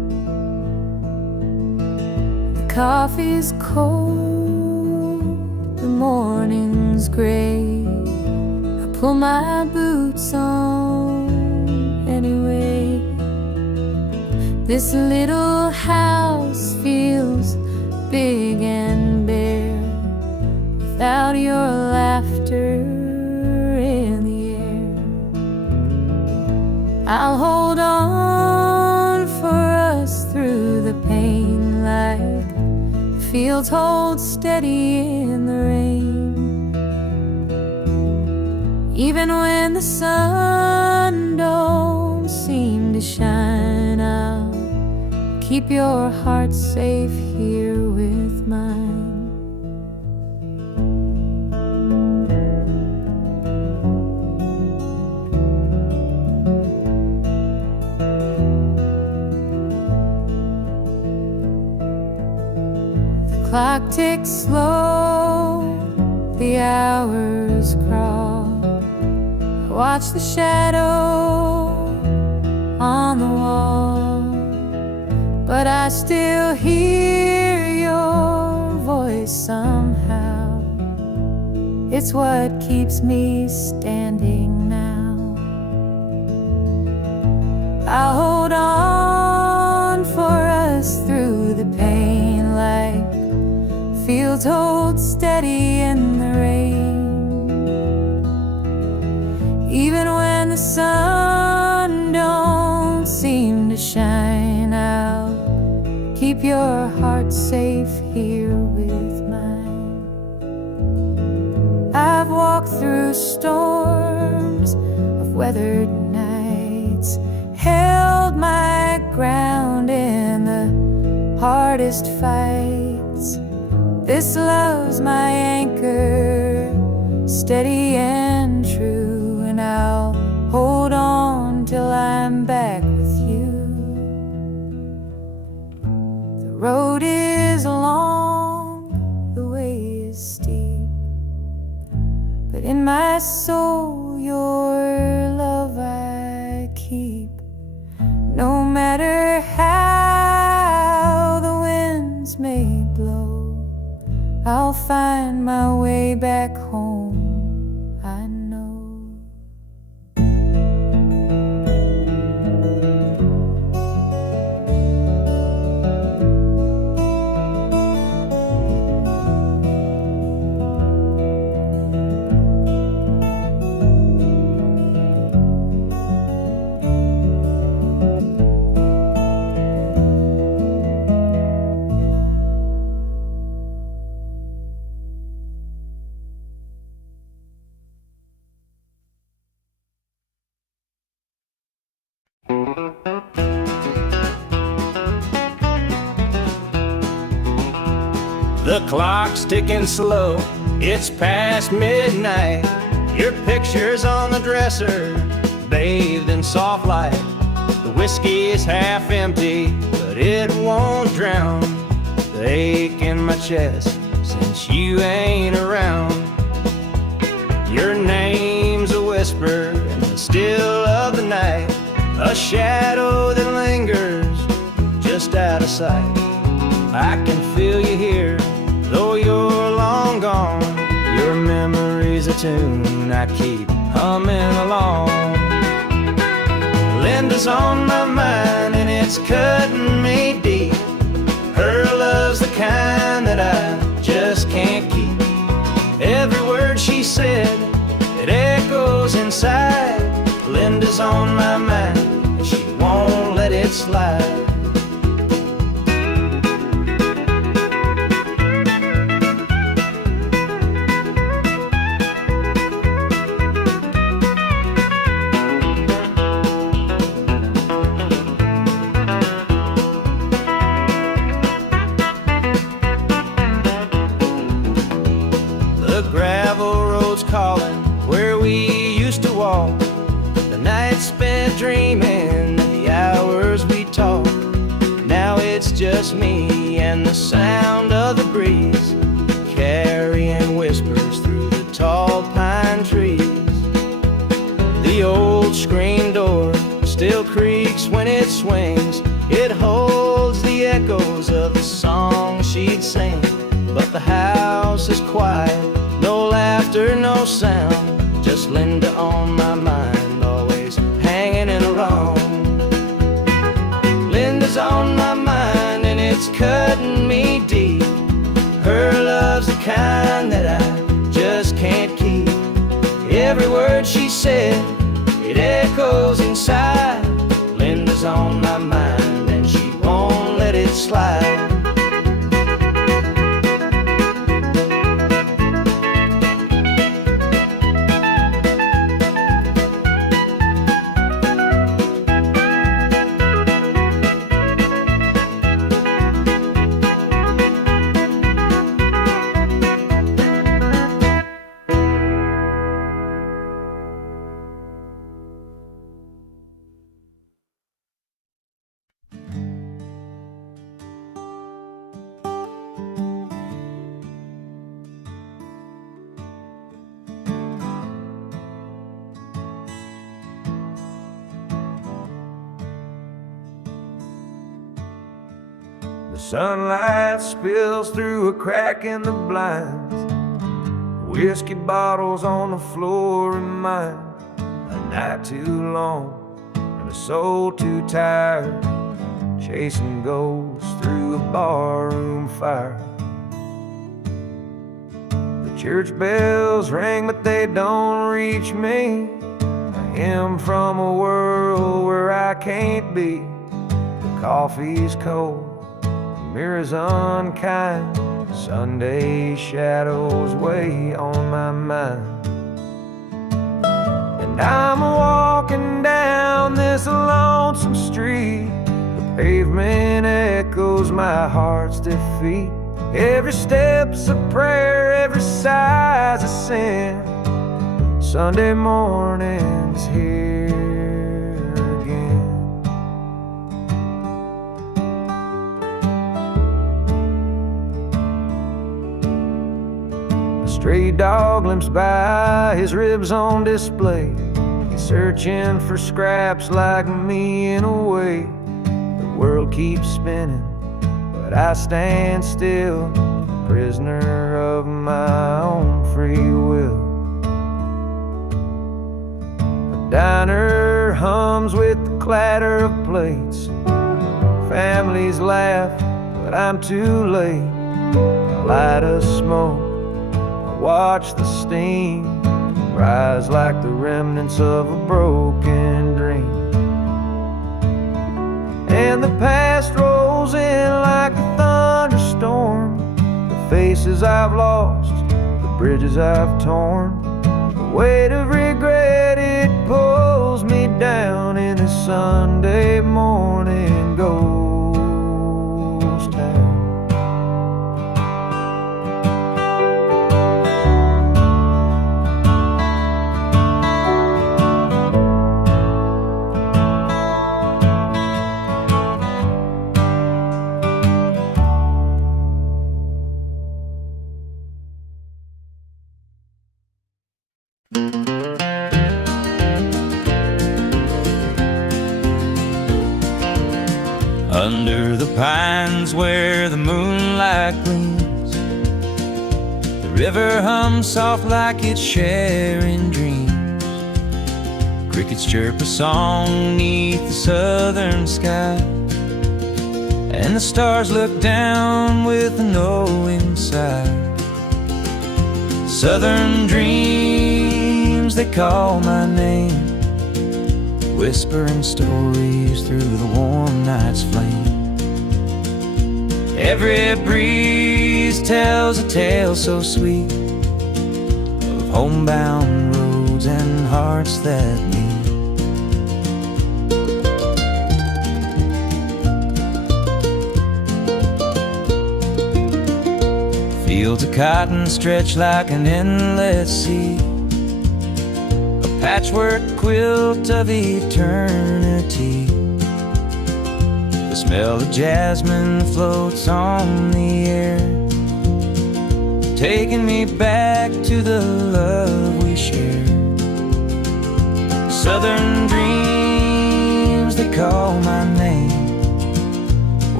coffee's cold, the morning's gray. I pull my boots on anyway. This little house feels big and bare without your laughter in the air. I'll hold on for us through the pain, like fields hold steady in the rain. Even when the sun don't seem to shine, I'll keep your heart safe here with mine. The clock ticks slow, the hours crawl. I watch the shadow on the wall, but I still hear your voice somehow. It's what keeps me standing now. I'll hold on for us through the pain, like fields hold steady in the rain. Even when the sun don't seem to shine, I'll keep your heart safe here with mine. I've walked through storms of weathered nights, held my ground in the hardest fights. This love's my anchor, steady and true, and I'll hold on till I'm back with you. The road is long, the way is steep, but in my soul your love I keep. No matter how the winds may blow, I'll find my way back home, I know. The clock's ticking slow, it's past midnight. Your picture's on the dresser, bathed in soft light. The whiskey is half empty, but it won't drown the ache in my chest since you ain't around. Your name's a whisper in the still of the night, a shadow that lingers just out of sight. I can feel you here, though you're long gone. Your memory's a tune I keep humming along. Linda's on my mind and it's cutting me deep. Her love's the kind that I just can't keep. Every word she said, it echoes inside. Linda's on my mind and she won't let it slide. The gravel road's calling where we used to walk. The nights spent dreaming, the hours we talked. Now it's just me and the sound of the breeze, carrying whispers through the tall pine trees. The old screen door still creaks when it swings. It holds the echoes of the song she sing, but the house is quiet. No laughter, no sound, just Linda on my mind, always hanging in a wrong. Linda's on my mind and it's cutting me deep. Her love's the kind that I just can't keep. Every word she said, it echoes inside. Linda's on my mind and she won't let it slide. The sunlight spills through a crack in the blinds. Whiskey bottles on the floor remind a night too long and a soul too tired, chasing ghosts through a barroom fire. The church bells ring but they don't reach me. I am from a world where I can't be. The coffee's cold, mirrors unkind, Sunday shadows weigh on my mind. And I'm walking down this lonesome street. The pavement echoes my heart's defeat. Every step's a prayer, every sigh's a sin. Sunday morning's here again. Stray dog limps by, his ribs on display. He's searching for scraps like me in a way. The world keeps spinning, but I stand still, prisoner of my own free will. The diner hums with the clatter of plates. Families laugh, but I'm too late. A light of smoke, watch the steam rise like the remnants of a broken dream. And the past rolls in like a thunderstorm. The faces I've lost, the bridges I've torn. The weight of regret, it pulls me down in this Sunday morning ghost town. Under the pines where the moonlight gleams, the river hums soft like it's sharing dreams. Crickets chirp a song neath the southern sky, and the stars look down with a knowing sigh. Southern dreams, they call my name, whispering stories through the warm night's flame. Every breeze tells a tale so sweet of homebound roads and hearts that meet. Fields of cotton stretch like an endless sea, a patchwork quilt of eternity. The smell of jasmine floats on the air, taking me back to the love we shared. Southern dreams, they call my name,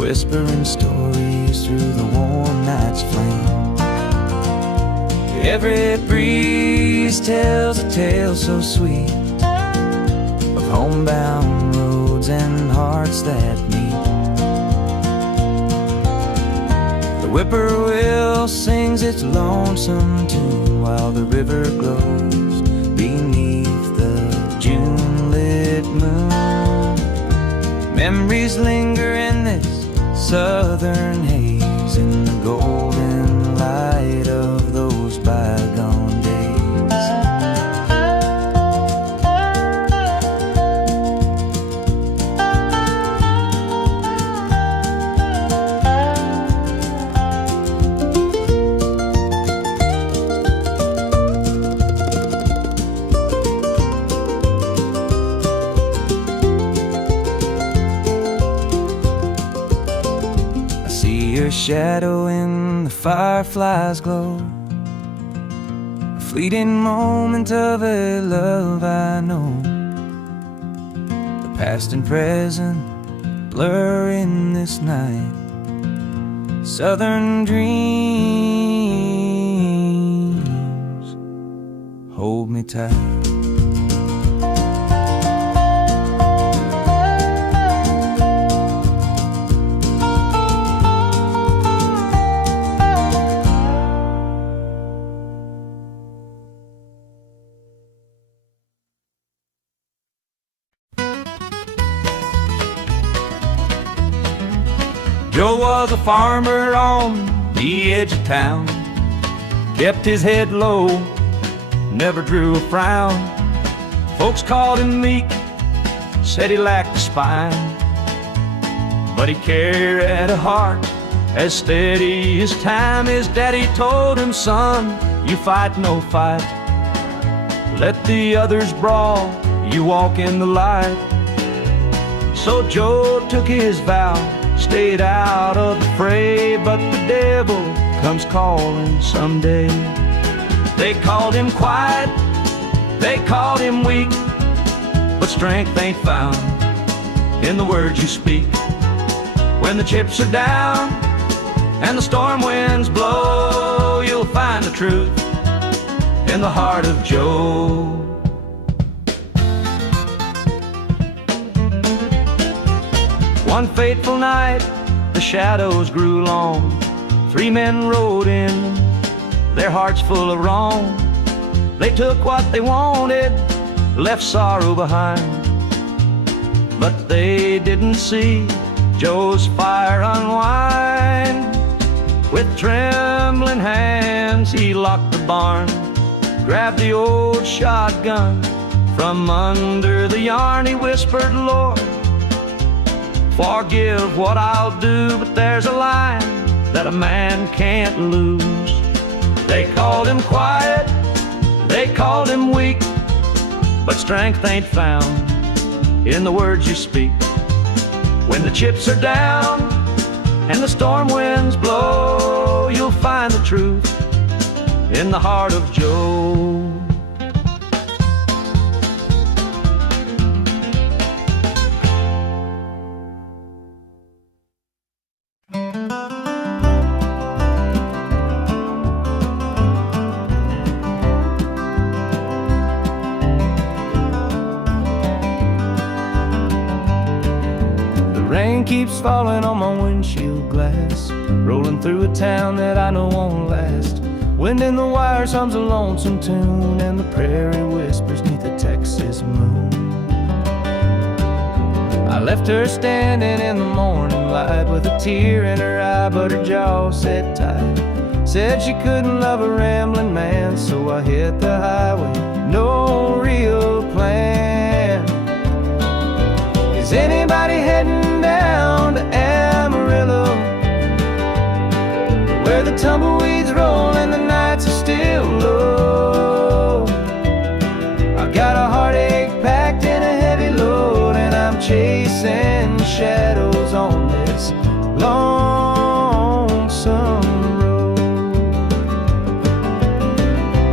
whispering stories through the warm night's flame. Every breeze tells a tale so sweet of homebound roads and hearts that meet. The whippoorwill sings its lonesome tune while the river glows beneath the June-lit moon. Memories linger in this southern haze, in the golden light of those bygone days. Your shadow in the firefly's glow, a fleeting moment of a love I know. The past and present blur in this night. Southern dreams hold me tight. Joe was a farmer on the edge of town, kept his head low, never drew a frown. Folks called him meek, said he lacked a spine, but he carried a heart as steady as time. His daddy told him, son, you fight no fight, let the others brawl, you walk in the light. So Joe took his vow, stayed out of the fray, but the devil comes calling someday. They called him quiet, they called him weak, but strength ain't found in the words you speak. When the chips are down and the storm winds blow, you'll find the truth in the heart of Joe. One fateful night, the shadows grew long. 3 men rode in, their hearts full of wrong. They took what they wanted, left sorrow behind, but they didn't see Joe's fire unwind. With trembling hands, he locked the barn, grabbed the old shotgun from under the yarn. He whispered, Lord, forgive what I'll do, but there's a line that a man can't lose. They called him quiet, they called him weak, but strength ain't found in the words you speak. When the chips are down and the storm winds blow, you'll find the truth in the heart of Joe. Rain keeps falling on my windshield glass, rolling through a town that I know won't last. Wind in the wires hums a lonesome tune, and the prairie whispers neath the Texas moon. I left her standing in the morning light with a tear in her eye, but her jaw said tight. Said she couldn't love a rambling man, so I hit the highway, no real plan. Is anybody heading down to Amarillo, where the tumbleweeds roll and the nights are still low? I got a heartache packed in a heavy load, and I'm chasing shadows on this lonesome road.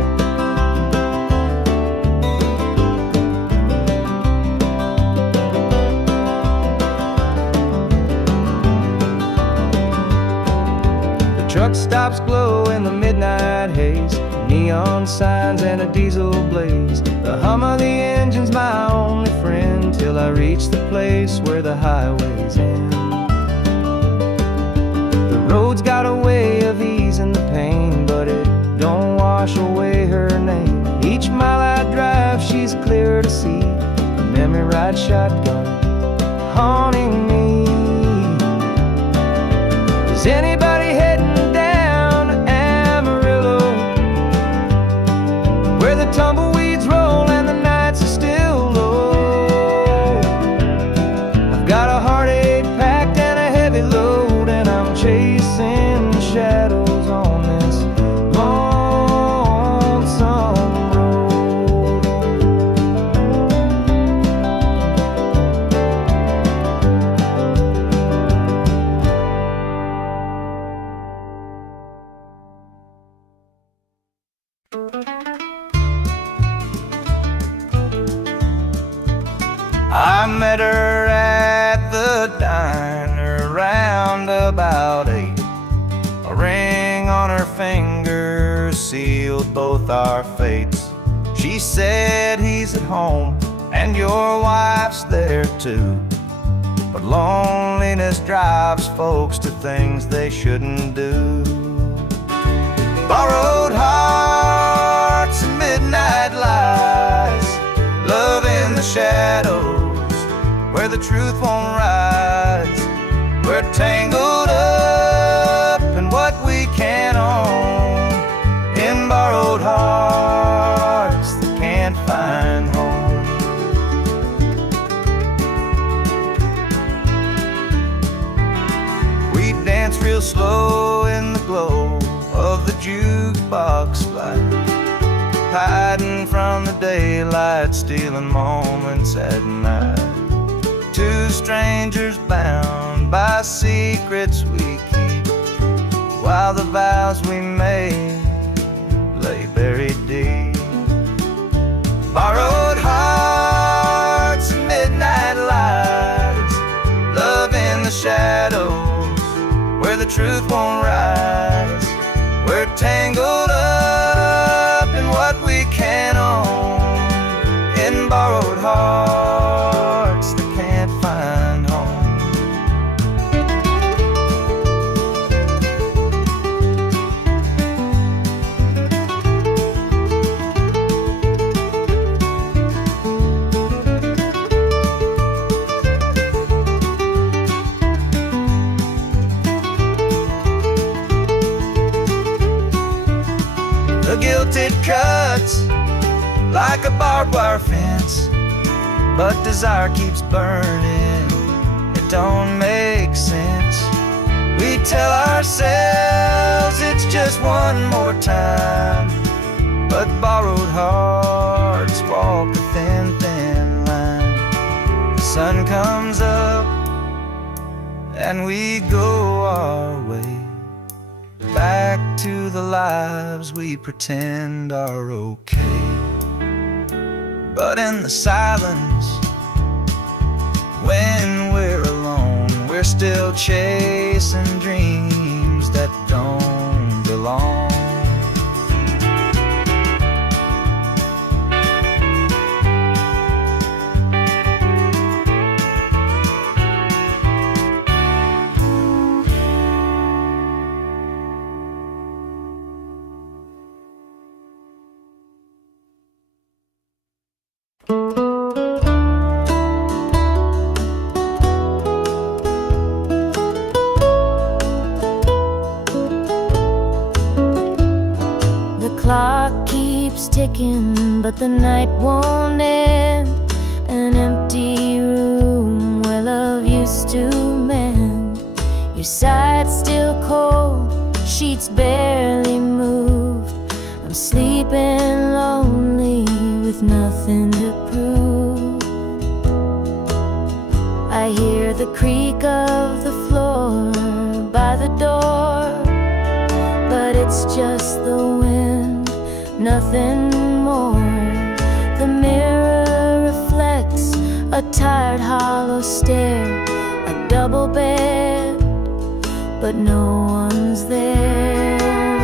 treetops glow in the midnight haze, neon signs and a diesel blaze. The hum of the engine's my only friend till I reach the place where the highways end. The road's got a way of easing the pain, but it don't wash away her name. Each mile I drive, she's clear to see, a memory ride shotgun haunting me. Is anybody heading down to Amarillo, where the tumbleweeds roll and the nights are still low? I've got a heartache packed and a heavy load, and I'm chasing shadows on this lonesome road. I met her at the diner around about 8. A ring on her finger sealed both our fates. She said, he's at home and your wife's there too, but loneliness drives folks to things they shouldn't do. Borrowed hearts and midnight lies, love in the shadows where the truth won't rise. We're tangled up in what we can't own, in borrowed hearts that can't find home. We dance real slow in the glow of the jukebox light, hiding from the daylight, stealing moments at night. Two strangers bound by secrets we keep, while the vows we made lay buried deep. Borrowed hearts and midnight lies, love in the shadows where the truth won't rise. We're tangled up in what we can't own, in borrowed hearts that can't find home. The guilt it cuts like a barbed wire fence, but desire keeps burning, it don't make sense. We tell ourselves it's just one more time, but borrowed hearts walk a thin, thin line. The sun comes up and we go our way, back to the lives we pretend are okay. But in the silence, when we're alone, we're still chasing dreams that don't belong. The clock keeps ticking, but the night won't end. An empty room where love used to mend. Your side's still cold, sheets barely moved. I'm sleeping lonely with nothing to prove. I hear the creak of the floor by the door, but it's just the wind, nothing more. The mirror reflects a tired, hollow stare. A double bed, but no one's there.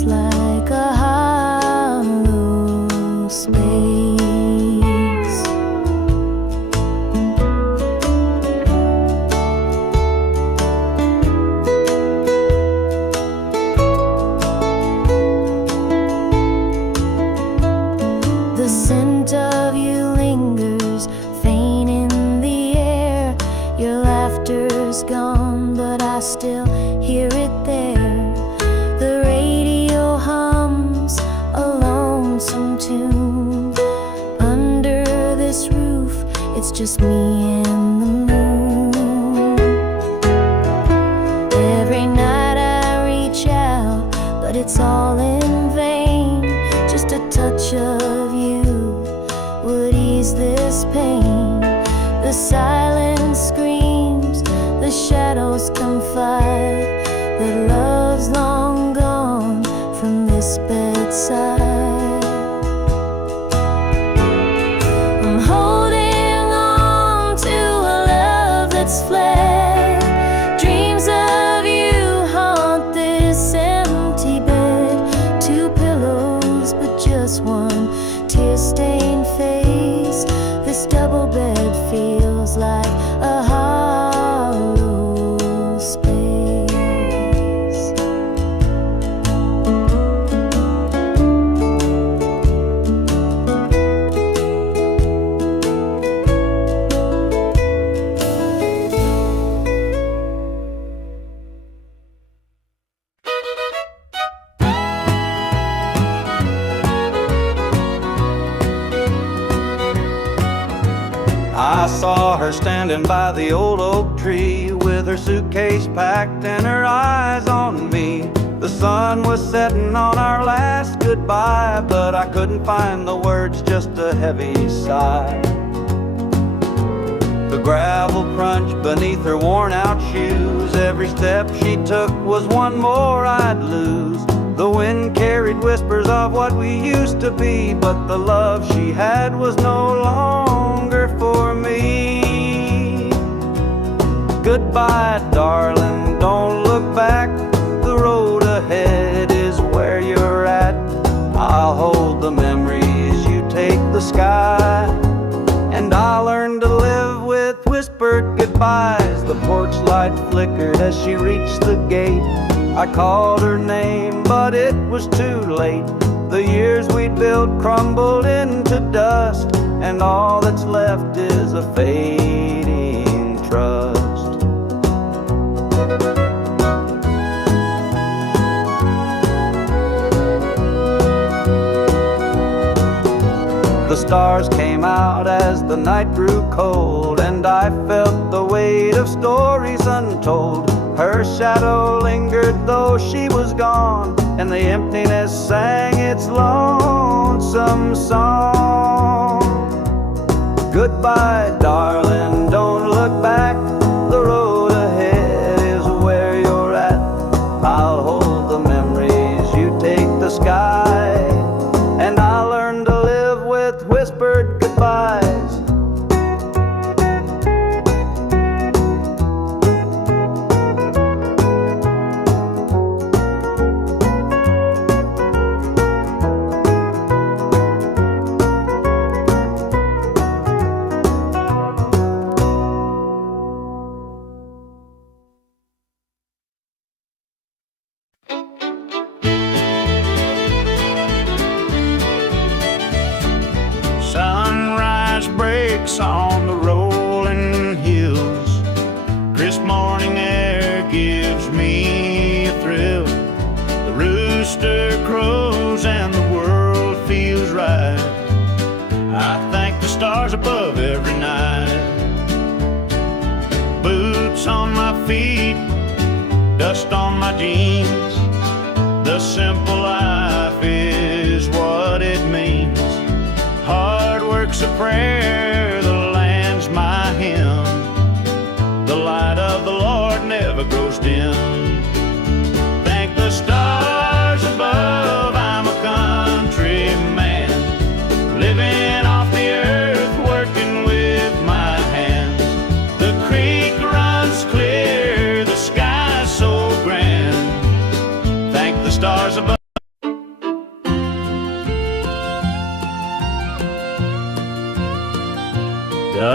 feels like a hollow space. The scent of you lingers, faint in the air. Your laughter's gone, but I still hear it there. The radio hums a lonesome tune. Under this roof, it's just me and the moon. Every night I reach out, but it's all in vain. Just a touch of you would ease this pain. The silence screams, the shadows confide that love's long gone from this bedside. I'm holding on to a love that's fled. Dreams of you haunt this empty bed. Two pillows, but just one tear-stained face. This double bed feels like a hollow space. I saw her standing by the old oak tree with her suitcase packed and her eyes on me. The sun was setting on our last goodbye, but I couldn't find the words, just a heavy sigh. The gravel crunched beneath her worn out shoes. Every step she took was one more I'd lose. The wind carried whispers of what we used to be, but the love she had was no longer for me. Goodbye, darling, don't look back. The road ahead is where you're at. I'll hold the memories, you take the sky. And I'll learn to live with whispered goodbyes. The porch light flickered as she reached the gate. I called her name, but it was too late. The years we'd built crumbled into dust, and all that's left is a fading trust. The stars came out as the night grew cold, and I felt the weight of stories untold. Her shadow lingered though she was gone, and the emptiness sang its lonesome song. Goodbye, darling, don't look back. The road ahead is where you're at. I'll hold the memories, you take the sky. And I'll learn to live with whispered goodbyes. Sunrise breaks on the rolling hills. Crisp morning air gives me a thrill. The rooster crows and the world feels right. I thank the stars above every night. Boots on my feet, dust on my jeans. The simple life is what it means. Hard work's a prayer, the land's my hymn. The light of the Lord never grows dim. Thank the stars above, I'm a countryman, living off the earth, working with my hands. The creek runs clear, the sky's so grand. Thank the stars above.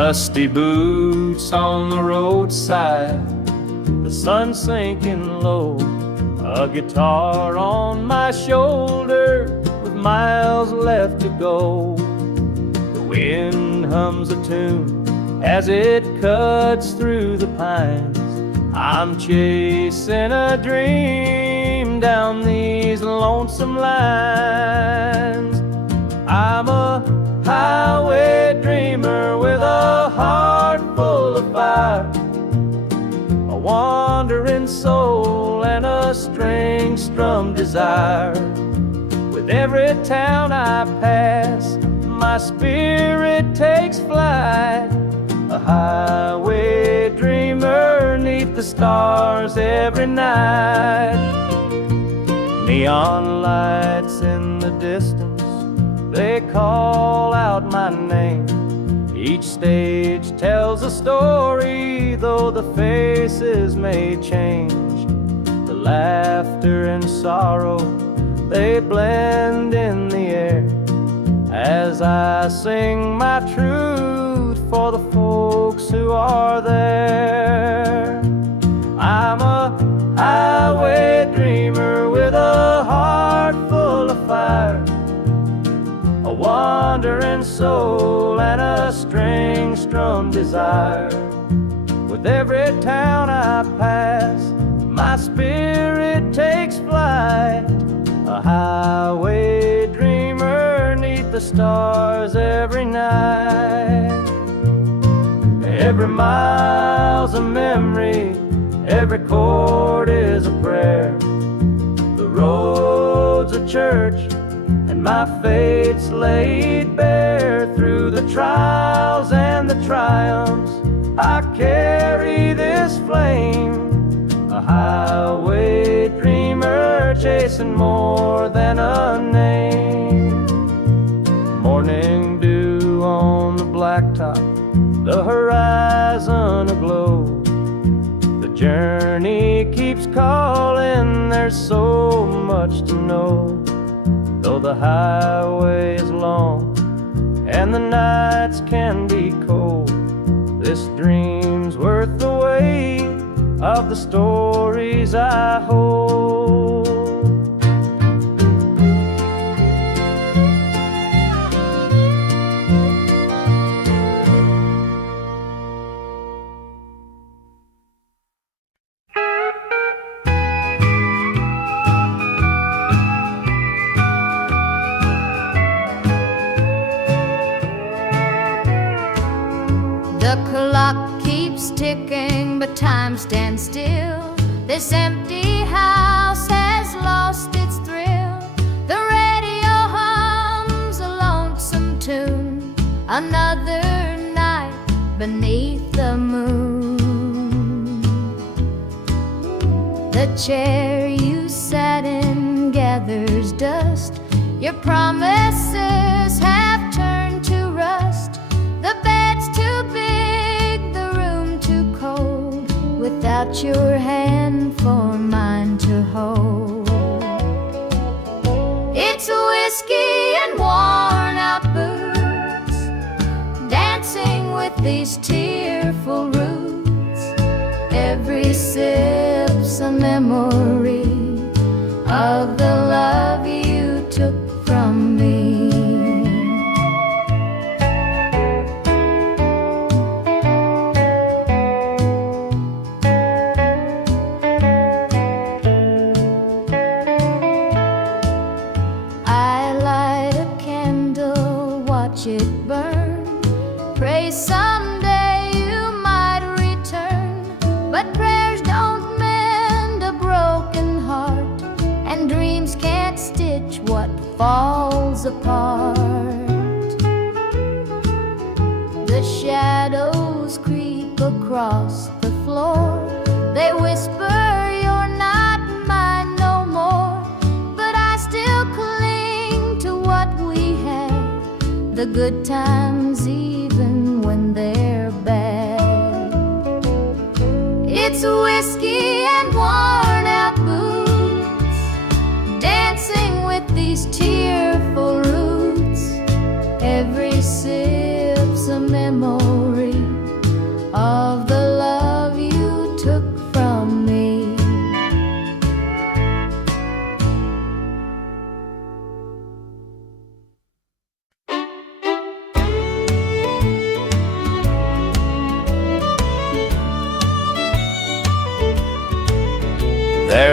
Rusty boots on the roadside, the sun sinking low, a guitar on my shoulder with miles left to go. The wind hums a tune as it cuts through the pines. I'm chasing a dream down these lonesome lines. I'm a highway dreamer with a heart full of fire, a wandering soul and a string-strummed desire. With every town I pass, my spirit takes flight, a highway dreamer 'neath the stars every night. Neon lights in the distance, they call out my name. Each stage tells a story, though the faces may change. The laughter and sorrow, they blend in the air as I sing my truth for the folks who are there. I'm a highway dreamer with a heart full of fire, a wandering soul and a string-strummed desire. With every town I pass, my spirit takes flight, a highway dreamer 'neath the stars every night. Every mile's a memory, every chord is a prayer. The road's a church, and my fate's laid bare. Through the trials and the triumphs, I carry this flame, a highway dreamer chasing more than a name. Morning dew on the blacktop, the horizon aglow. The journey keeps calling, there's so much to know. Though the highway is long and the nights can be cold, this dream's worth the weight of the stories I hold. The clock keeps ticking, but time stands still. This empty house has lost its thrill. The radio hums a lonesome tune, another night beneath the moon. The chair you sat in gathers dust, your promises have turned to rust. The bed's too big, the room too cold, without your hand for mine to hold. It's whiskey and worn out boots, dancing with these tearful roots. Every sip's a memory of the love you took from me. It burn, pray someday you might return. But prayers don't mend a broken heart, and dreams can't stitch what falls apart. The shadows creep across the floor, they whisper you're not mine no more. But I still cling to what we had, the good times even when they're bad. It's whiskey and worn out boots, dancing with these tearful roots. Every sip's a memory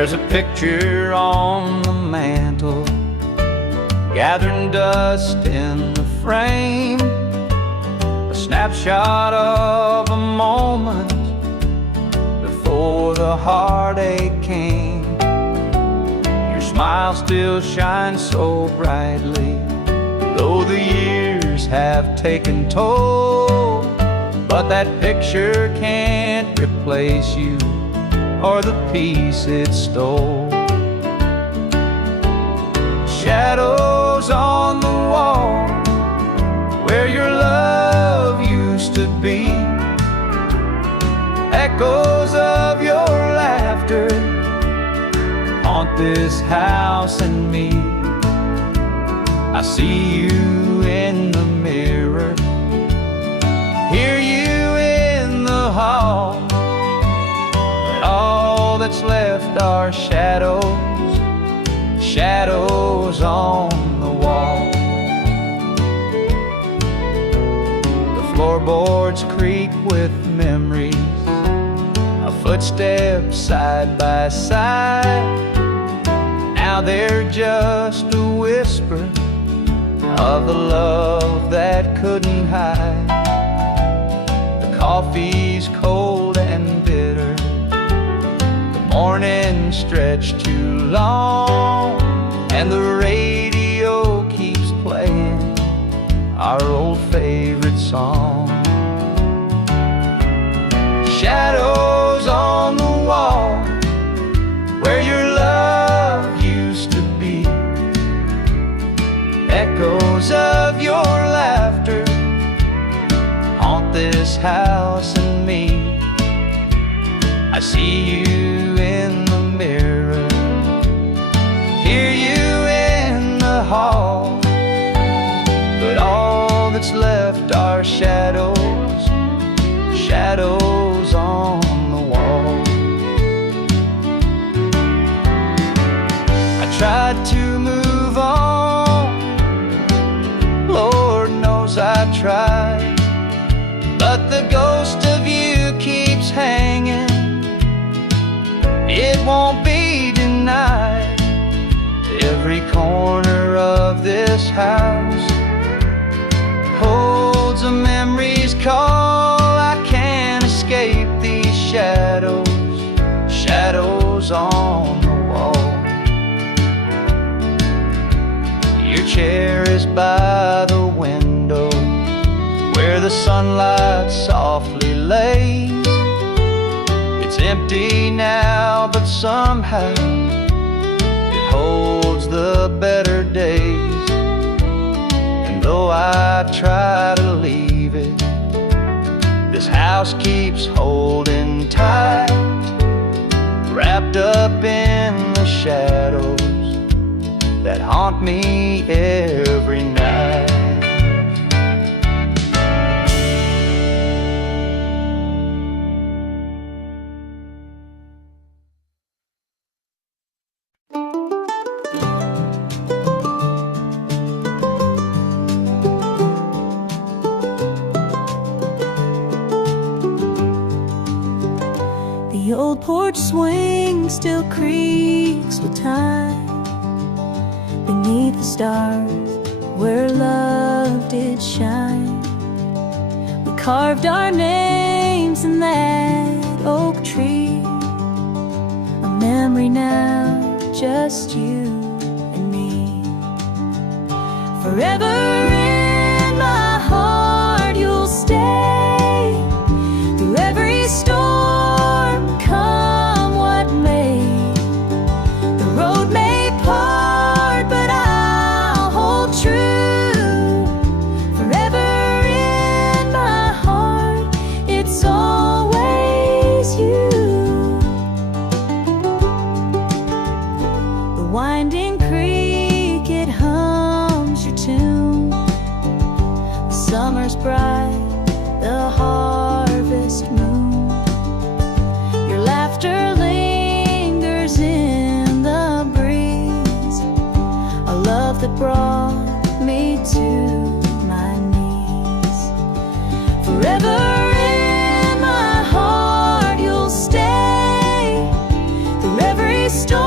There's a picture on the mantle, gathering dust in the frame, a snapshot of a moment before the heartache came. Your smile still shines so brightly, though the years have taken toll. But that picture can't replace you or the peace it stole. Shadows on the wall where your love used to be, echoes of your laughter haunt this house and me. I see you in the mirror, hear you in the hall, but all that's left are shadows, shadows on the wall. The floorboards creak with memories of footsteps side by side. Now they're just a whisper of the love that couldn't hide. The coffee's cold and bitter, the morning stretched too long, and the radio keeps playing our old favorite song. Shadows on the wall where your love used to be, echoes of your laughter haunt this house and me. I see you in the mirror, hear you in the hall, but all that's left are shadows, shadows on the wall. I tried to move on, Lord knows I tried, but the ghost of you keeps hanging. It won't be denied. Every corner of this house holds a memory's call. I can't escape these shadows, shadows on the wall. Your chair is by the window where the sunlight softly lays. It's empty now, but somehow it holds the better days. And though I try to leave it, this house keeps holding tight, wrapped up in the shadows that haunt me every night. The old porch swing still creaks with time beneath the stars where love did shine. We carved our names in that oak tree, a memory now, just you and me. Forever in my heart you'll stay, through every storm, come what may. The road may part, but I'll hold true. Forever in my heart, it's always you. The winding creek, it hums your tune. The summer's bright, the harvest moon. Your laughter lingers in the breeze, a love that brought me to my knees. Forever in my heart you'll stay, through every storm,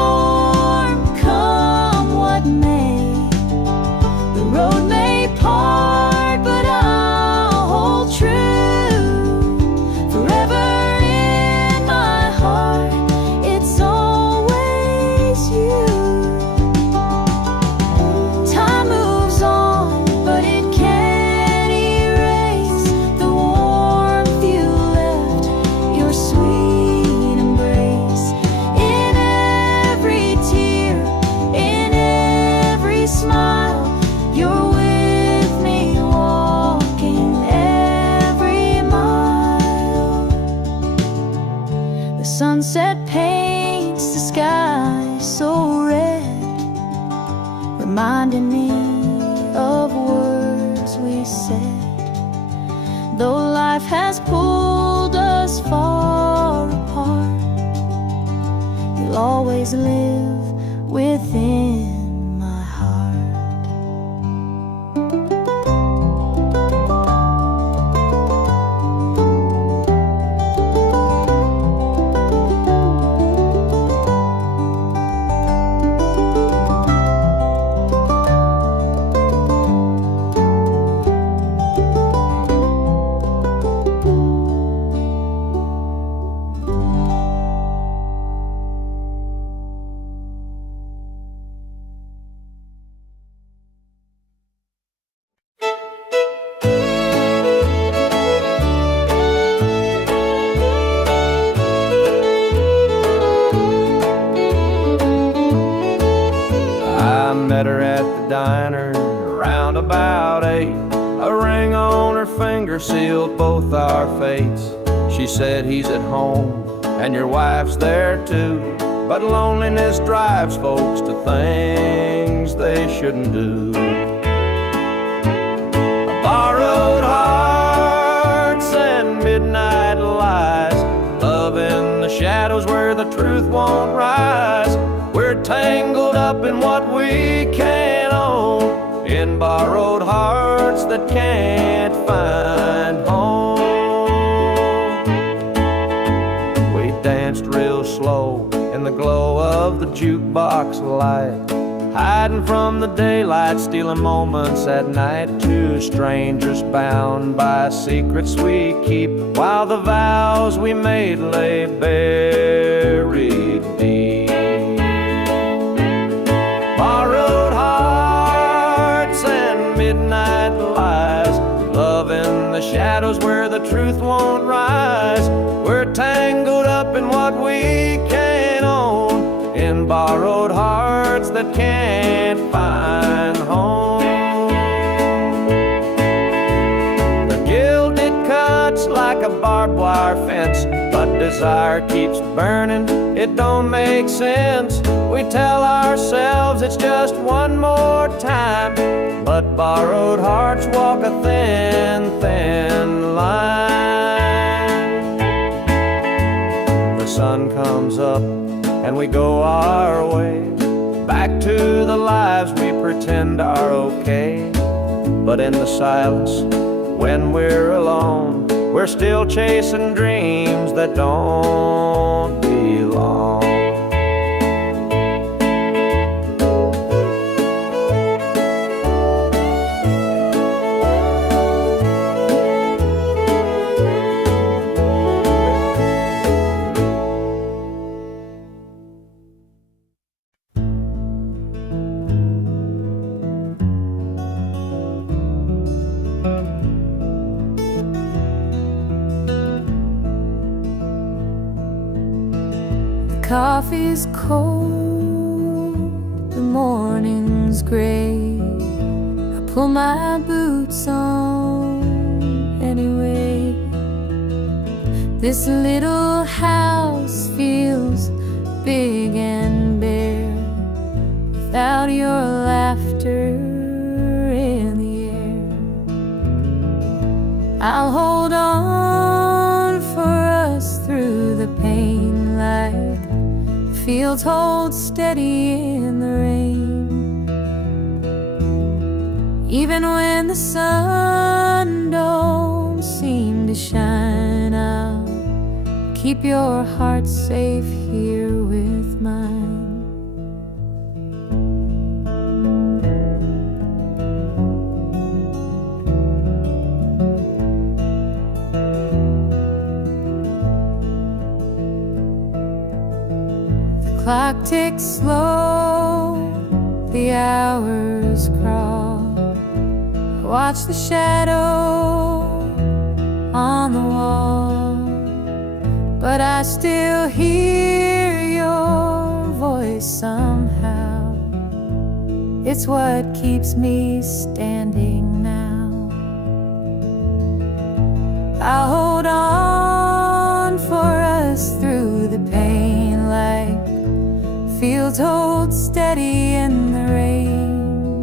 reminding me of words we said. Though life has pulled us far apart, you'll always live within my heart. I met her at the diner around about 8. A ring on her finger sealed both our fates. She said, he's at home and your wife's there too, but loneliness drives folks to things they shouldn't do. Borrowed hearts and midnight lies, love in the shadows where the truth won't rise. We're tangled up in what we can't own, in borrowed hearts that can't find home. We danced real slow in the glow of the jukebox light, hiding from the daylight, stealing moments at night. Two strangers bound by secrets we keep, while the vows we made lay buried deep. Borrowed hearts and midnight lies, love in the shadows where the truth won't rise. We're tangled up in what we can't own, in borrowed hearts that can't find home. The guilt, it cuts like a barbed wire fence, but desire keeps burning, it don't make sense. We tell ourselves it's just one more time, but borrowed hearts walk a thin, thin line. The sun comes up and we go our way, back to the lives we pretend are okay. But in the silence, when we're alone, we're still chasing dreams that don't belong. Coffee's cold, the morning's gray. I pull my boots on anyway. This little house feels big and bare without your laughter in the air. I'll hold on for us through the pain, like fields hold steady in the rain. Even when the sun don't seem to shine, I'll keep your heart safe here with mine. Clock ticks slow, the hours crawl. I watch the shadow on the wall, but I still hear your voice somehow. It's what keeps me standing now. I'll hold on for us through the pain, like fields hold steady in the rain.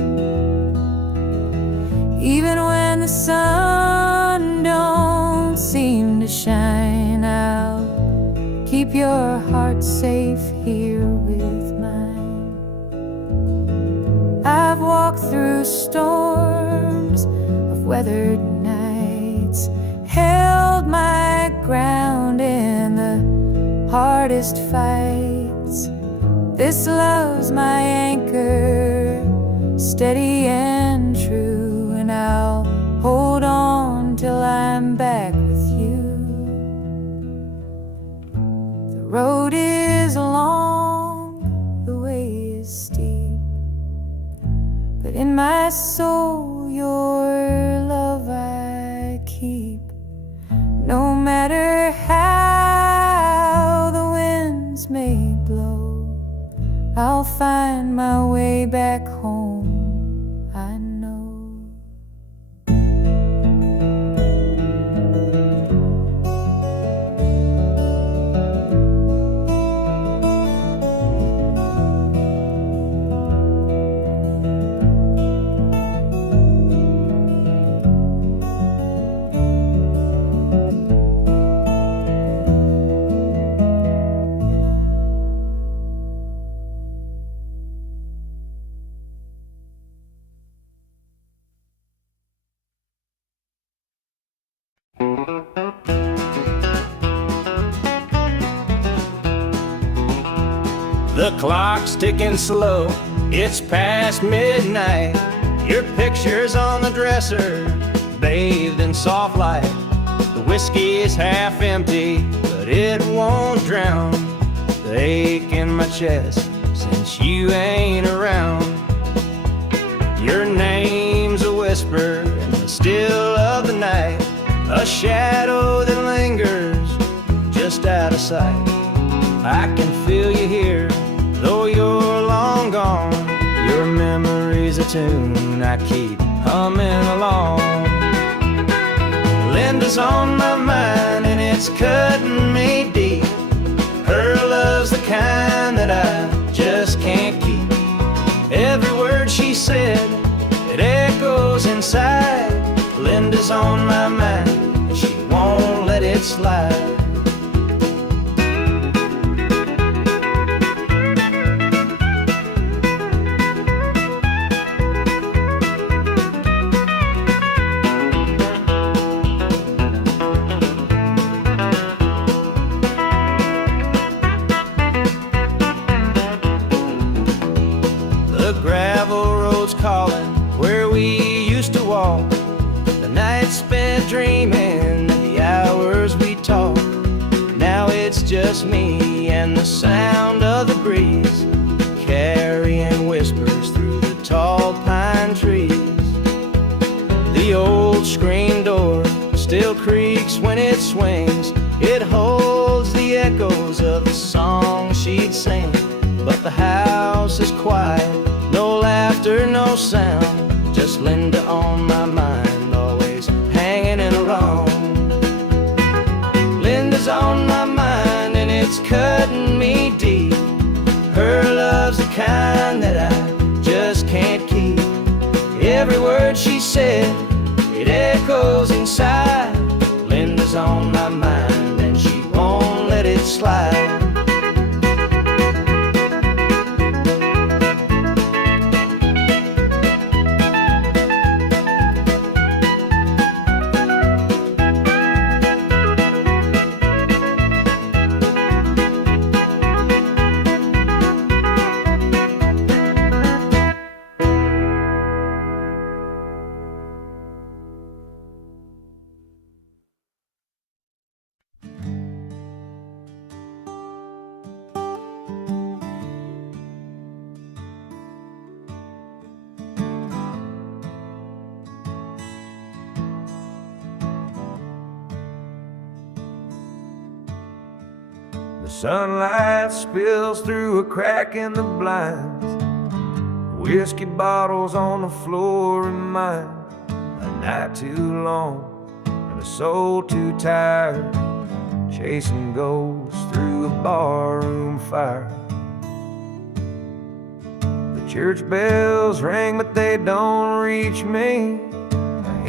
Even when the sun don't seem to shine out, keep your heart safe here with mine. I've walked through storms of weathered nights, held my ground in the hardest fights. This love's my anchor, steady and true, and I'll hold on till I'm back with you. The road is long, the way is steep, but in my soul your love I keep. No matter how the winds may blow, I'll find my way back home, I know. The clock's ticking slow, it's past midnight. Your picture's on the dresser, bathed in soft light. The whiskey is half empty, but it won't drown the ache in my chest since you ain't around. Your name's a whisper in the still of the night, a shadow that lingers just out of sight. I can feel you here, though you're long gone. Your memory's a tune I keep humming along. Linda's on my mind and it's cutting me deep. Her love's the kind that I just can't keep. Every word she said, it echoes inside. Linda's on my mind and she won't let it slide. The gravel road's calling where we used to walk. The nights spent dreaming, the hours we talked. Now it's just me and the sound of the breeze, carrying whispers through the tall pine trees. The old screen door still creaks when it swings. It holds the echoes of the song she'd sing. But the house is quiet, no laughter, no sound, just Linda on my mind, always hanging in a wrong. Linda's on my mind and it's cutting me deep. Her love's the kind that I just can't keep. Every word she said, it echoes inside. Linda's on my mind and she won't let it slide. The sunlight spills through a crack in the blinds. Whiskey bottles on the floor remind a night too long and a soul too tired, chasing ghosts through a barroom fire. The church bells ring but they don't reach me.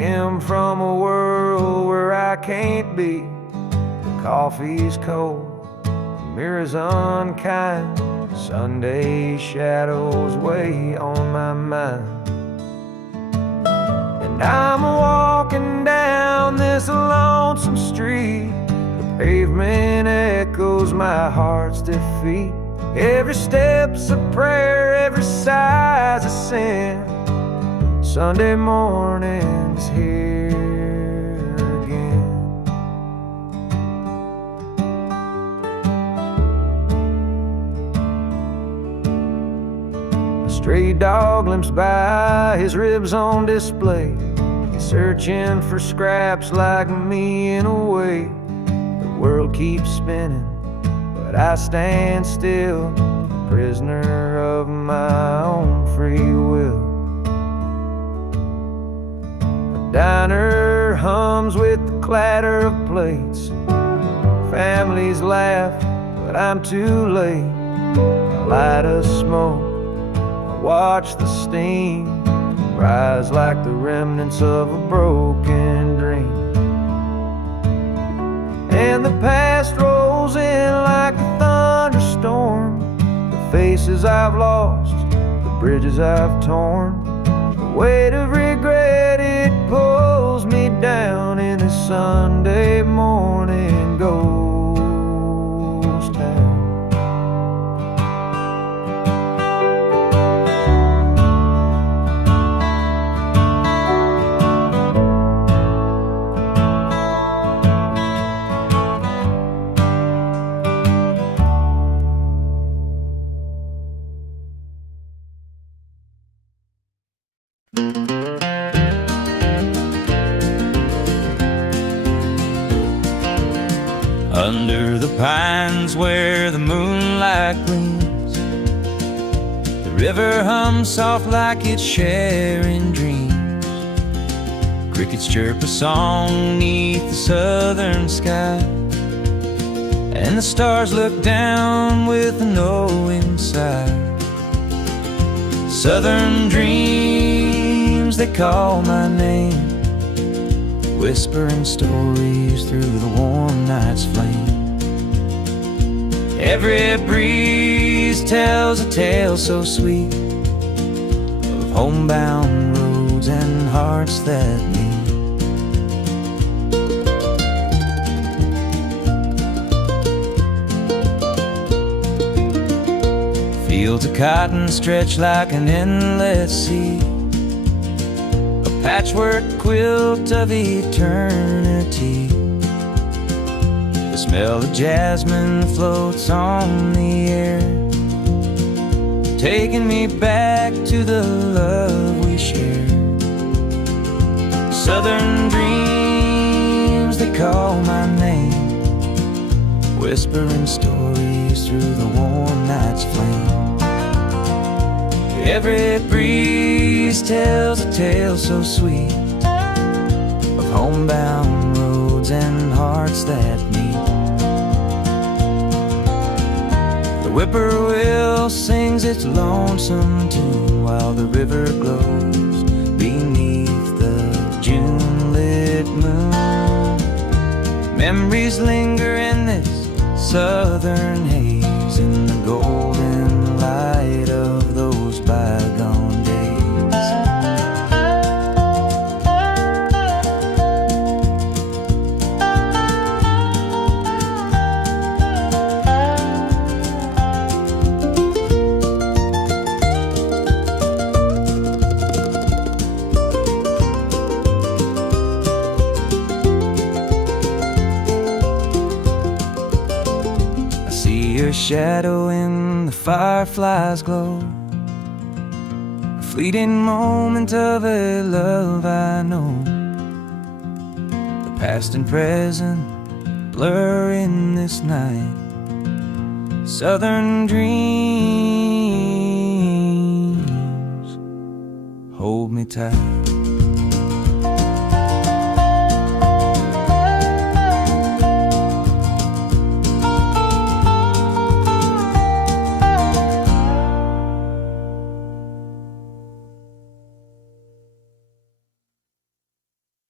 him from a world where I can't be. The coffee's cold, the mirror's unkind, Sunday shadows weigh on my mind. And I'm walking down this lonesome street. The pavement echoes my heart's defeat. Every step's a prayer, every sigh's a sin. Sunday morning's here again. A stray dog limps by, his ribs on display. He's searching for scraps like me in a way. The world keeps spinning, but I stand still, prisoner of my own free will. The diner hums with the clatter of plates. Families laugh, but I'm too late. I light a smoke, I watch the steam rise like the remnants of a broken dream. And the past rolls in like a thunderstorm. The faces I've lost, the bridges I've torn. The weight of regret, it pulls me down in this Sunday morning ghost town. Under the pines where the moonlight gleams, the river hums soft like it's sharing dreams. Crickets chirp a song neath the southern sky, and the stars look down with a knowing sigh. Southern dreams, they call my name, whispering stories through the warm night's flame. Every breeze tells a tale so sweet of homebound roads and hearts that meet. Fields of cotton stretch like an endless sea, a patchwork quilt of eternity. The smell of jasmine floats on the air, taking me back to the love we shared. Southern dreams, they call my name, whispering stories through the warm night's flame. Every breeze tells a tale so sweet of homebound roads and hearts that meet. The whippoorwill sings its lonesome tune while the river glows beneath the June-lit moon. Memories linger in this southern haze, in the golden light of those bygone days. I see your shadow in the firefly's glow, a fleeting moment of a love I know. The past and present blur in this night. Southern dreams, hold me tight.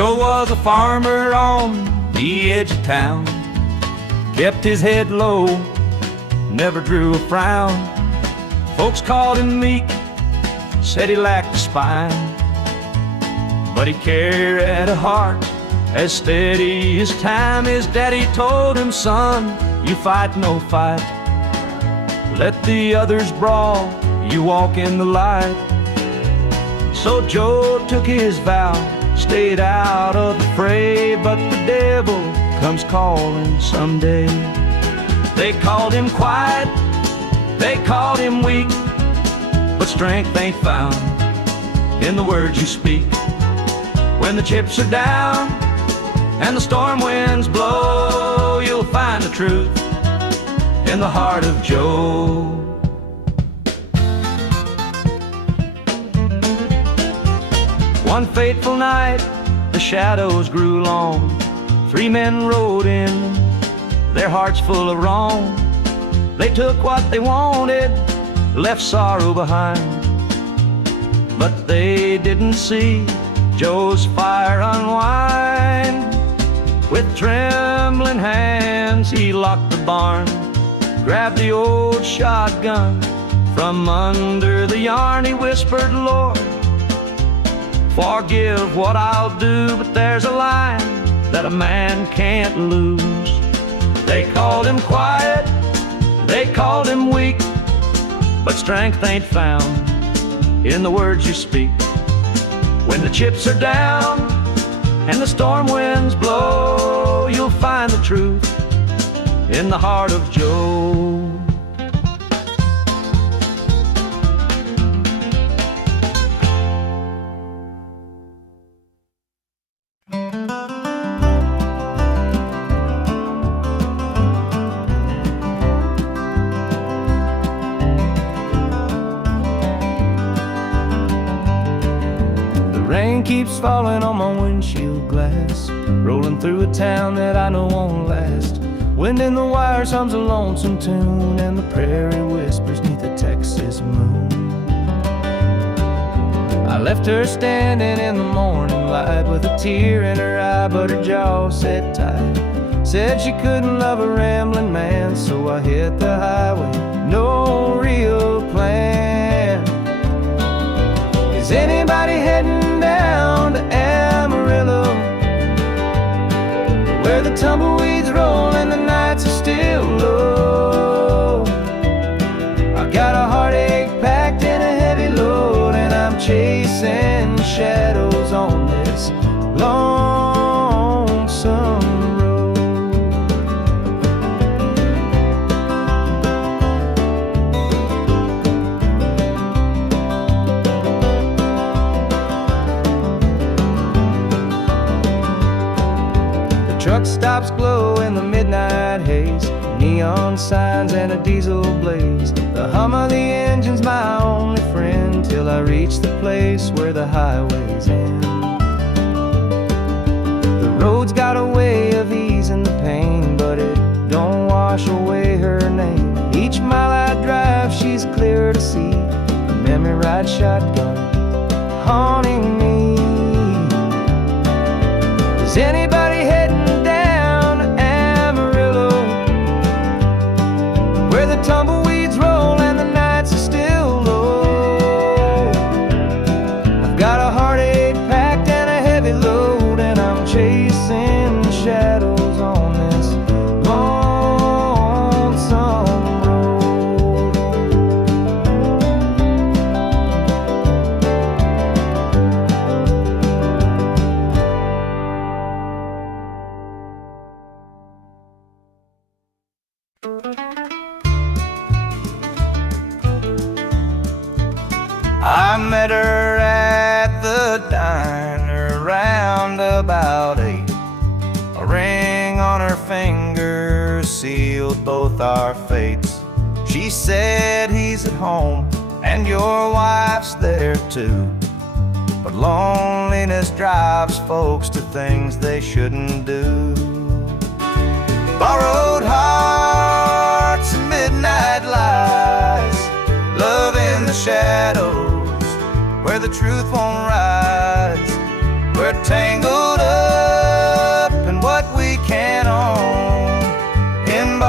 Joe was a farmer on the edge of town, kept his head low, never drew a frown. Folks called him meek, said he lacked a spine, but he carried a heart as steady as time. His daddy told him, son, you fight no fight, let the others brawl, you walk in the light. So Joe took his vow, stayed out of the fray, but the devil comes calling someday. They called him quiet, they called him weak, but strength ain't found in the words you speak. When the chips are down and the storm winds blow, you'll find the truth in the heart of Joe. One fateful night, the shadows grew long. 3 men rode in, their hearts full of wrong. They took what they wanted, left sorrow behind, but they didn't see Joe's fire unwind. With trembling hands, he locked the barn, grabbed the old shotgun from under the yarn. He whispered, Lord, forgive what I'll do, but there's a line that a man can't lose. They called him quiet, they called him weak, but strength ain't found in the words you speak. When the chips are down and the storm winds blow, you'll find the truth in the heart of Joe. Rain keeps falling on my windshield glass, rolling through a town that I know won't last. Wind in the wires hums a lonesome tune, and the prairie whispers neath the Texas moon. I left her standing in the morning light with a tear in her eye, but her jaw said tight. Said she couldn't love a rambling man, so I hit the highway, no real plan. Is anybody heading down to Amarillo, where the tumbleweeds roll and the nights are still low? I got a heartache packed in a heavy load, and I'm chasing shadows on this lonesome road. Truck stops glow in the midnight haze, neon signs and a diesel blaze. The hum of the engine's my only friend, till I reach the place where the highways end. The road's got a way of easing the pain, but it don't wash away her name. Each mile I drive, she's clearer to see, a memory ride shotgun haunting me. Is anybody heading where the tumbleweeds roll and the nights are still low? I've got a heartache packed and a heavy load, and I'm chasing shadows on this lonesome road. I met her at the diner around about 8. A ring on her finger sealed both our fates. She said he's at home and your wife's there too, but loneliness drives folks to things they shouldn't do. Borrowed hearts and midnight lies, love in the shadows where the truth won't rise. We're tangled up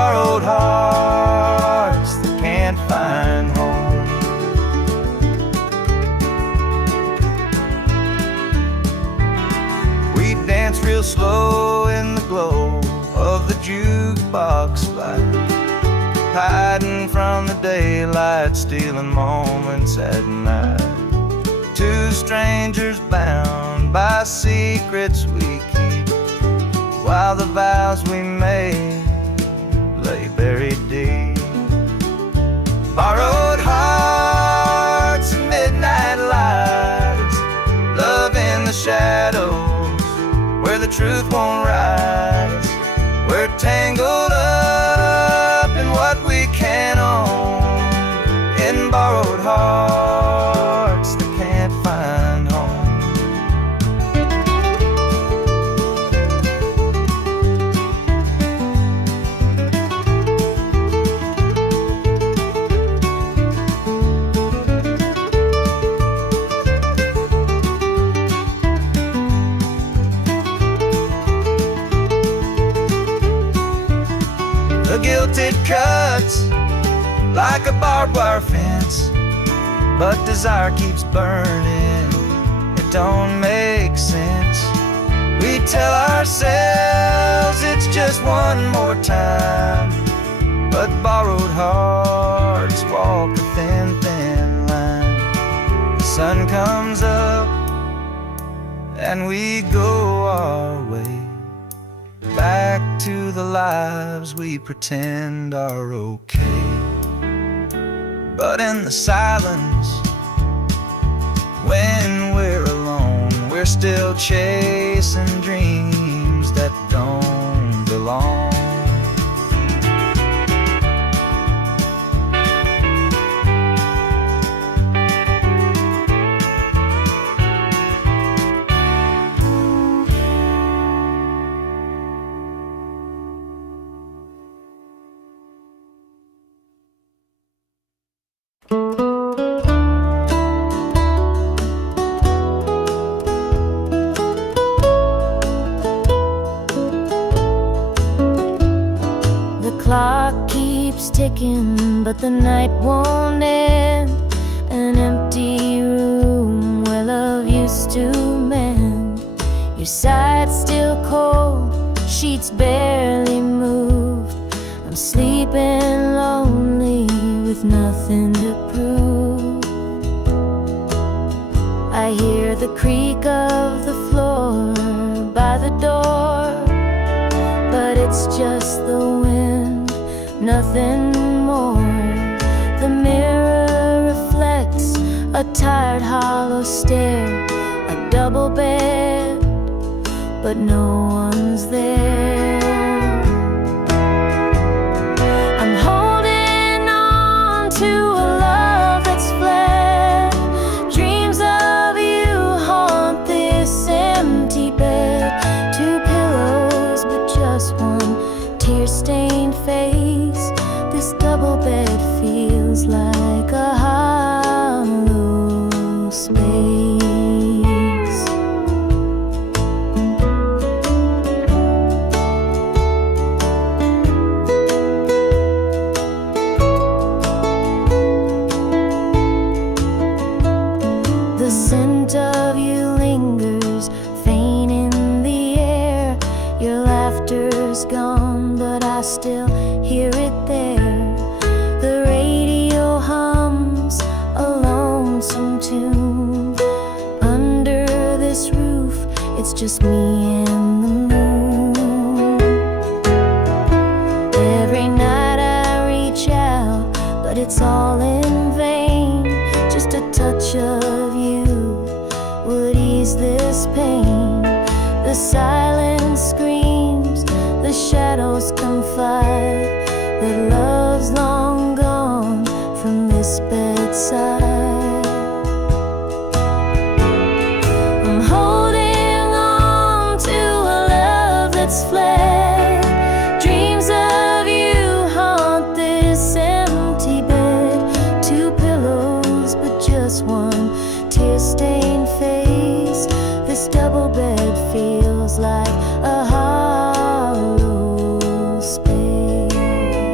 borrowed hearts that can't find home. We dance real slow in the glow of the jukebox light, hiding from the daylight, stealing moments at night. Two strangers bound by secrets we keep, while the vows we made lay buried deep. Borrowed hearts and midnight lights, love in the shadows where the truth won't rise. We're tangled up in what we can't own, in borrowed hearts that can't find home. The guilt it cuts like a barbed wire fence, but desire keeps burning, it don't make sense. We tell ourselves it's just one more time, but borrowed hearts walk a thin, thin line. The sun comes up and we go our way, back to the lives we pretend are okay. But in the silence, when we're alone, we're still chasing dreams that don't belong. The clock keeps ticking, but the night won't end. An empty room where love used to mend. Your side's still cold, sheets barely moved. I'm sleeping lonely with nothing to prove. I hear the creak of the floor by the door, but it's just the wind, nothing more. The mirror reflects a tired, hollow stare. A double bed, but no one's there. I'm holding on to a love that's fled. Dreams of you haunt this empty bed. Two pillows, but just one tear-stained face. This double bed feels like a hollow space. The scent of you lingers, faint in the air. Your laughter's gone, but I still hear it there. The radio hums a lonesome tune. Under this roof, it's just me and the moon. Every night I reach out, but it's all in vain. Just a touch of you would ease this pain. The silence screams, the shadows confide that love's long gone from this bedside. I'm holding on to a love that's fled. Dreams of you haunt this empty bed. Two pillows, but just one tear-stained face. This double bed feels like a hollow space.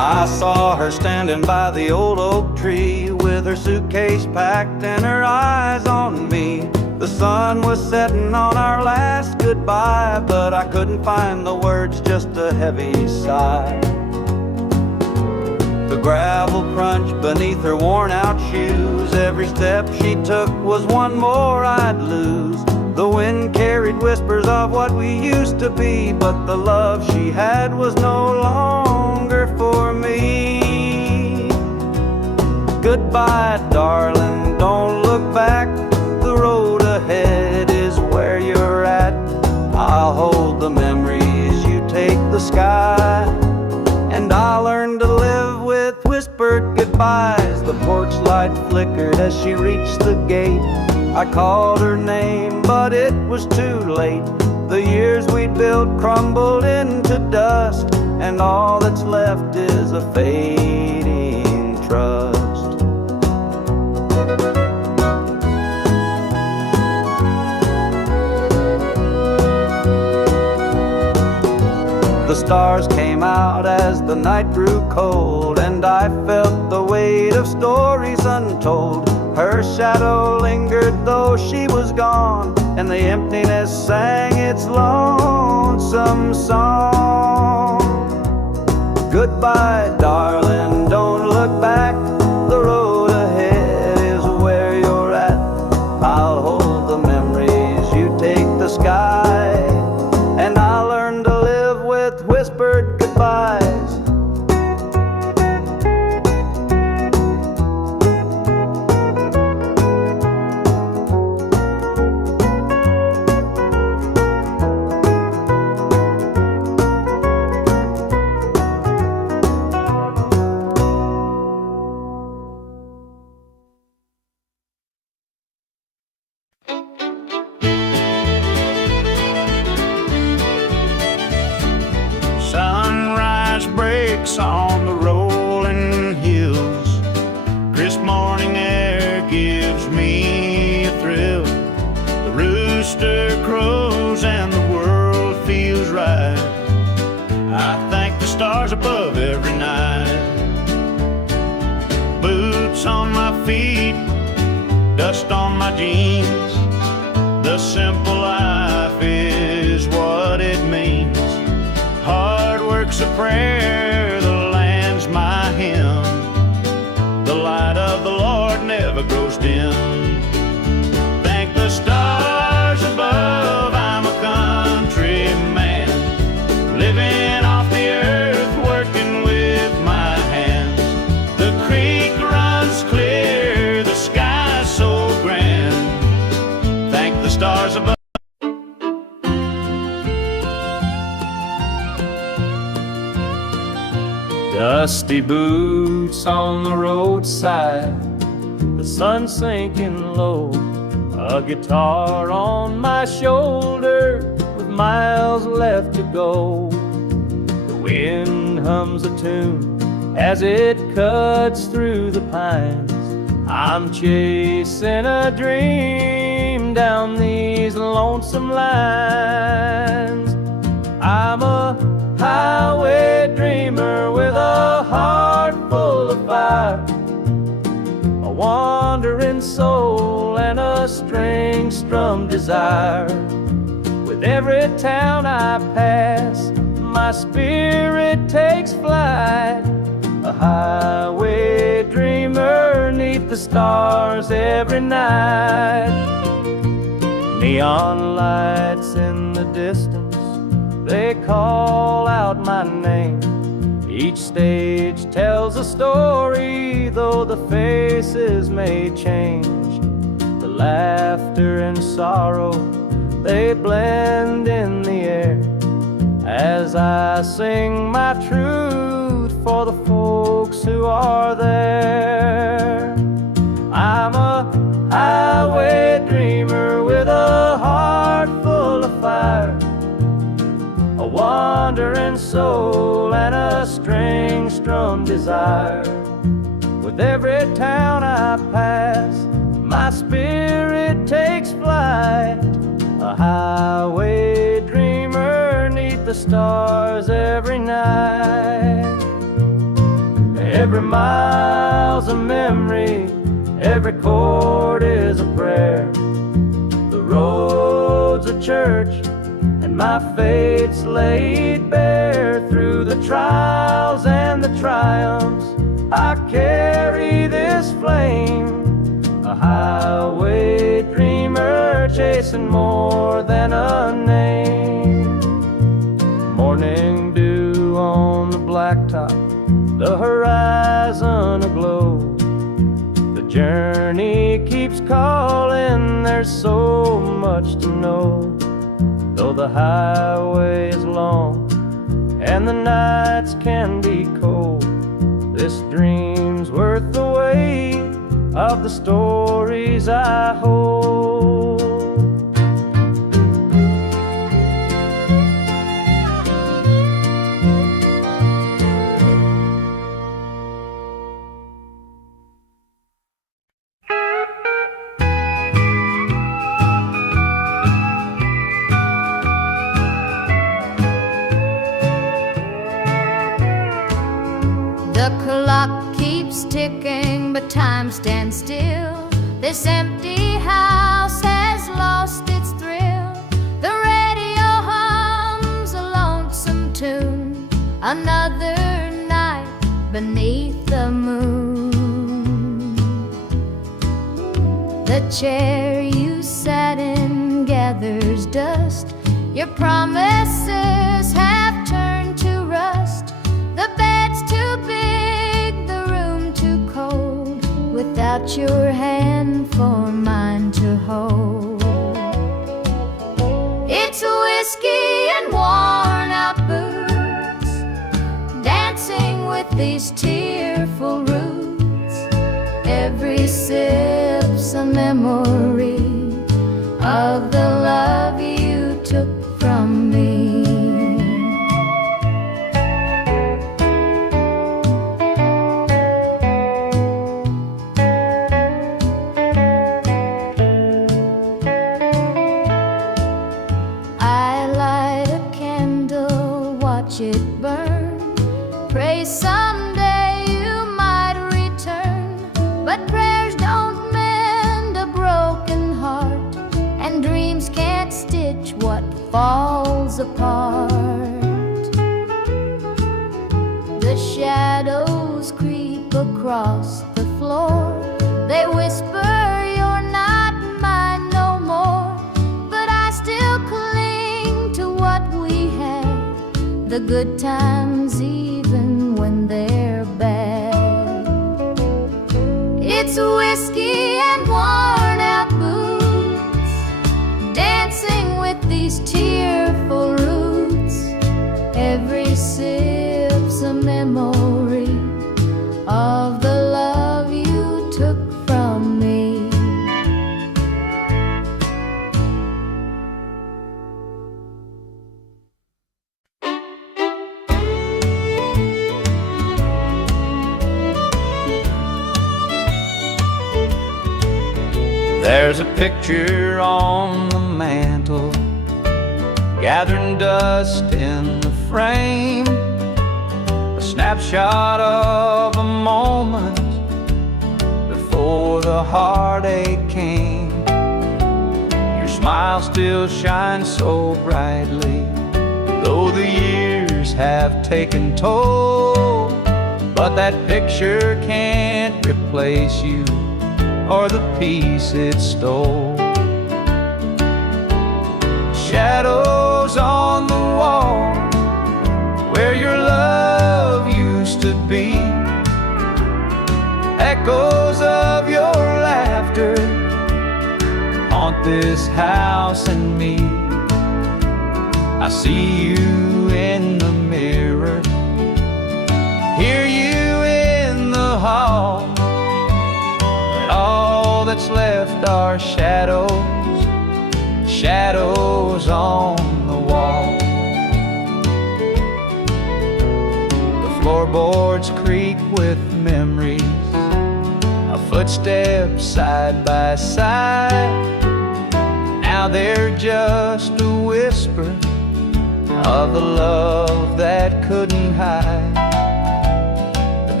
I saw her standing by the old oak tree with her suitcase packed and her eyes on me. The sun was setting on our last goodbye, but I couldn't find the words, just a heavy sigh. The gravel crunched beneath her worn-out shoes. Every step she took was one more I'd lose. The wind carried whispers of what we used to be, but the love she had was no longer for me. Goodbye, darling, don't look back. The road ahead is where you're at. I'll hold the memories, you take the sky. And I'll learn to live with whispered goodbyes. The porch light flickered as she reached the gate. I called her name, but it was too late. The years we'd built crumbled into dust, and all that's left is a fading trust. The stars came out as the night grew cold, and I felt the weight of stories untold. Her shadow lingered though she was gone, and the emptiness sang its lonesome song. Goodbye, darling, don't look back. The road ahead is where you're at. I'll hold the memories, you take the sky. And I'll learn to live with whispered goodbyes. Sunrise breaks on the rolling hills. Crisp morning air gives me a thrill. The rooster crows and the world feels right. I thank the stars above every night. Boots on my feet, dust on my jeans. The simple life is what it means. Hard work's a prayer, the land's my hymn. The light of the Lord never grows dim. Thank the stars above, I'm a country man, living off the earth, working with my hands. The creek runs clear, the sky's so grand. Thank the stars above. Dusty boots on the roadside, the sun sinking low, a guitar on my shoulder with miles left to go. The wind hums a tune as it cuts through the pines. I'm chasing a dream down these lonesome lines. I'm a highway dreamer with a heart full of fire, a wandering soul and a string-strummed desire. With every town I pass, my spirit takes flight, a highway dreamer 'neath the stars every night. Neon lights in the distance, they call out my name. Each stage tells a story, though the faces may change. The laughter and sorrow, they blend in the air as I sing my truth for the folks who are there. I'm a highway dreamer with a heart full of fire, a wandering soul and a string-strummed desire. With every town I pass, my spirit takes flight, a highway dreamer 'neath the stars every night. Every mile's a memory, every chord is a prayer. The road's a church, and my fate's laid bare. Through the trials and the triumphs, I carry this flame, a highway dreamer chasing more than a name. Morning dew on the blacktop, the horizon aglow. The journey keeps calling, there's so much to know. Though the highway is long and the nights can be cold, this dream's worth the weight of the stories I hold. The clock keeps ticking, but time stands still. This empty house has lost its thrill. The radio hums a lonesome tune, another night beneath the moon. The chair you sat in gathers dust. Your promises have turned to rust. The bed's too big, the room too cold, without your hand for mine to hold. It's whiskey and worn out boots, dancing with these tearful roots. Every sip's a memory of the love you took from me. It burn, pray someday you might return. But prayers don't mend a broken heart, and dreams can't stitch what falls apart. The shadows creep across the floor, they whisper you're not mine no more. But I still cling to what we had, the good times even when they're bad. It's whiskey and worn out boots, dancing with these tearful roots. Every sip's a memory of the love you took from me. There's a picture on the mantle, gathering dust in the frame, a snapshot of a moment before the heartache came. Your smile still shines so brightly, though the years have taken toll. But that picture can't replace you or the peace it stole. Shadows on the wall where your love used to be, echoes of your laughter haunt this house and me. I see you in the mirror, hear you in the hall. All that's left are shadows, shadows on the wall. The floorboards creak with memories of footsteps side by side. Now they're just a whisper of the love that couldn't hide. The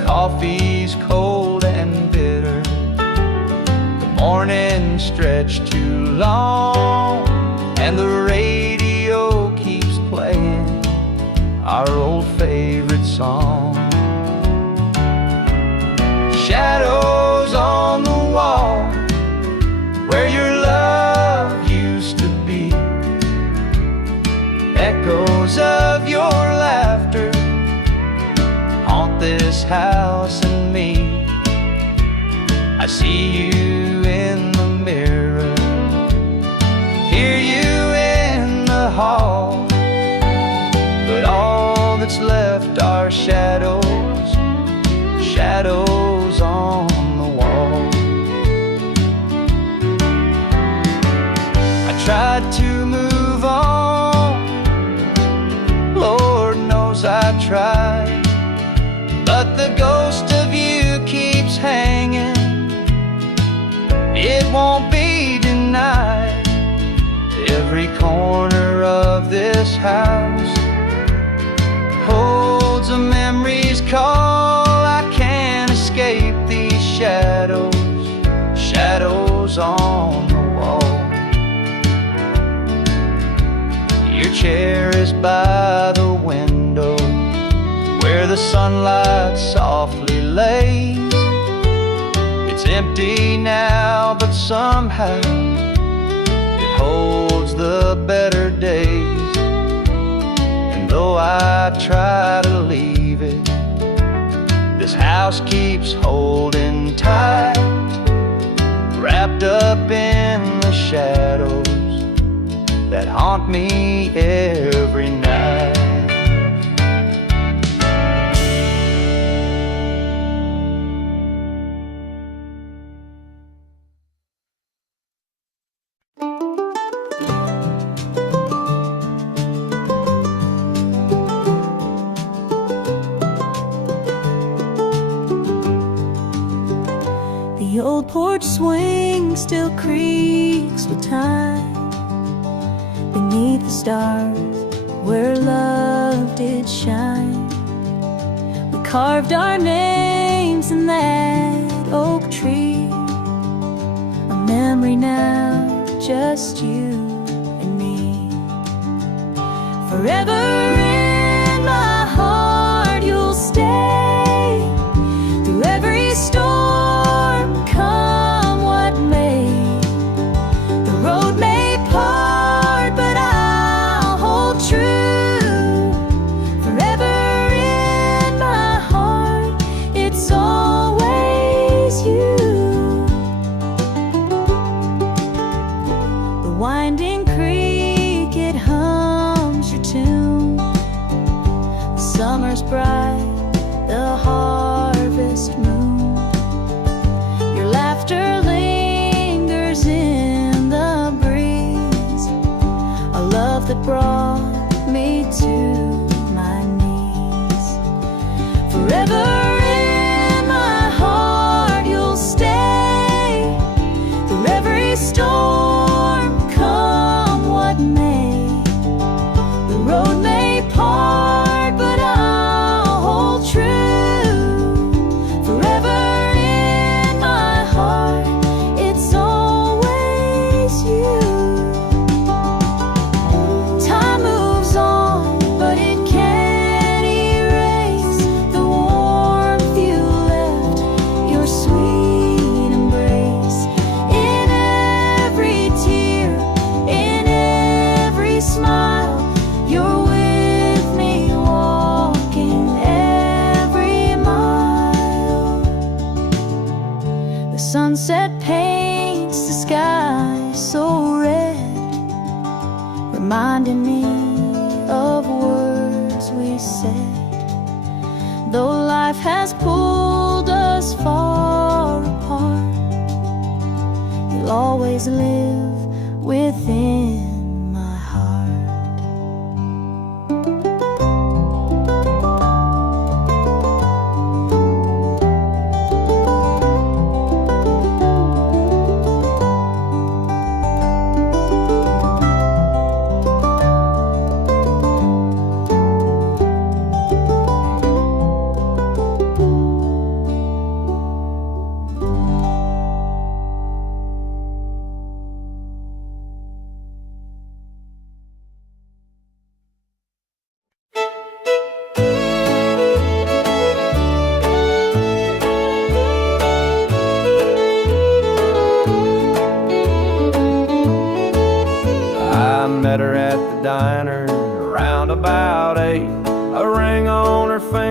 coffee's cold and bitter, the morning stretched too long, and the radio keeps playing our old favorite song. Shadows on the wall where your love used to be, echoes of your laughter haunt this house and me. I see you in the mirror, hear you in the hall, but all that's left are shadows, shadows on the wall. I tried to move on, Lord knows I tried, but the ghost of you keeps hanging. It won't be denied. Every corner of this house holds a memory's call. I can't escape these shadows, shadows on the wall. Your chair is by the window where the sunlight softly lays. It's empty now, but somehow it holds the better days. And though I try to leave it, this house keeps holding tight, wrapped up in the shadows that haunt me every night. The old porch swing still creaks with time beneath the stars where love did shine. We carved our names in that oak tree, a memory now, just you and me. Forever in my heart you'll stay, through every storm, come what may. The road may part, but I'll hold true. Forever in my heart, it's always you. The winding creek, it hums your tune. The summer's bright, the harvest moon. Your laughter lingers in the breeze, a love that brought me to my knees. Forever in my heart you'll stay, through every storm, come what may. The road may part, but I'll hold true. Forever in my heart, it's always you. Time moves on, but it can't erase the warmth you left, your sweet embrace. In every tear, in every smile, you're with me, walking every mile. The sunset paints the sky so red, reminding me of words we said. Though life has pulled us far apart, you'll always live within my heart.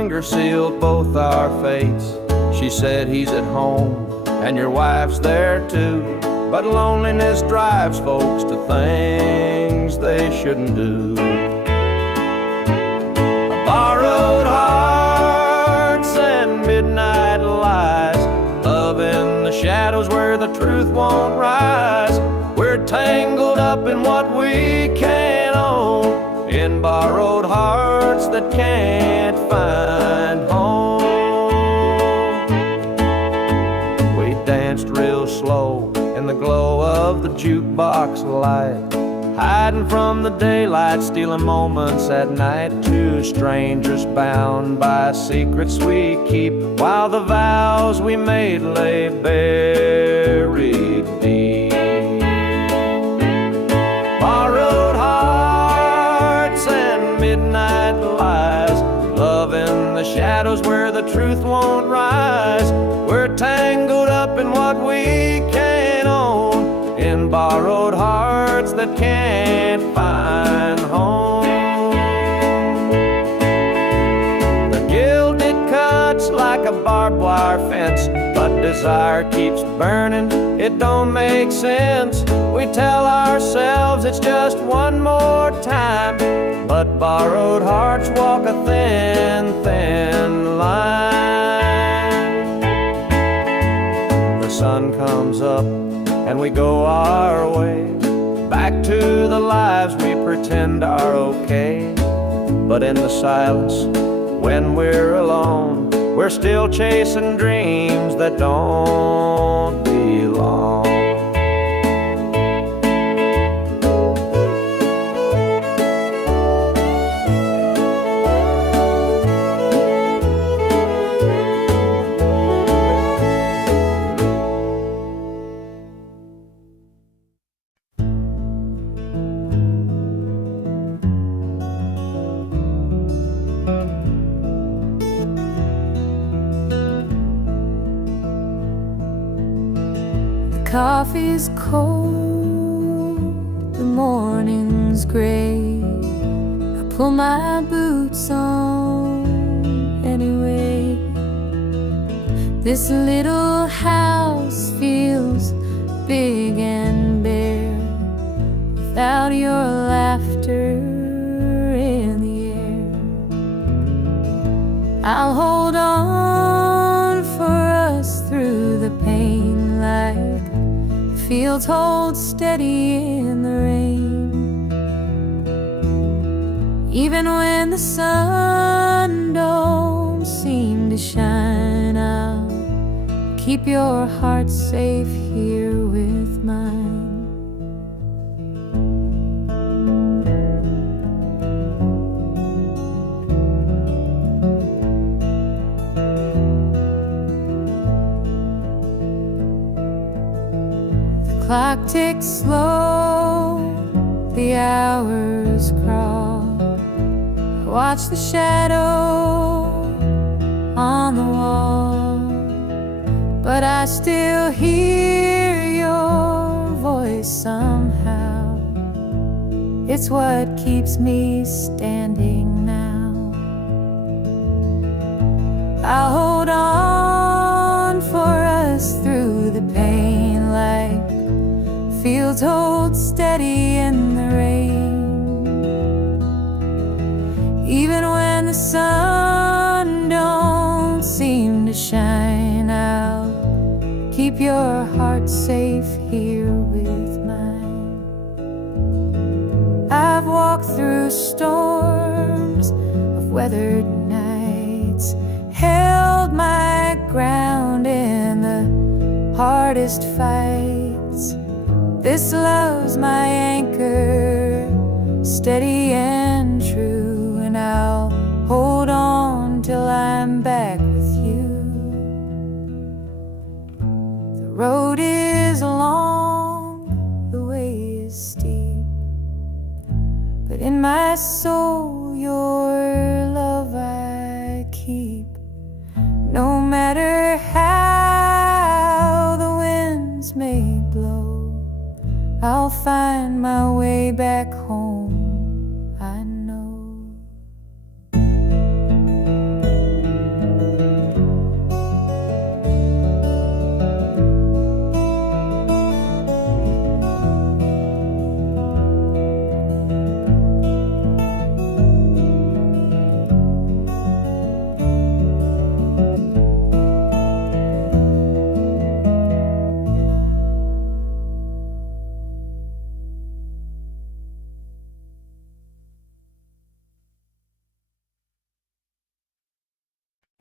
finger sealed both our fates. She said he's at home and your wife's there too, but loneliness drives folks to things they shouldn't do. Borrowed hearts and midnight lies, love in the shadows where the truth won't rise. We're tangled up in what we can't own, in borrowed hearts that can't find home. We danced real slow in the glow of the jukebox light, hiding from the daylight, stealing moments at night. Two strangers bound by secrets we keep, while the vows we made lay buried deep. Borrowed hearts and midnight lies, love in the shadows where the truth won't rise. We're tangled up in what we can't own, in borrowed hearts that can't find home. The guilt, it cuts like a barbed wire fence, but desire keeps burning, it don't make sense. We tell ourselves it's just one more time, but borrowed hearts walk a thin, thin line. The sun comes up and we go our way, back to the lives we pretend are okay. But in the silence, when we're alone, we're still chasing dreams that don't belong. Coffee's cold, the morning's gray. I pull my boots on anyway. This little house feels big and bare, without your laughter in the air. I'll hold on for us through the pain, like fields hold steady in the rain. Even when the sun don't seem to shine, I'll keep your heart safe here with mine. Clock ticks slow, the hours crawl. I watch the shadow on the wall, but I still hear your voice somehow. It's what keeps me standing now. I'll hold on for us through the pain, like fields hold steady in the rain. Even when the sun don't seem to shine, I'll keep your heart safe here with mine. I've walked through storms of weathered nights, held my ground in the hardest fights. This love's my anchor, steady and true, and I'll hold on till I'm back with you. The road is long, the way is steep, but in my soul your love I keep. No matter how the winds may blow, I'll find my way back home, I know.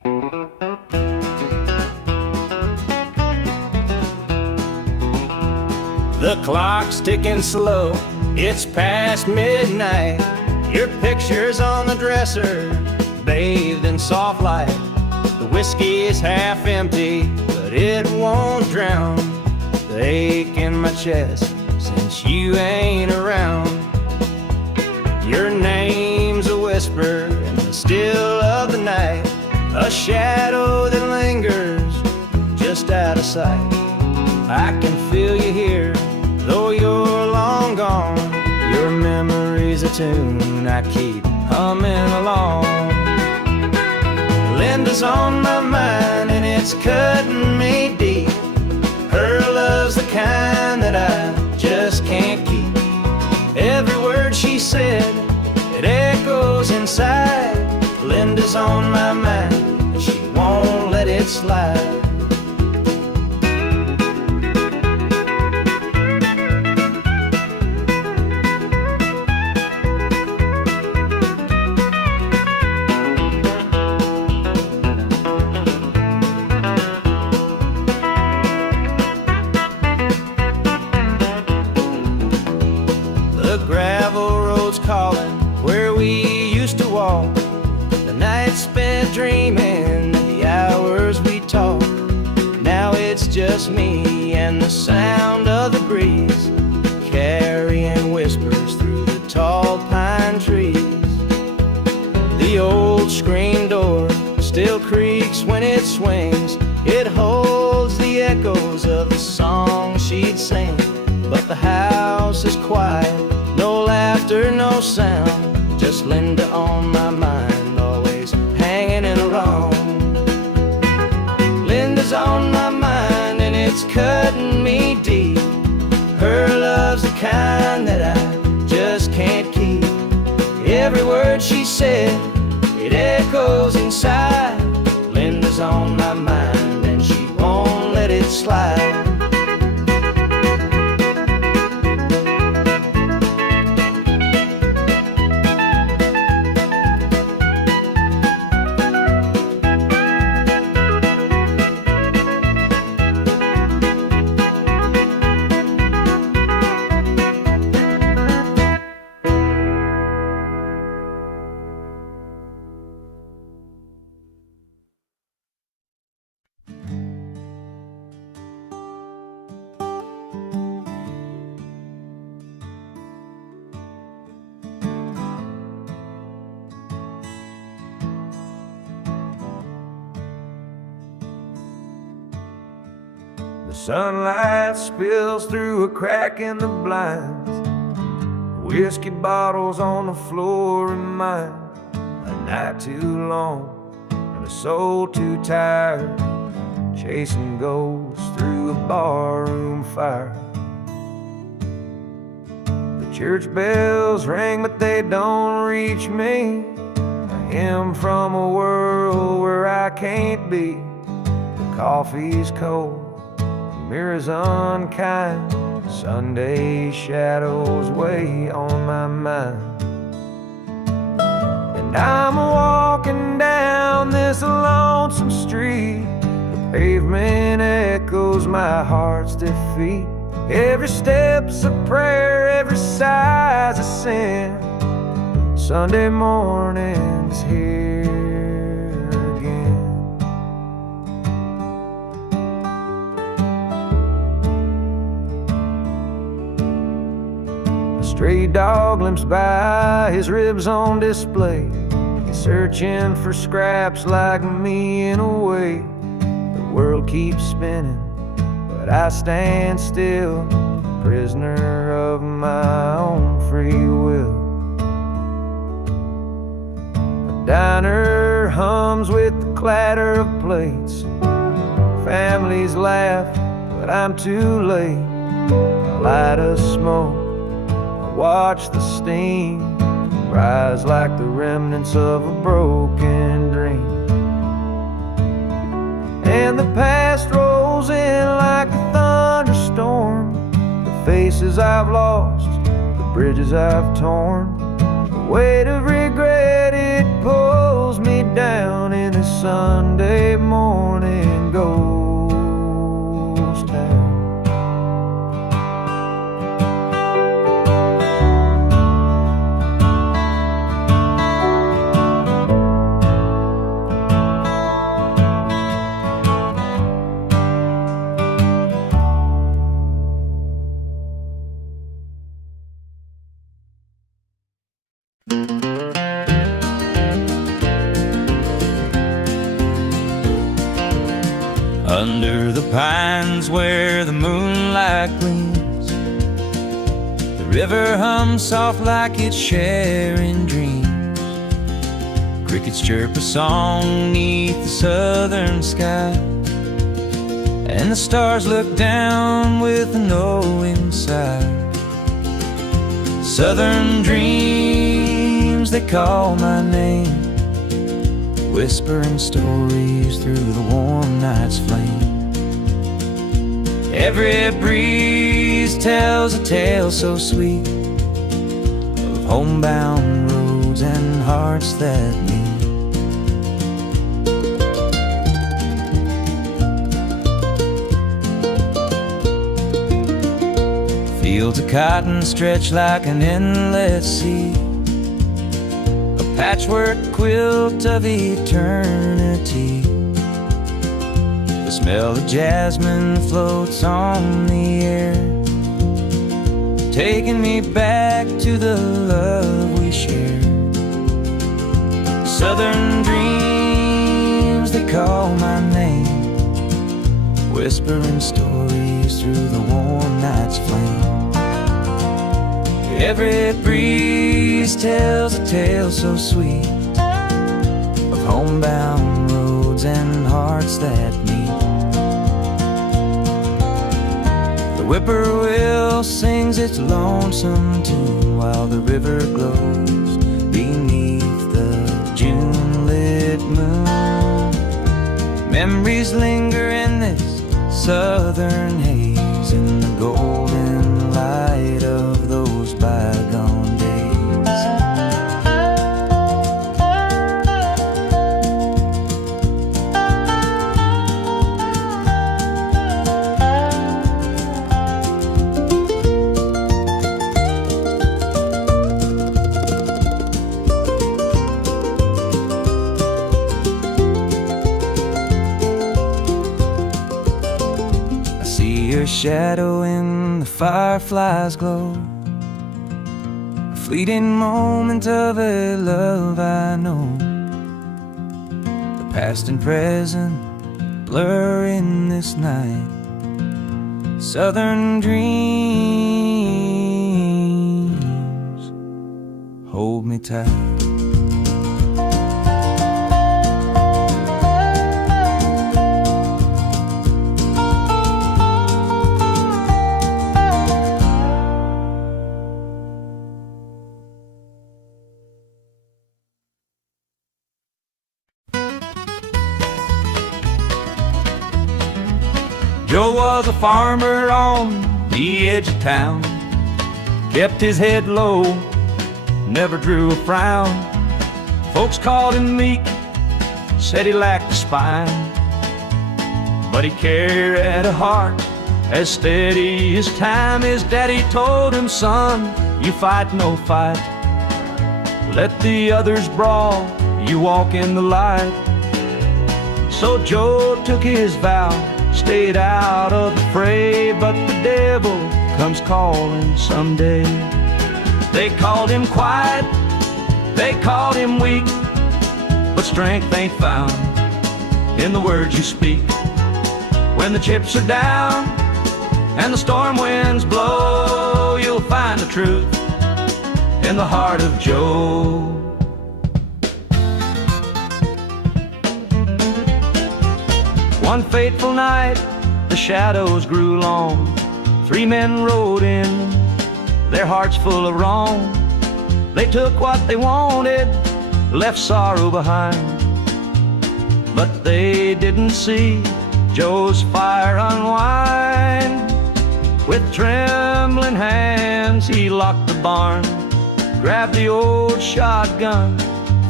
The clock's ticking slow, it's past midnight. Your picture's on the dresser, bathed in soft light. The whiskey is half empty, but it won't drown the ache in my chest since you ain't around. Your name's a whisper in the still of the night, a shadow that lingers just out of sight. I can feel you here, though you're long gone. Your memory's a tune I keep humming along. Linda's on my mind and it's cutting me deep. Her love's the kind that I just can't keep. Every word she said, it echoes inside. Linda's on my mind and she won't let it slide. The gravel road's calling where we used to walk. The nights spent dreaming, the hours we talked. Now it's just me and the sound of the breeze, carrying whispers through the tall pine trees. The old screen door still creaks when it swings. It holds the echoes of the song she'd sing. But the house is quiet, no laughter, no sound. Just Linda on my mind, always hanging around. Linda's on my mind and it's cutting me deep. Her love's the kind that I just can't keep. Every word she said, it echoes inside. Linda's on my mind and she won't let it slide. The sunlight spills through a crack in the blinds. Whiskey bottles on the floor remind a night too long and a soul too tired, chasing ghosts through a barroom fire. The church bells ring but they don't reach me. A hymn from a world where I can't be. The coffee's cold, mirrors unkind, Sunday shadows weigh on my mind. And I'm walking down this lonesome street. The pavement echoes my heart's defeat. Every step's a prayer, every sigh's a sin. Sunday morning's here again. A stray dog limps by, his ribs on display. He's searching for scraps like me in a way. The world keeps spinning, but I stand still, prisoner of my own free will. The diner hums with the clatter of plates. Families laugh, but I'm too late. I light a smoke, I watch the steam rise like the remnants of a broken dream. And the past rolls in like a thunderstorm. The faces I've lost, the bridges I've torn. The weight of regret, it pulls me down in this Sunday morning ghost town. Under the pines where the moonlight gleams, the river hums soft like it's sharing dreams. Crickets chirp a song neath the southern sky, and the stars look down with a knowing sigh. Southern dreams, they call my name, whispering stories through the warm night's flame. Every breeze tells a tale so sweet of homebound roads and hearts that meet. Fields of cotton stretch like an endless sea, a patchwork quilt of eternity. The smell of jasmine floats on the air, taking me back to the love we shared. Southern dreams, they call my name, whispering stories through the warm night's flame. Every breeze tells a tale so sweet of homebound roads and hearts that meet. The whippoorwill sings its lonesome tune while the river glows beneath the June-lit moon. Memories linger in this southern haze, in the golden light of those bygone days. I see your shadow in the firefly's glow, a fleeting moment of a love I know. The past and present blur in this night. Southern dreams, hold me tight. Joe was a farmer on the edge of town, kept his head low, never drew a frown. Folks called him meek, said he lacked a spine, but he carried a heart as steady as time. His daddy told him, son, you fight no fight, let the others brawl, you walk in the light. So Joe took his vow, stayed out of the fray, but the devil comes calling someday. They called him quiet, they called him weak, but strength ain't found in the words you speak. When the chips are down and the storm winds blow, you'll find the truth in the heart of Joe. One fateful night, the shadows grew long. 3 men rode in, their hearts full of wrong. They took what they wanted, left sorrow behind, but they didn't see Joe's fire unwind. With trembling hands, he locked the barn, grabbed the old shotgun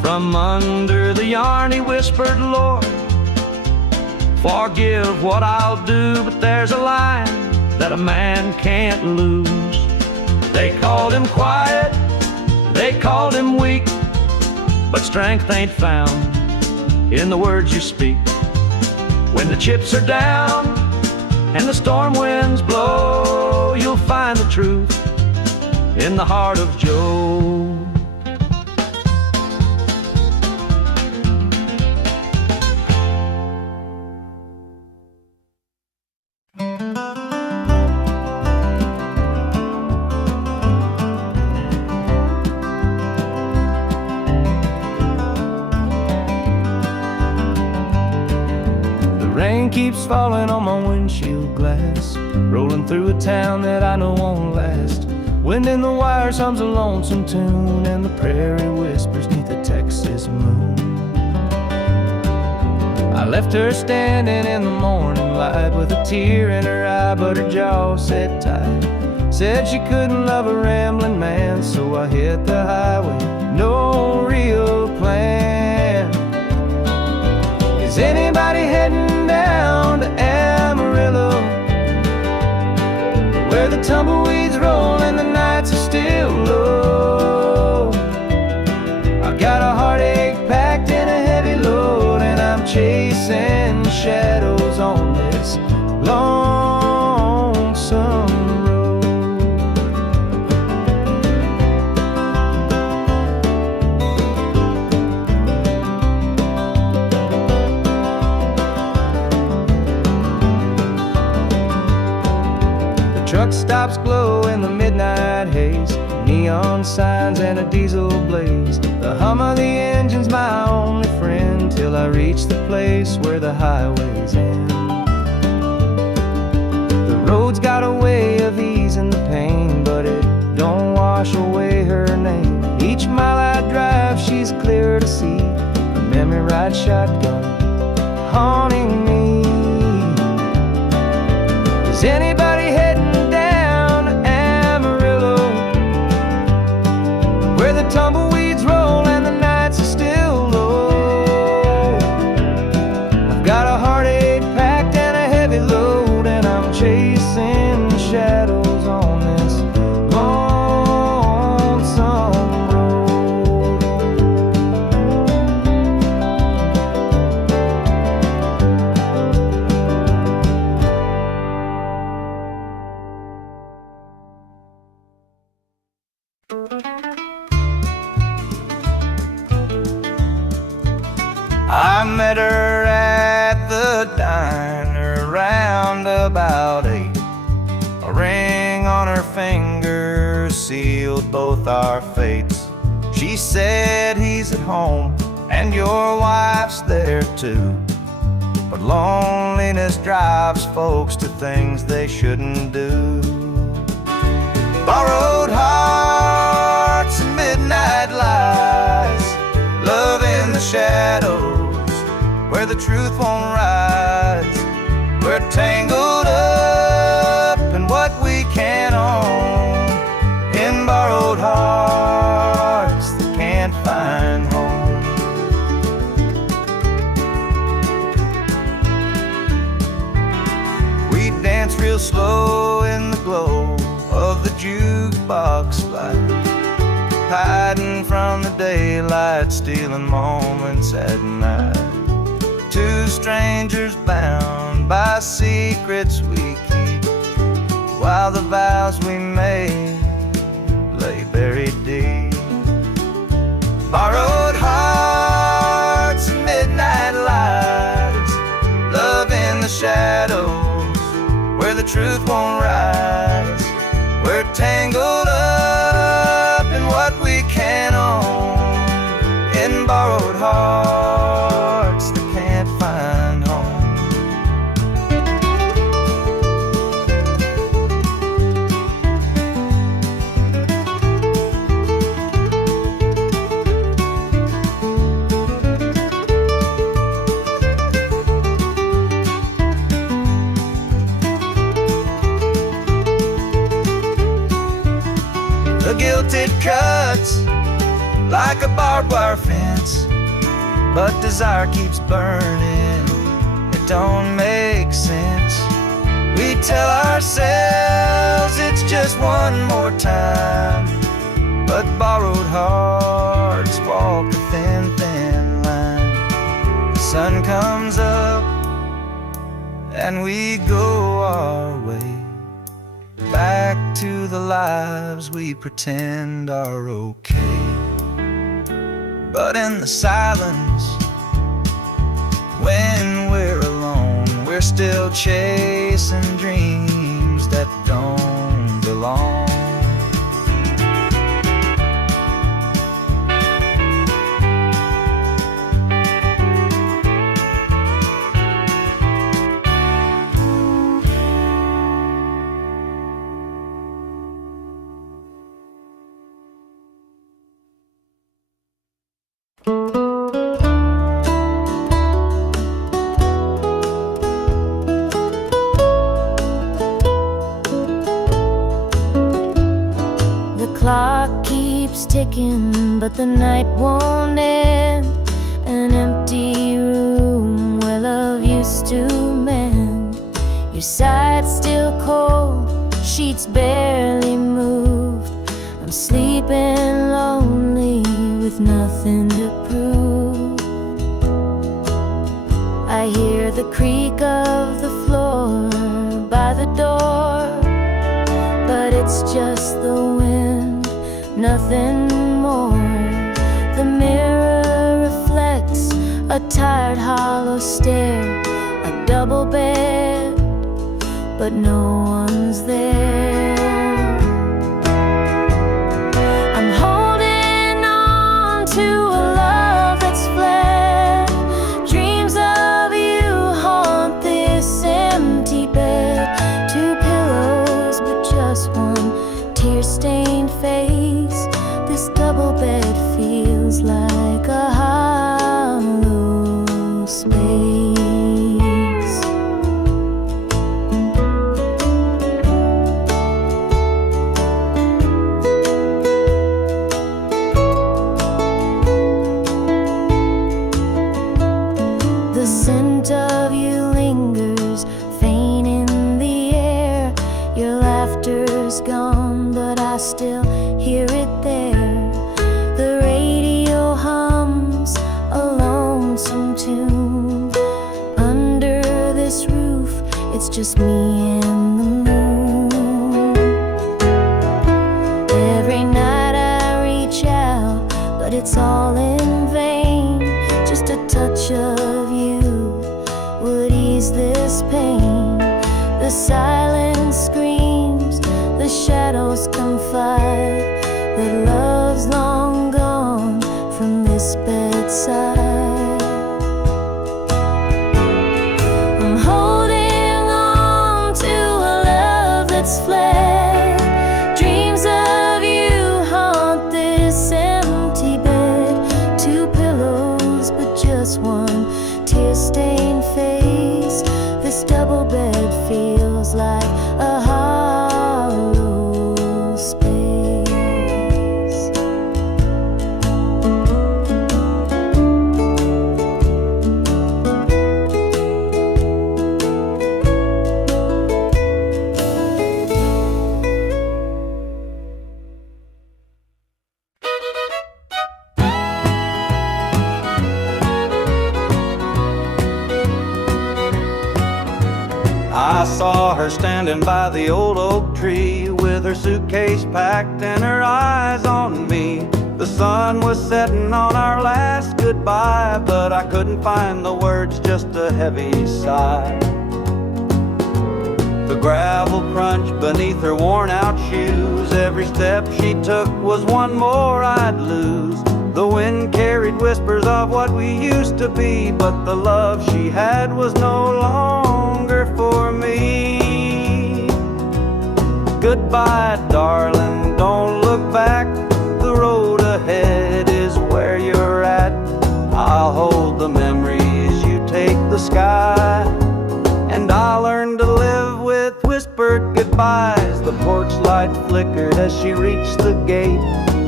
From under the yarn he whispered, Lord, forgive what I'll do, but there's a line that a man can't lose. They called him quiet, they called him weak, but strength ain't found in the words you speak. When the chips are down and the storm winds blow, you'll find the truth in the heart of Joe. Rain keeps falling on my windshield glass, rolling through a town that I know won't last. Wind in the wires hums a lonesome tune, and the prairie whispers neath the Texas moon. I left her standing in the morning light with a tear in her eye, but her jaw said tight. Said she couldn't love a rambling man, so I hit the highway, no real plan. Is anybody heading down to Amarillo, where the tumbleweeds roll and the nights are still low? I got a heartache packed in a heavy load, and I'm chasing shadows on this lonesome road. Truck stops glow in the midnight haze, neon signs and a diesel blaze. The hum of the engine's my only friend, till I reach the place where the highways end. The road's got a way of easing the pain, but it don't wash away her name. Each mile I drive, she's clearer to see, a memory ride shotgun haunting me. Is anybody heading where the tumbleweeds roll and the nights are still low? I've got a heartache packed and a heavy load, and I'm chasing shadows on this lonesome road. I met her at the diner around about 8. A ring on her finger sealed both our fates. She said he's at home and your wife's there too, but loneliness drives folks to things they shouldn't do. Borrowed hearts and midnight lies, love in the shadows where the truth won't rise. We're tangled up in what we can't own, in borrowed hearts that can't find home. We dance real slow in the glow of the jukebox light, hiding from the daylight, stealing moments at night. Two strangers bound by secrets we keep, while the vows we made lay buried deep. Borrowed hearts and midnight lights, love in the shadows where the truth won't rise. We're tangled up in what we can't own, in borrowed hearts that can't find home. The guilt it cuts like a barbed wire fence, but desire keeps burning. It don't make sense. We tell ourselves it's just one more time, but borrowed hearts walk a thin, thin line. The sun comes up and we go our way, back to the lives we pretend are okay. But in the silence, when we're alone, we're still chasing dreams that don't belong. The clock keeps ticking, but the night won't end. An empty room where love used to mend. Your side's still cold, sheets barely moved. I'm sleeping lonely with nothing to prove. I hear the creak of the floor by the door, but it's just the wind, nothing more. The mirror reflects a tired, hollow stare. A double bed, but no one's there. I'm holding on to a love that's fled. Dreams of you haunt this empty bed. Two pillows, but just one tear-stained face. This double bed feels like a hollow space. The scent of you lingers, faint in the air. Your laughter's gone, but I still hear it there. The radio hums a lonesome tune. Under this roof, it's just me and the moon. Every night I reach out, but it's all in vain. Just a touch of you would ease this pain. The silence screams, the shadows confide that love's long gone from this bedside. I'm holding on to a love that's fled. Dreams of you haunt this empty bed. Two pillows, but just one tear-stained face. This double bed feels like a hollow space. I saw her standing by the old oak tree with her suitcase packed and her eyes on me. The sun was setting on our last goodbye, but I couldn't find the words, just a heavy sigh. The gravel crunched beneath her worn out shoes. Every step she took was one more I'd lose. The wind carried whispers of what we used to be, but the love she had was no longer for me. Goodbye, darling, don't look back. The road ahead is where you're at. I'll hold the memories, you take the sky, and I'll learn to live with whispered goodbyes. The porch light flickered as she reached the gate.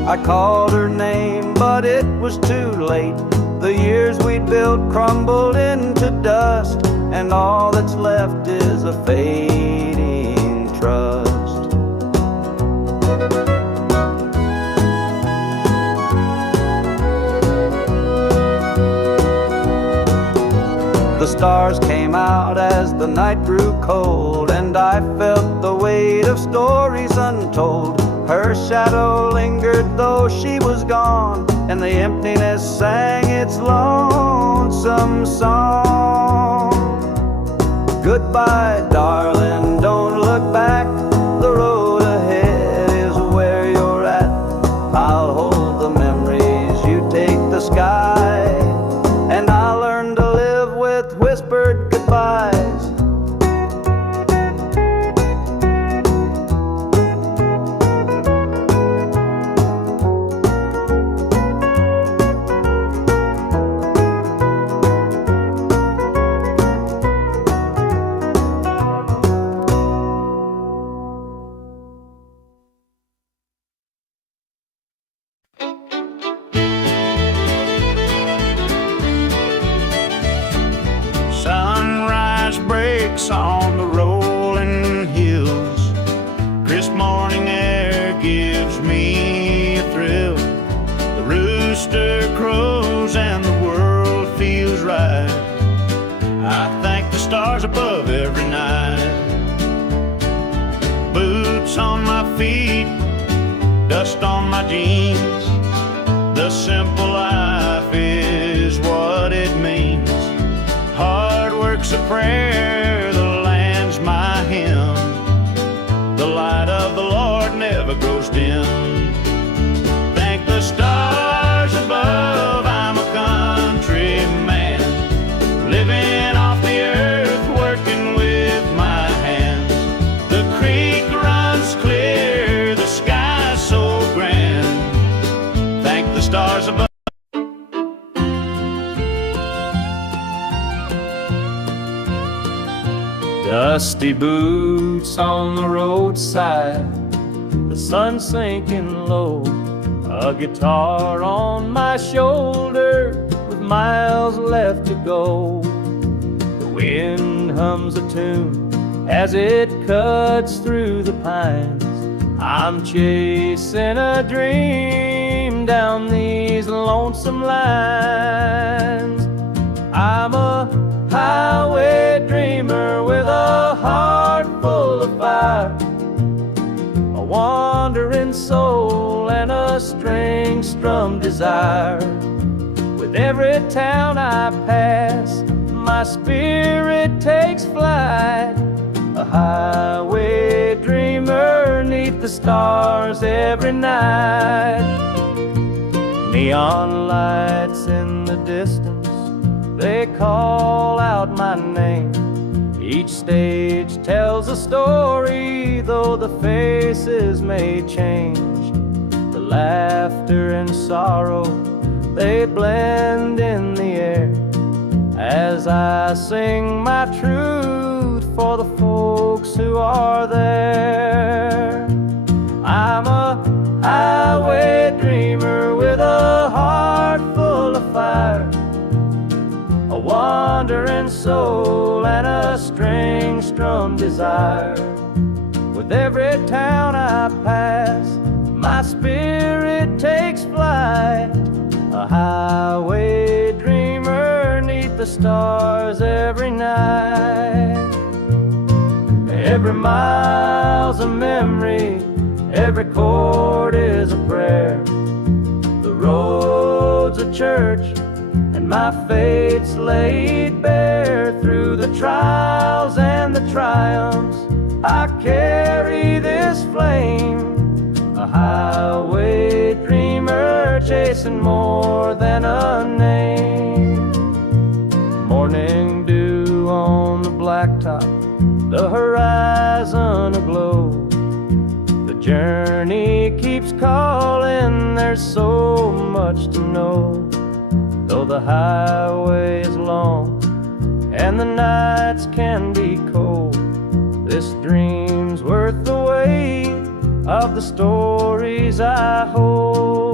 I called her name, but it was too late. The years we'd built crumbled into dust, and all that's left is a fading trust. The stars came out as the night grew cold, and I felt the weight of stories untold. Her shadow lingered though she was gone, and the emptiness sang its lonesome song. Goodbye, darling, don't look back. The road ahead is where you're at. I'll hold the memories, you take the sky, and I'll learn to live with whispered goodbyes. Sunrise breaks on the rolling hills. Crisp morning air gives me a thrill. The rooster crows and the world feels right. I thank the stars above every night. Boots on my feet, dust on my jeans. The simple life is what it means. Hard work's a prayer, the land's my hymn. The light of the Lord never grows dim. Thank the stars above, I'm a country man, living off the earth, working with my hands. The creek runs clear, the sky's so grand. Thank the stars above. Dusty boots on the roadside, the sun sinking low, a guitar on my shoulder with miles left to go. The wind hums a tune as it cuts through the pines. I'm chasing a dream down these lonesome lines. I'm a highway dreamer with a heart full of fire, a wandering soul and a string-strummed desire. With every town I pass, my spirit takes flight, a highway dreamer 'neath the stars every night. Neon lights in the distance, they call out my name. Each stage tells a story, though the faces may change. The laughter and sorrow, they blend in the air as I sing my truth for the folks who are there. I'm a highway dreamer with a heart full of fire, a wandering soul and a string-strummed desire. With every town I pass, my spirit takes flight, a highway dreamer 'neath the stars every night. Every mile's a memory, every chord is a prayer. The road's a church, and my fate's laid bare. Through the trials and the triumphs, I carry this flame, a highway dreamer chasing more than a name. Morning dew on the blacktop, the horizon aglow. The journey keeps calling, there's so much to know. Though the highway is long and the nights can be cold, this dream's worth the weight of the stories I hold.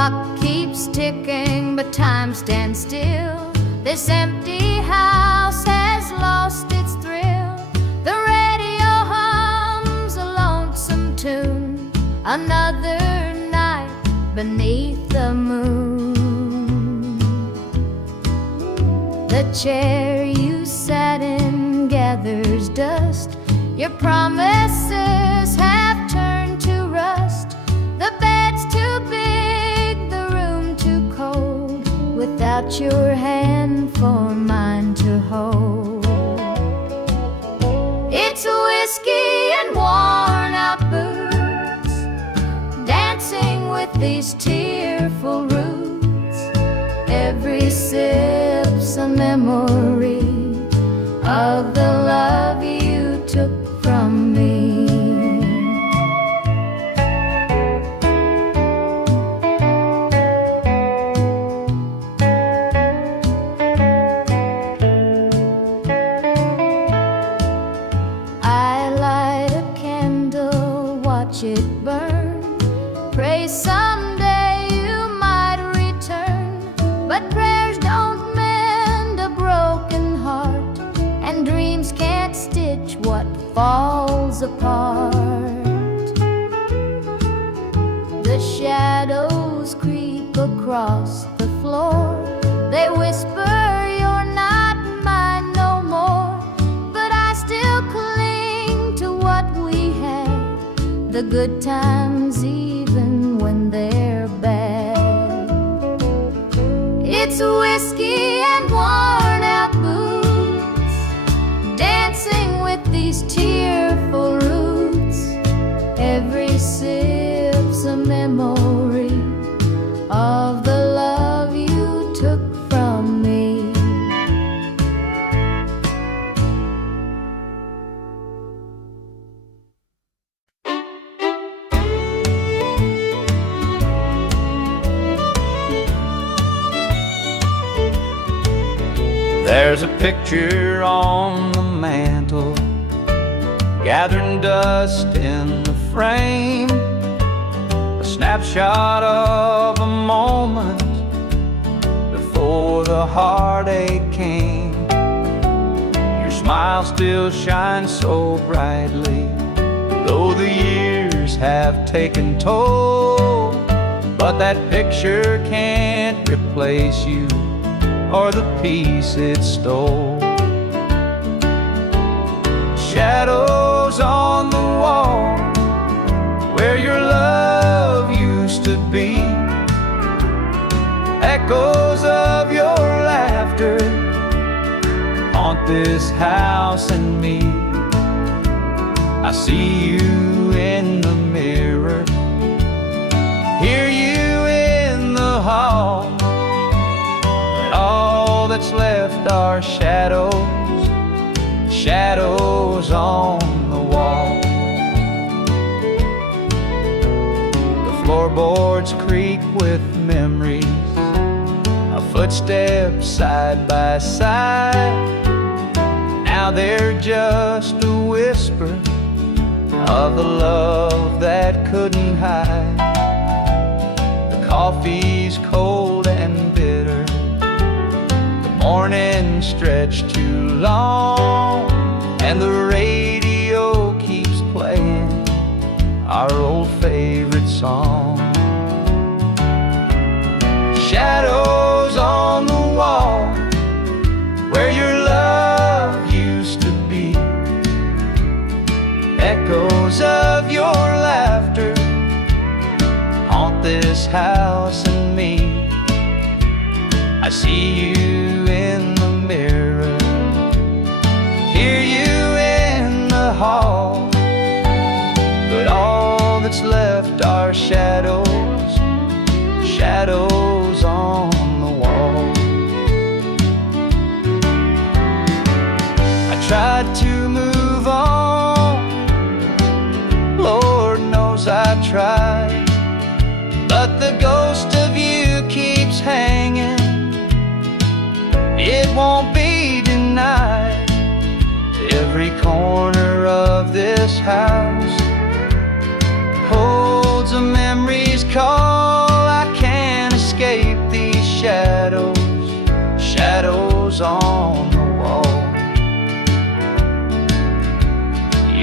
clock keeps ticking, but time stands still. This empty house has lost its thrill. The radio hums a lonesome tune. Another night beneath the moon. The chair you sat in gathers dust. Your promises have turned to rust. The bed's too big, the room too cold, without your hand for mine to hold. It's whiskey and worn out boots, dancing with these tearful roots. Every sip's a memory of the love you took from me. I light a candle, watch it burn, pray someday you might return. But prayers don't mend a broken heart, and dreams can't stitch what falls apart. The shadows creep across the floor. They whisper you're not mine no more, but I still cling to what we had, the good times even when they're bad. It's whiskey and worn out boots, dancing with these tearful roots. Every sip's a memory of the love you took from me. There's a picture on the mantle, gathering dust in the frame, a snapshot of a moment before the heartache came. Your smile still shines so brightly, though the years have taken toll. But that picture can't replace you or the peace it stole. Shadows on the wall where your love used to be, echoes of your laughter haunt this house and me. I see you in the mirror, hear you in the hall. All that's left are shadows, shadows on the wall. The floorboards creak with memories of footsteps side by side. Now they're just a whisper of the love that couldn't hide. The coffee's cold and bitter, morning stretched too long, and the radio keeps playing our old favorite song. Shadows on the wall where your love used to be, echoes of your laughter haunt this house and me. I see you in the mirror, hear you in the hall, but all that's left are shadows, shadows on the wall. I tried to move on, Lord knows I tried, but the ghost of you keeps hanging. It won't be denied. Every corner of this house holds a memory's call I can't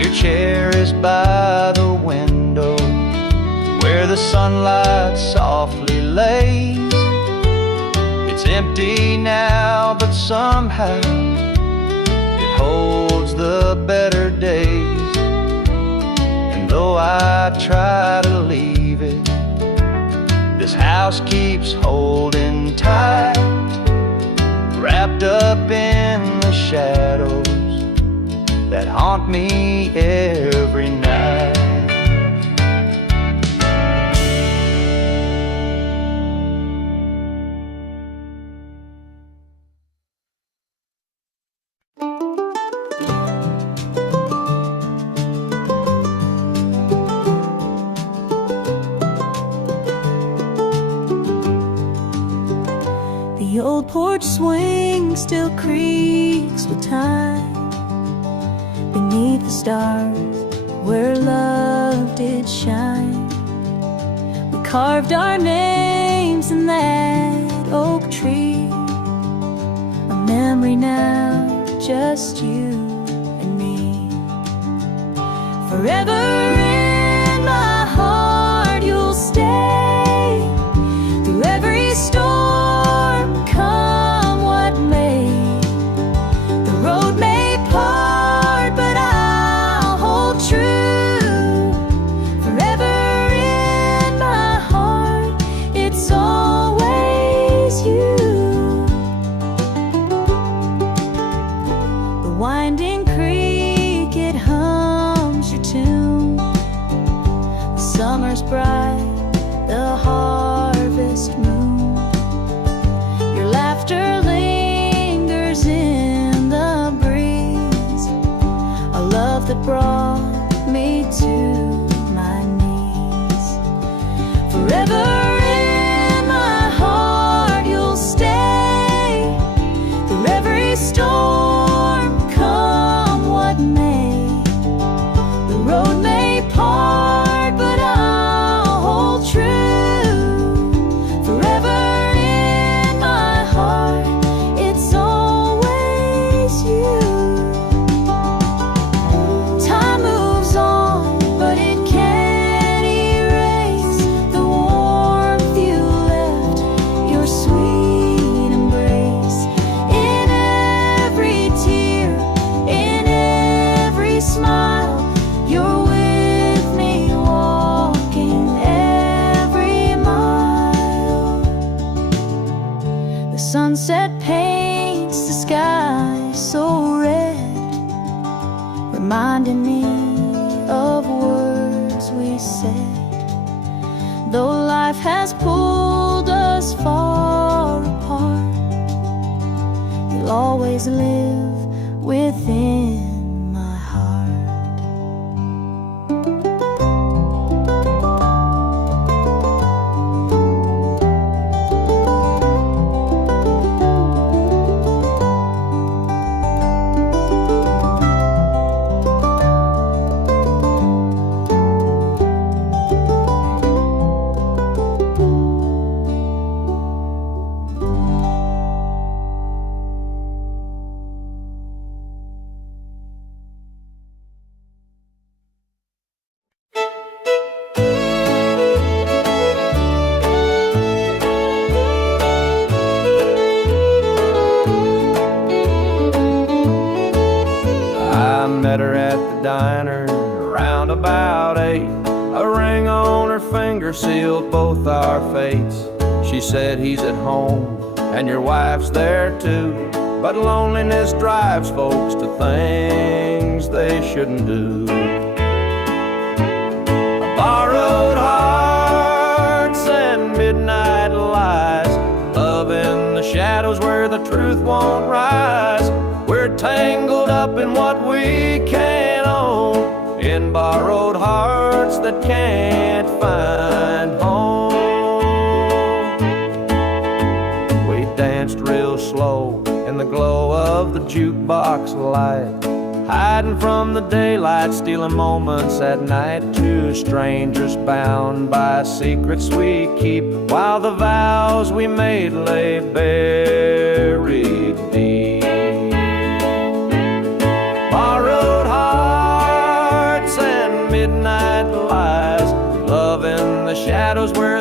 Your chair is by the window where the sunlight softly lays. It's empty now, but somehow it holds the better days. And though I try to leave it, this house keeps holding tight, wrapped up in the shadows that haunt me every night. The old porch swing still creaks with time beneath the stars where love did shine. We carved our names in that oak tree, a memory now, just you and me. Forever in my heart you'll stay, through every storm, come what may. The road may part, but I'll hold true. Forever in my heart, it's always you. The winding creek, it hums your tune. The summer's bright, the harvest moon. Your laughter lingers in the breeze, a love that brought me to my knees. Forever in my heart you'll stay, through every storm, come what may. The road may part, but I'll hold true. Forever in my heart, it's always you. Time moves on, but it can't erase the warmth you left, your sweet embrace. In every tear, in every smile, you're with me, walking every mile. The sunset paints the sky so red, reminding me of words we said. Though life has pulled us far apart, you'll always live within my heart. I met her at the diner around about 8. A ring on her finger sealed both our fates. She said he's at home and your wife's there too, but loneliness drives folks to things they shouldn't do. Borrowed hearts and midnight lies, love in the shadows where the truth won't rise. We're tangled up in what we can't own, in borrowed hearts that can't find home. We danced real slow in the glow of the jukebox light, hiding from the daylight, stealing moments at night. Two strangers bound by secrets we keep, while the vows we made lay buried deep. Borrowed hearts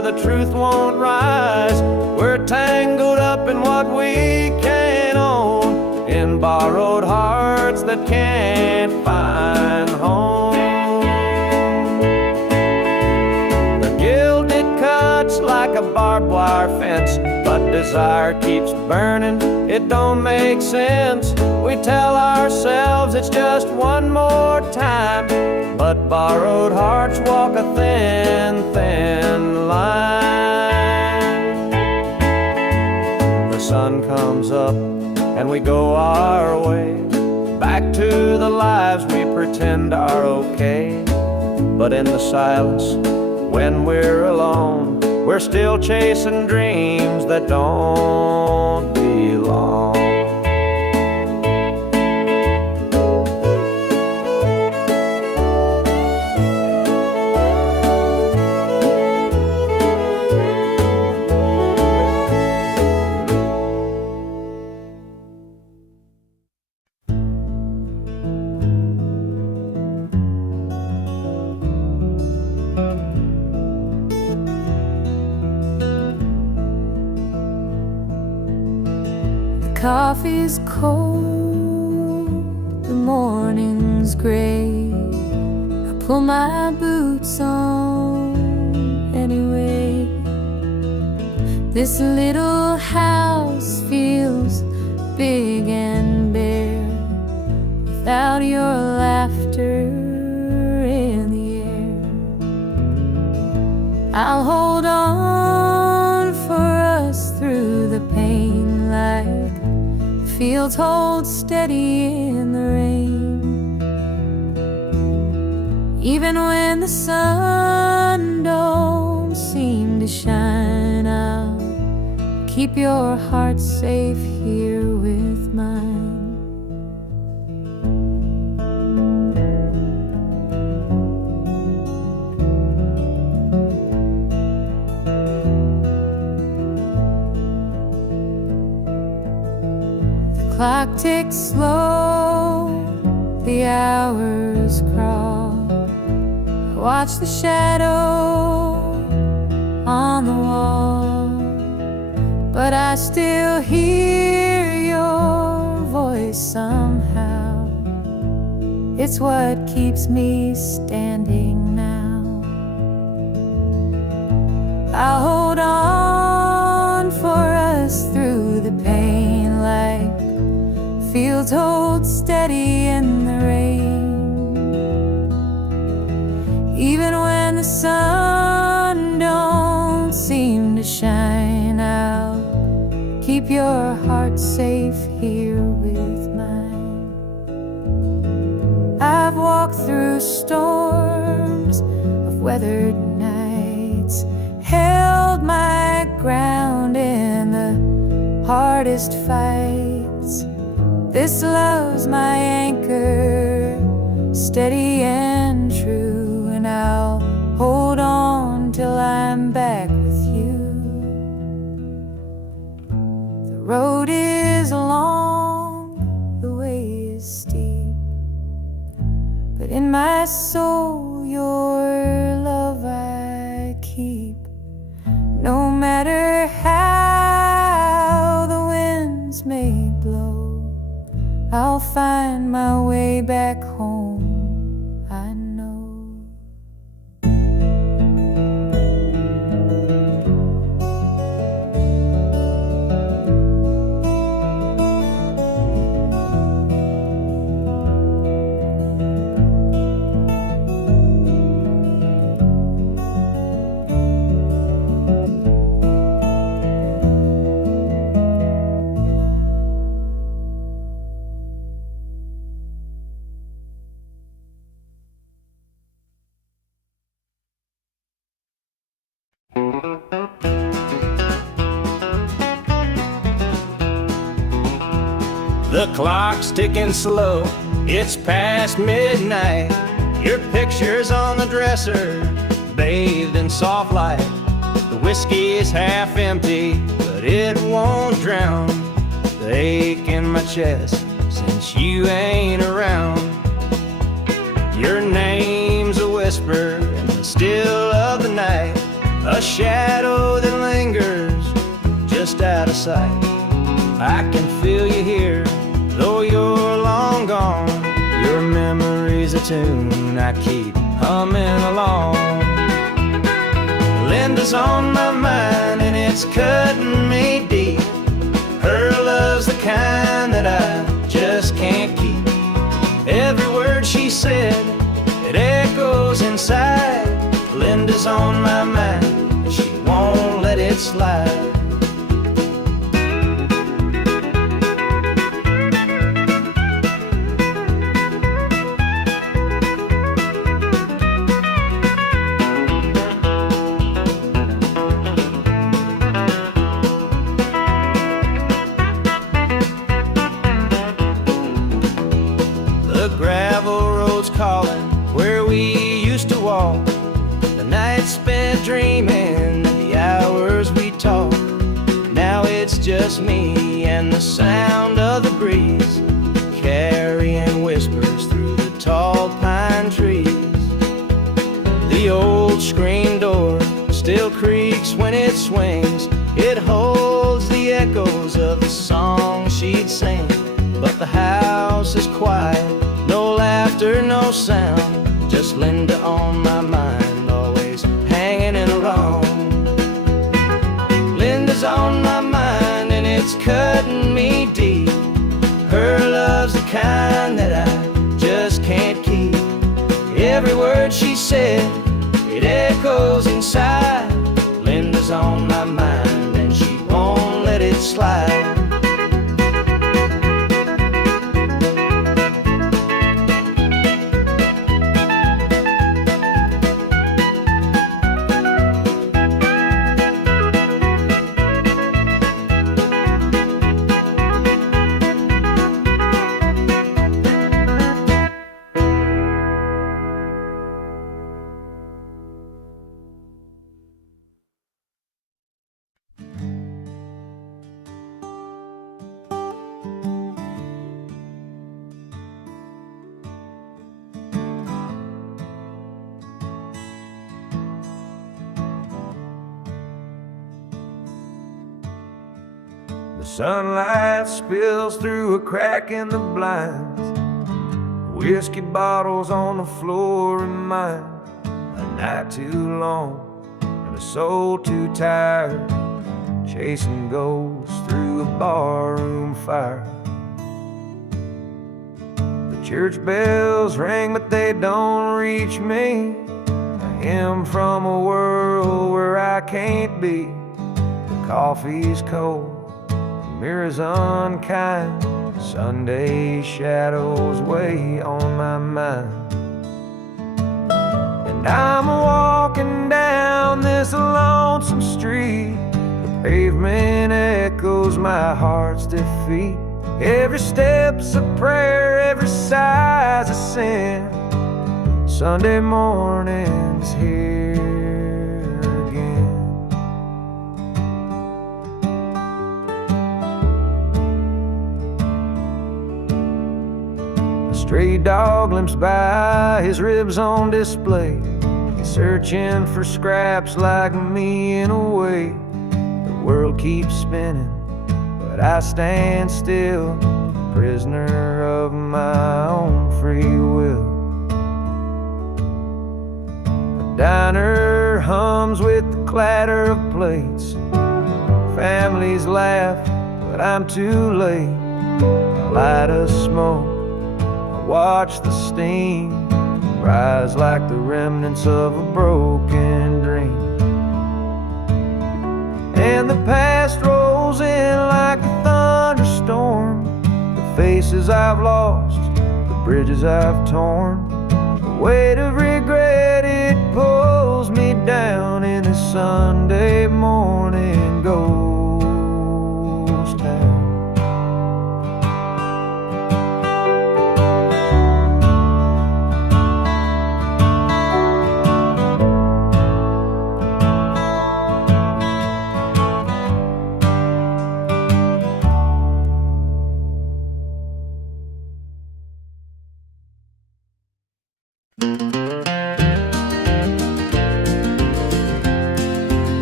the truth won't rise. We're tangled up in what we can't own, in borrowed hearts that can't find home. The guilt, it cuts like a barbed wire fence, but desire keeps burning, it don't make sense. We tell ourselves it's just one more time, but borrowed hearts walk a thin, thin line. The sun comes up and we go our way, back to the lives we pretend are okay. But in the silence, when we're alone, we're still chasing dreams that don't belong. Coffee's cold, the morning's gray. I pull my boots on anyway. This little house feels big and bare without your laughter in the air. I'll hold on for us through the pain, like fields hold steady in the rain. Even when the sun don't seem to shine, I'll keep your heart safe here with mine. Clock ticks slow, the hours crawl. I watch the shadow on the wall, but I still hear your voice somehow. It's what keeps me standing now. I'll hold on for us through the pain, like fields hold steady in the rain. Even when the sun don't seem to shine, I'll keep your heart safe here with mine. I've walked through storms of weathered nights, held my ground in the hardest fights. This love's my anchor, steady and true, and I'll hold on till I'm back with you. The road is long, the way is steep, but in my soul your love I keep. No matter how the winds may blow, I'll find my way back home, I know. The clock's ticking slow, it's past midnight. Your picture's on the dresser, bathed in soft light. The whiskey is half empty, but it won't drown the ache in my chest since you ain't around. Your name's a whisper in the still of the night, a shadow that lingers just out of sight. I can feel you here, though you're long gone. Your memory's a tune I keep humming along. Linda's on my mind and it's cutting me deep. Her love's the kind that I just can't keep. Every word she said, it echoes inside. Linda's on my mind and she won't let it slide. The gravel road's calling where we used to walk. The nights spent dreaming, the hours we talked. Now it's just me and the sound of the breeze, carrying whispers through the tall pine trees. The old screen door still creaks when it swings. It holds the echoes of the song she'd sing. But the house is quiet, no laughter, no sound. Just Linda on my mind, always hanging around. Linda's on my mind and it's cutting me deep. Her love's the kind that I just can't keep. Every word she said, it echoes inside. Linda's on my mind and she won't let it slide. The sunlight spills through a crack in the blinds. Whiskey bottles on the floor remind a night too long and a soul too tired, chasing ghosts through a barroom fire. The church bells ring but they don't reach me, a hymn from a world where I can't be. The coffee's cold, mirrors unkind, Sunday shadows weigh on my mind. And I'm walking down this lonesome street. The pavement echoes my heart's defeat. Every step's a prayer, every sigh's a sin. Sunday morning's here again. Stray dog limps by, his ribs on display. He's searching for scraps like me in a way. The world keeps spinning, but I stand still, prisoner of my own free will. The diner hums with the clatter of plates. Families laugh, but I'm too late. A light of smoke, watch the steam rise like the remnants of a broken dream. And the past rolls in like a thunderstorm. The faces I've lost, the bridges I've torn. The weight of regret, it pulls me down in a Sunday morning ghost town.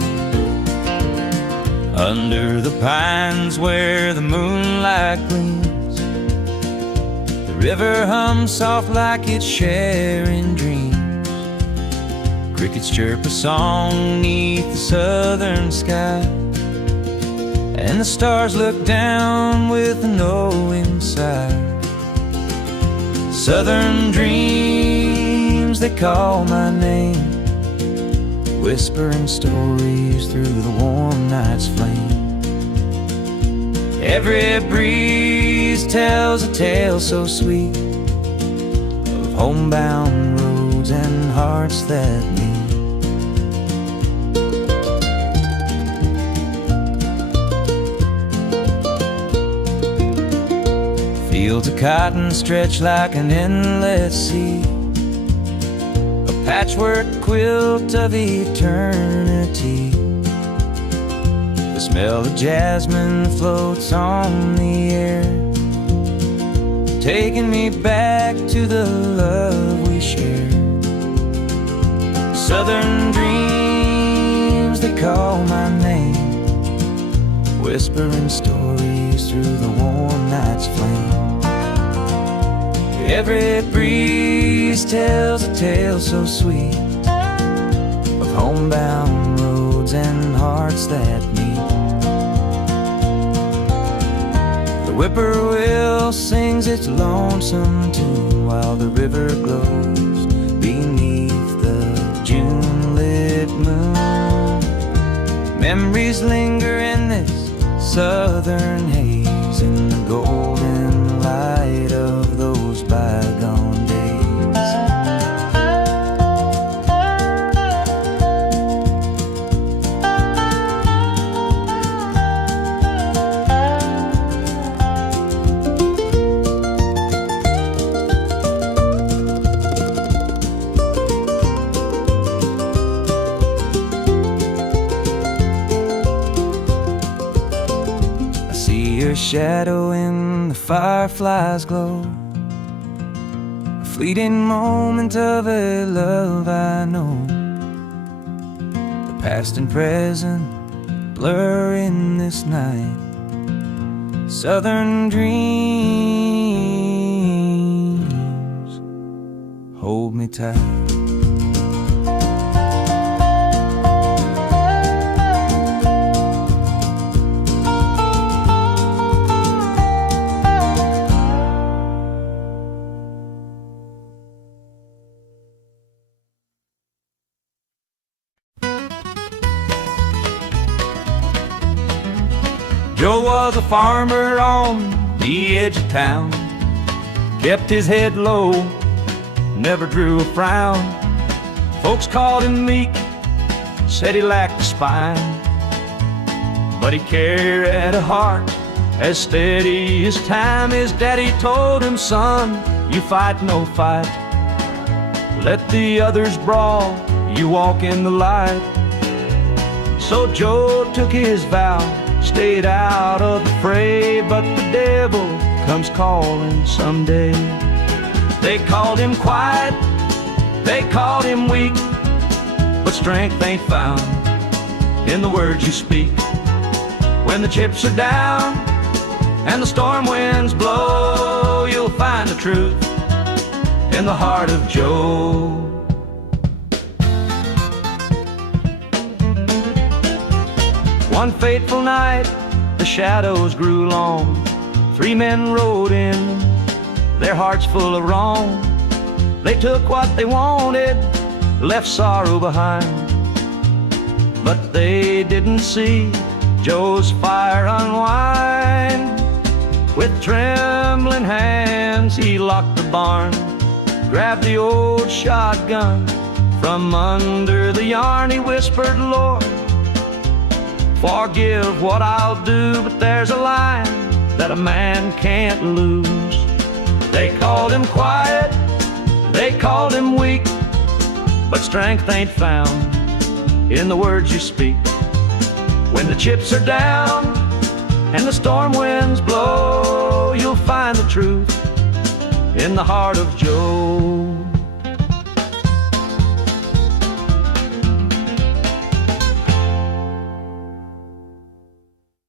Under the pines where the moonlight gleams, the river hums soft like it's sharing dreams. Crickets chirp a song neath the southern sky, and the stars look down with a knowing sigh. Southern dreams, they call my name, whispering stories through the warm night's flame. Every breeze tells a tale so sweet of homebound roads and hearts that meet. Fields of cotton stretch like an endless sea, a patchwork quilt of eternity. The smell of jasmine floats on the air, taking me back to the love we shared. Southern dreams, they call my name, whispering stories through the warm night's flame. Every breeze tells a tale so sweet of homebound roads and hearts that meet. The whippoorwill sings its lonesome tune while the river glows beneath the June-lit moon. Memories linger in this southern haze, in the golden light of those bygone days. I see your shadow in the firefly's glow, a fleeting moment of a love I know. The past and present blur in this night. Southern dreams, hold me tight. Joe was a farmer on the edge of town, kept his head low, never drew a frown. Folks called him meek, said he lacked a spine, but he carried a heart as steady as time. His daddy told him, son, you fight no fight, let the others brawl, you walk in the light. So Joe took his vow, stayed out of the fray, but the devil comes calling someday. They called him quiet, they called him weak, but strength ain't found in the words you speak. When the chips are down and the storm winds blow, you'll find the truth in the heart of Joe. One fateful night, the shadows grew long. 3 men rode in, their hearts full of wrong. They took what they wanted, left sorrow behind, but they didn't see Joe's fire unwind. With trembling hands, he locked the barn, grabbed the old shotgun from under the yarn. He whispered, Lord, forgive what I'll do, but there's a line that a man can't lose. They called him quiet, they called him weak, but strength ain't found in the words you speak. When the chips are down and the storm winds blow, you'll find the truth in the heart of Joe.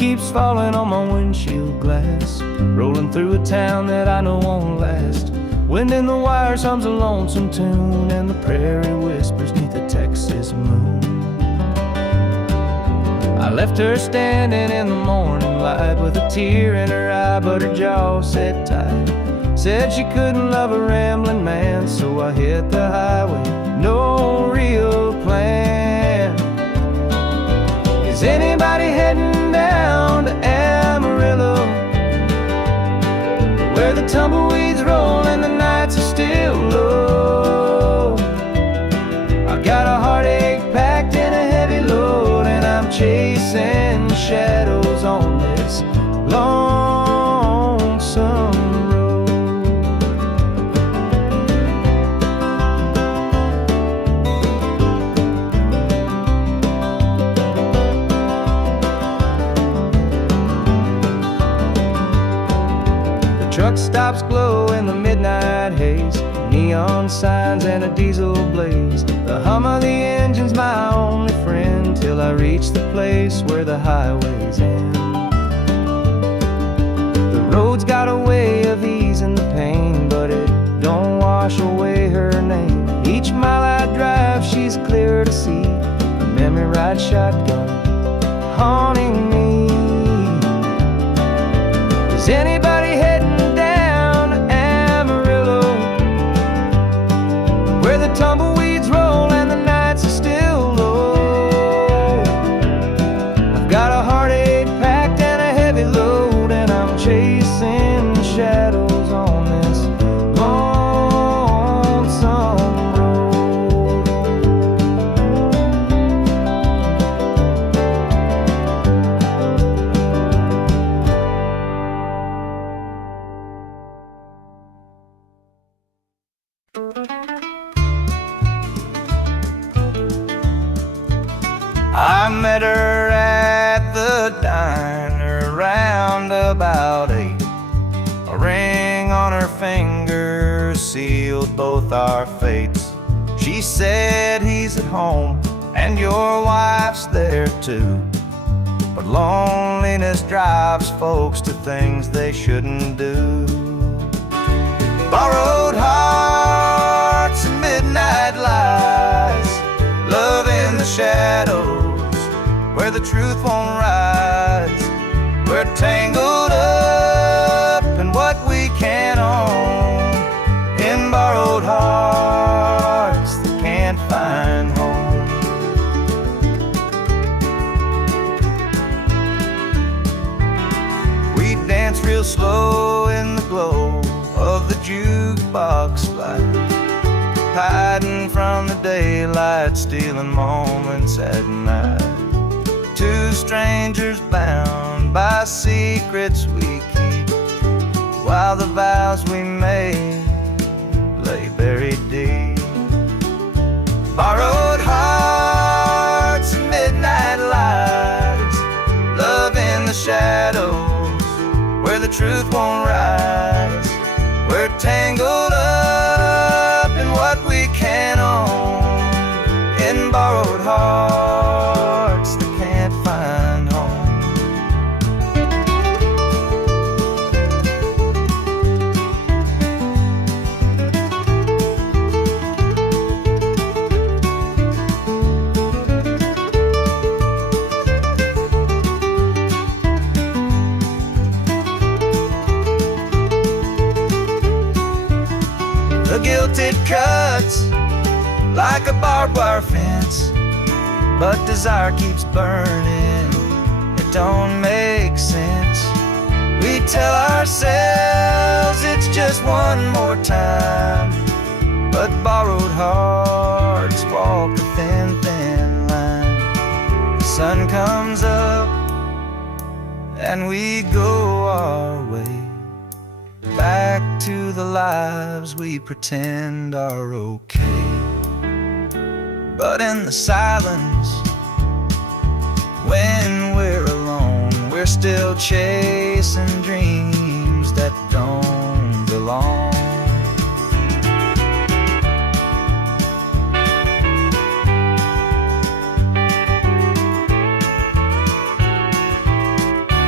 keeps falling on my windshield glass, rolling through a town that I know won't last. Wind in the wires hums a lonesome tune, and the prairie whispers neath the Texas moon. I left her standing in the morning light with a tear in her eye, but her jaw said tight. Said she couldn't love a rambling man, so I hit the highway, no real plan. Is anybody heading down to Amarillo, where the tumbleweeds roll and the nights are still low? I got a heartache packed in a heavy load, and I'm chasing shadows on this lonesome road. The truck stops glow in the midnight haze, neon signs and a diesel blaze. The hum of the engine's my only friend, till I reach the place where the highways end. The road's got a way of easing the pain, but it don't wash away her name. Each mile I drive, she's clear to see, a memory ride shotgun haunting me. Is anybody heading down to Amarillo, where the tumbleweeds roll and the nights are still low? I've got a heartache packed and a heavy load, and I'm chasing shadows on this lonesome road. I met her at the diner round about 8. A ring on her finger sealed both our fates. She said he's at home and your wife's there too, but loneliness drives folks to things they shouldn't do. Borrowed hearts and midnight lies, love in the shadows where the truth won't rise. We're tangled up in what we can't own, in borrowed hearts that can't find home. We dance real slow in the glow of the jukebox light, hiding from the daylight, stealing moments at night. Two strangers bound by secrets we keep, while the vows we made lay buried deep. Borrowed hearts and midnight lights, love in the shadows where the truth won't rise. We're tangled up in what we can't own, in borrowed hearts that can't find home. The guilt it cuts like a barbed wire fence, but desire keeps burning, it don't make sense. We tell ourselves it's just one more time, but borrowed hearts walk a thin, thin line. The sun comes up and we go our way, back to the lives we pretend are okay. But in the silence, when we're alone, we're still chasing dreams that don't belong.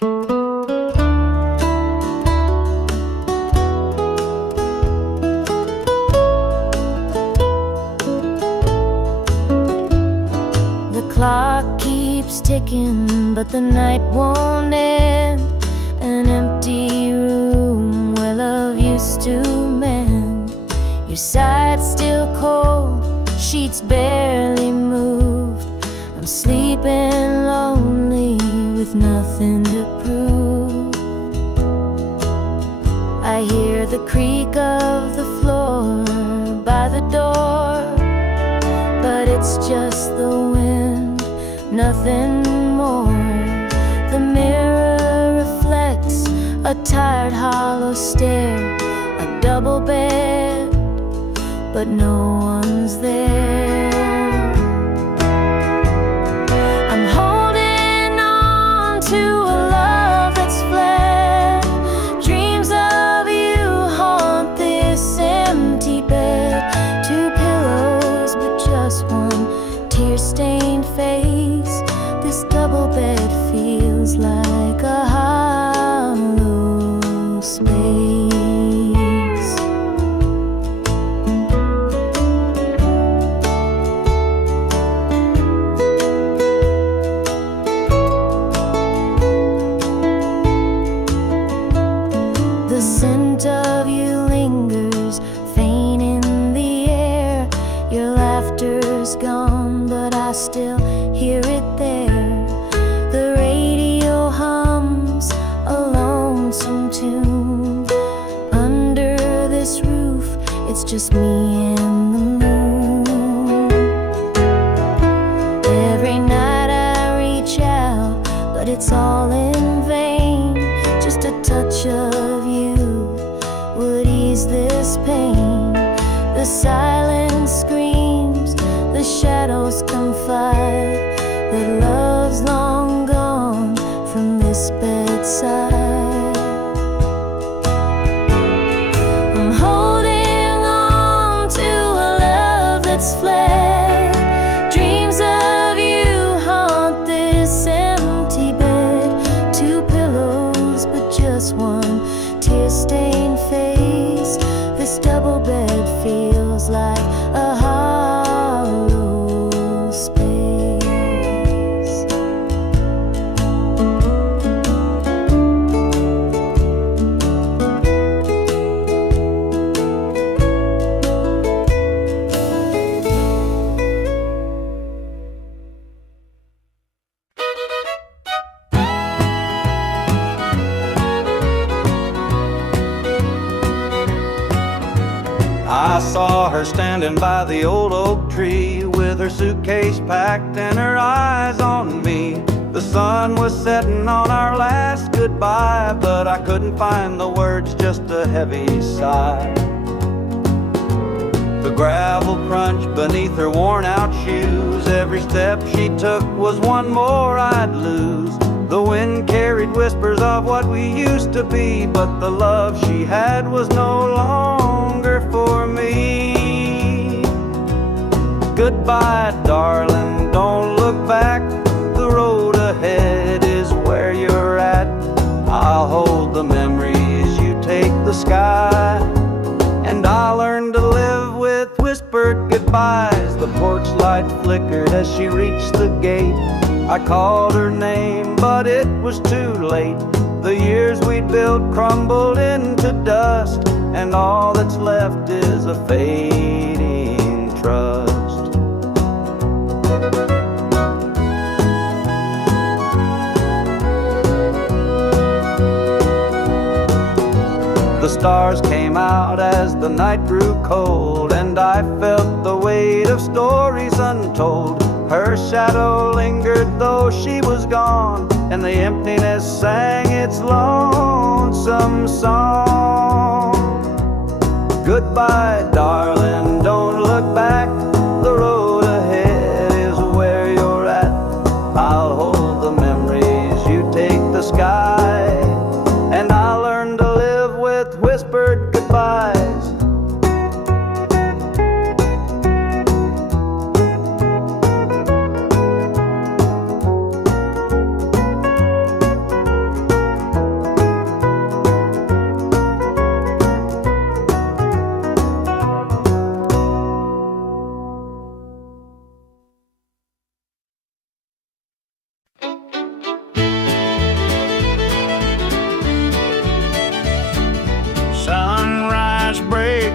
The clock keeps ticking, but the night won't end. An empty room where love used to mend. Your side's still cold, sheets barely moved. I'm sleeping lonely with nothing to prove. I hear the creak of the floor by the door, but it's just the wind, nothing more. The mirror reflects a tired, hollow stare. A double bed, but no one's there. I'm holding on to a love that's fled. Dreams of you haunt this empty bed. Two pillows, but just one tear-stained face. This double bed feels like a hollow space. The scent of you lingers, faint in the air. Your laughter's gone, but I still hear it there. The radio hums a lonesome tune. Under this roof, it's just me and the moon. Every night I reach out, but it's all in vain. Just a touch of you would ease this pain. The silence screams, the shadows confide that love's long gone from this bedside. I'm holding on to a love that's fled. Dreams of you haunt this empty bed. Two pillows, but just one tear-stained face. This double bed feels like a hollow space. I saw her standing by the old oak tree with her suitcase packed and her eyes on me. The sun was setting on our last goodbye, but I couldn't find the words, just a heavy sigh. The gravel crunched beneath her worn out shoes. Every step she took was one more I'd lose. The wind carried whispers of what we used to be, but the love she had was no longer for me. Goodbye, darling, don't look back. The road ahead is where you're at. I'll hold the memories, you take the sky. And I'll learn to live with whispered goodbyes. The porch light flickered as she reached the gate. I called her name, but it was too late. The years we'd built crumbled into dust, and all that's left is a fading trust. The stars came out as the night grew cold, and I felt the weight of stories untold. Her shadow lingered though she was gone, and the emptiness sang its lonesome song. Goodbye, darling, don't look back. The road ahead is where you're at. I'll hold the memories, you take the sky. And I'll learn to live with whispered goodbyes.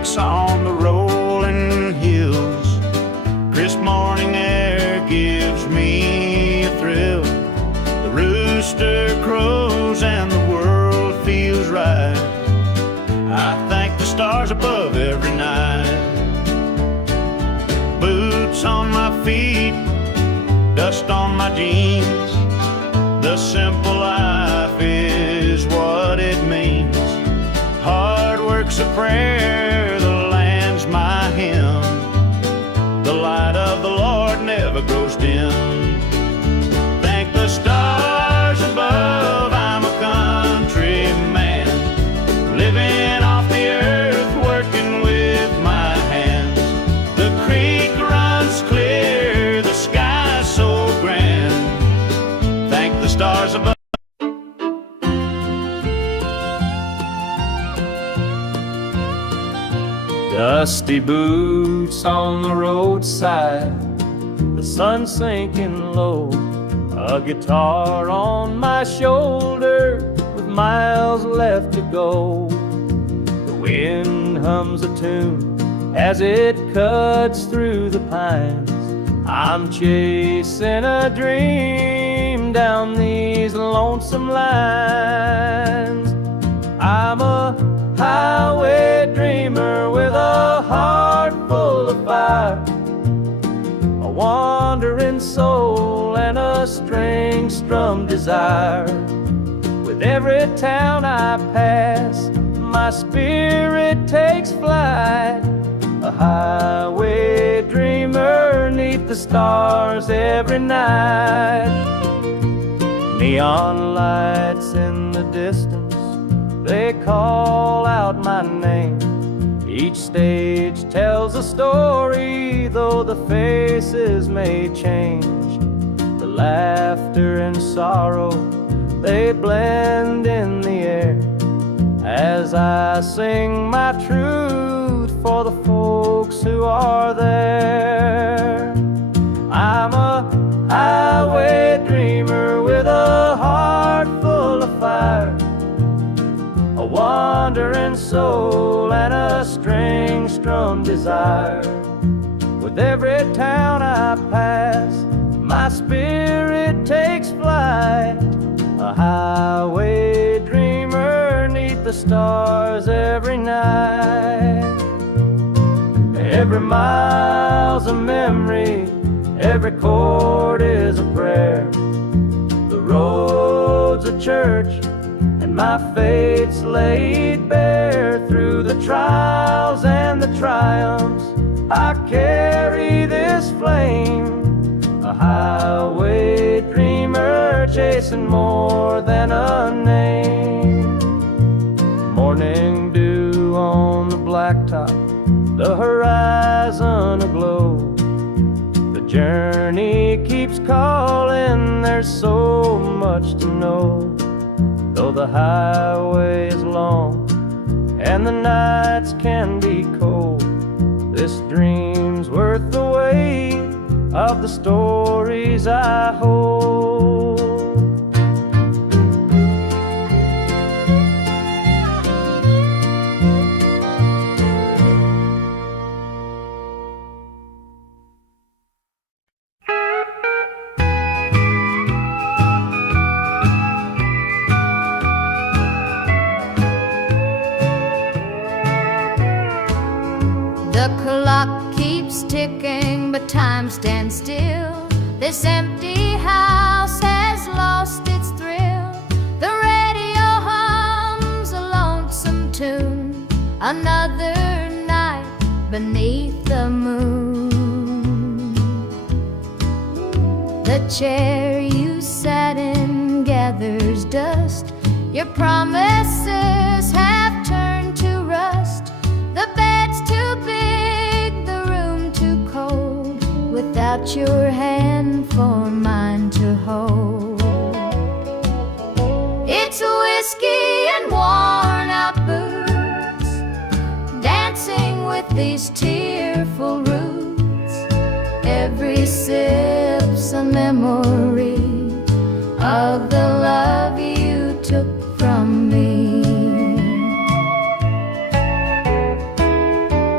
heartbreaks on the rolling hills. Crisp morning air gives me a thrill. The rooster crows and the world feels right. I thank the stars above every night. Boots on my feet, dust on my jeans. The simple life is what it means. Hard work's a prayer, the land's my hymn. The light of the Lord never grows dim. Thank the stars above, I'm a country man, living off the earth, working with my hands. The creek runs clear, the sky's so grand. Thank the stars above. Dusty boots on the roadside, the sun sinking low, a guitar on my shoulder with miles left to go. The wind hums a tune as it cuts through the pines. I'm chasing a dream down these lonesome lines. I'm a highway dreamer with a heart full of fire, a wandering soul and a string-strummed desire. With every town I pass, my spirit takes flight, a highway dreamer 'neath the stars every night. Neon lights in the distance, they call out my name. Each stage tells a story, though the faces may change. The laughter and sorrow, they blend in the air as I sing my truth for the folks who are there. I'm a highway dreamer with a heart full of fire, a wandering soul and a string-strummed desire. With every town I pass, my spirit takes flight, a highway dreamer 'neath the stars every night. Every mile's a memory, every chord is a prayer. The road's a church, my fate's laid bare. Through the trials and the triumphs, I carry this flame, a highway dreamer chasing more than a name. Morning dew on the blacktop, the horizon aglow. The journey keeps calling, there's so much to know. Though the highway is long and the nights can be cold, this dream's worth the weight of the stories I hold. The clock keeps ticking, but time stands still. This empty house has lost its thrill. The radio hums a lonesome tune, another night beneath the moon. The chair you sat in gathers dust, your promises have turned to rust. The bed's too big, the room too cold, without your hand for mine to hold. It's whiskey and worn out boots, dancing with these tearful roots. Every sip's a memory of the love you took from me.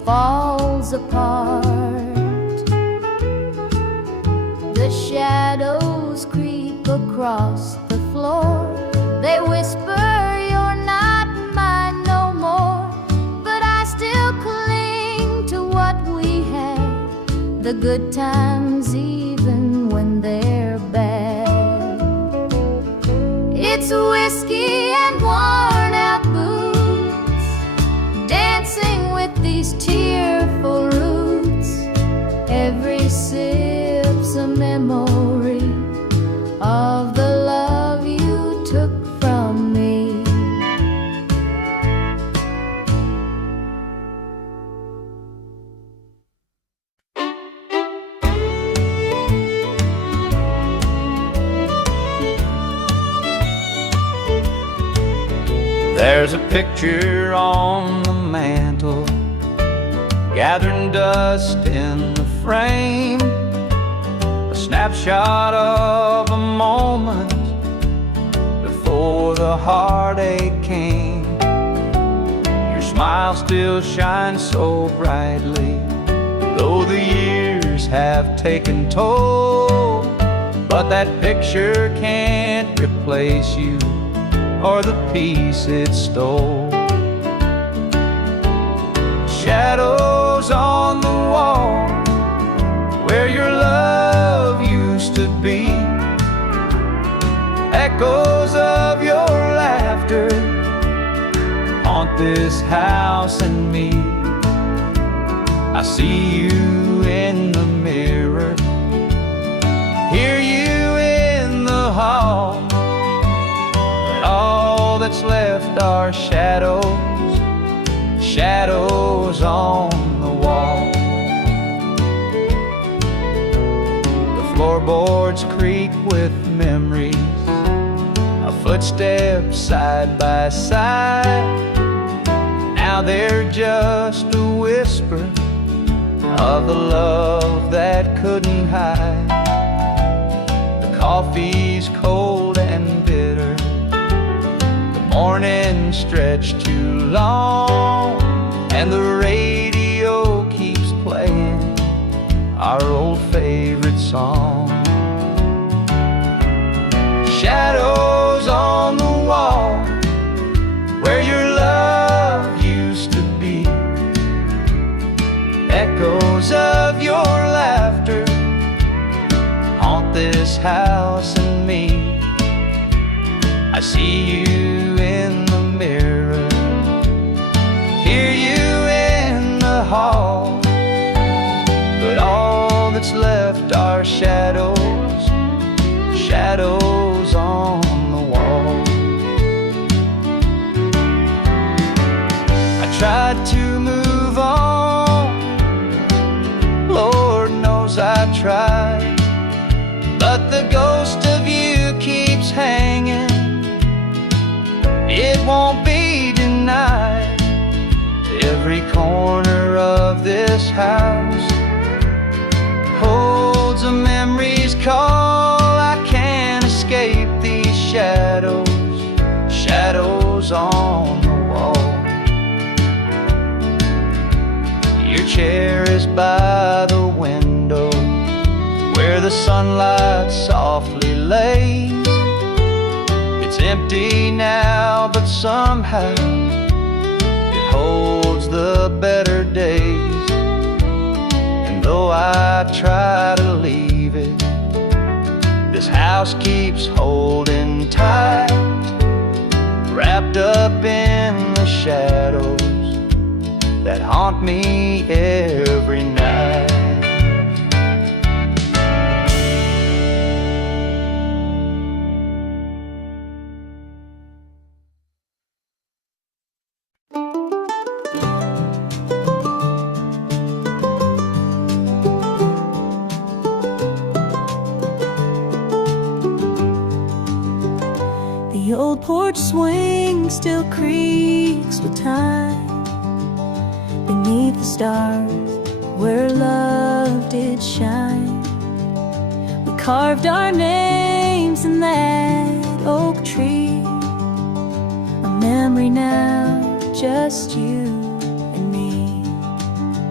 falls apart. The shadows creep across the floor. They whisper, "You're not mine no more." But I still cling to what we had, the good times even when they're bad. It's whiskey and worn out boots, dancing with these tearful roots. Every sip's a memory of the love you took from me. There's a picture on the mantle, gathering dust in the frame, a snapshot of a moment before the heartache came. Your smile still shines so brightly, though the years have taken toll. But that picture can't replace you or the peace it stole. Shadows on the wall where your love used to be, echoes of your laughter haunt this house and me. I see you in the mirror, hear you in the hall. All that's left are shadows, shadows on the wall. The floorboards creak with memories, our footsteps side by side. Now they're just a whisper of the love that couldn't hide. The coffee's cold and bitter, morning stretched too long, and the radio keeps playing our old favorite song. Shadows on the wall where your love used to be, echoes of your laughter haunt this house and me. I see you in the mirror, hear you in the hall. But all that's left are shadows, shadows on the wall. I tried to move on, Lord knows I tried, but the ghost of you keeps hanging. It won't be denied. Every corner of this house holds a memory's call. I can't escape these shadows, shadows on the wall. Your chair is by the window where the sunlight softly lays. It's empty now, but somehow it holds the better days. And though I try to leave it, this house keeps holding tight, wrapped up in the shadows that haunt me every night. The old porch swing still creaks with time beneath the stars where love did shine. We carved our names in that oak tree, a memory now, just you and me.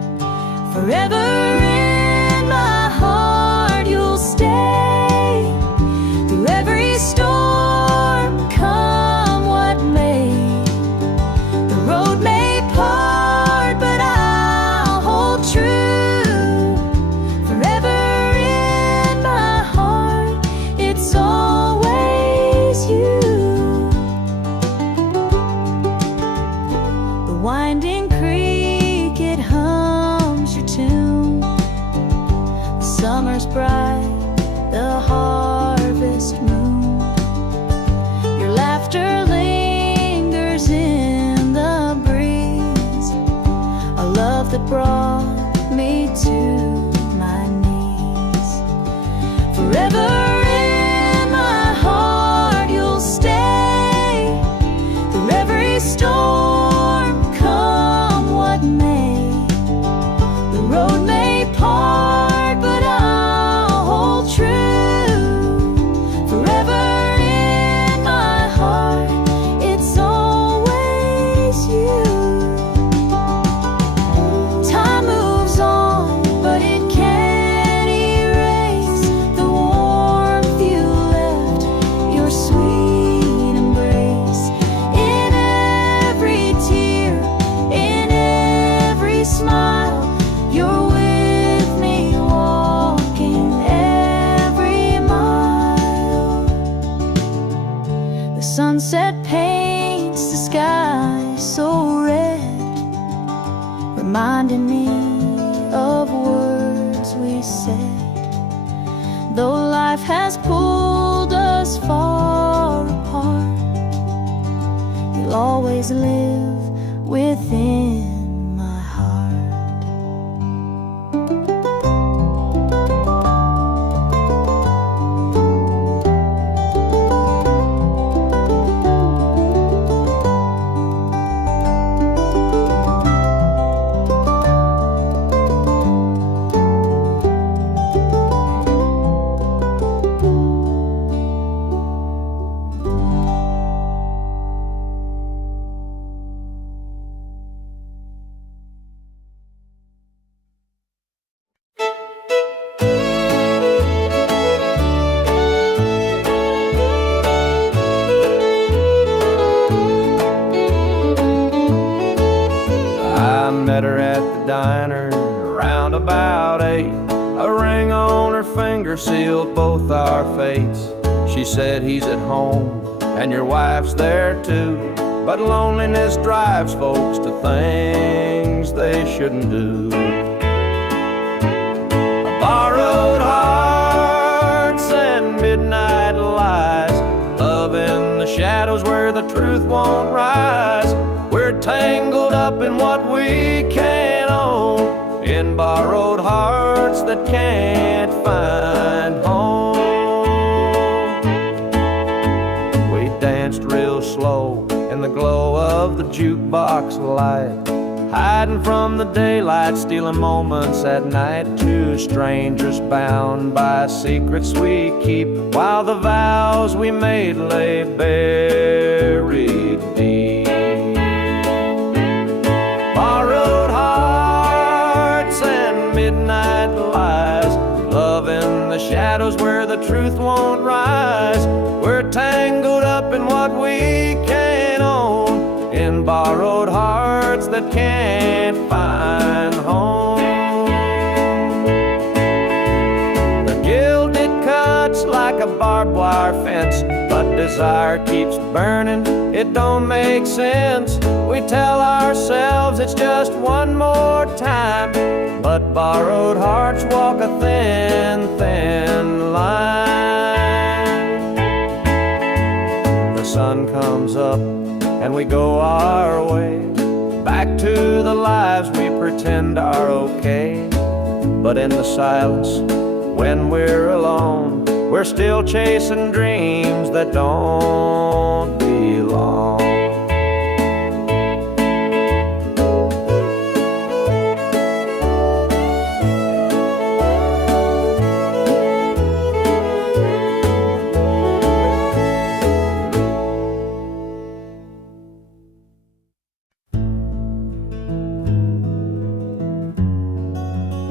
Forever in my heart you'll stay. Through every storm, come what may. The road may part, but I'll hold true. Forever in my heart, it's always you. The winding creek, it hums your tune. The summer's bright, the harvest moon. Your laughter lingers in the breeze. A love that brought me to my knees. Forever in my heart you'll stay. Through every storm, come what may. The road may part, but I'll hold true. Forever in my heart, it's always you. Time moves on, but it can't erase the warmth you left, your sweet embrace. In every tear, in every smile, you're with me walking every mile. The sunset paints the sky so red, reminding me of words we said. Though life has pulled us far apart, you'll always live within my heart. I met her at the diner around about 8. A ring on her finger sealed both our fates. She said he's at home and your wife's there too, but loneliness drives folks to things they shouldn't do. Borrowed hearts and midnight lies, love in the shadows where the truth won't rise. We're tangled up in what we can't own, in borrowed hearts that can't find home. We danced real slow in the glow of the jukebox light, hiding from the daylight, stealing moments at night. Two strangers bound by secrets we keep, while the vows we made lay buried deep. Borrowed hearts and midnight lies, love in the shadows where the truth won't rise. We're tangled up in what we can't own, in borrowed hearts that can't find home. The guilt, it cuts like a barbed wire fence, but desire keeps burning, it don't make sense. We tell ourselves it's just one more time, but borrowed hearts walk a thin, thin line. The sun comes up and we go our way, back to the lives we pretend are okay. But in the silence, when we're alone, we're still chasing dreams that don't belong.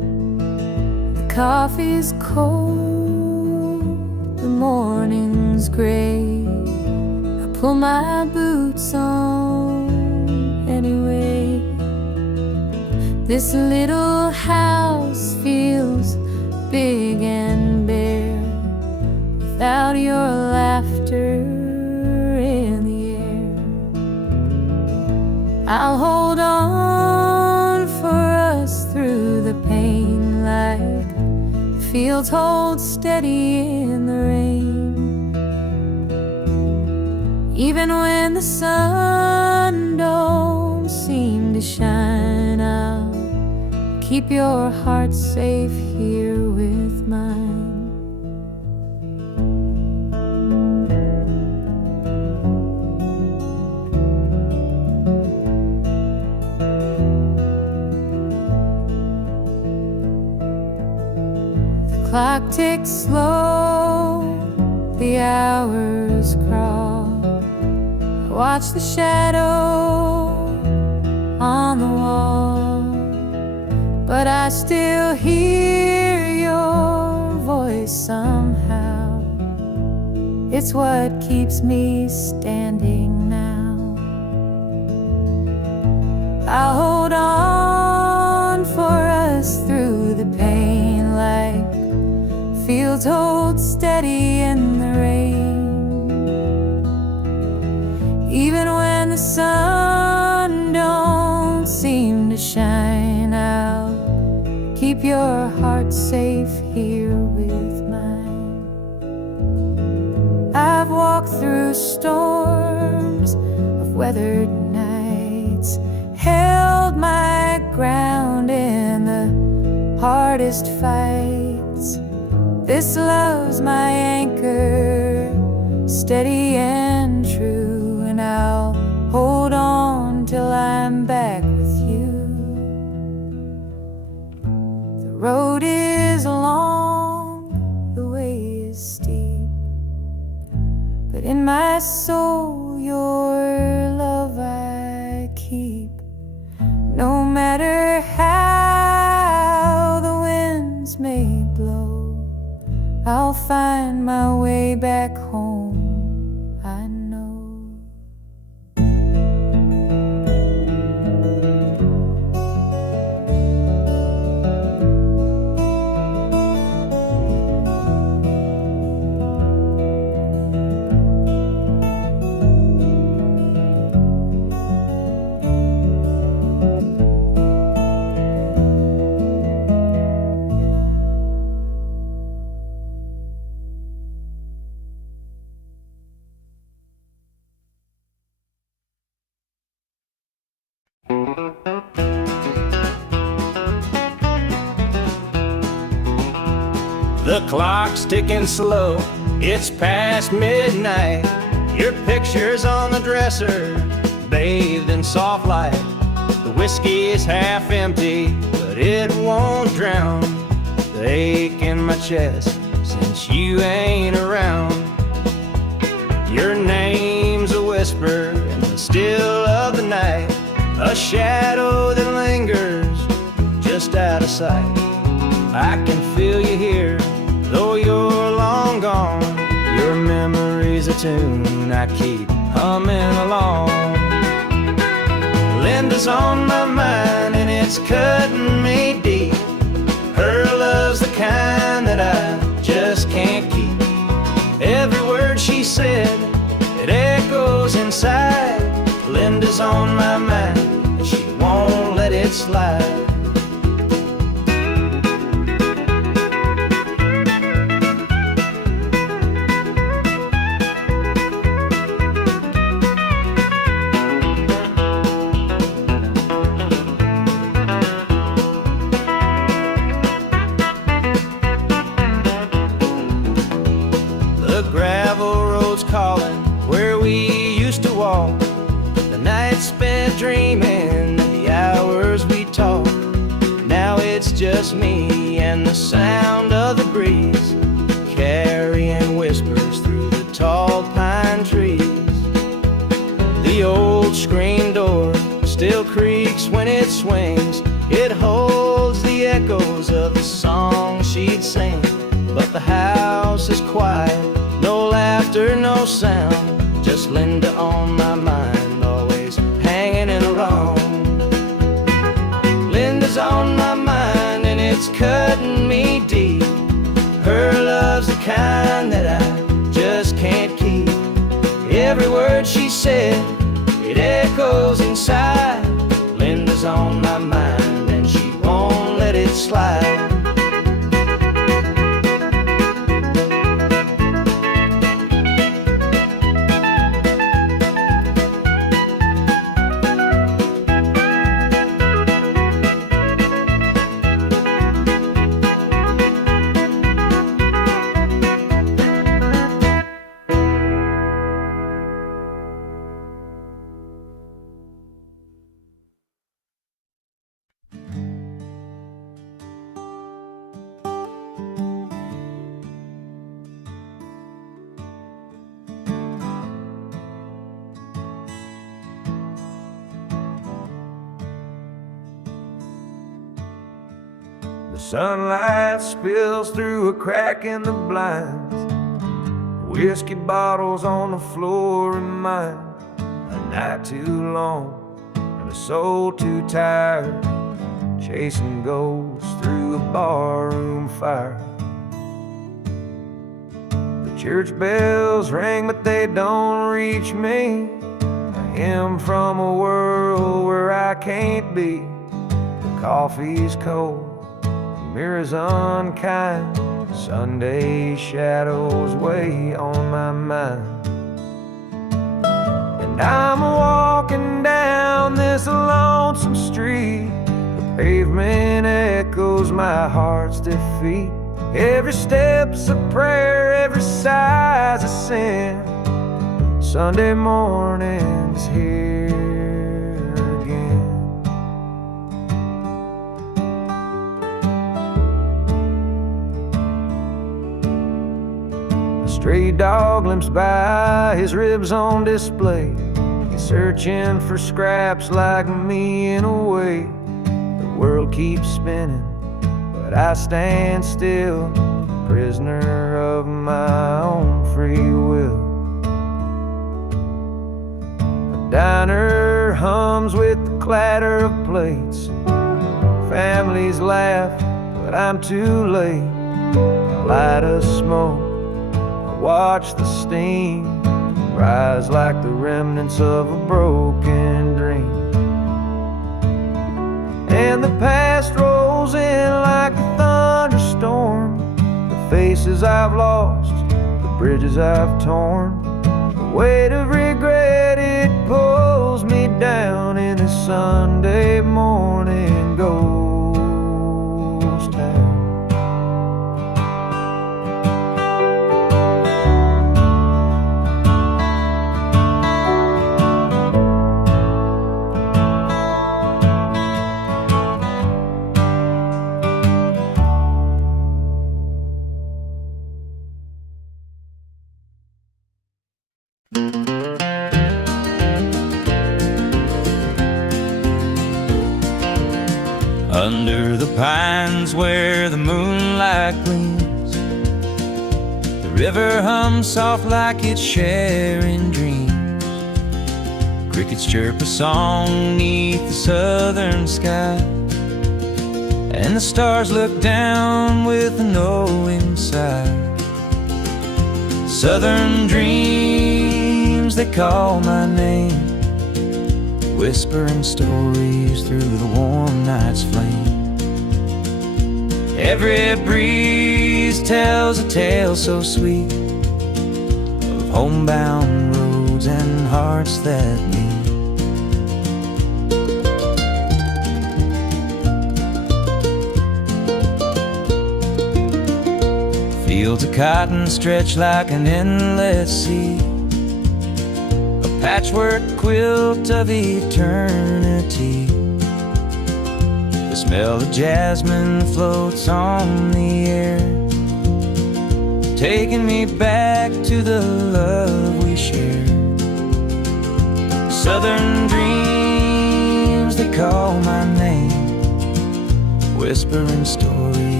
coffee's cold, the morning's gray. I pull my boots on anyway. This little house feels big and bare without your laughter in the air. I'll hold on for us through the pain, like fields hold steady in the rain. Even when the sun don't seem to shine, I'll keep your heart safe here with mine. The clock ticks slow, the hours crawl. I watch the shadow on the wall, but I still hear your voice somehow. It's what keeps me standing now. I'll hold on for us through the pain, like fields hold steady in the rain. Even when the sun don't seem to shine, I'll keep your heart safe here with mine. I've walked through storms of weathered nights, held my ground in the hardest fights. This love's my anchor, steady and true, and I'll hold on till I'm back with you. The road is long, the way is steep, but in my soul your love I keep. No matter how the winds may blow, I'll find my way back home, I know. The clock's ticking slow, it's past midnight. Your picture's on the dresser, bathed in soft light. The whiskey is half empty, but it won't drown the ache in my chest since you ain't around. Your name's a whisper in the still of the night, a shadow that lingers just out of sight. I can feel you here, though you're long gone. Your memory's a tune I keep humming along. Linda's on my mind and it's cutting me deep. Her love's the kind that I just can't keep. Every word she said, it echoes inside. Linda's on my mind and she won't let it slide. The gravel road's calling where we used to walk. The nights spent dreaming, the hours we talked. Now it's just me and the sound of the breeze, carrying whispers through the tall pine trees. The old screen door still creaks when it swings. It holds the echoes of the song she same, but the house is quiet. No laughter, no sound, just Linda on my mind, always hanging in along. Linda's on my mind and it's cutting me deep. Her love's the kind that I just can't keep. Every word she said, it echoes inside. Linda's on my mind and she won't let it slide. The sunlight spills through a crack in the blinds. Whiskey bottles on the floor remind a night too long and a soul too tired, chasing ghosts through a barroom fire. The church bells ring but they don't reach me, a hymn from a world where I can't be. The coffee's cold, mirrors unkind, Sunday shadows weigh on my mind. And I'm walking down this lonesome street, the pavement echoes my heart's defeat. Every step's a prayer, every sigh's a sin. Sunday morning's here again. Stray dog limps by, his ribs on display. He's searching for scraps like me in a way. The world keeps spinning, but I stand still, prisoner of my own free will. The diner hums with the clatter of plates. Families laugh, but I'm too late. A light of smoke, watch the steam rise like the remnants of a broken dream. And the past rolls in like a thunderstorm. The faces I've lost, the bridges I've torn. The weight of regret, it pulls me down in a Sunday morning ghost town. Under the pines where the moonlight gleams, the river hums soft like it's sharing dreams. Crickets chirp a song neath the southern sky, and the stars look down with a knowing sigh. Southern dreams, they call my name, whispering stories through the warm night's flame. Every breeze tells a tale so sweet of homebound roads and hearts that meet. Fields of cotton stretch like an endless sea, patchwork quilt of eternity. The smell of jasmine floats on the air, taking me back to the love we shared. Southern dreams, they call my name, whispering stories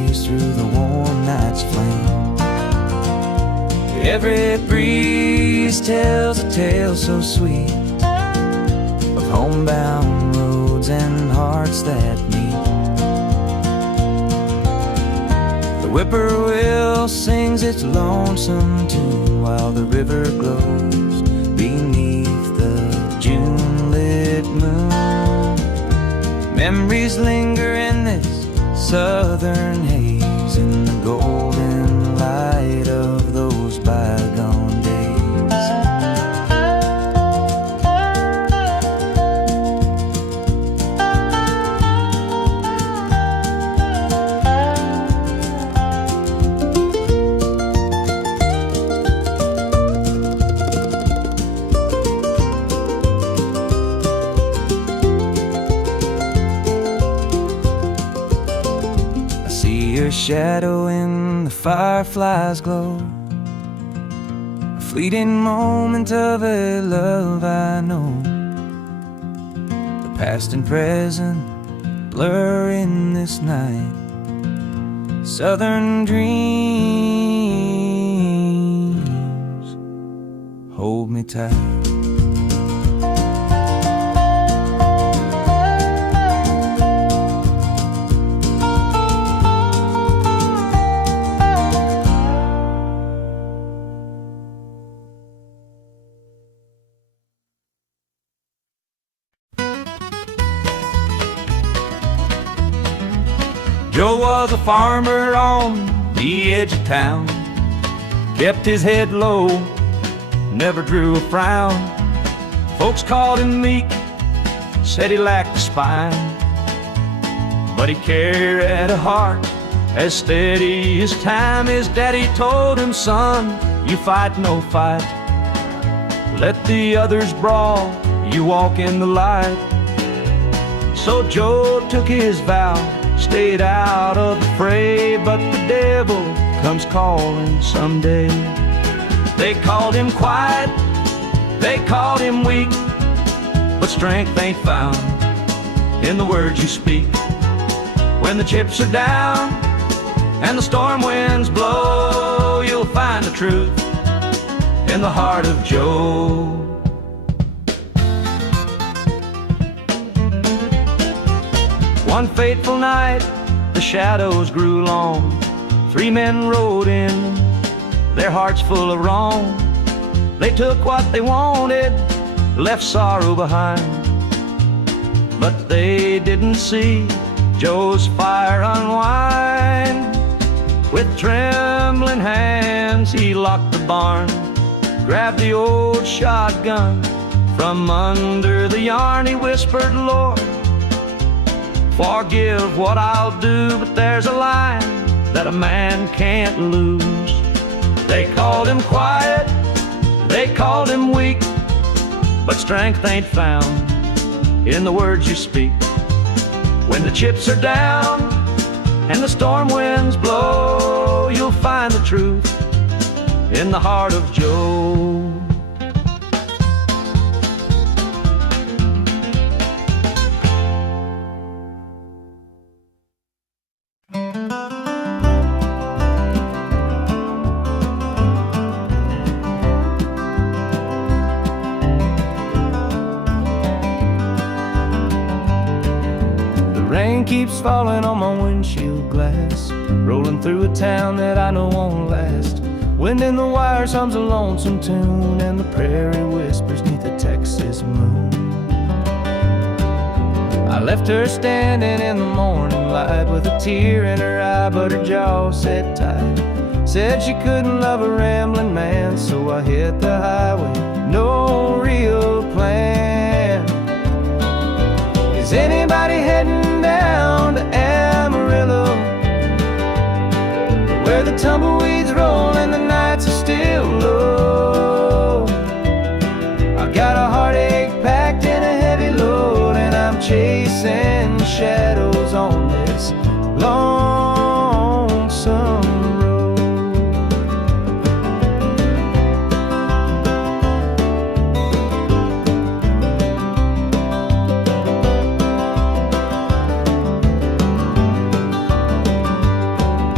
blaze through the warm night's flame. Every breeze tells a tale so sweet of homebound roads and hearts that meet. The whippoorwill sings its lonesome tune while the river glows beneath the June-lit moon. Memories linger in this southern haze, in the golden light of those bygone days. Your shadow in the firefly's glow, a fleeting moment of a love I know. The past and present blur in this night. Southern dreams hold me tight. Joe was a farmer on the edge of town, kept his head low, never drew a frown. Folks called him meek, said he lacked a spine, but he carried a heart as steady as time. His daddy told him, son, you fight no fight, let the others brawl, you walk in the light. So Joe took his vow, stayed out of the fray, but the devil comes calling someday. They called him quiet, they called him weak, but strength ain't found in the words you speak. When the chips are down and the storm winds blow, you'll find the truth in the heart of Joe. One fateful night, the shadows grew long. 3 men rode in, their hearts full of wrong. They took what they wanted, left sorrow behind, but they didn't see Joe's fire unwind. With trembling hands, he locked the barn, grabbed the old shotgun from under the yarn. He whispered, Lord, forgive what I'll do, but there's a line that a man can't lose. They called him quiet, they called him weak, but strength ain't found in the words you speak. When the chips are down and the storm winds blow, you'll find the truth in the heart of Joe. Rain keeps falling on my windshield glass, rolling through a town that I know won't last. Wind in the wires hums a lonesome tune, and the prairie whispers neath the Texas moon. I left her standing in the morning light with a tear in her eye, but her jaw set tight. Said she couldn't love a rambling man, so I hit the highway, no real plan. Is anybody heading down to Amarillo, where the tumbleweeds roll and the nights are still low? I got a heartache packed in a heavy load, and I'm chasing shadows on this lonesome road.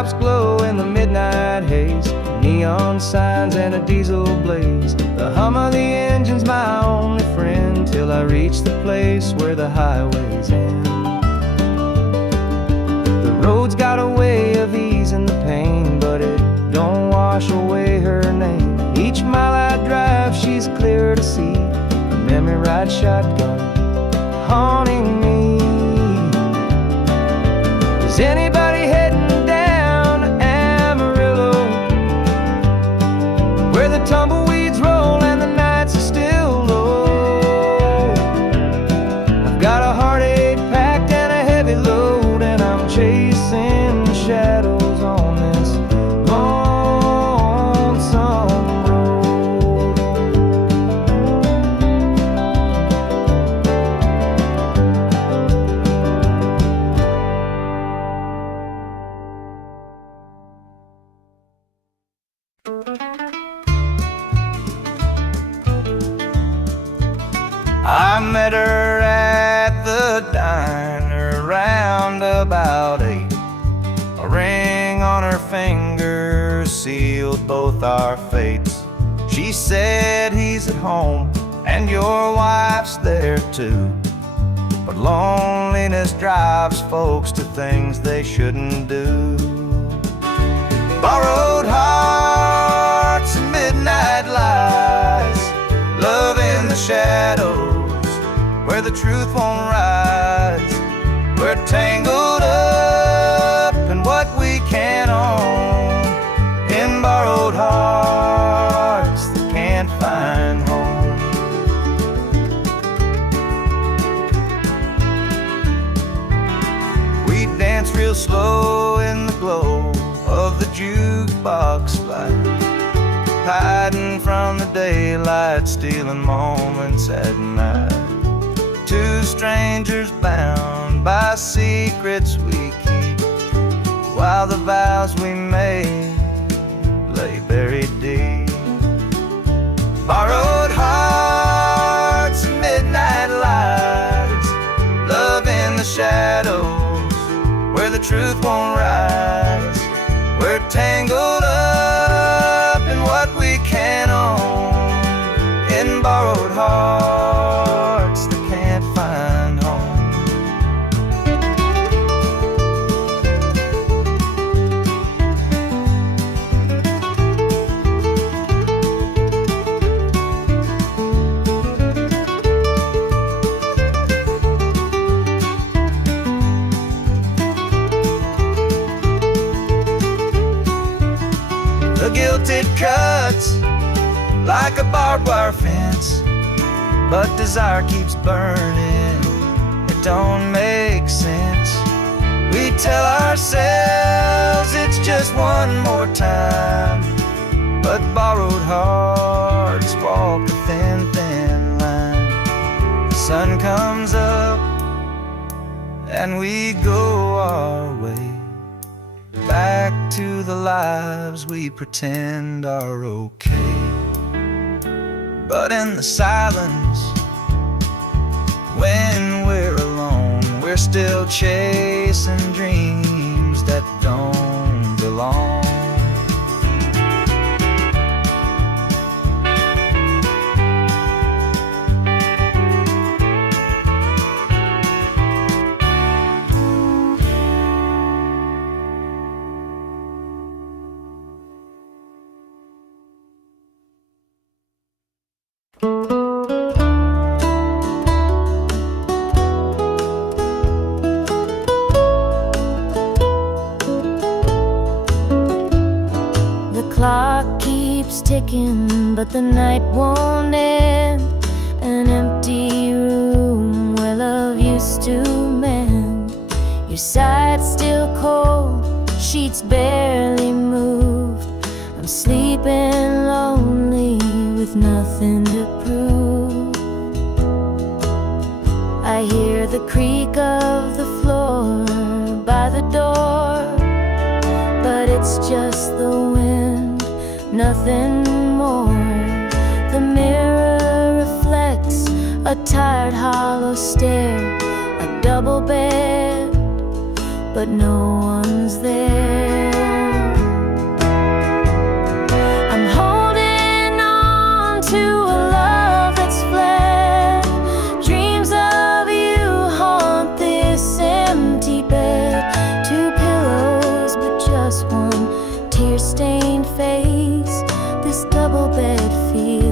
rooftops glow in the midnight haze, neon signs and a diesel blaze. The hum of the engine's my only friend, till I reach the place where the highways end. The road's got a way of easing the pain, but it don't wash away her name. Each mile I drive, she's clear to see, a memory ride shotgun haunting me. Is anybody heading down to Amarillo, where the tumbleweeds roll and the nights are still low? I've got a heartache packed and a heavy load, and I'm chasing the shadows on this lonesome road. I met her at the diner round about 8. A ring on her finger sealed both our fates. She said he's at home and your wife's there too, but loneliness drives folks to things they shouldn't do. Borrowed hearts and midnight lies, love in the shadows where the truth won't rise. We're tangled up in what we can't own, in borrowed hearts that can't find home. We dance real slow in the glow of the jukebox light, hiding from the daylight, stealing moments at night. Two strangers bound by secrets we keep, while the vows we made lay buried deep. Borrowed hearts and midnight lights, love in the shadows where the truth won't rise. We're tangled up in what we can't own, in borrowed hearts that can't find home. The guilt it cuts like a barbed wire fence, but desire keeps burning, it don't make sense. We tell ourselves it's just one more time, but borrowed hearts walk a thin, thin line. The sun comes up and we go our way, back to the lives we pretend are okay. But in the silence, when we're alone, we're still chasing dreams that don't belong. The clock keeps ticking, but the night won't end. An empty room where love used to mend. Your side's still cold, sheets barely moved. I'm sleeping lonely with nothing to prove. I hear the creak of the floor by the door, but it's just the wind, nothing more. The mirror reflects a tired, hollow stare, a double bed, but no one's there.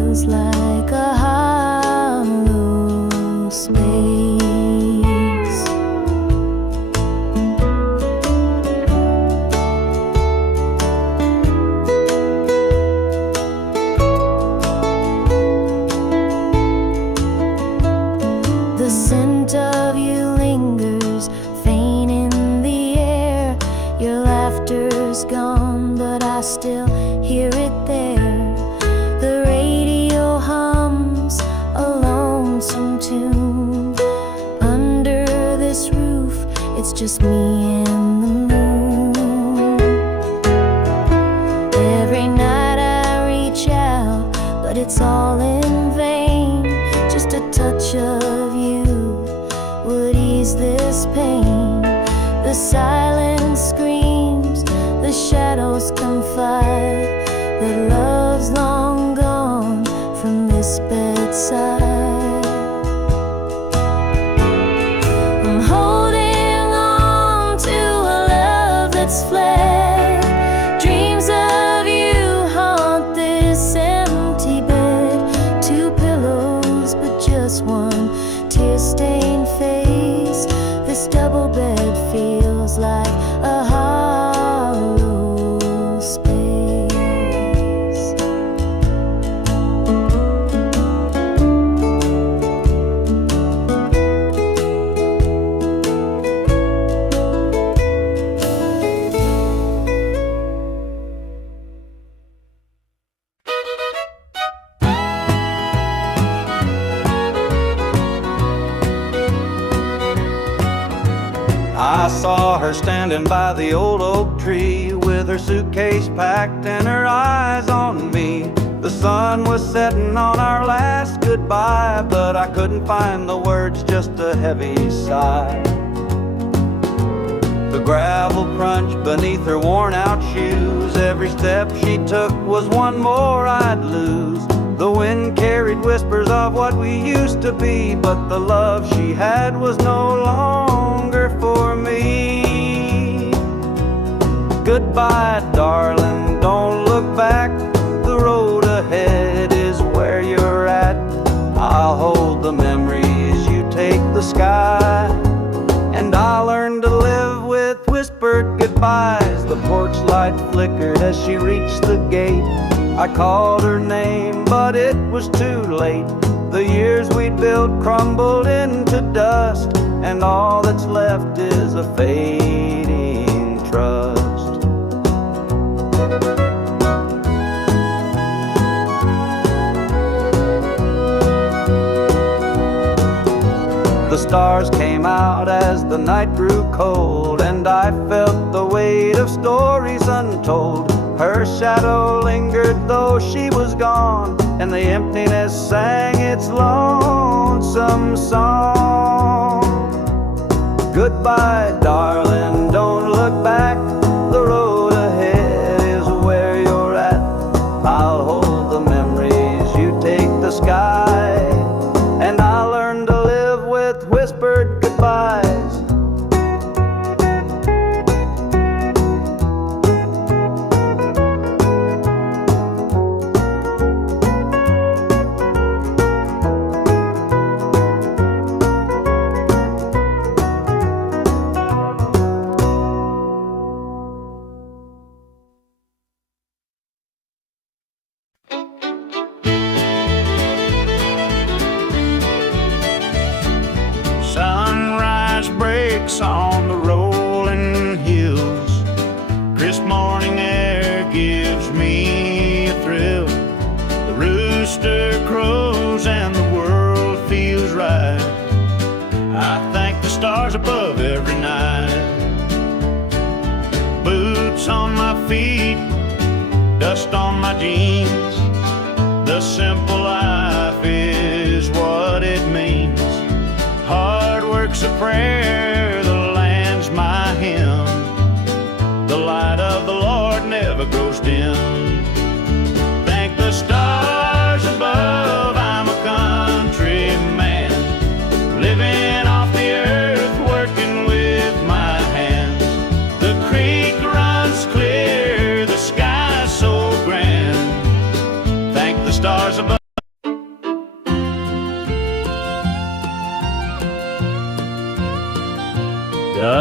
feels like a hollow space. The scent of you lingers, faint in the air. Your laughter's gone, but I still hear it there. The radio hums a lonesome tune. Under this roof, it's just me and the moon. Every night I reach out, but it's all in vain. Just a touch of you would ease this pain. The silence screams, the shadows confide that love's long gone from this bedside. I'm holding on to a love that's fled. Dreams of you haunt this empty bed. Two pillows, but just one tear-stained face. This double bed feels like a hollow space. I saw her standing by the old oak tree with her suitcase packed and her eyes on me. The sun was setting on our last goodbye, but I couldn't find the words, just a heavy sigh. The gravel crunched beneath her worn out shoes. Every step she took was one more I'd lose. The wind carried whispers of what we used to be, but the love she had was no longer for me. Goodbye, darling, don't look back. The road ahead is where you're at. I'll hold the memories, you take the sky. And I'll learn to live with whispered goodbyes. The porch light flickered as she reached the gate. I called her name, but it was too late. The years we'd built crumbled into dust, and all that's left is a fading trust. The stars came out as the night grew cold, and I felt the weight of stories untold. Her shadow lingered though she was gone, and the emptiness sang its lonesome song. Goodbye, darling, don't look back. The road ahead is where you're at. I'll hold the memories, you take the sky. And I'll learn to live with whispered goodbyes. Sunrise breaks on the rolling hills. Crisp morning air gives me a thrill. The rooster crows and the world feels right. I thank the stars above every night. Boots on my feet, dust on my jeans. The simple life is what it means. Hard work's a prayer, the land's my hymn. The light of the Lord never grows dim. Thank the stars above, I'm a countryman, living off the earth, working with my hands. The creek runs clear, the sky's so grand. Thank the stars above.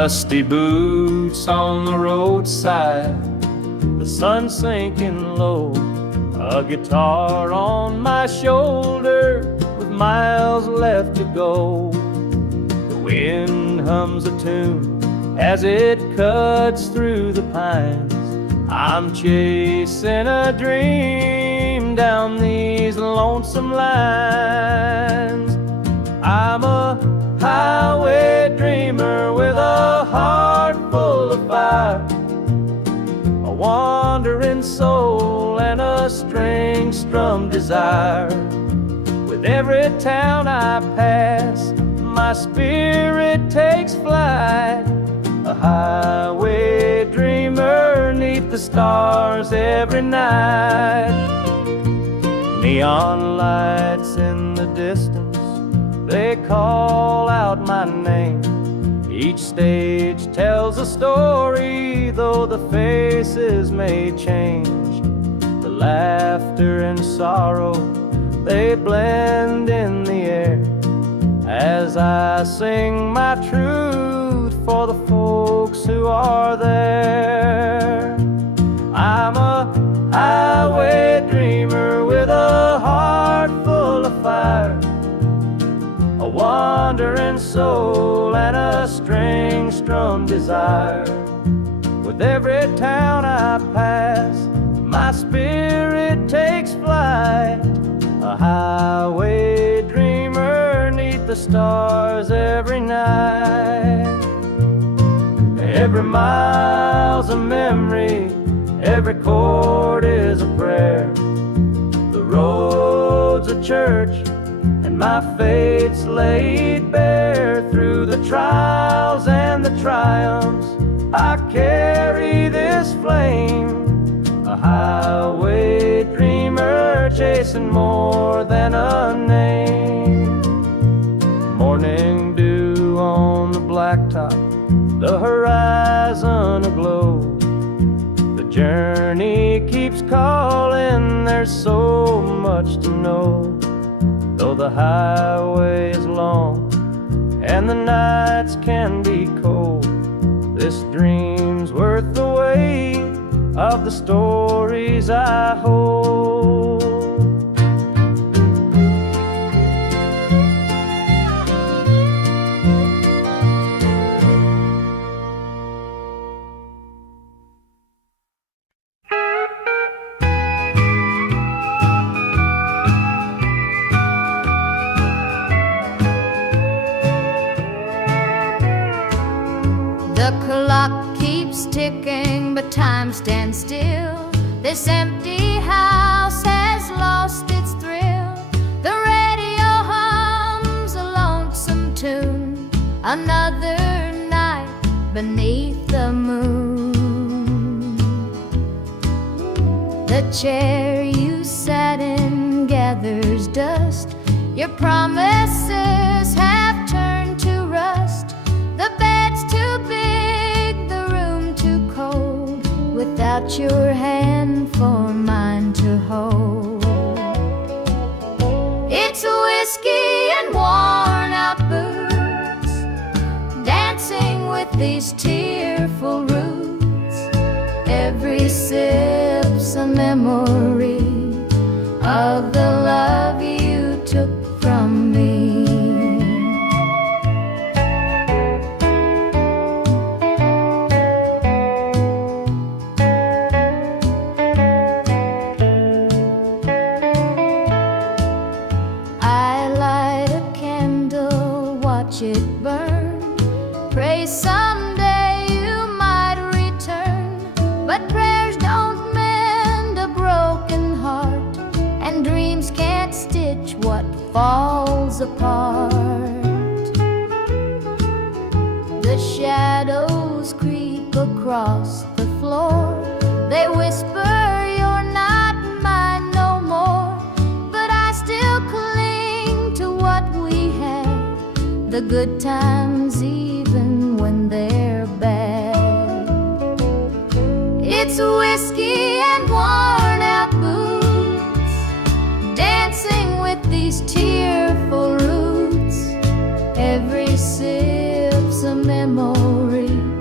Rusty boots on the roadside, the sun sinking low, a guitar on my shoulder with miles left to go. The wind hums a tune as it cuts through the pines. I'm chasing a dream down these lonesome lines. I'm a highway dreamer with a heart full of fire, a wandering soul and a string-strummed desire. With every town I pass, my spirit takes flight, a highway dreamer 'neath the stars every night. Neon lights in the distance, they call out my name. Each stage tells a story, though the faces may change. The laughter and sorrow, they blend in the air as I sing my truth for the folks who are there. I'm a highway dreamer with a heart full of fire, a wandering soul and a string-strummed desire. With every town I pass, my spirit takes flight, a highway dreamer 'neath the stars every night. Every mile's a memory, every chord is a prayer. The road's a church, and my fate's laid bare. Through the trials and the triumphs, I carry this flame, a highway dreamer chasing more than a name. Morning dew on the blacktop, the horizon aglow. The journey keeps calling, there's so much to know. Though the highway is long and the nights can be cold, this dream's worth the wait of the stories I hold. The clock keeps ticking, but time stands still. This empty house has lost its thrill. The radio hums a lonesome tune, another night beneath the moon. The chair you sat in gathers dust, your promises have turned to rust. The bed's too big, the room too cold, without your hand for mine to hold. It's whiskey and worn out boots, dancing with these tearful roots. Every sip's a memory of the love you took from me. It burn, pray someday you might return. But prayers don't mend a broken heart, and dreams can't stitch what falls apart. The shadows creep across the floor, they whisper you're not mine no more. But I still cling to what we had, the good times even when they're bad. It's whiskey and worn out boots, dancing with these tearful roots. Every sip's a memory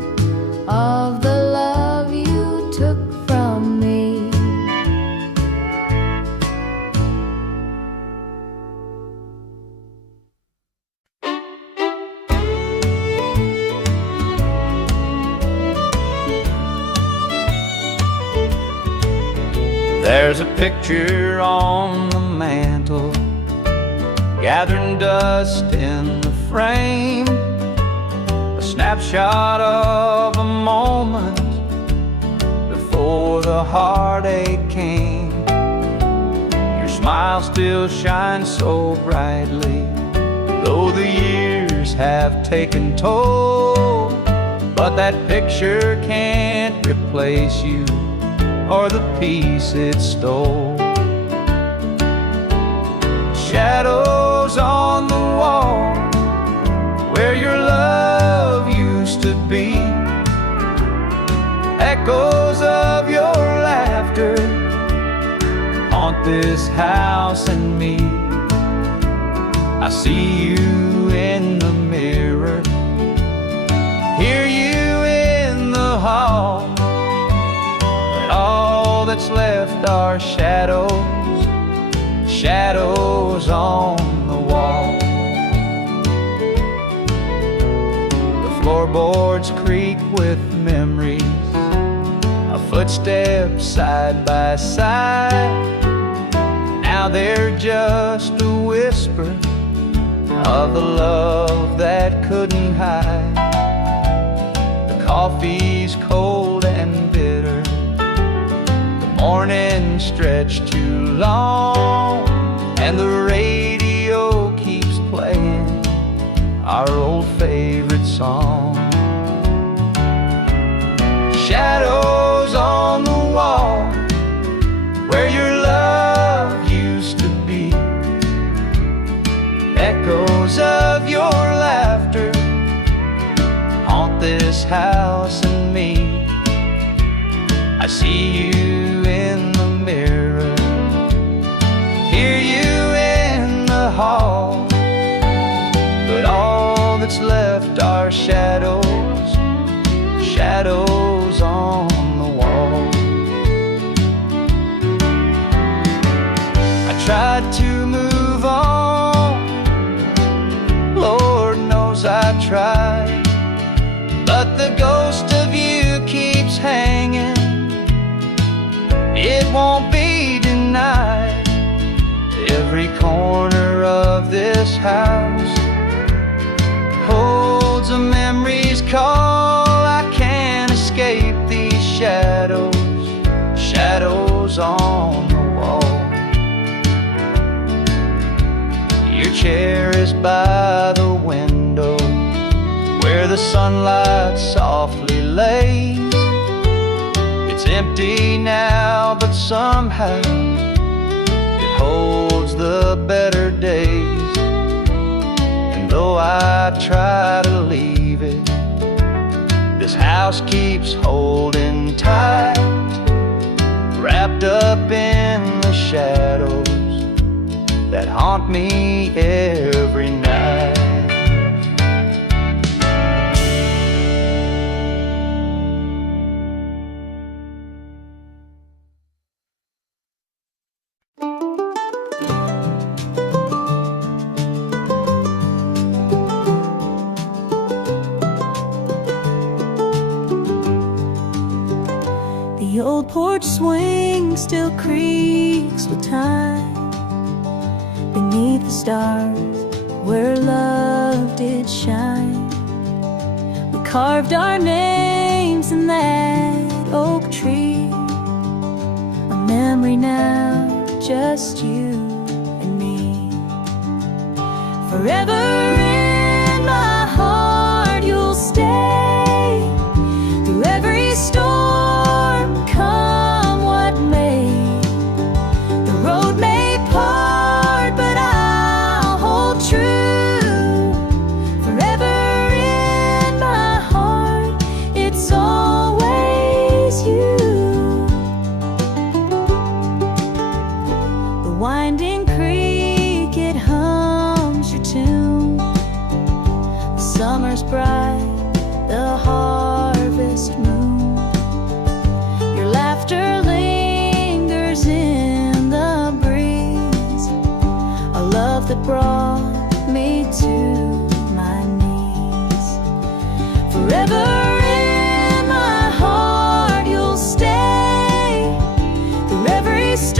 There's a picture on the mantle, gathering dust in the frame, a snapshot of a moment before the heartache came. Your smile still shines so brightly, though the years have taken toll. But that picture can't replace you or the peace it stole. Shadows on the wall where your love used to be, echoes of your laughter haunt this house and me. I see you in the mirror, hear you in the hall, but all that's left are shadows, shadows on the wall. The floorboards creak with memories, our footsteps side by side. Now they're just a whisper of the love that couldn't hide. The coffee's cold and bitter, the morning stretched too long, and the radio keeps playing our old favorite song. Shadows on the wall where your love used to be, echoes of your laughter haunt this house and me. I see you in the mirror, hear you in the hall, but all that's left are shadows, shadows on the wall. I tried to move on, Lord knows I tried, but the ghost of you keeps hanging. It won't be denied. Every corner of this house holds a memory's call. I can't escape these shadows, shadows on the wall. Your chair is by the window where the sunlight softly lays. It's empty now, but somehow it holds the better days. And though I try to leave it, this house keeps holding tight, wrapped up in the shadows that haunt me every night. The old porch swing still creaks with time beneath the stars where love did shine. We carved our names in that oak tree, a memory now, just you and me. Forever in my heart you'll stay, through every storm, come what may. The road may part, but I'll hold true. Forever in my heart, it's always you. The winding creek, it hums your tune. The summer's bright, the harvest moon. Your laughter lingers in the breeze, a love that brought me to my knees. Forever in my heart you'll stay, through every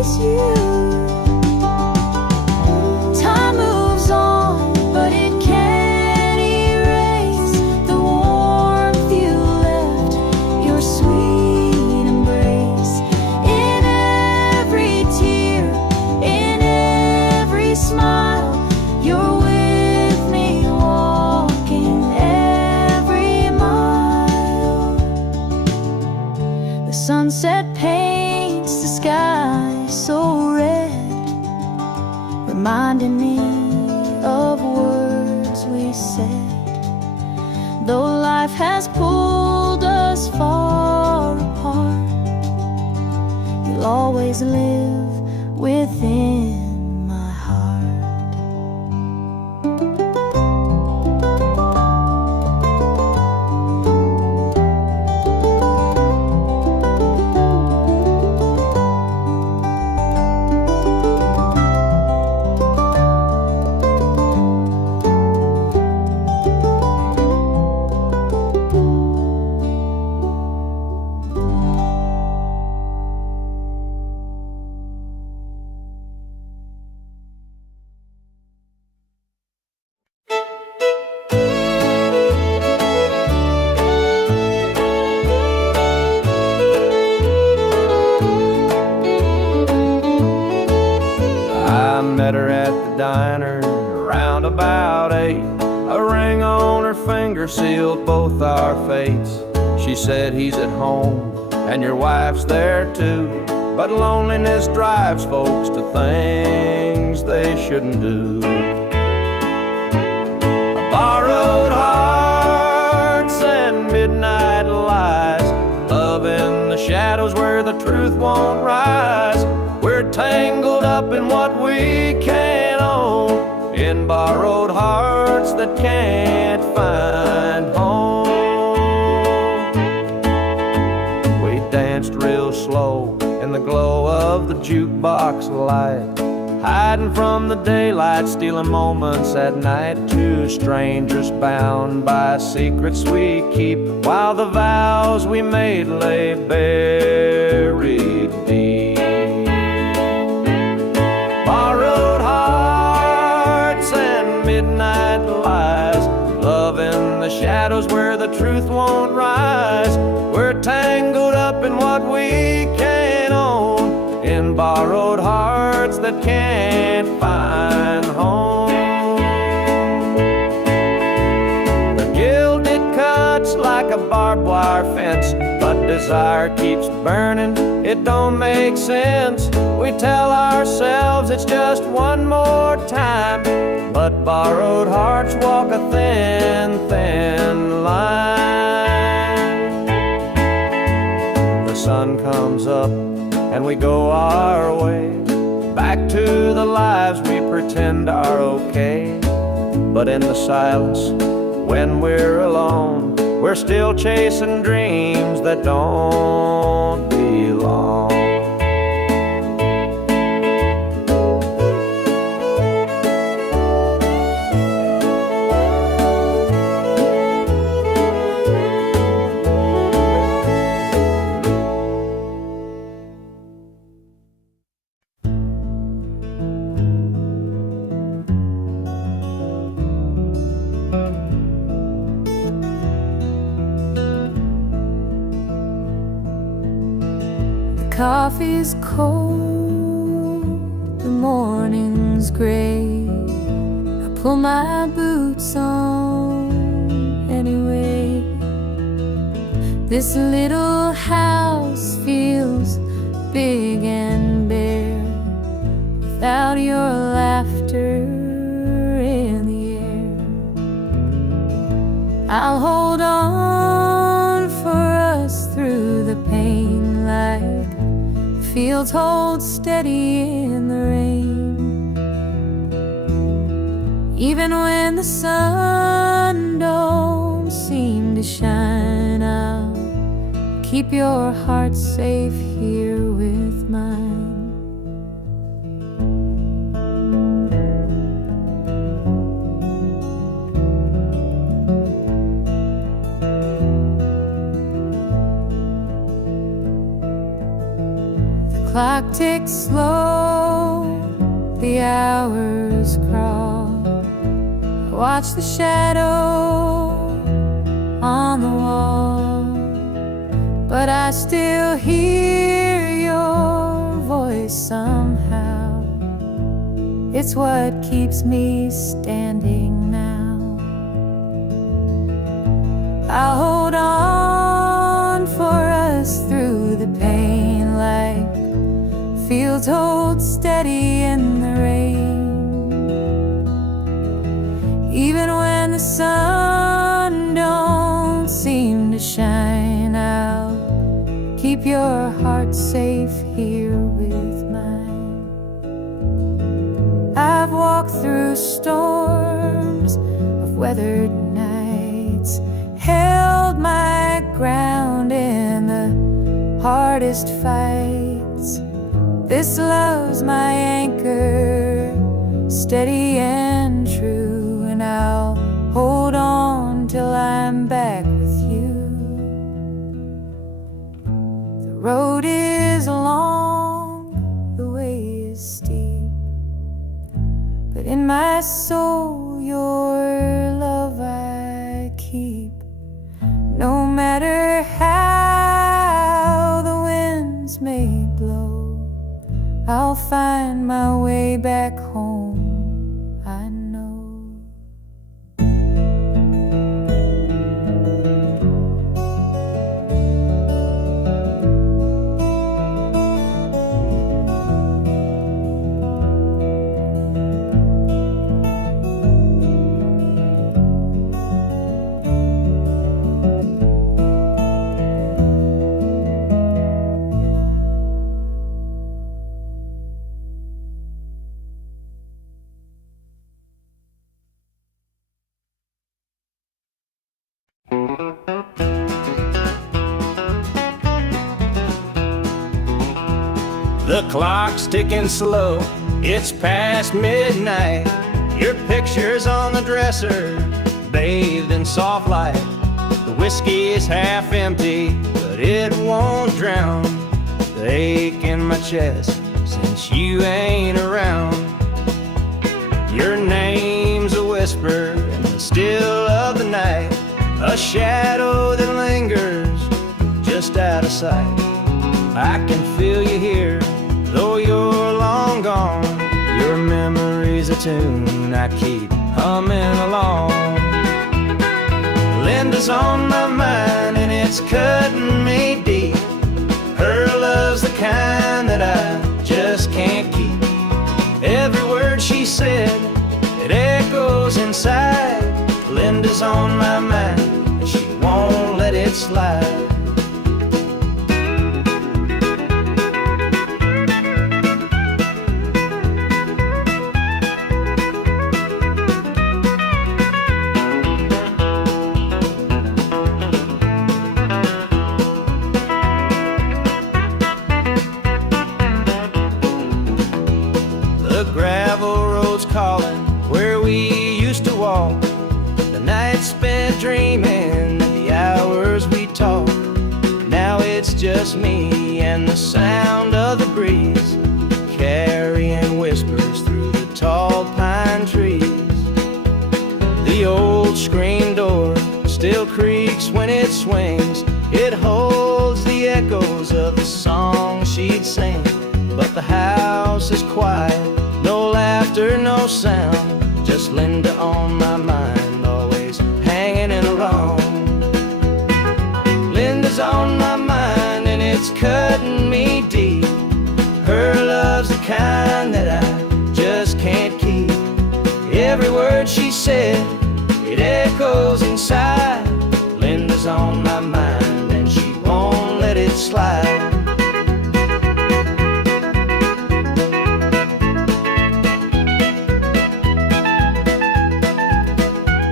always you. Time moves on, but it can't erase the warmth you left, your sweet embrace. In every tear, in every smile, you're with me, walking every mile. The sunset paints the sky so red, reminding me of words we said. Though life has pulled us far apart, you'll always live within my heart. I met her at the diner around about 8. A ring on her finger sealed both our fates. She said he's at home and your wife's there too, but loneliness drives folks to things they shouldn't do. Borrowed hearts and midnight lies, love in the shadows where the truth won't rise. We're tangled up in what we can't own, in borrowed hearts that can't find home. We danced real slow in the glow of the jukebox light, hiding from the daylight, stealing moments at night. Two strangers bound by secrets we keep, while the vows we made lay buried deep. Borrowed hearts and midnight lies, love in the shadows where the truth won't rise. We're tangled up in what we can't own, in borrowed hearts that can't find home. The gilded cuts like a barbed wire fence, but desire keeps burning, it don't make sense. We tell ourselves it's just one more time, but borrowed hearts walk a thin, thin line. The sun comes up and we go our way, back to the lives we pretend are okay. But in the silence, when we're alone, we're still chasing dreams that don't belong. Coffee's cold, the morning's gray. I pull my boots on anyway. This little house feels big and bare without your laughter in the air. I'll hold on for us through the pain, like fields hold steady in the rain. Even when the sun don't seem to shine, I'll keep your heart safe here with mine. clock clock ticks slow, the hours crawl. I watch the shadow on the wall, but I still hear your voice somehow. It's what keeps me standing now. I'll hold on for us through the pain, like fields hold steady in the rain. Even when the sun don't seem to shine, I'll keep your heart safe here with mine. I've walked through storms of weathered nights, held my ground in the hardest fights. This love's my anchor, steady and true, and I'll hold on till I'm back with you. The road is long, the way is steep, but in my soul your love I keep. No matter how the winds may blow, I'll find my way back home, I know. The clock's ticking slow, it's past midnight. Your picture's on the dresser, bathed in soft light. The whiskey is half empty, but it won't drown the ache in my chest since you ain't around. Your name's a whisper in the still of the night, a shadow that lingers just out of sight. I can feel you here, though you're long gone. Your memory's a tune I keep humming along. Linda's on my mind and it's cutting me deep. Her love's the kind that I just can't keep. Every word she said, it echoes inside. Linda's on my mind and she won't let it slide. The gravel road's calling where we used to walk. The nights spent dreaming, the hours we talked. Now it's just me and the sound of the breeze, carrying whispers through the tall pine trees. The old screen door still creaks when it swings. It holds the echoes of the song she'd sing. But the house is quiet, no laughter, no sound, just Linda on my mind, always hanging in along. Linda's on my mind and it's cutting me deep. Her love's the kind that I just can't keep. Every word she said, it echoes inside. Linda's on my mind and she won't let it slide.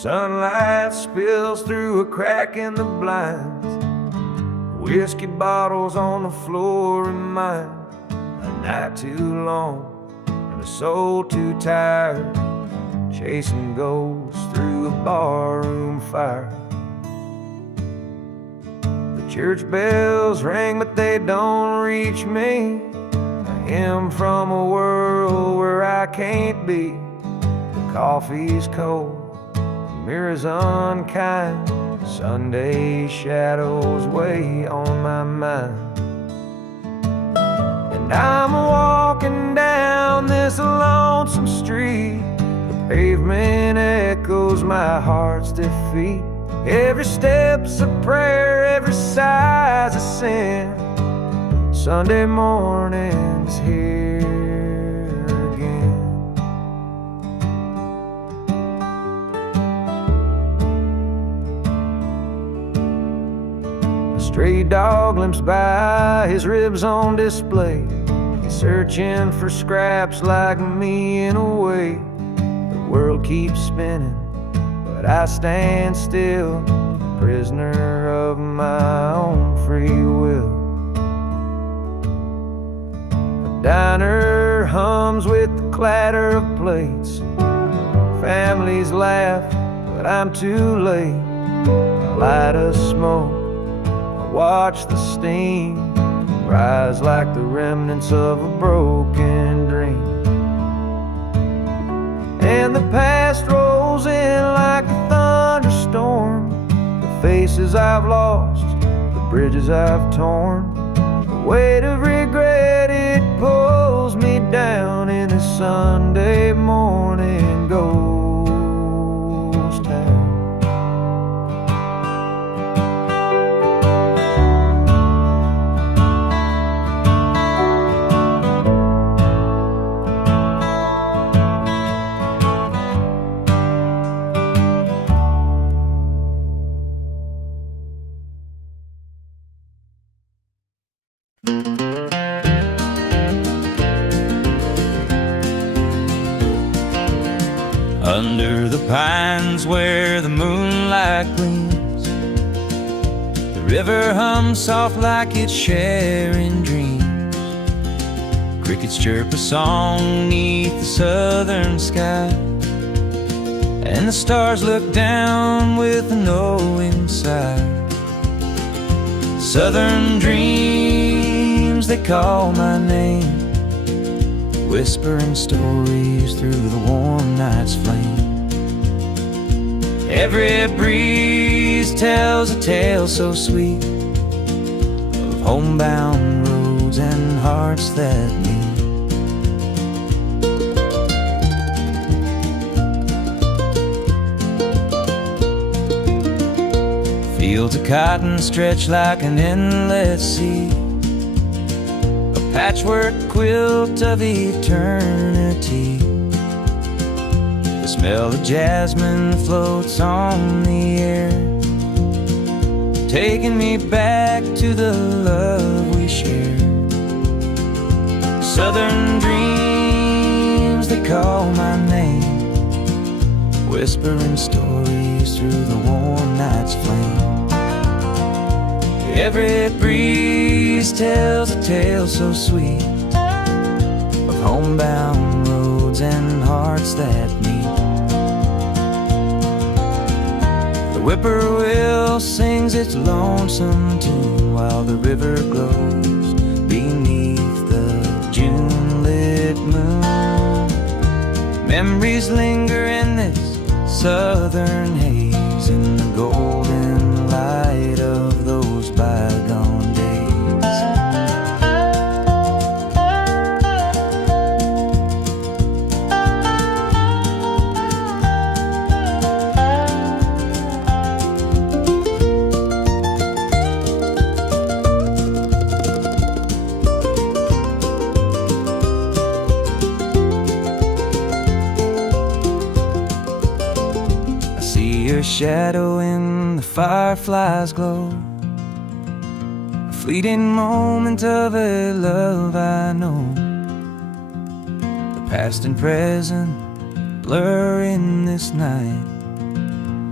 Sunlight spills through a crack in the blinds. Whiskey bottles on the floor remind a night too long and a soul too tired, chasing ghosts through a barroom fire. The church bells ring, but they don't reach me. A hymn from a world where I can't be. The coffee's cold, the mirror's unkind. Sunday shadows weigh on my mind. And I'm walking down this lonesome street. The pavement echoes my heart's defeat. Every step's a prayer, every sigh's a sin. Sunday morning's here again. A stray dog limps by, his ribs on display. He's searching for scraps like me in a way. The world keeps spinning, but I stand still, prisoner of my own free will. The diner hums with the clatter of plates. Families laugh, but I'm too late. I light a smoke, I watch the steam rise like the remnants of a broken dream. And the past rolls in like a thunderstorm. The faces I've lost, the bridges I've torn. The weight of regret, it pulls me down in a Sunday morning ghost town. Under the pines where the moonlight gleams, the river hums soft like it's sharing dreams. Crickets chirp a song neath the southern sky, and the stars look down with a knowing sigh. Southern dreams, they call my name, whispering stories through the warm night's flame. Every breeze tells a tale so sweet of homebound roads and hearts that meet. Fields of cotton stretch like an endless sea, patchwork quilt of eternity. The smell of jasmine floats on the air, taking me back to the love we shared. Southern dreams, they call my name, whispering stories through the warm night's flame. Every breeze tells a tale so sweet of homebound roads and hearts that meet. The whippoorwill sings its lonesome tune while the river glows beneath the June-lit moon. Memories linger in this southern haze, in the golden light of those bygone days. I see your shadow in the firefly's glow, a fleeting moment of a love I know. The past and present blur in this night,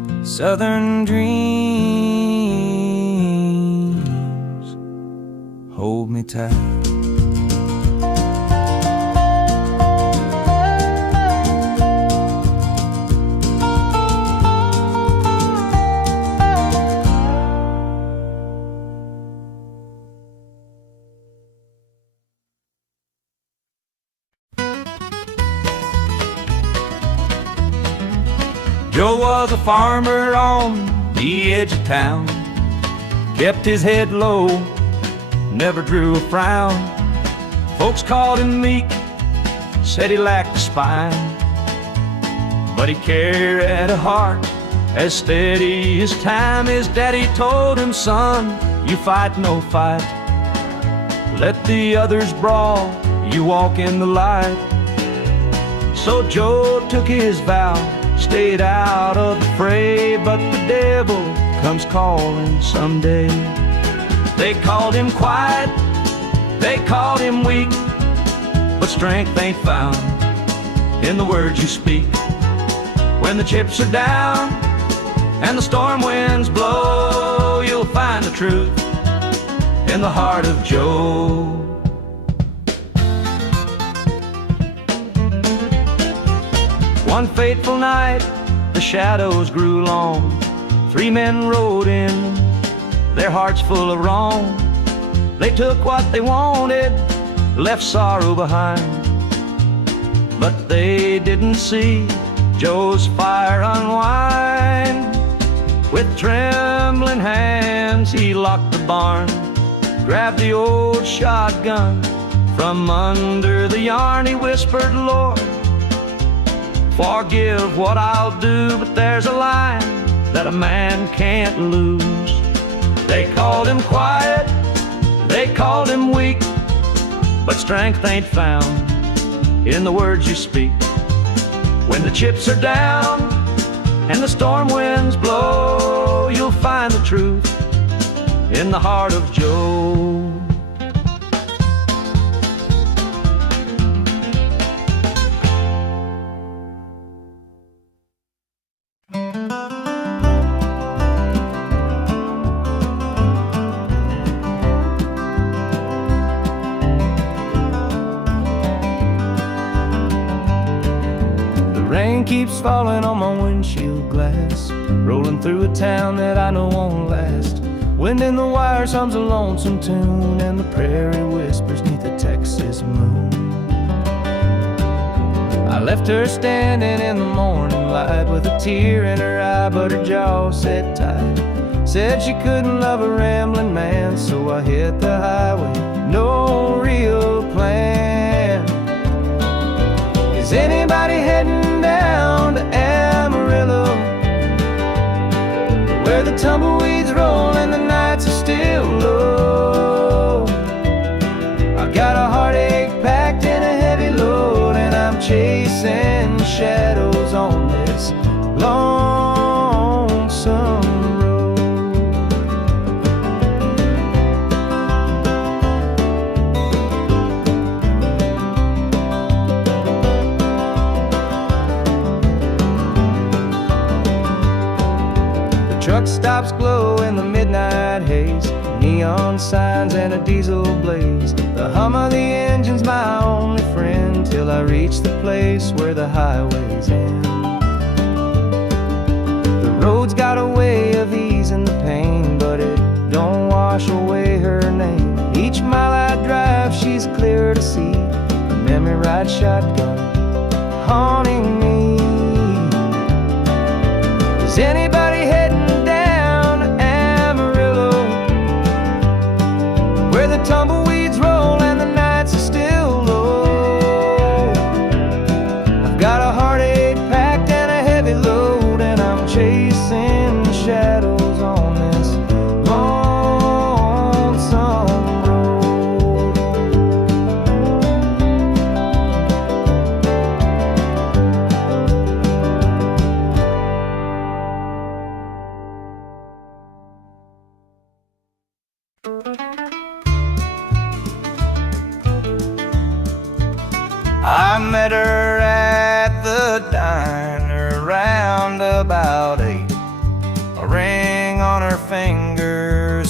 Southern dreams hold me tight. Joe was a farmer on the edge of town, kept his head low, never drew a frown. Folks called him meek, said he lacked a spine, but he carried a heart as steady as time. His daddy told him, son, you fight no fight, let the others brawl, you walk in the light. So Joe took his vow, stayed out of the fray, but the devil comes calling someday. They called him quiet, they called him weak, but strength ain't found in the words you speak. When the chips are down and the storm winds blow, you'll find the truth in the heart of Joe. One fateful night, the shadows grew long. 3 men rode in, their hearts full of wrong. They took what they wanted, left sorrow behind, but they didn't see Joe's fire unwind. With trembling hands, he locked the barn, grabbed the old shotgun from under the yarn. He whispered, Lord, forgive what I'll do, but there's a line that a man can't lose. They called him quiet, they called him weak, but strength ain't found in the words you speak. When the chips are down and the storm winds blow, you'll find the truth in the heart of Joe. Rain keeps falling on my windshield glass, rolling through a town that I know won't last. Wind in the wires hums a lonesome tune, and the prairie whispers neath the Texas moon. I left her standing in the morning light with a tear in her eye, but her jaw set tight. Said she couldn't love a rambling man, so I hit the highway, no real plan. Is anybody heading down to Amarillo, where the tumbleweeds roll and the nights are still low? I got a heartache packed in a heavy load, and I'm chasing shadows on this lonesome road. The truck stops glow in the midnight haze, neon signs and a diesel blaze. The hum of the engine's my only friend, till I reach the place where the highways end. The road's got a way of easing the pain, but it don't wash away her name. Each mile I drive, she's clear to see, a memory ride shotgun haunting me. Is anybody heading down to Amarillo, where the tumbleweeds roll and the nights are still low? I've got a heartache packed and a heavy load, and I'm chasing shadows on this lonesome road. I met her at the diner round about 8,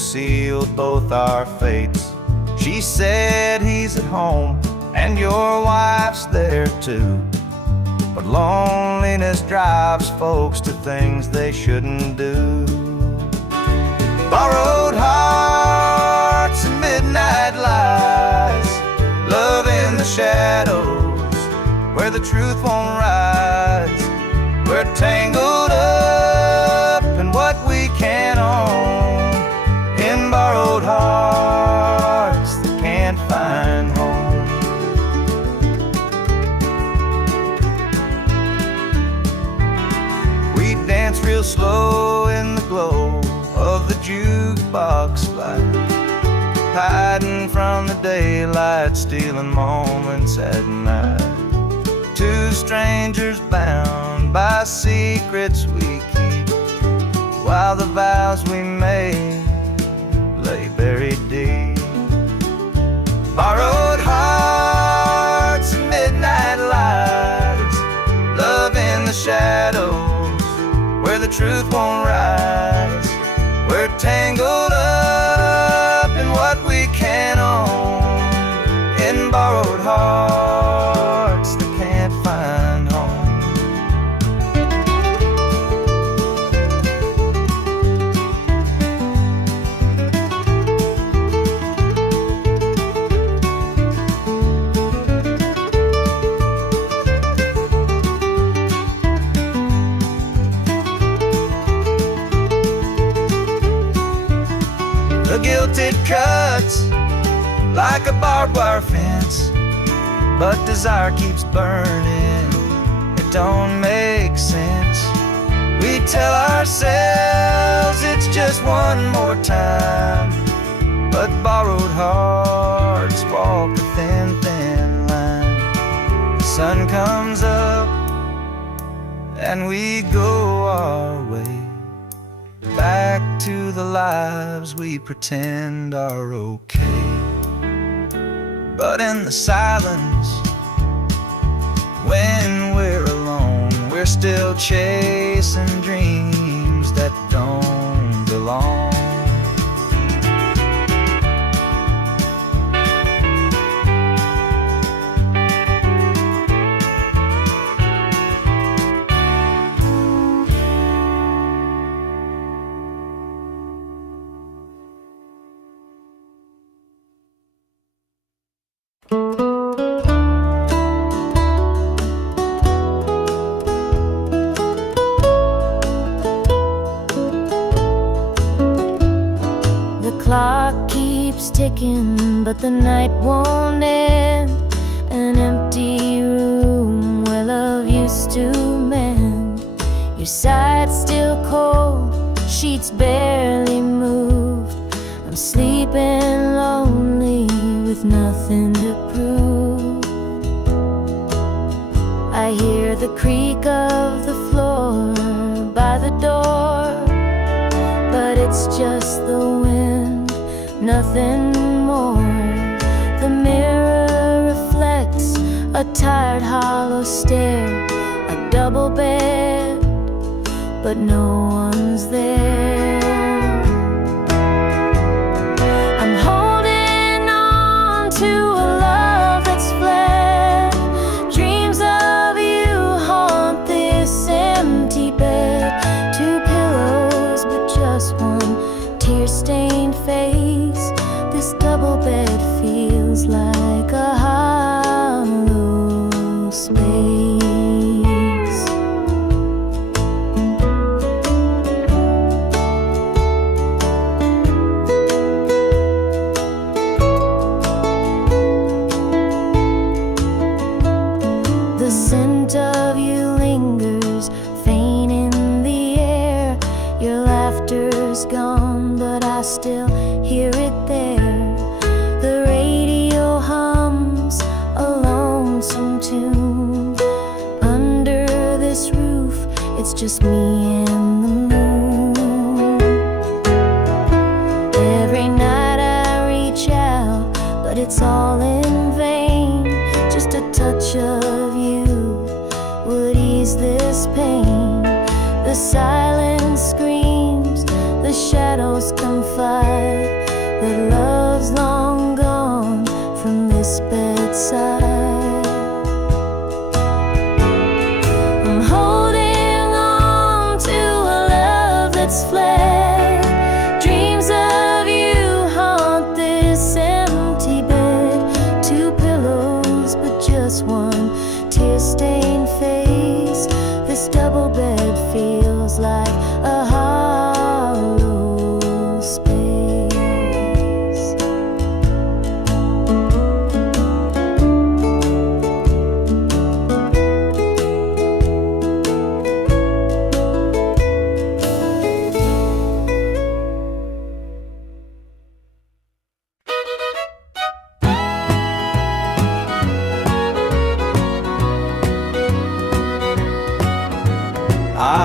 sealed both our fates. She said he's at home and your wife's there too, but loneliness drives folks to things they shouldn't do. Borrowed hearts and midnight lies, love in the shadows where the truth won't rise. We're tangled up in what we can't own, in borrowed hearts that can't find home. We dance real slow in the glow of the jukebox light, hiding from the daylight, stealing moments at night. Two strangers bound by secrets we keep, while the vows we made lay buried deep. Borrowed hearts and midnight lights, love in the shadows where the truth won't rise. We're tangled up in what we can't own, in borrowed hearts that can't find home. The guilt it cuts like a barbed wire fence, but desire keeps burning, it don't make sense. We tell ourselves it's just one more time, but borrowed hearts walk a thin, thin line. The sun comes up and we go our way, back to the lives we pretend are okay. But in the silence, when we're alone, we're still chasing dreams that don't belong. Clock keeps ticking, but the night won't end. An empty room where love used to mend. Your side's still cold, sheets barely moved. I'm sleeping lonely with nothing to prove. I hear the creak of the floor by the door, but it's just the wind, nothing more. The mirror reflects a tired, hollow stare. A double bed, but no one's there. I'm holding on to a love that's fled. Dreams of you haunt this empty bed. Two pillows, but just one tear-stained face. This double bed feels like a hollow space. The scent of you lingers, faint in the air. Your laughter's gone, but I still hear it there. The radio hums a lonesome tune. Under this roof, it's just me and the moon. Every night I reach out, but it's all in vain. Just a touch of you would ease this pain. The silence screams, the shadows confide.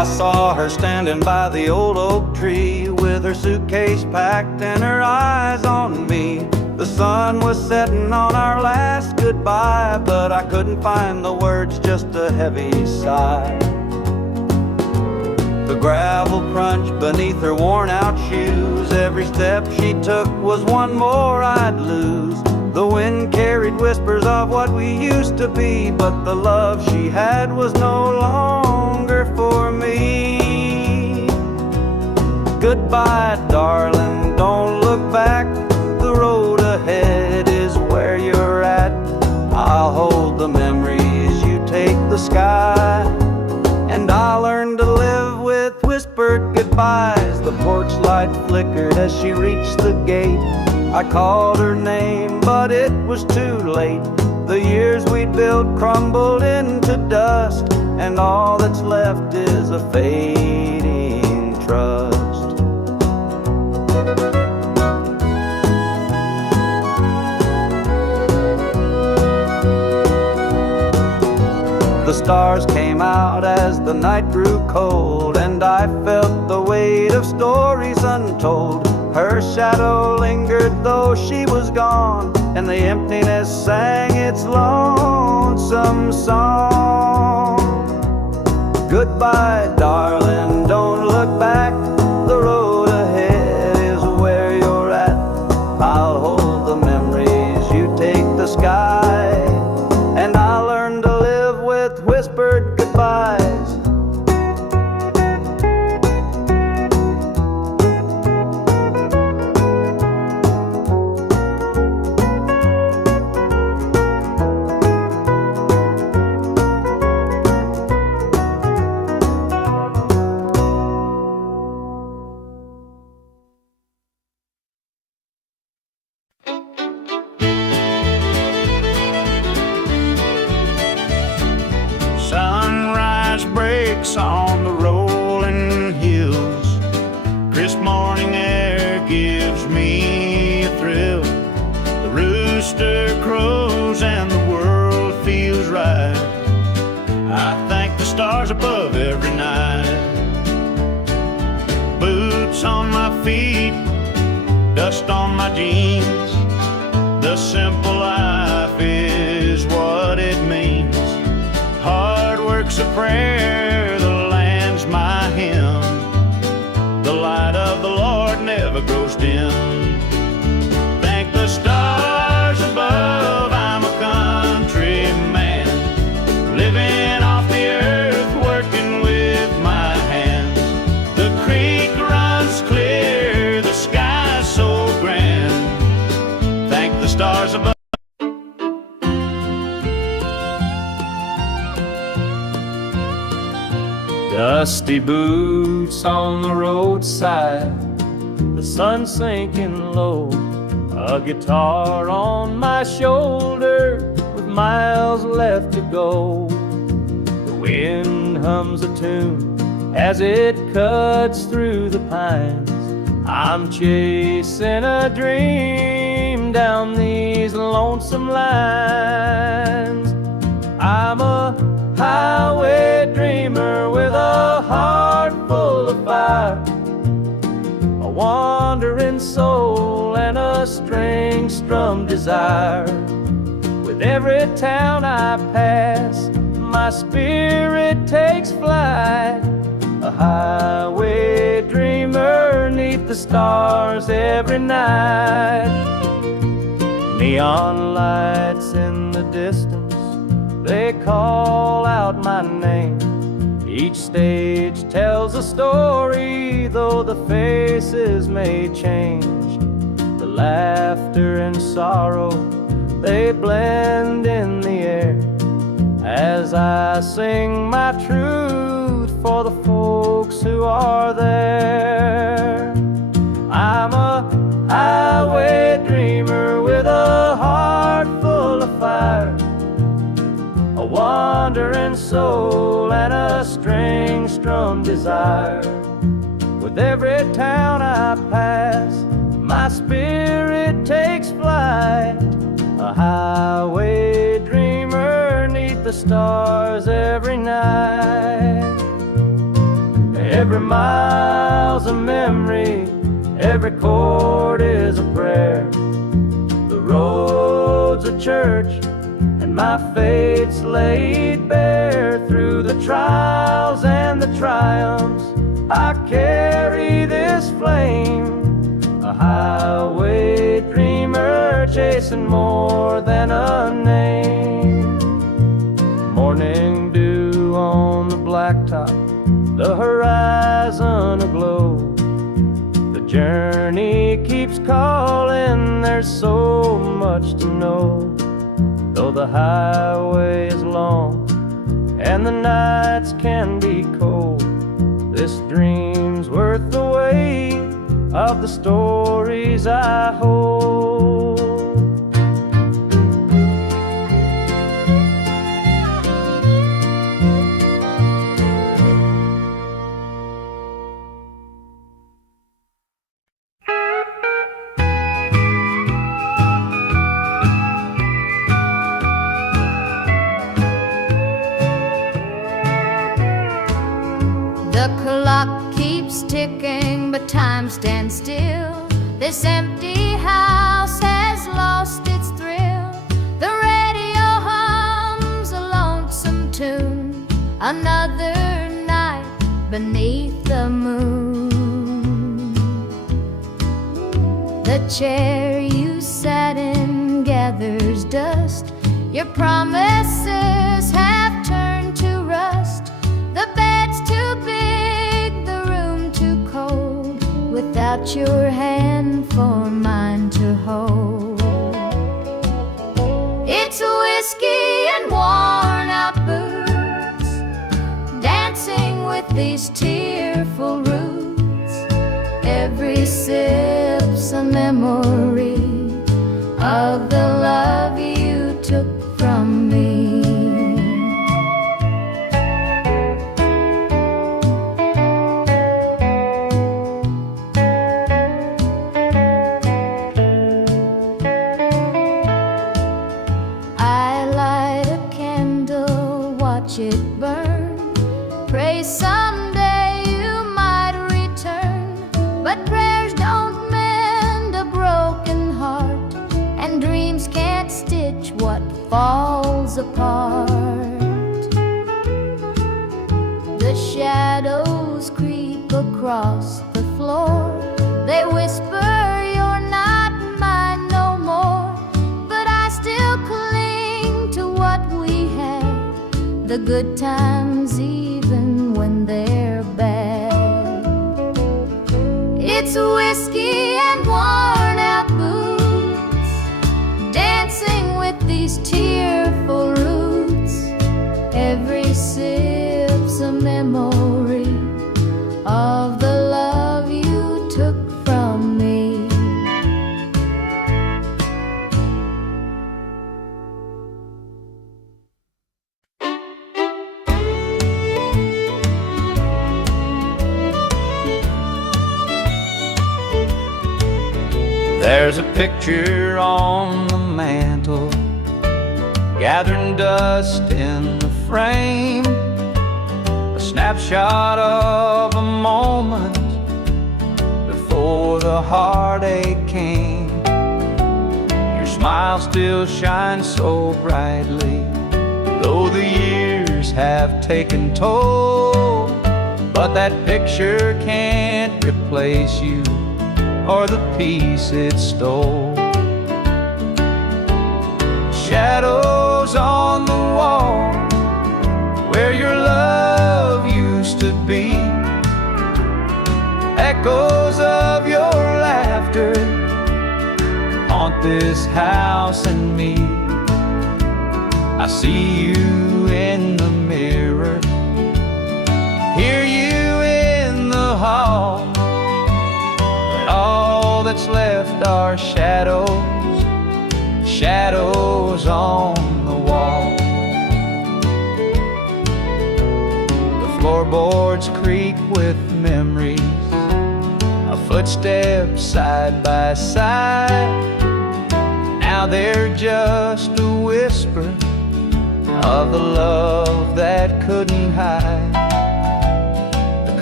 I saw her standing by the old oak tree with her suitcase packed and her eyes on me. The sun was setting on our last goodbye, but I couldn't find the words, just a heavy sigh. The gravel crunched beneath her worn-out shoes. Every step she took was one more I'd lose. The wind carried whispers of what we used to be, but the love she had was no longer for me. Goodbye, darling, don't look back. The road ahead is where you're at. I'll hold the memories, you take the sky. And I learned to live with whispered goodbyes. The porch light flickered as she reached the gate. I called her name, but it was too late. The years we'd built crumbled into dust, and all that's left is a fading trust. The stars came out as the night grew cold, and I felt the weight of stories untold. Her shadow lingered though she was gone, and the emptiness sang its lonesome song. Goodbye, darling, don't look back. The road ahead is where you're at. I'll hold the memories, you take the sky. And I learned to live with whispered goodbyes. Sunrise breaks on the rolling hills. Crisp morning air gives me a thrill. The rooster crows and the world feels right. I thank the stars above every night. Boots on my feet, dust on my jeans. The simple life is what it means. Hard work's a prayer, the land's my hymn. The light of the Lord never grows dim. Thank the stars above, I'm a country man, living off the earth, working with my hands. The creek runs clear, the sky's so grand. Thank the stars above. Dusty boots on the roadside, the sun sinking low, a guitar on my shoulder with miles left to go. The wind hums a tune as it cuts through the pines. I'm chasing a dream down these lonesome lines. I'm a highway dreamer with a heart full of fire, a wandering soul and a string-strummed desire. With every town I pass, my spirit takes flight, a highway dreamer 'neath the stars every night. Neon lights in the distance, they call out my name. Each stage tells a story, though the faces may change. The laughter and sorrow, they blend in the air as I sing my truth for the folks who are there. I'm a highway dreamer with a heart full of fire, a wandering soul and a string-strummed desire. With every town I pass, my spirit takes flight, a highway dreamer 'neath the stars every night. Every mile's a memory, every chord is a prayer. The road's a church, and my fate's laid bare. Through the trials and the triumphs, I carry this flame, a highway dreamer chasing more than a name. Morning dew on the blacktop, the horizon aglow. The journey keeps calling, there's so much to know. Though the highway is long and the nights can be cold, this dream's worth the weight of the stories I hold. The clock keeps ticking, but time stands still. This empty house has lost its thrill. The radio hums a lonesome tune, another night beneath the moon. The chair you sat in gathers dust. Your promises have turned to rust. The bed's too big, the room too cold, without your hand for mine to hold. It's whiskey and worn out boots, dancing with these tearful roots. Every sip's a memory of the love you took from me. I light a candle, watch it burn, pray someday you might return. But prayers don't mend a broken heart, and dreams can't stitch what falls apart. The shadows creep across the floor, they whisper you're not mine no more. But I still cling to what we had, the good times even when they're bad. It's whiskey and worn out boots, dancing with these tearful roots. Every sip's a memory of the love you took from me. There's a picture on the mantle, gathering dust in the frame, a snapshot of a moment before the heartache came. Your smile still shines so brightly, though the years have taken toll. But that picture can't replace you or the peace it stole. Shadows on the wall where your love used to be, echoes of your laughter haunt this house and me. I see you in the mirror, hear you in the hall, but all that's left are shadows, shadows on the wall. The floorboards creak with memories of footsteps side by side. Now they're just a whisper of the love that couldn't hide. The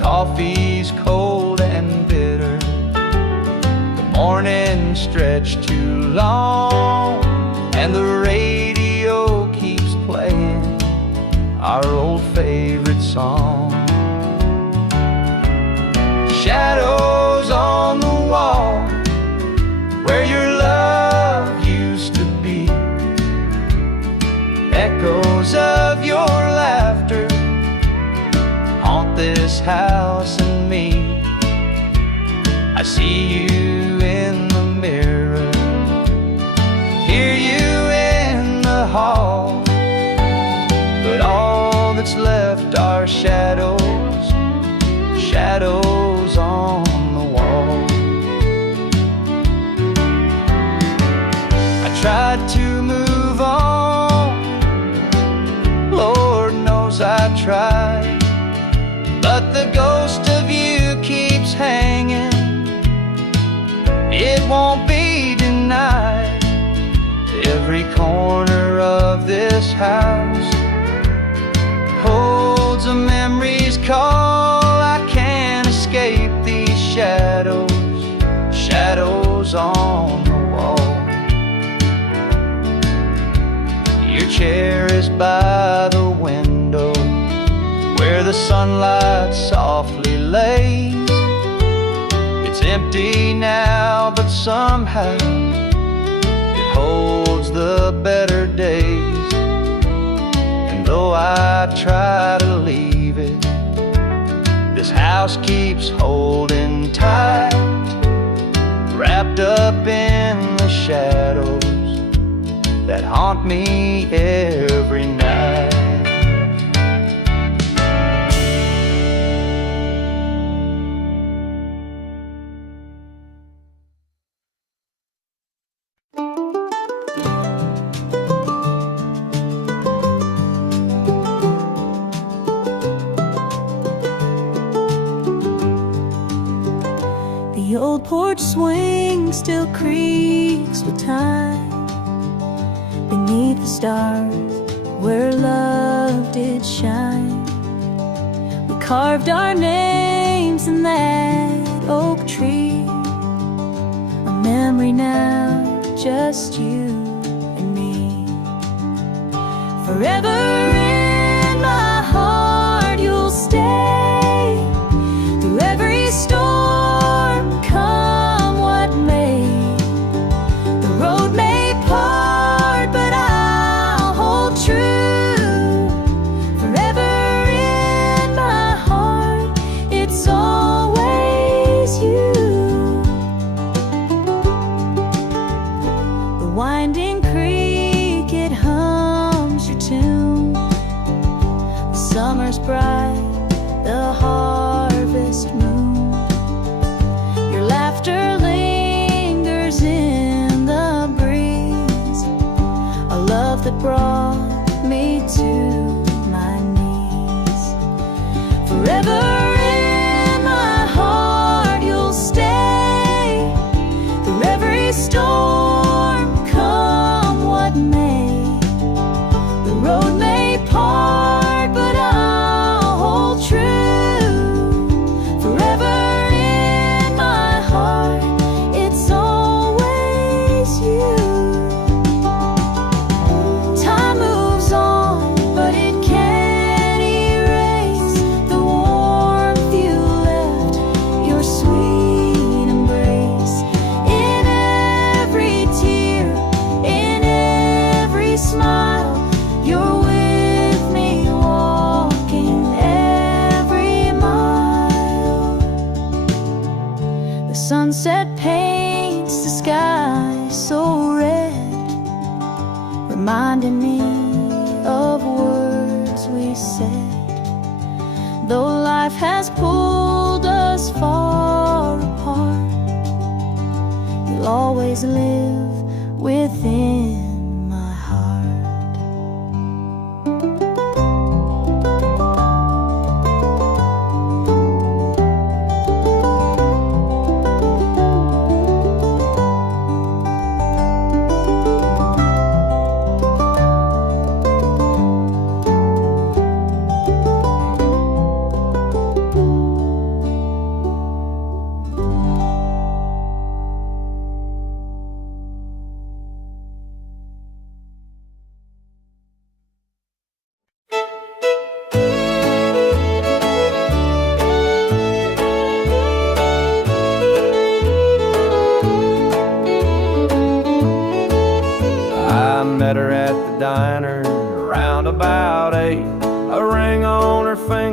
coffee's cold and bitter, the morning stretched too long, and the radio keeps playing our old favorite song. Shadows on the wall where your love used to be, echoes of your laughter haunt this house and me. I see you in the mirror, hear you in the hall, but all that's left are shadows, shadows on the wall. I tried to move on, Lord knows I tried, but the ghost of you keeps hanging. It won't be denied. Every corner of this house holds a memory's call. I can't escape these shadows, shadows on the wall. Your chair is by the window where the sunlight softly lays. It's empty now, but somehow it holds the better days. And though I try to leave it, this house keeps holding tight, wrapped up in the shadows that haunt me every night. The old porch swing still creaks with time beneath the stars where love did shine. We carved our names in that oak tree, a memory now, just you and me. Forever in my heart you'll stay, through every storm, come what may. The road may part, but I'll hold true. Forever in my heart, it's always you. The winding creek, it hums your tune. The summer's bright, the harvest moon. Your laughter lingers in the breeze, a love that brought me to my knees. Forever in my heart you'll stay, through every storm, come what may. The road may part, but I'll hold true. Forever in my heart, it's always you. Time moves on, but it can't erase the warmth you left, your sweet embrace. In every tear, in every smile, you're with me, walking every mile. The sunset paints the sky so red, reminding me of words we said. Though life has pulled us far apart, you'll always live within my heart.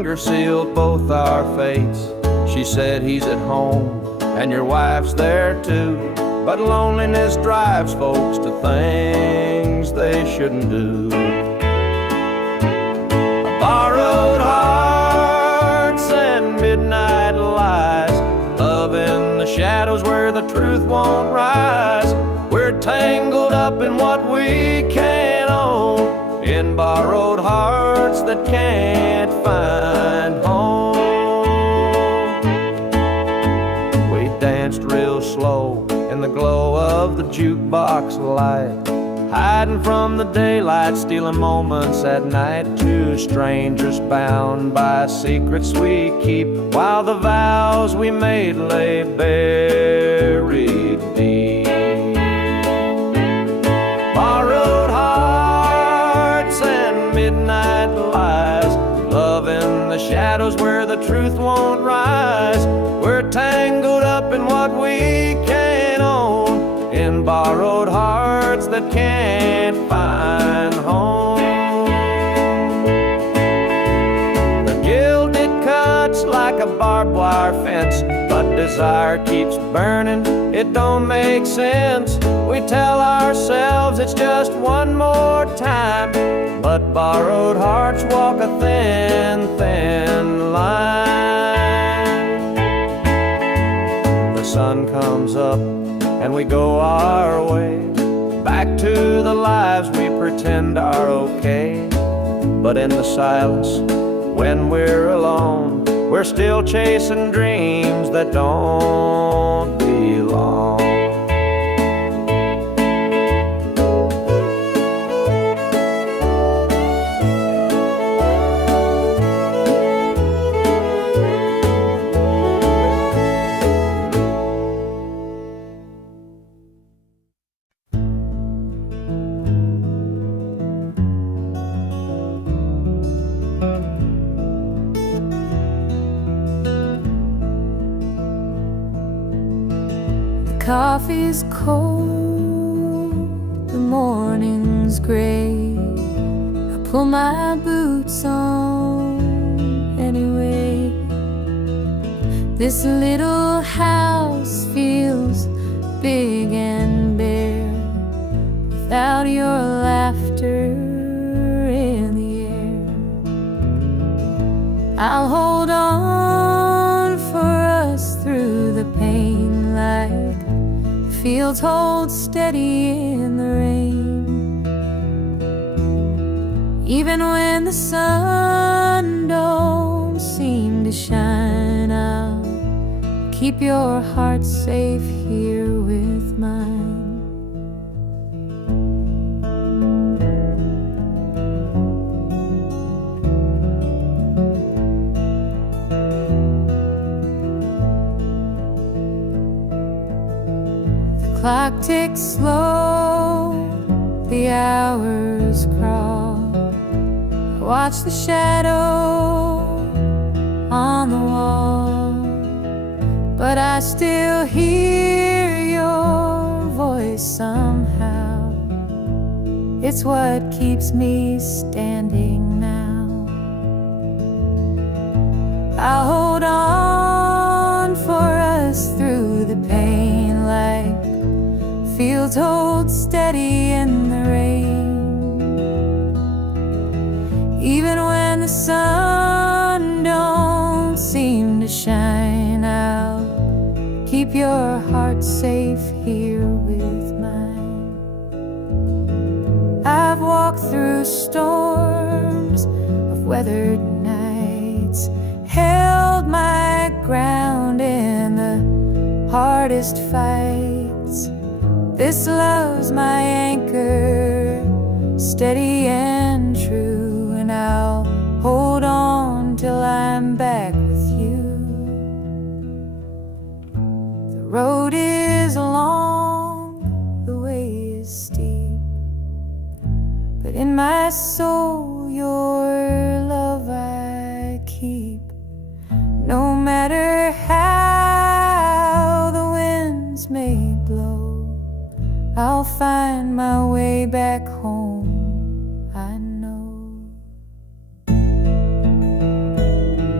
finger sealed both our fates. She said he's at home and your wife's there too, but loneliness drives folks to things they shouldn't do. Borrowed hearts and midnight lies, love in the shadows where the truth won't rise. We're tangled up in what we can't own, in borrowed hearts that can't find home. We danced real slow in the glow of the jukebox light, hiding from the daylight, stealing moments at night. Two strangers bound by secrets we keep, while the vows we made lay buried deep. Borrowed hearts and midnight lies, love in the shadows where the truth won't rise. We're tangled up in what we can't own, in borrowed hearts that can't find home. The gilded cuts like a barbed wire fence, but desire keeps burning, it don't make sense. We tell ourselves it's just one more time, but borrowed hearts walk a thin, thin line. The sun comes up and we go our way, back to the lives we pretend are okay. But in the silence, when we're alone, we're still chasing dreams that don't belong. Coffee's cold, the morning's gray. I pull my boots on anyway. This little house feels big and bare without your laughter in the air. I'll hold on for us through the pain, like fields hold steady in the rain. Even when the sun don't seem to shine, I'll keep your heart safe here with mine. Clock ticks slow, the hours crawl. I watch the shadow on the wall, but I still hear your voice somehow. It's what keeps me standing now. I'll hold on for us through the pain, like fields hold steady in the rain. Even when the sun don't seem to shine, I'll keep your heart safe here with mine. I've walked through storms of weathered nights, held my ground in the hardest fights. This love's my anchor, steady and true, and I'll hold on till I'm back with you. The road is long, the way is steep, but in my soul your love I keep. No matter how the winds may blow, I'll find my way back home, I know.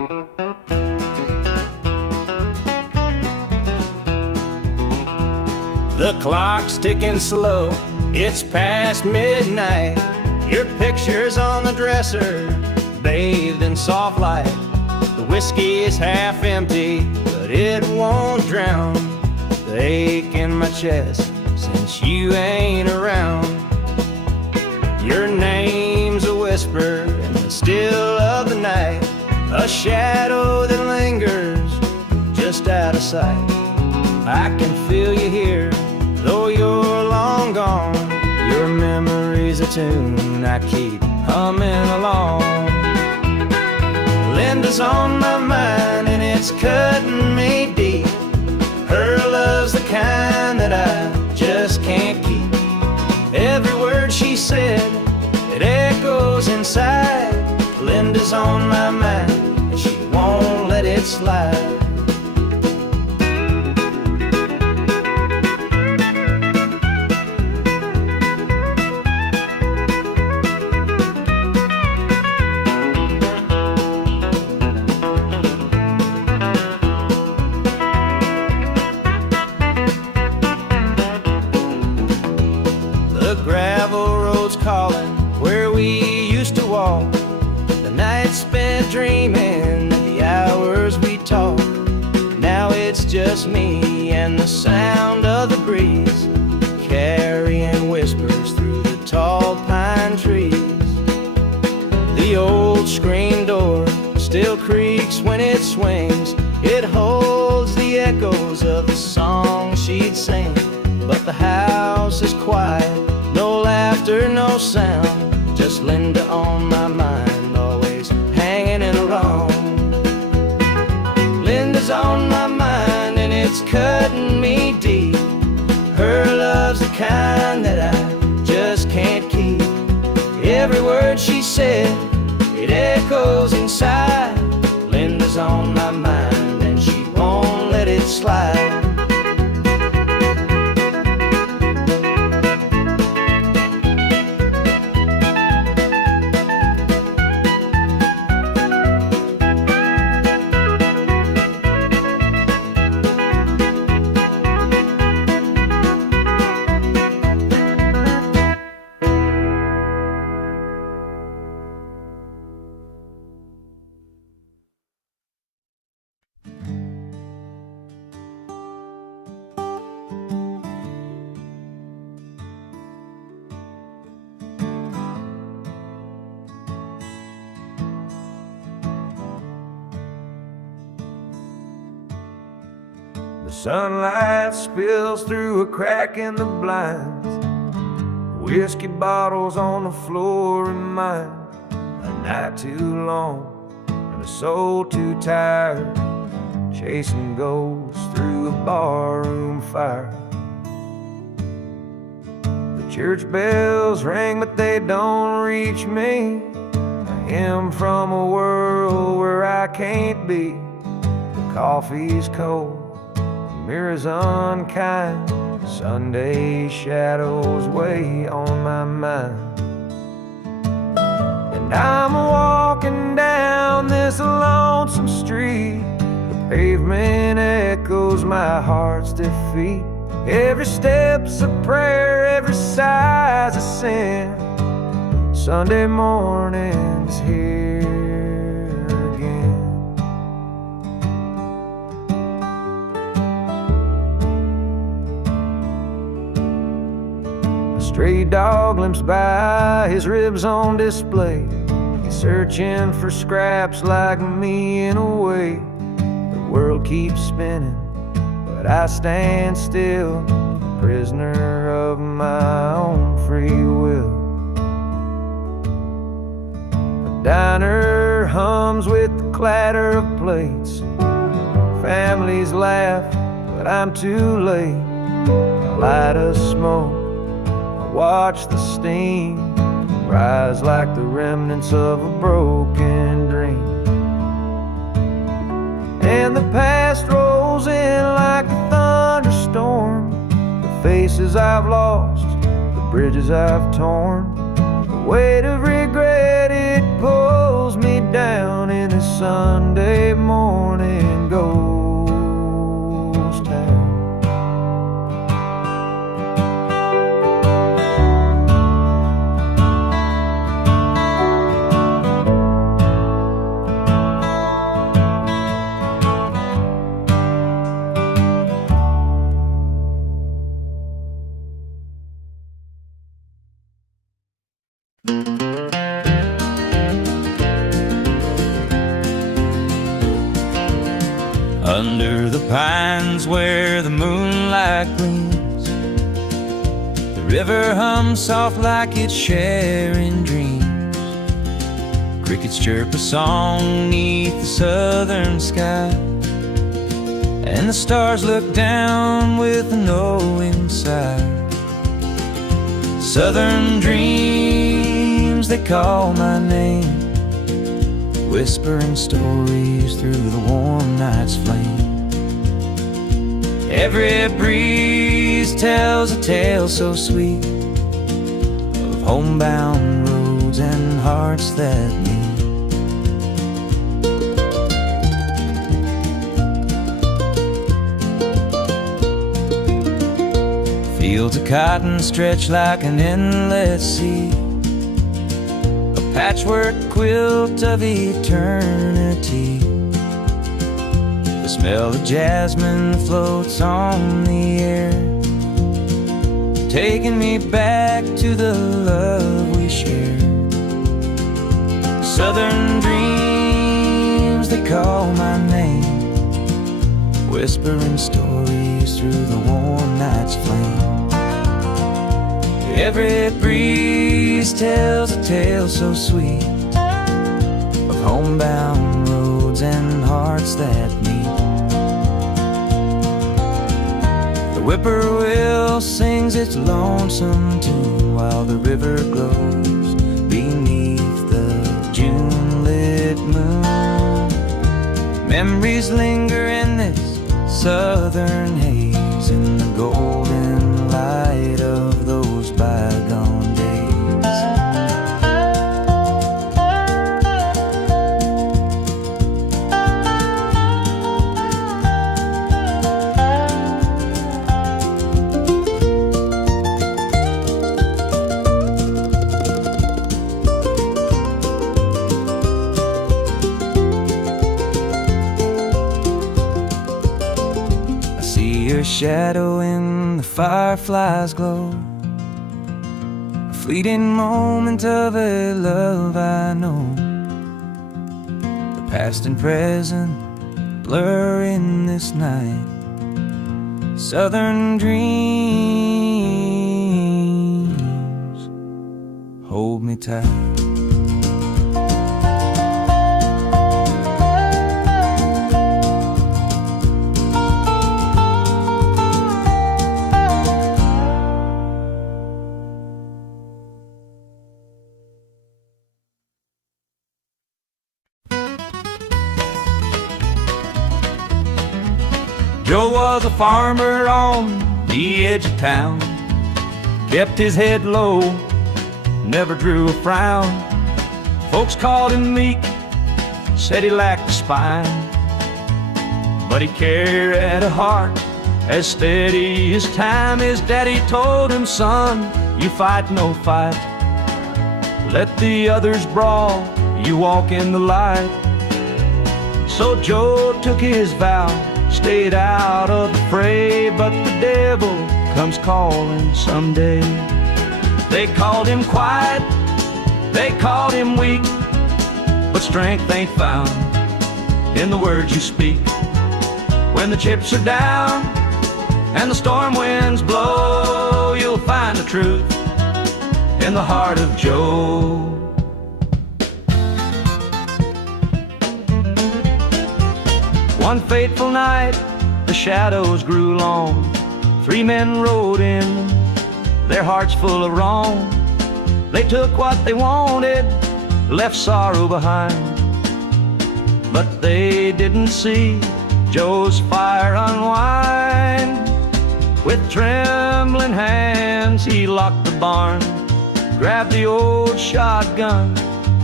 The clock's ticking slow, it's past midnight. Your picture's on the dresser, bathed in soft light. The whiskey is half empty, but it won't drown the ache in my chest since you ain't around. Your name's a whisper in the still of the night, a shadow that lingers just out of sight. I can feel you here, though you're long gone. Your memory's a tune I keep humming along. Linda's on my mind and it's cutting me deep. Her love's the kind that I just can't keep. Every word she said, it echoes inside. Linda's on my mind and she won't let it slide. The gravel road's calling where we used to walk. The nights spent dreaming, the hours we talked. Now it's just me and the sound of the breeze, carrying whispers through the tall pine trees. The old screen door still creaks when it swings. It holds the echoes of the song she'd sing. But the house is quiet, no laughter, no sound, just Linda on my mind, always hanging along. Linda's on my mind and it's cutting me deep. Her love's the kind that I just can't keep. Every word she said, it echoes inside. Linda's on my mind and she won't let it slide. The sunlight spills through a crack in the blinds. Whiskey bottles on the floor remind a night too long and a soul too tired, chasing ghosts through a barroom fire. The church bells ring but they don't reach me, a hymn from a world where I can't be. The coffee's cold, mirrors unkind, Sunday shadows weigh on my mind. And I'm walking down this lonesome street, the pavement echoes my heart's defeat. Every step's a prayer, every sigh's a sin. Sunday morning's here again. Stray dog limps by, his ribs on display. He's searching for scraps like me in a way. The world keeps spinning, but I stand still, prisoner of my own free will. The diner hums with the clatter of plates. Families laugh, but I'm too late. I light a smoke, watch the steam rise like the remnants of a broken dream. And the past rolls in like a thunderstorm. The faces I've lost, the bridges I've torn. The weight of regret, it pulls me down in this Sunday morning ghost town. Under the pines where the moonlight gleams, the river hums soft like it's sharing dreams. Crickets chirp a song neath the southern sky, and the stars look down with a knowing sigh. Southern dreams, they call my name, whispering stories through the warm night's flame. Every breeze tells a tale so sweet of homebound roads and hearts that meet. Fields of cotton stretch like an endless sea, patchwork quilt of eternity. The smell of jasmine floats on the air, taking me back to the love we shared. Southern dreams, they call my name, whispering stories through the warm night's flame. Every breeze tells a tale so sweet of homebound roads and hearts that meet. The whippoorwill sings its lonesome tune while the river glows beneath the June-lit moon. Memories linger in this southern haze, in the golden light of those bygone days. I see your shadow in the firefly's glow, a fleeting moment of a love I know. The past and present blur in this night. Southern dreams, hold me tight. Joe was a farmer on the edge of town, kept his head low, never drew a frown. Folks called him meek, said he lacked a spine, but he carried a heart as steady as time. His daddy told him, son, you fight no fight, let the others brawl, you walk in the light. So Joe took his vow, stayed out of the fray, but the devil comes calling someday. They called him quiet, they called him weak, but strength ain't found in the words you speak. When the chips are down and the storm winds blow, you'll find the truth in the heart of Joe. One fateful night, the shadows grew long. 3 men rode in, their hearts full of wrong. They took what they wanted, left sorrow behind, but they didn't see Joe's fire unwind. With trembling hands, he locked the barn, grabbed the old shotgun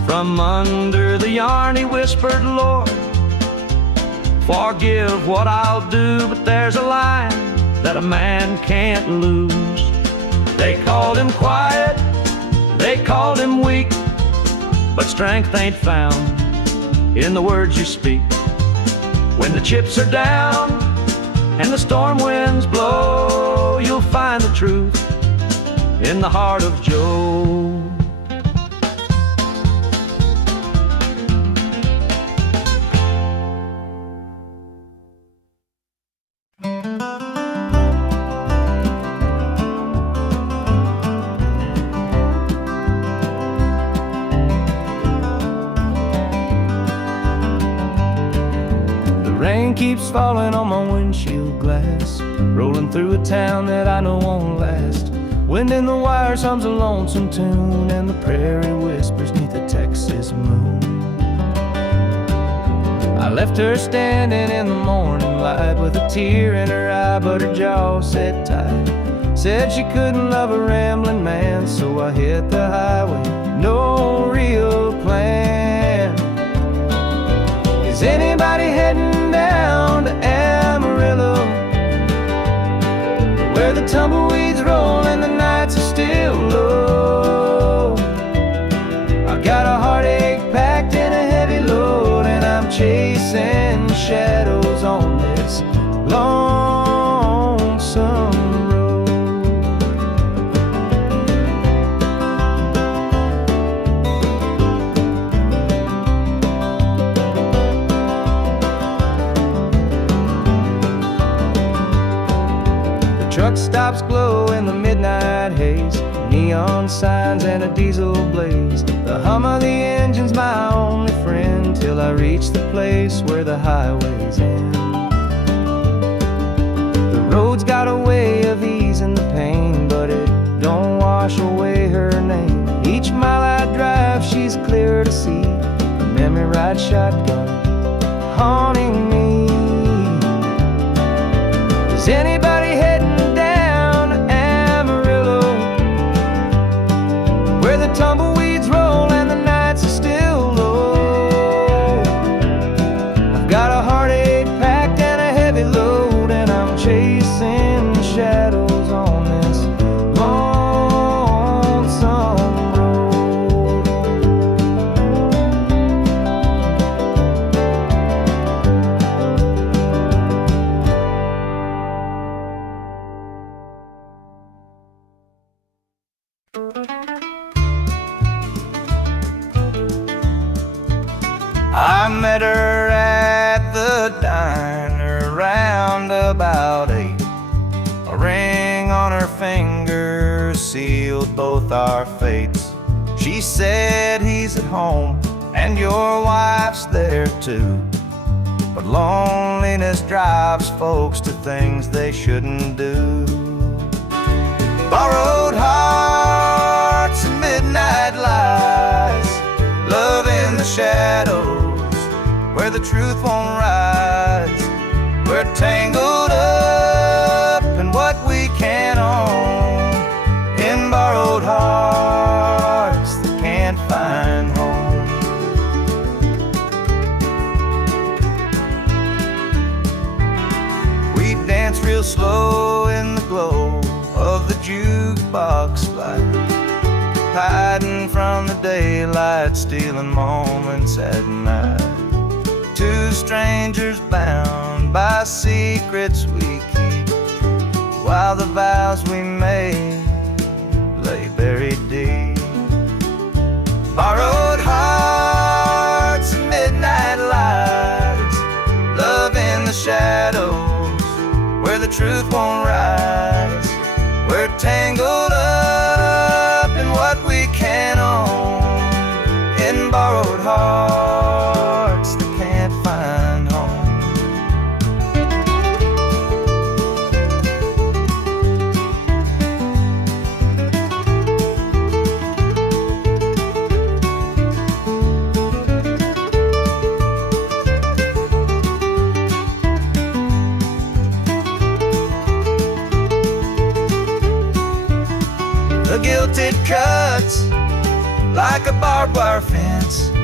From under the yarn he whispered, Lord, forgive what I'll do, but there's a line that a man can't lose. They called him quiet, they called him weak, but strength ain't found in the words you speak. When the chips are down and the storm winds blow, you'll find the truth in the heart of Joe. Rain keeps falling on my windshield glass, rolling through a town that I know won't last. Wind in the wires hums a lonesome tune, and the prairie whispers neath the Texas moon. I left her standing in the morning light with a tear in her eye, but her jaw set tight. Said she couldn't love a rambling man, so I hit the highway, no real plan. Is anybody heading down to Amarillo, where the tumbleweeds roll and the nights are still low? I got a heartache packed in a heavy load, and I'm chasing shadows on this lonesome road. The truck stops glow in the midnight haze, neon signs and a diesel blaze. The hum of the engine's my only friend, till I reach the place where the highways end. The road's got a way of easing the pain, but it don't wash away her name. Each mile I drive, she's clear to see, a memory ride shotgun haunting me. Is anybody heading down to Amarillo, where the tumbleweeds roll and the nights are still low? I've got a heartache packed and a heavy load, and I'm chasing shadows on this lonesome road. I met her at the diner round about 8. A ring on her finger sealed both our fates. She said he's at home and your wife's there too, but loneliness drives folks to things they shouldn't do. Borrowed hearts and midnight lies, love in the shadows where the truth won't rise. We're tangled up in what we can't own, in borrowed hearts that can't find home. We dance real slow in the glow of the jukebox light, hiding from the daylight, stealing moments at night. Two strangers bound by secrets we keep, while the vows we made lay buried deep. Borrowed hearts and midnight lights, love in the shadows where the truth won't rise. We're tangled up in what we can't own, in borrowed hearts that can't find home. The guilt it cuts like a barbed wire fence,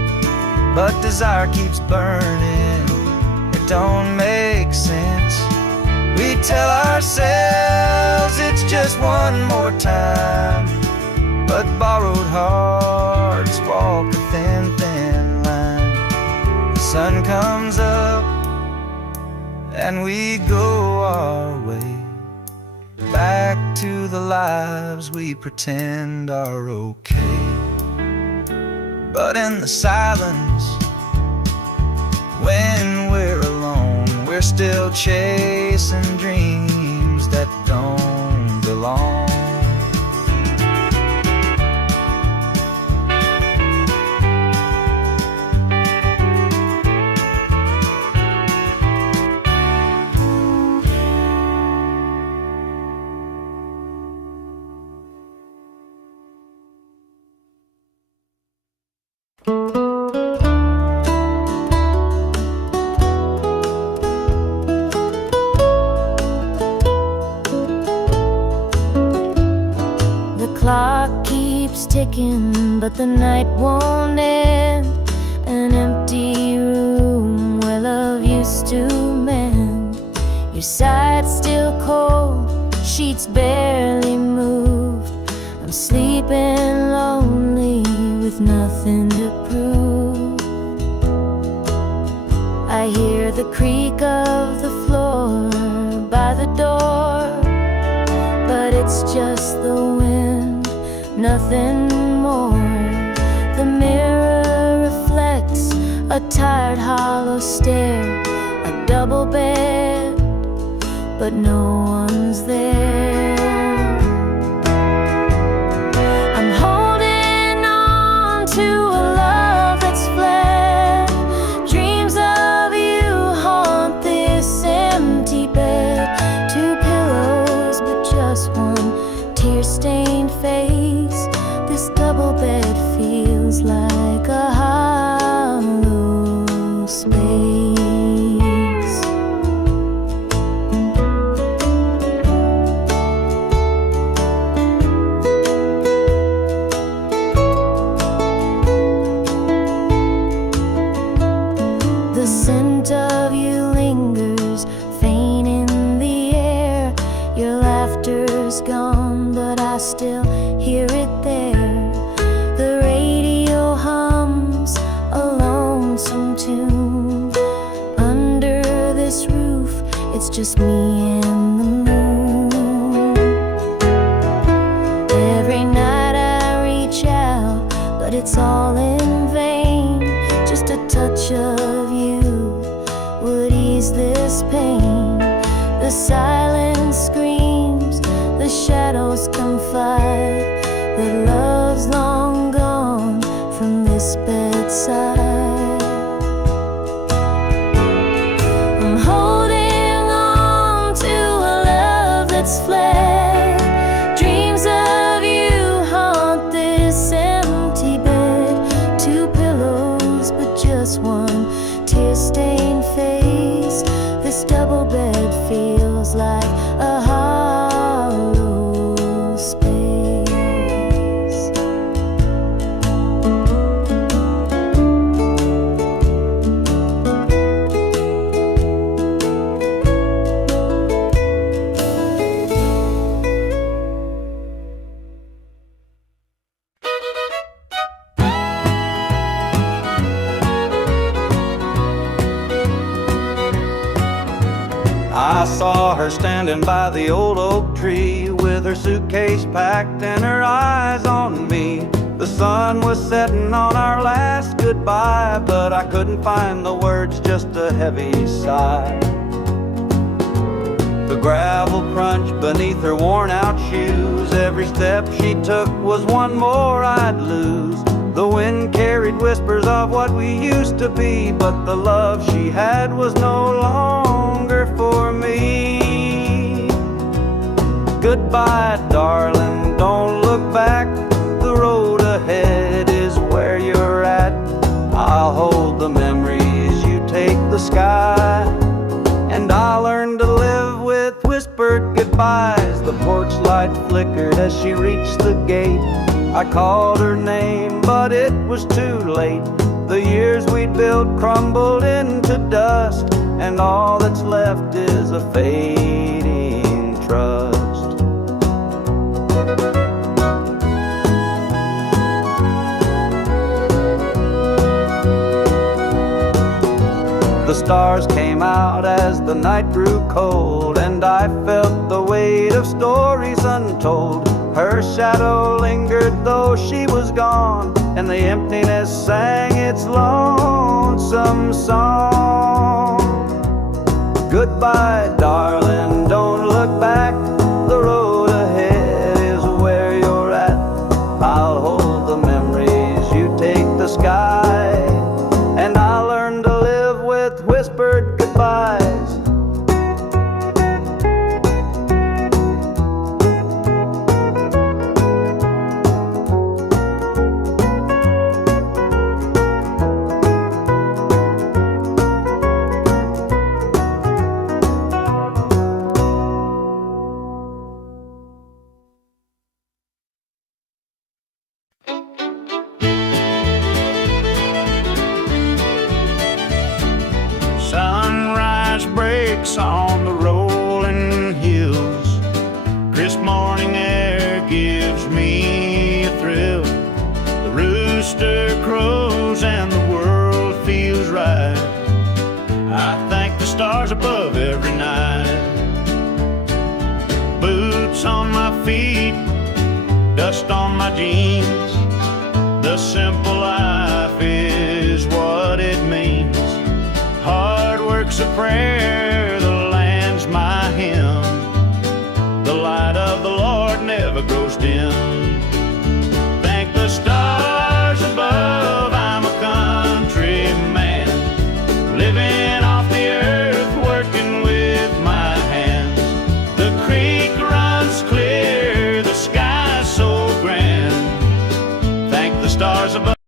but desire keeps burning. It don't make sense. We tell ourselves it's just one more time, but borrowed hearts walk a thin, thin line. The sun comes up and we go our way, back to the lives we pretend are okay. But in the silence, when we're alone, we're still chasing dreams that don't belong. The clock keeps ticking, but the night won't end. An empty room where love used to mend. Your side's still cold, sheets barely moved. I'm sleeping lonely with nothing to prove. I hear the creak of the floor by the door, but it's just the wind, nothing more. The mirror reflects a tired, hollow stare. A double bed, but no one's there. I'm holding on to a love that's fled. Dreams of you haunt this empty bed. Two pillows, but just one tear-stained face. This double bed feels like a hollow space. The scent of you lingers, faint in the air. Your laughter's gone, but I still hear it there. The radio hums a lonesome tune. Under this roof, it's just me and the moon. Every night I reach out, but it's all in vain. Just a touch of you would ease this pain. The silence screams, the shadows confide that love's long gone from this bedside. I'm holding on to a love that's fled. Dreams of you haunt this empty bed. Two pillows, but just one tear-stained face. This double bed feels like a hollow space. I saw her standing by the old oak tree with her suitcase packed and her eyes on me. The sun was setting on our last goodbye, but I couldn't find the words, just a heavy sigh. The gravel crunched beneath her worn out shoes. Every step she took was one more I'd lose. The wind carried whispers of what we used to be, but the love she had was no longer for me. Goodbye, darling, don't look back. The road ahead is where you're at. I'll hold the memories, you take the sky. And I'll learn to live with whispered goodbyes. The porch light flickered as she reached the gate. I called her name, but it was too late. The years we'd built crumbled into dust, and all that's left is a fading trust. The stars came out as the night grew cold, and I felt the weight of stories untold. Her shadow lingered though she was gone, and the emptiness sang its lonesome song. Goodbye, darling, don't look back. The road ahead is where you're at. I'll hold the memories, you take the sky, and I'll learn to live with whispered goodbyes. Sunrise breaks on the rolling hills. Crisp morning air gives me a thrill. The rooster crows and the world feels right. I thank the stars above every night. Boots on my feet, dust on my jeans. The simple life is what it means. Hard work's a prayer, the land's my hymn. The light of the Lord never grows dim. Thank the stars above, I'm a country man, living off the earth, working with my hands. The creek runs clear, the sky's so grand. Thank the stars above.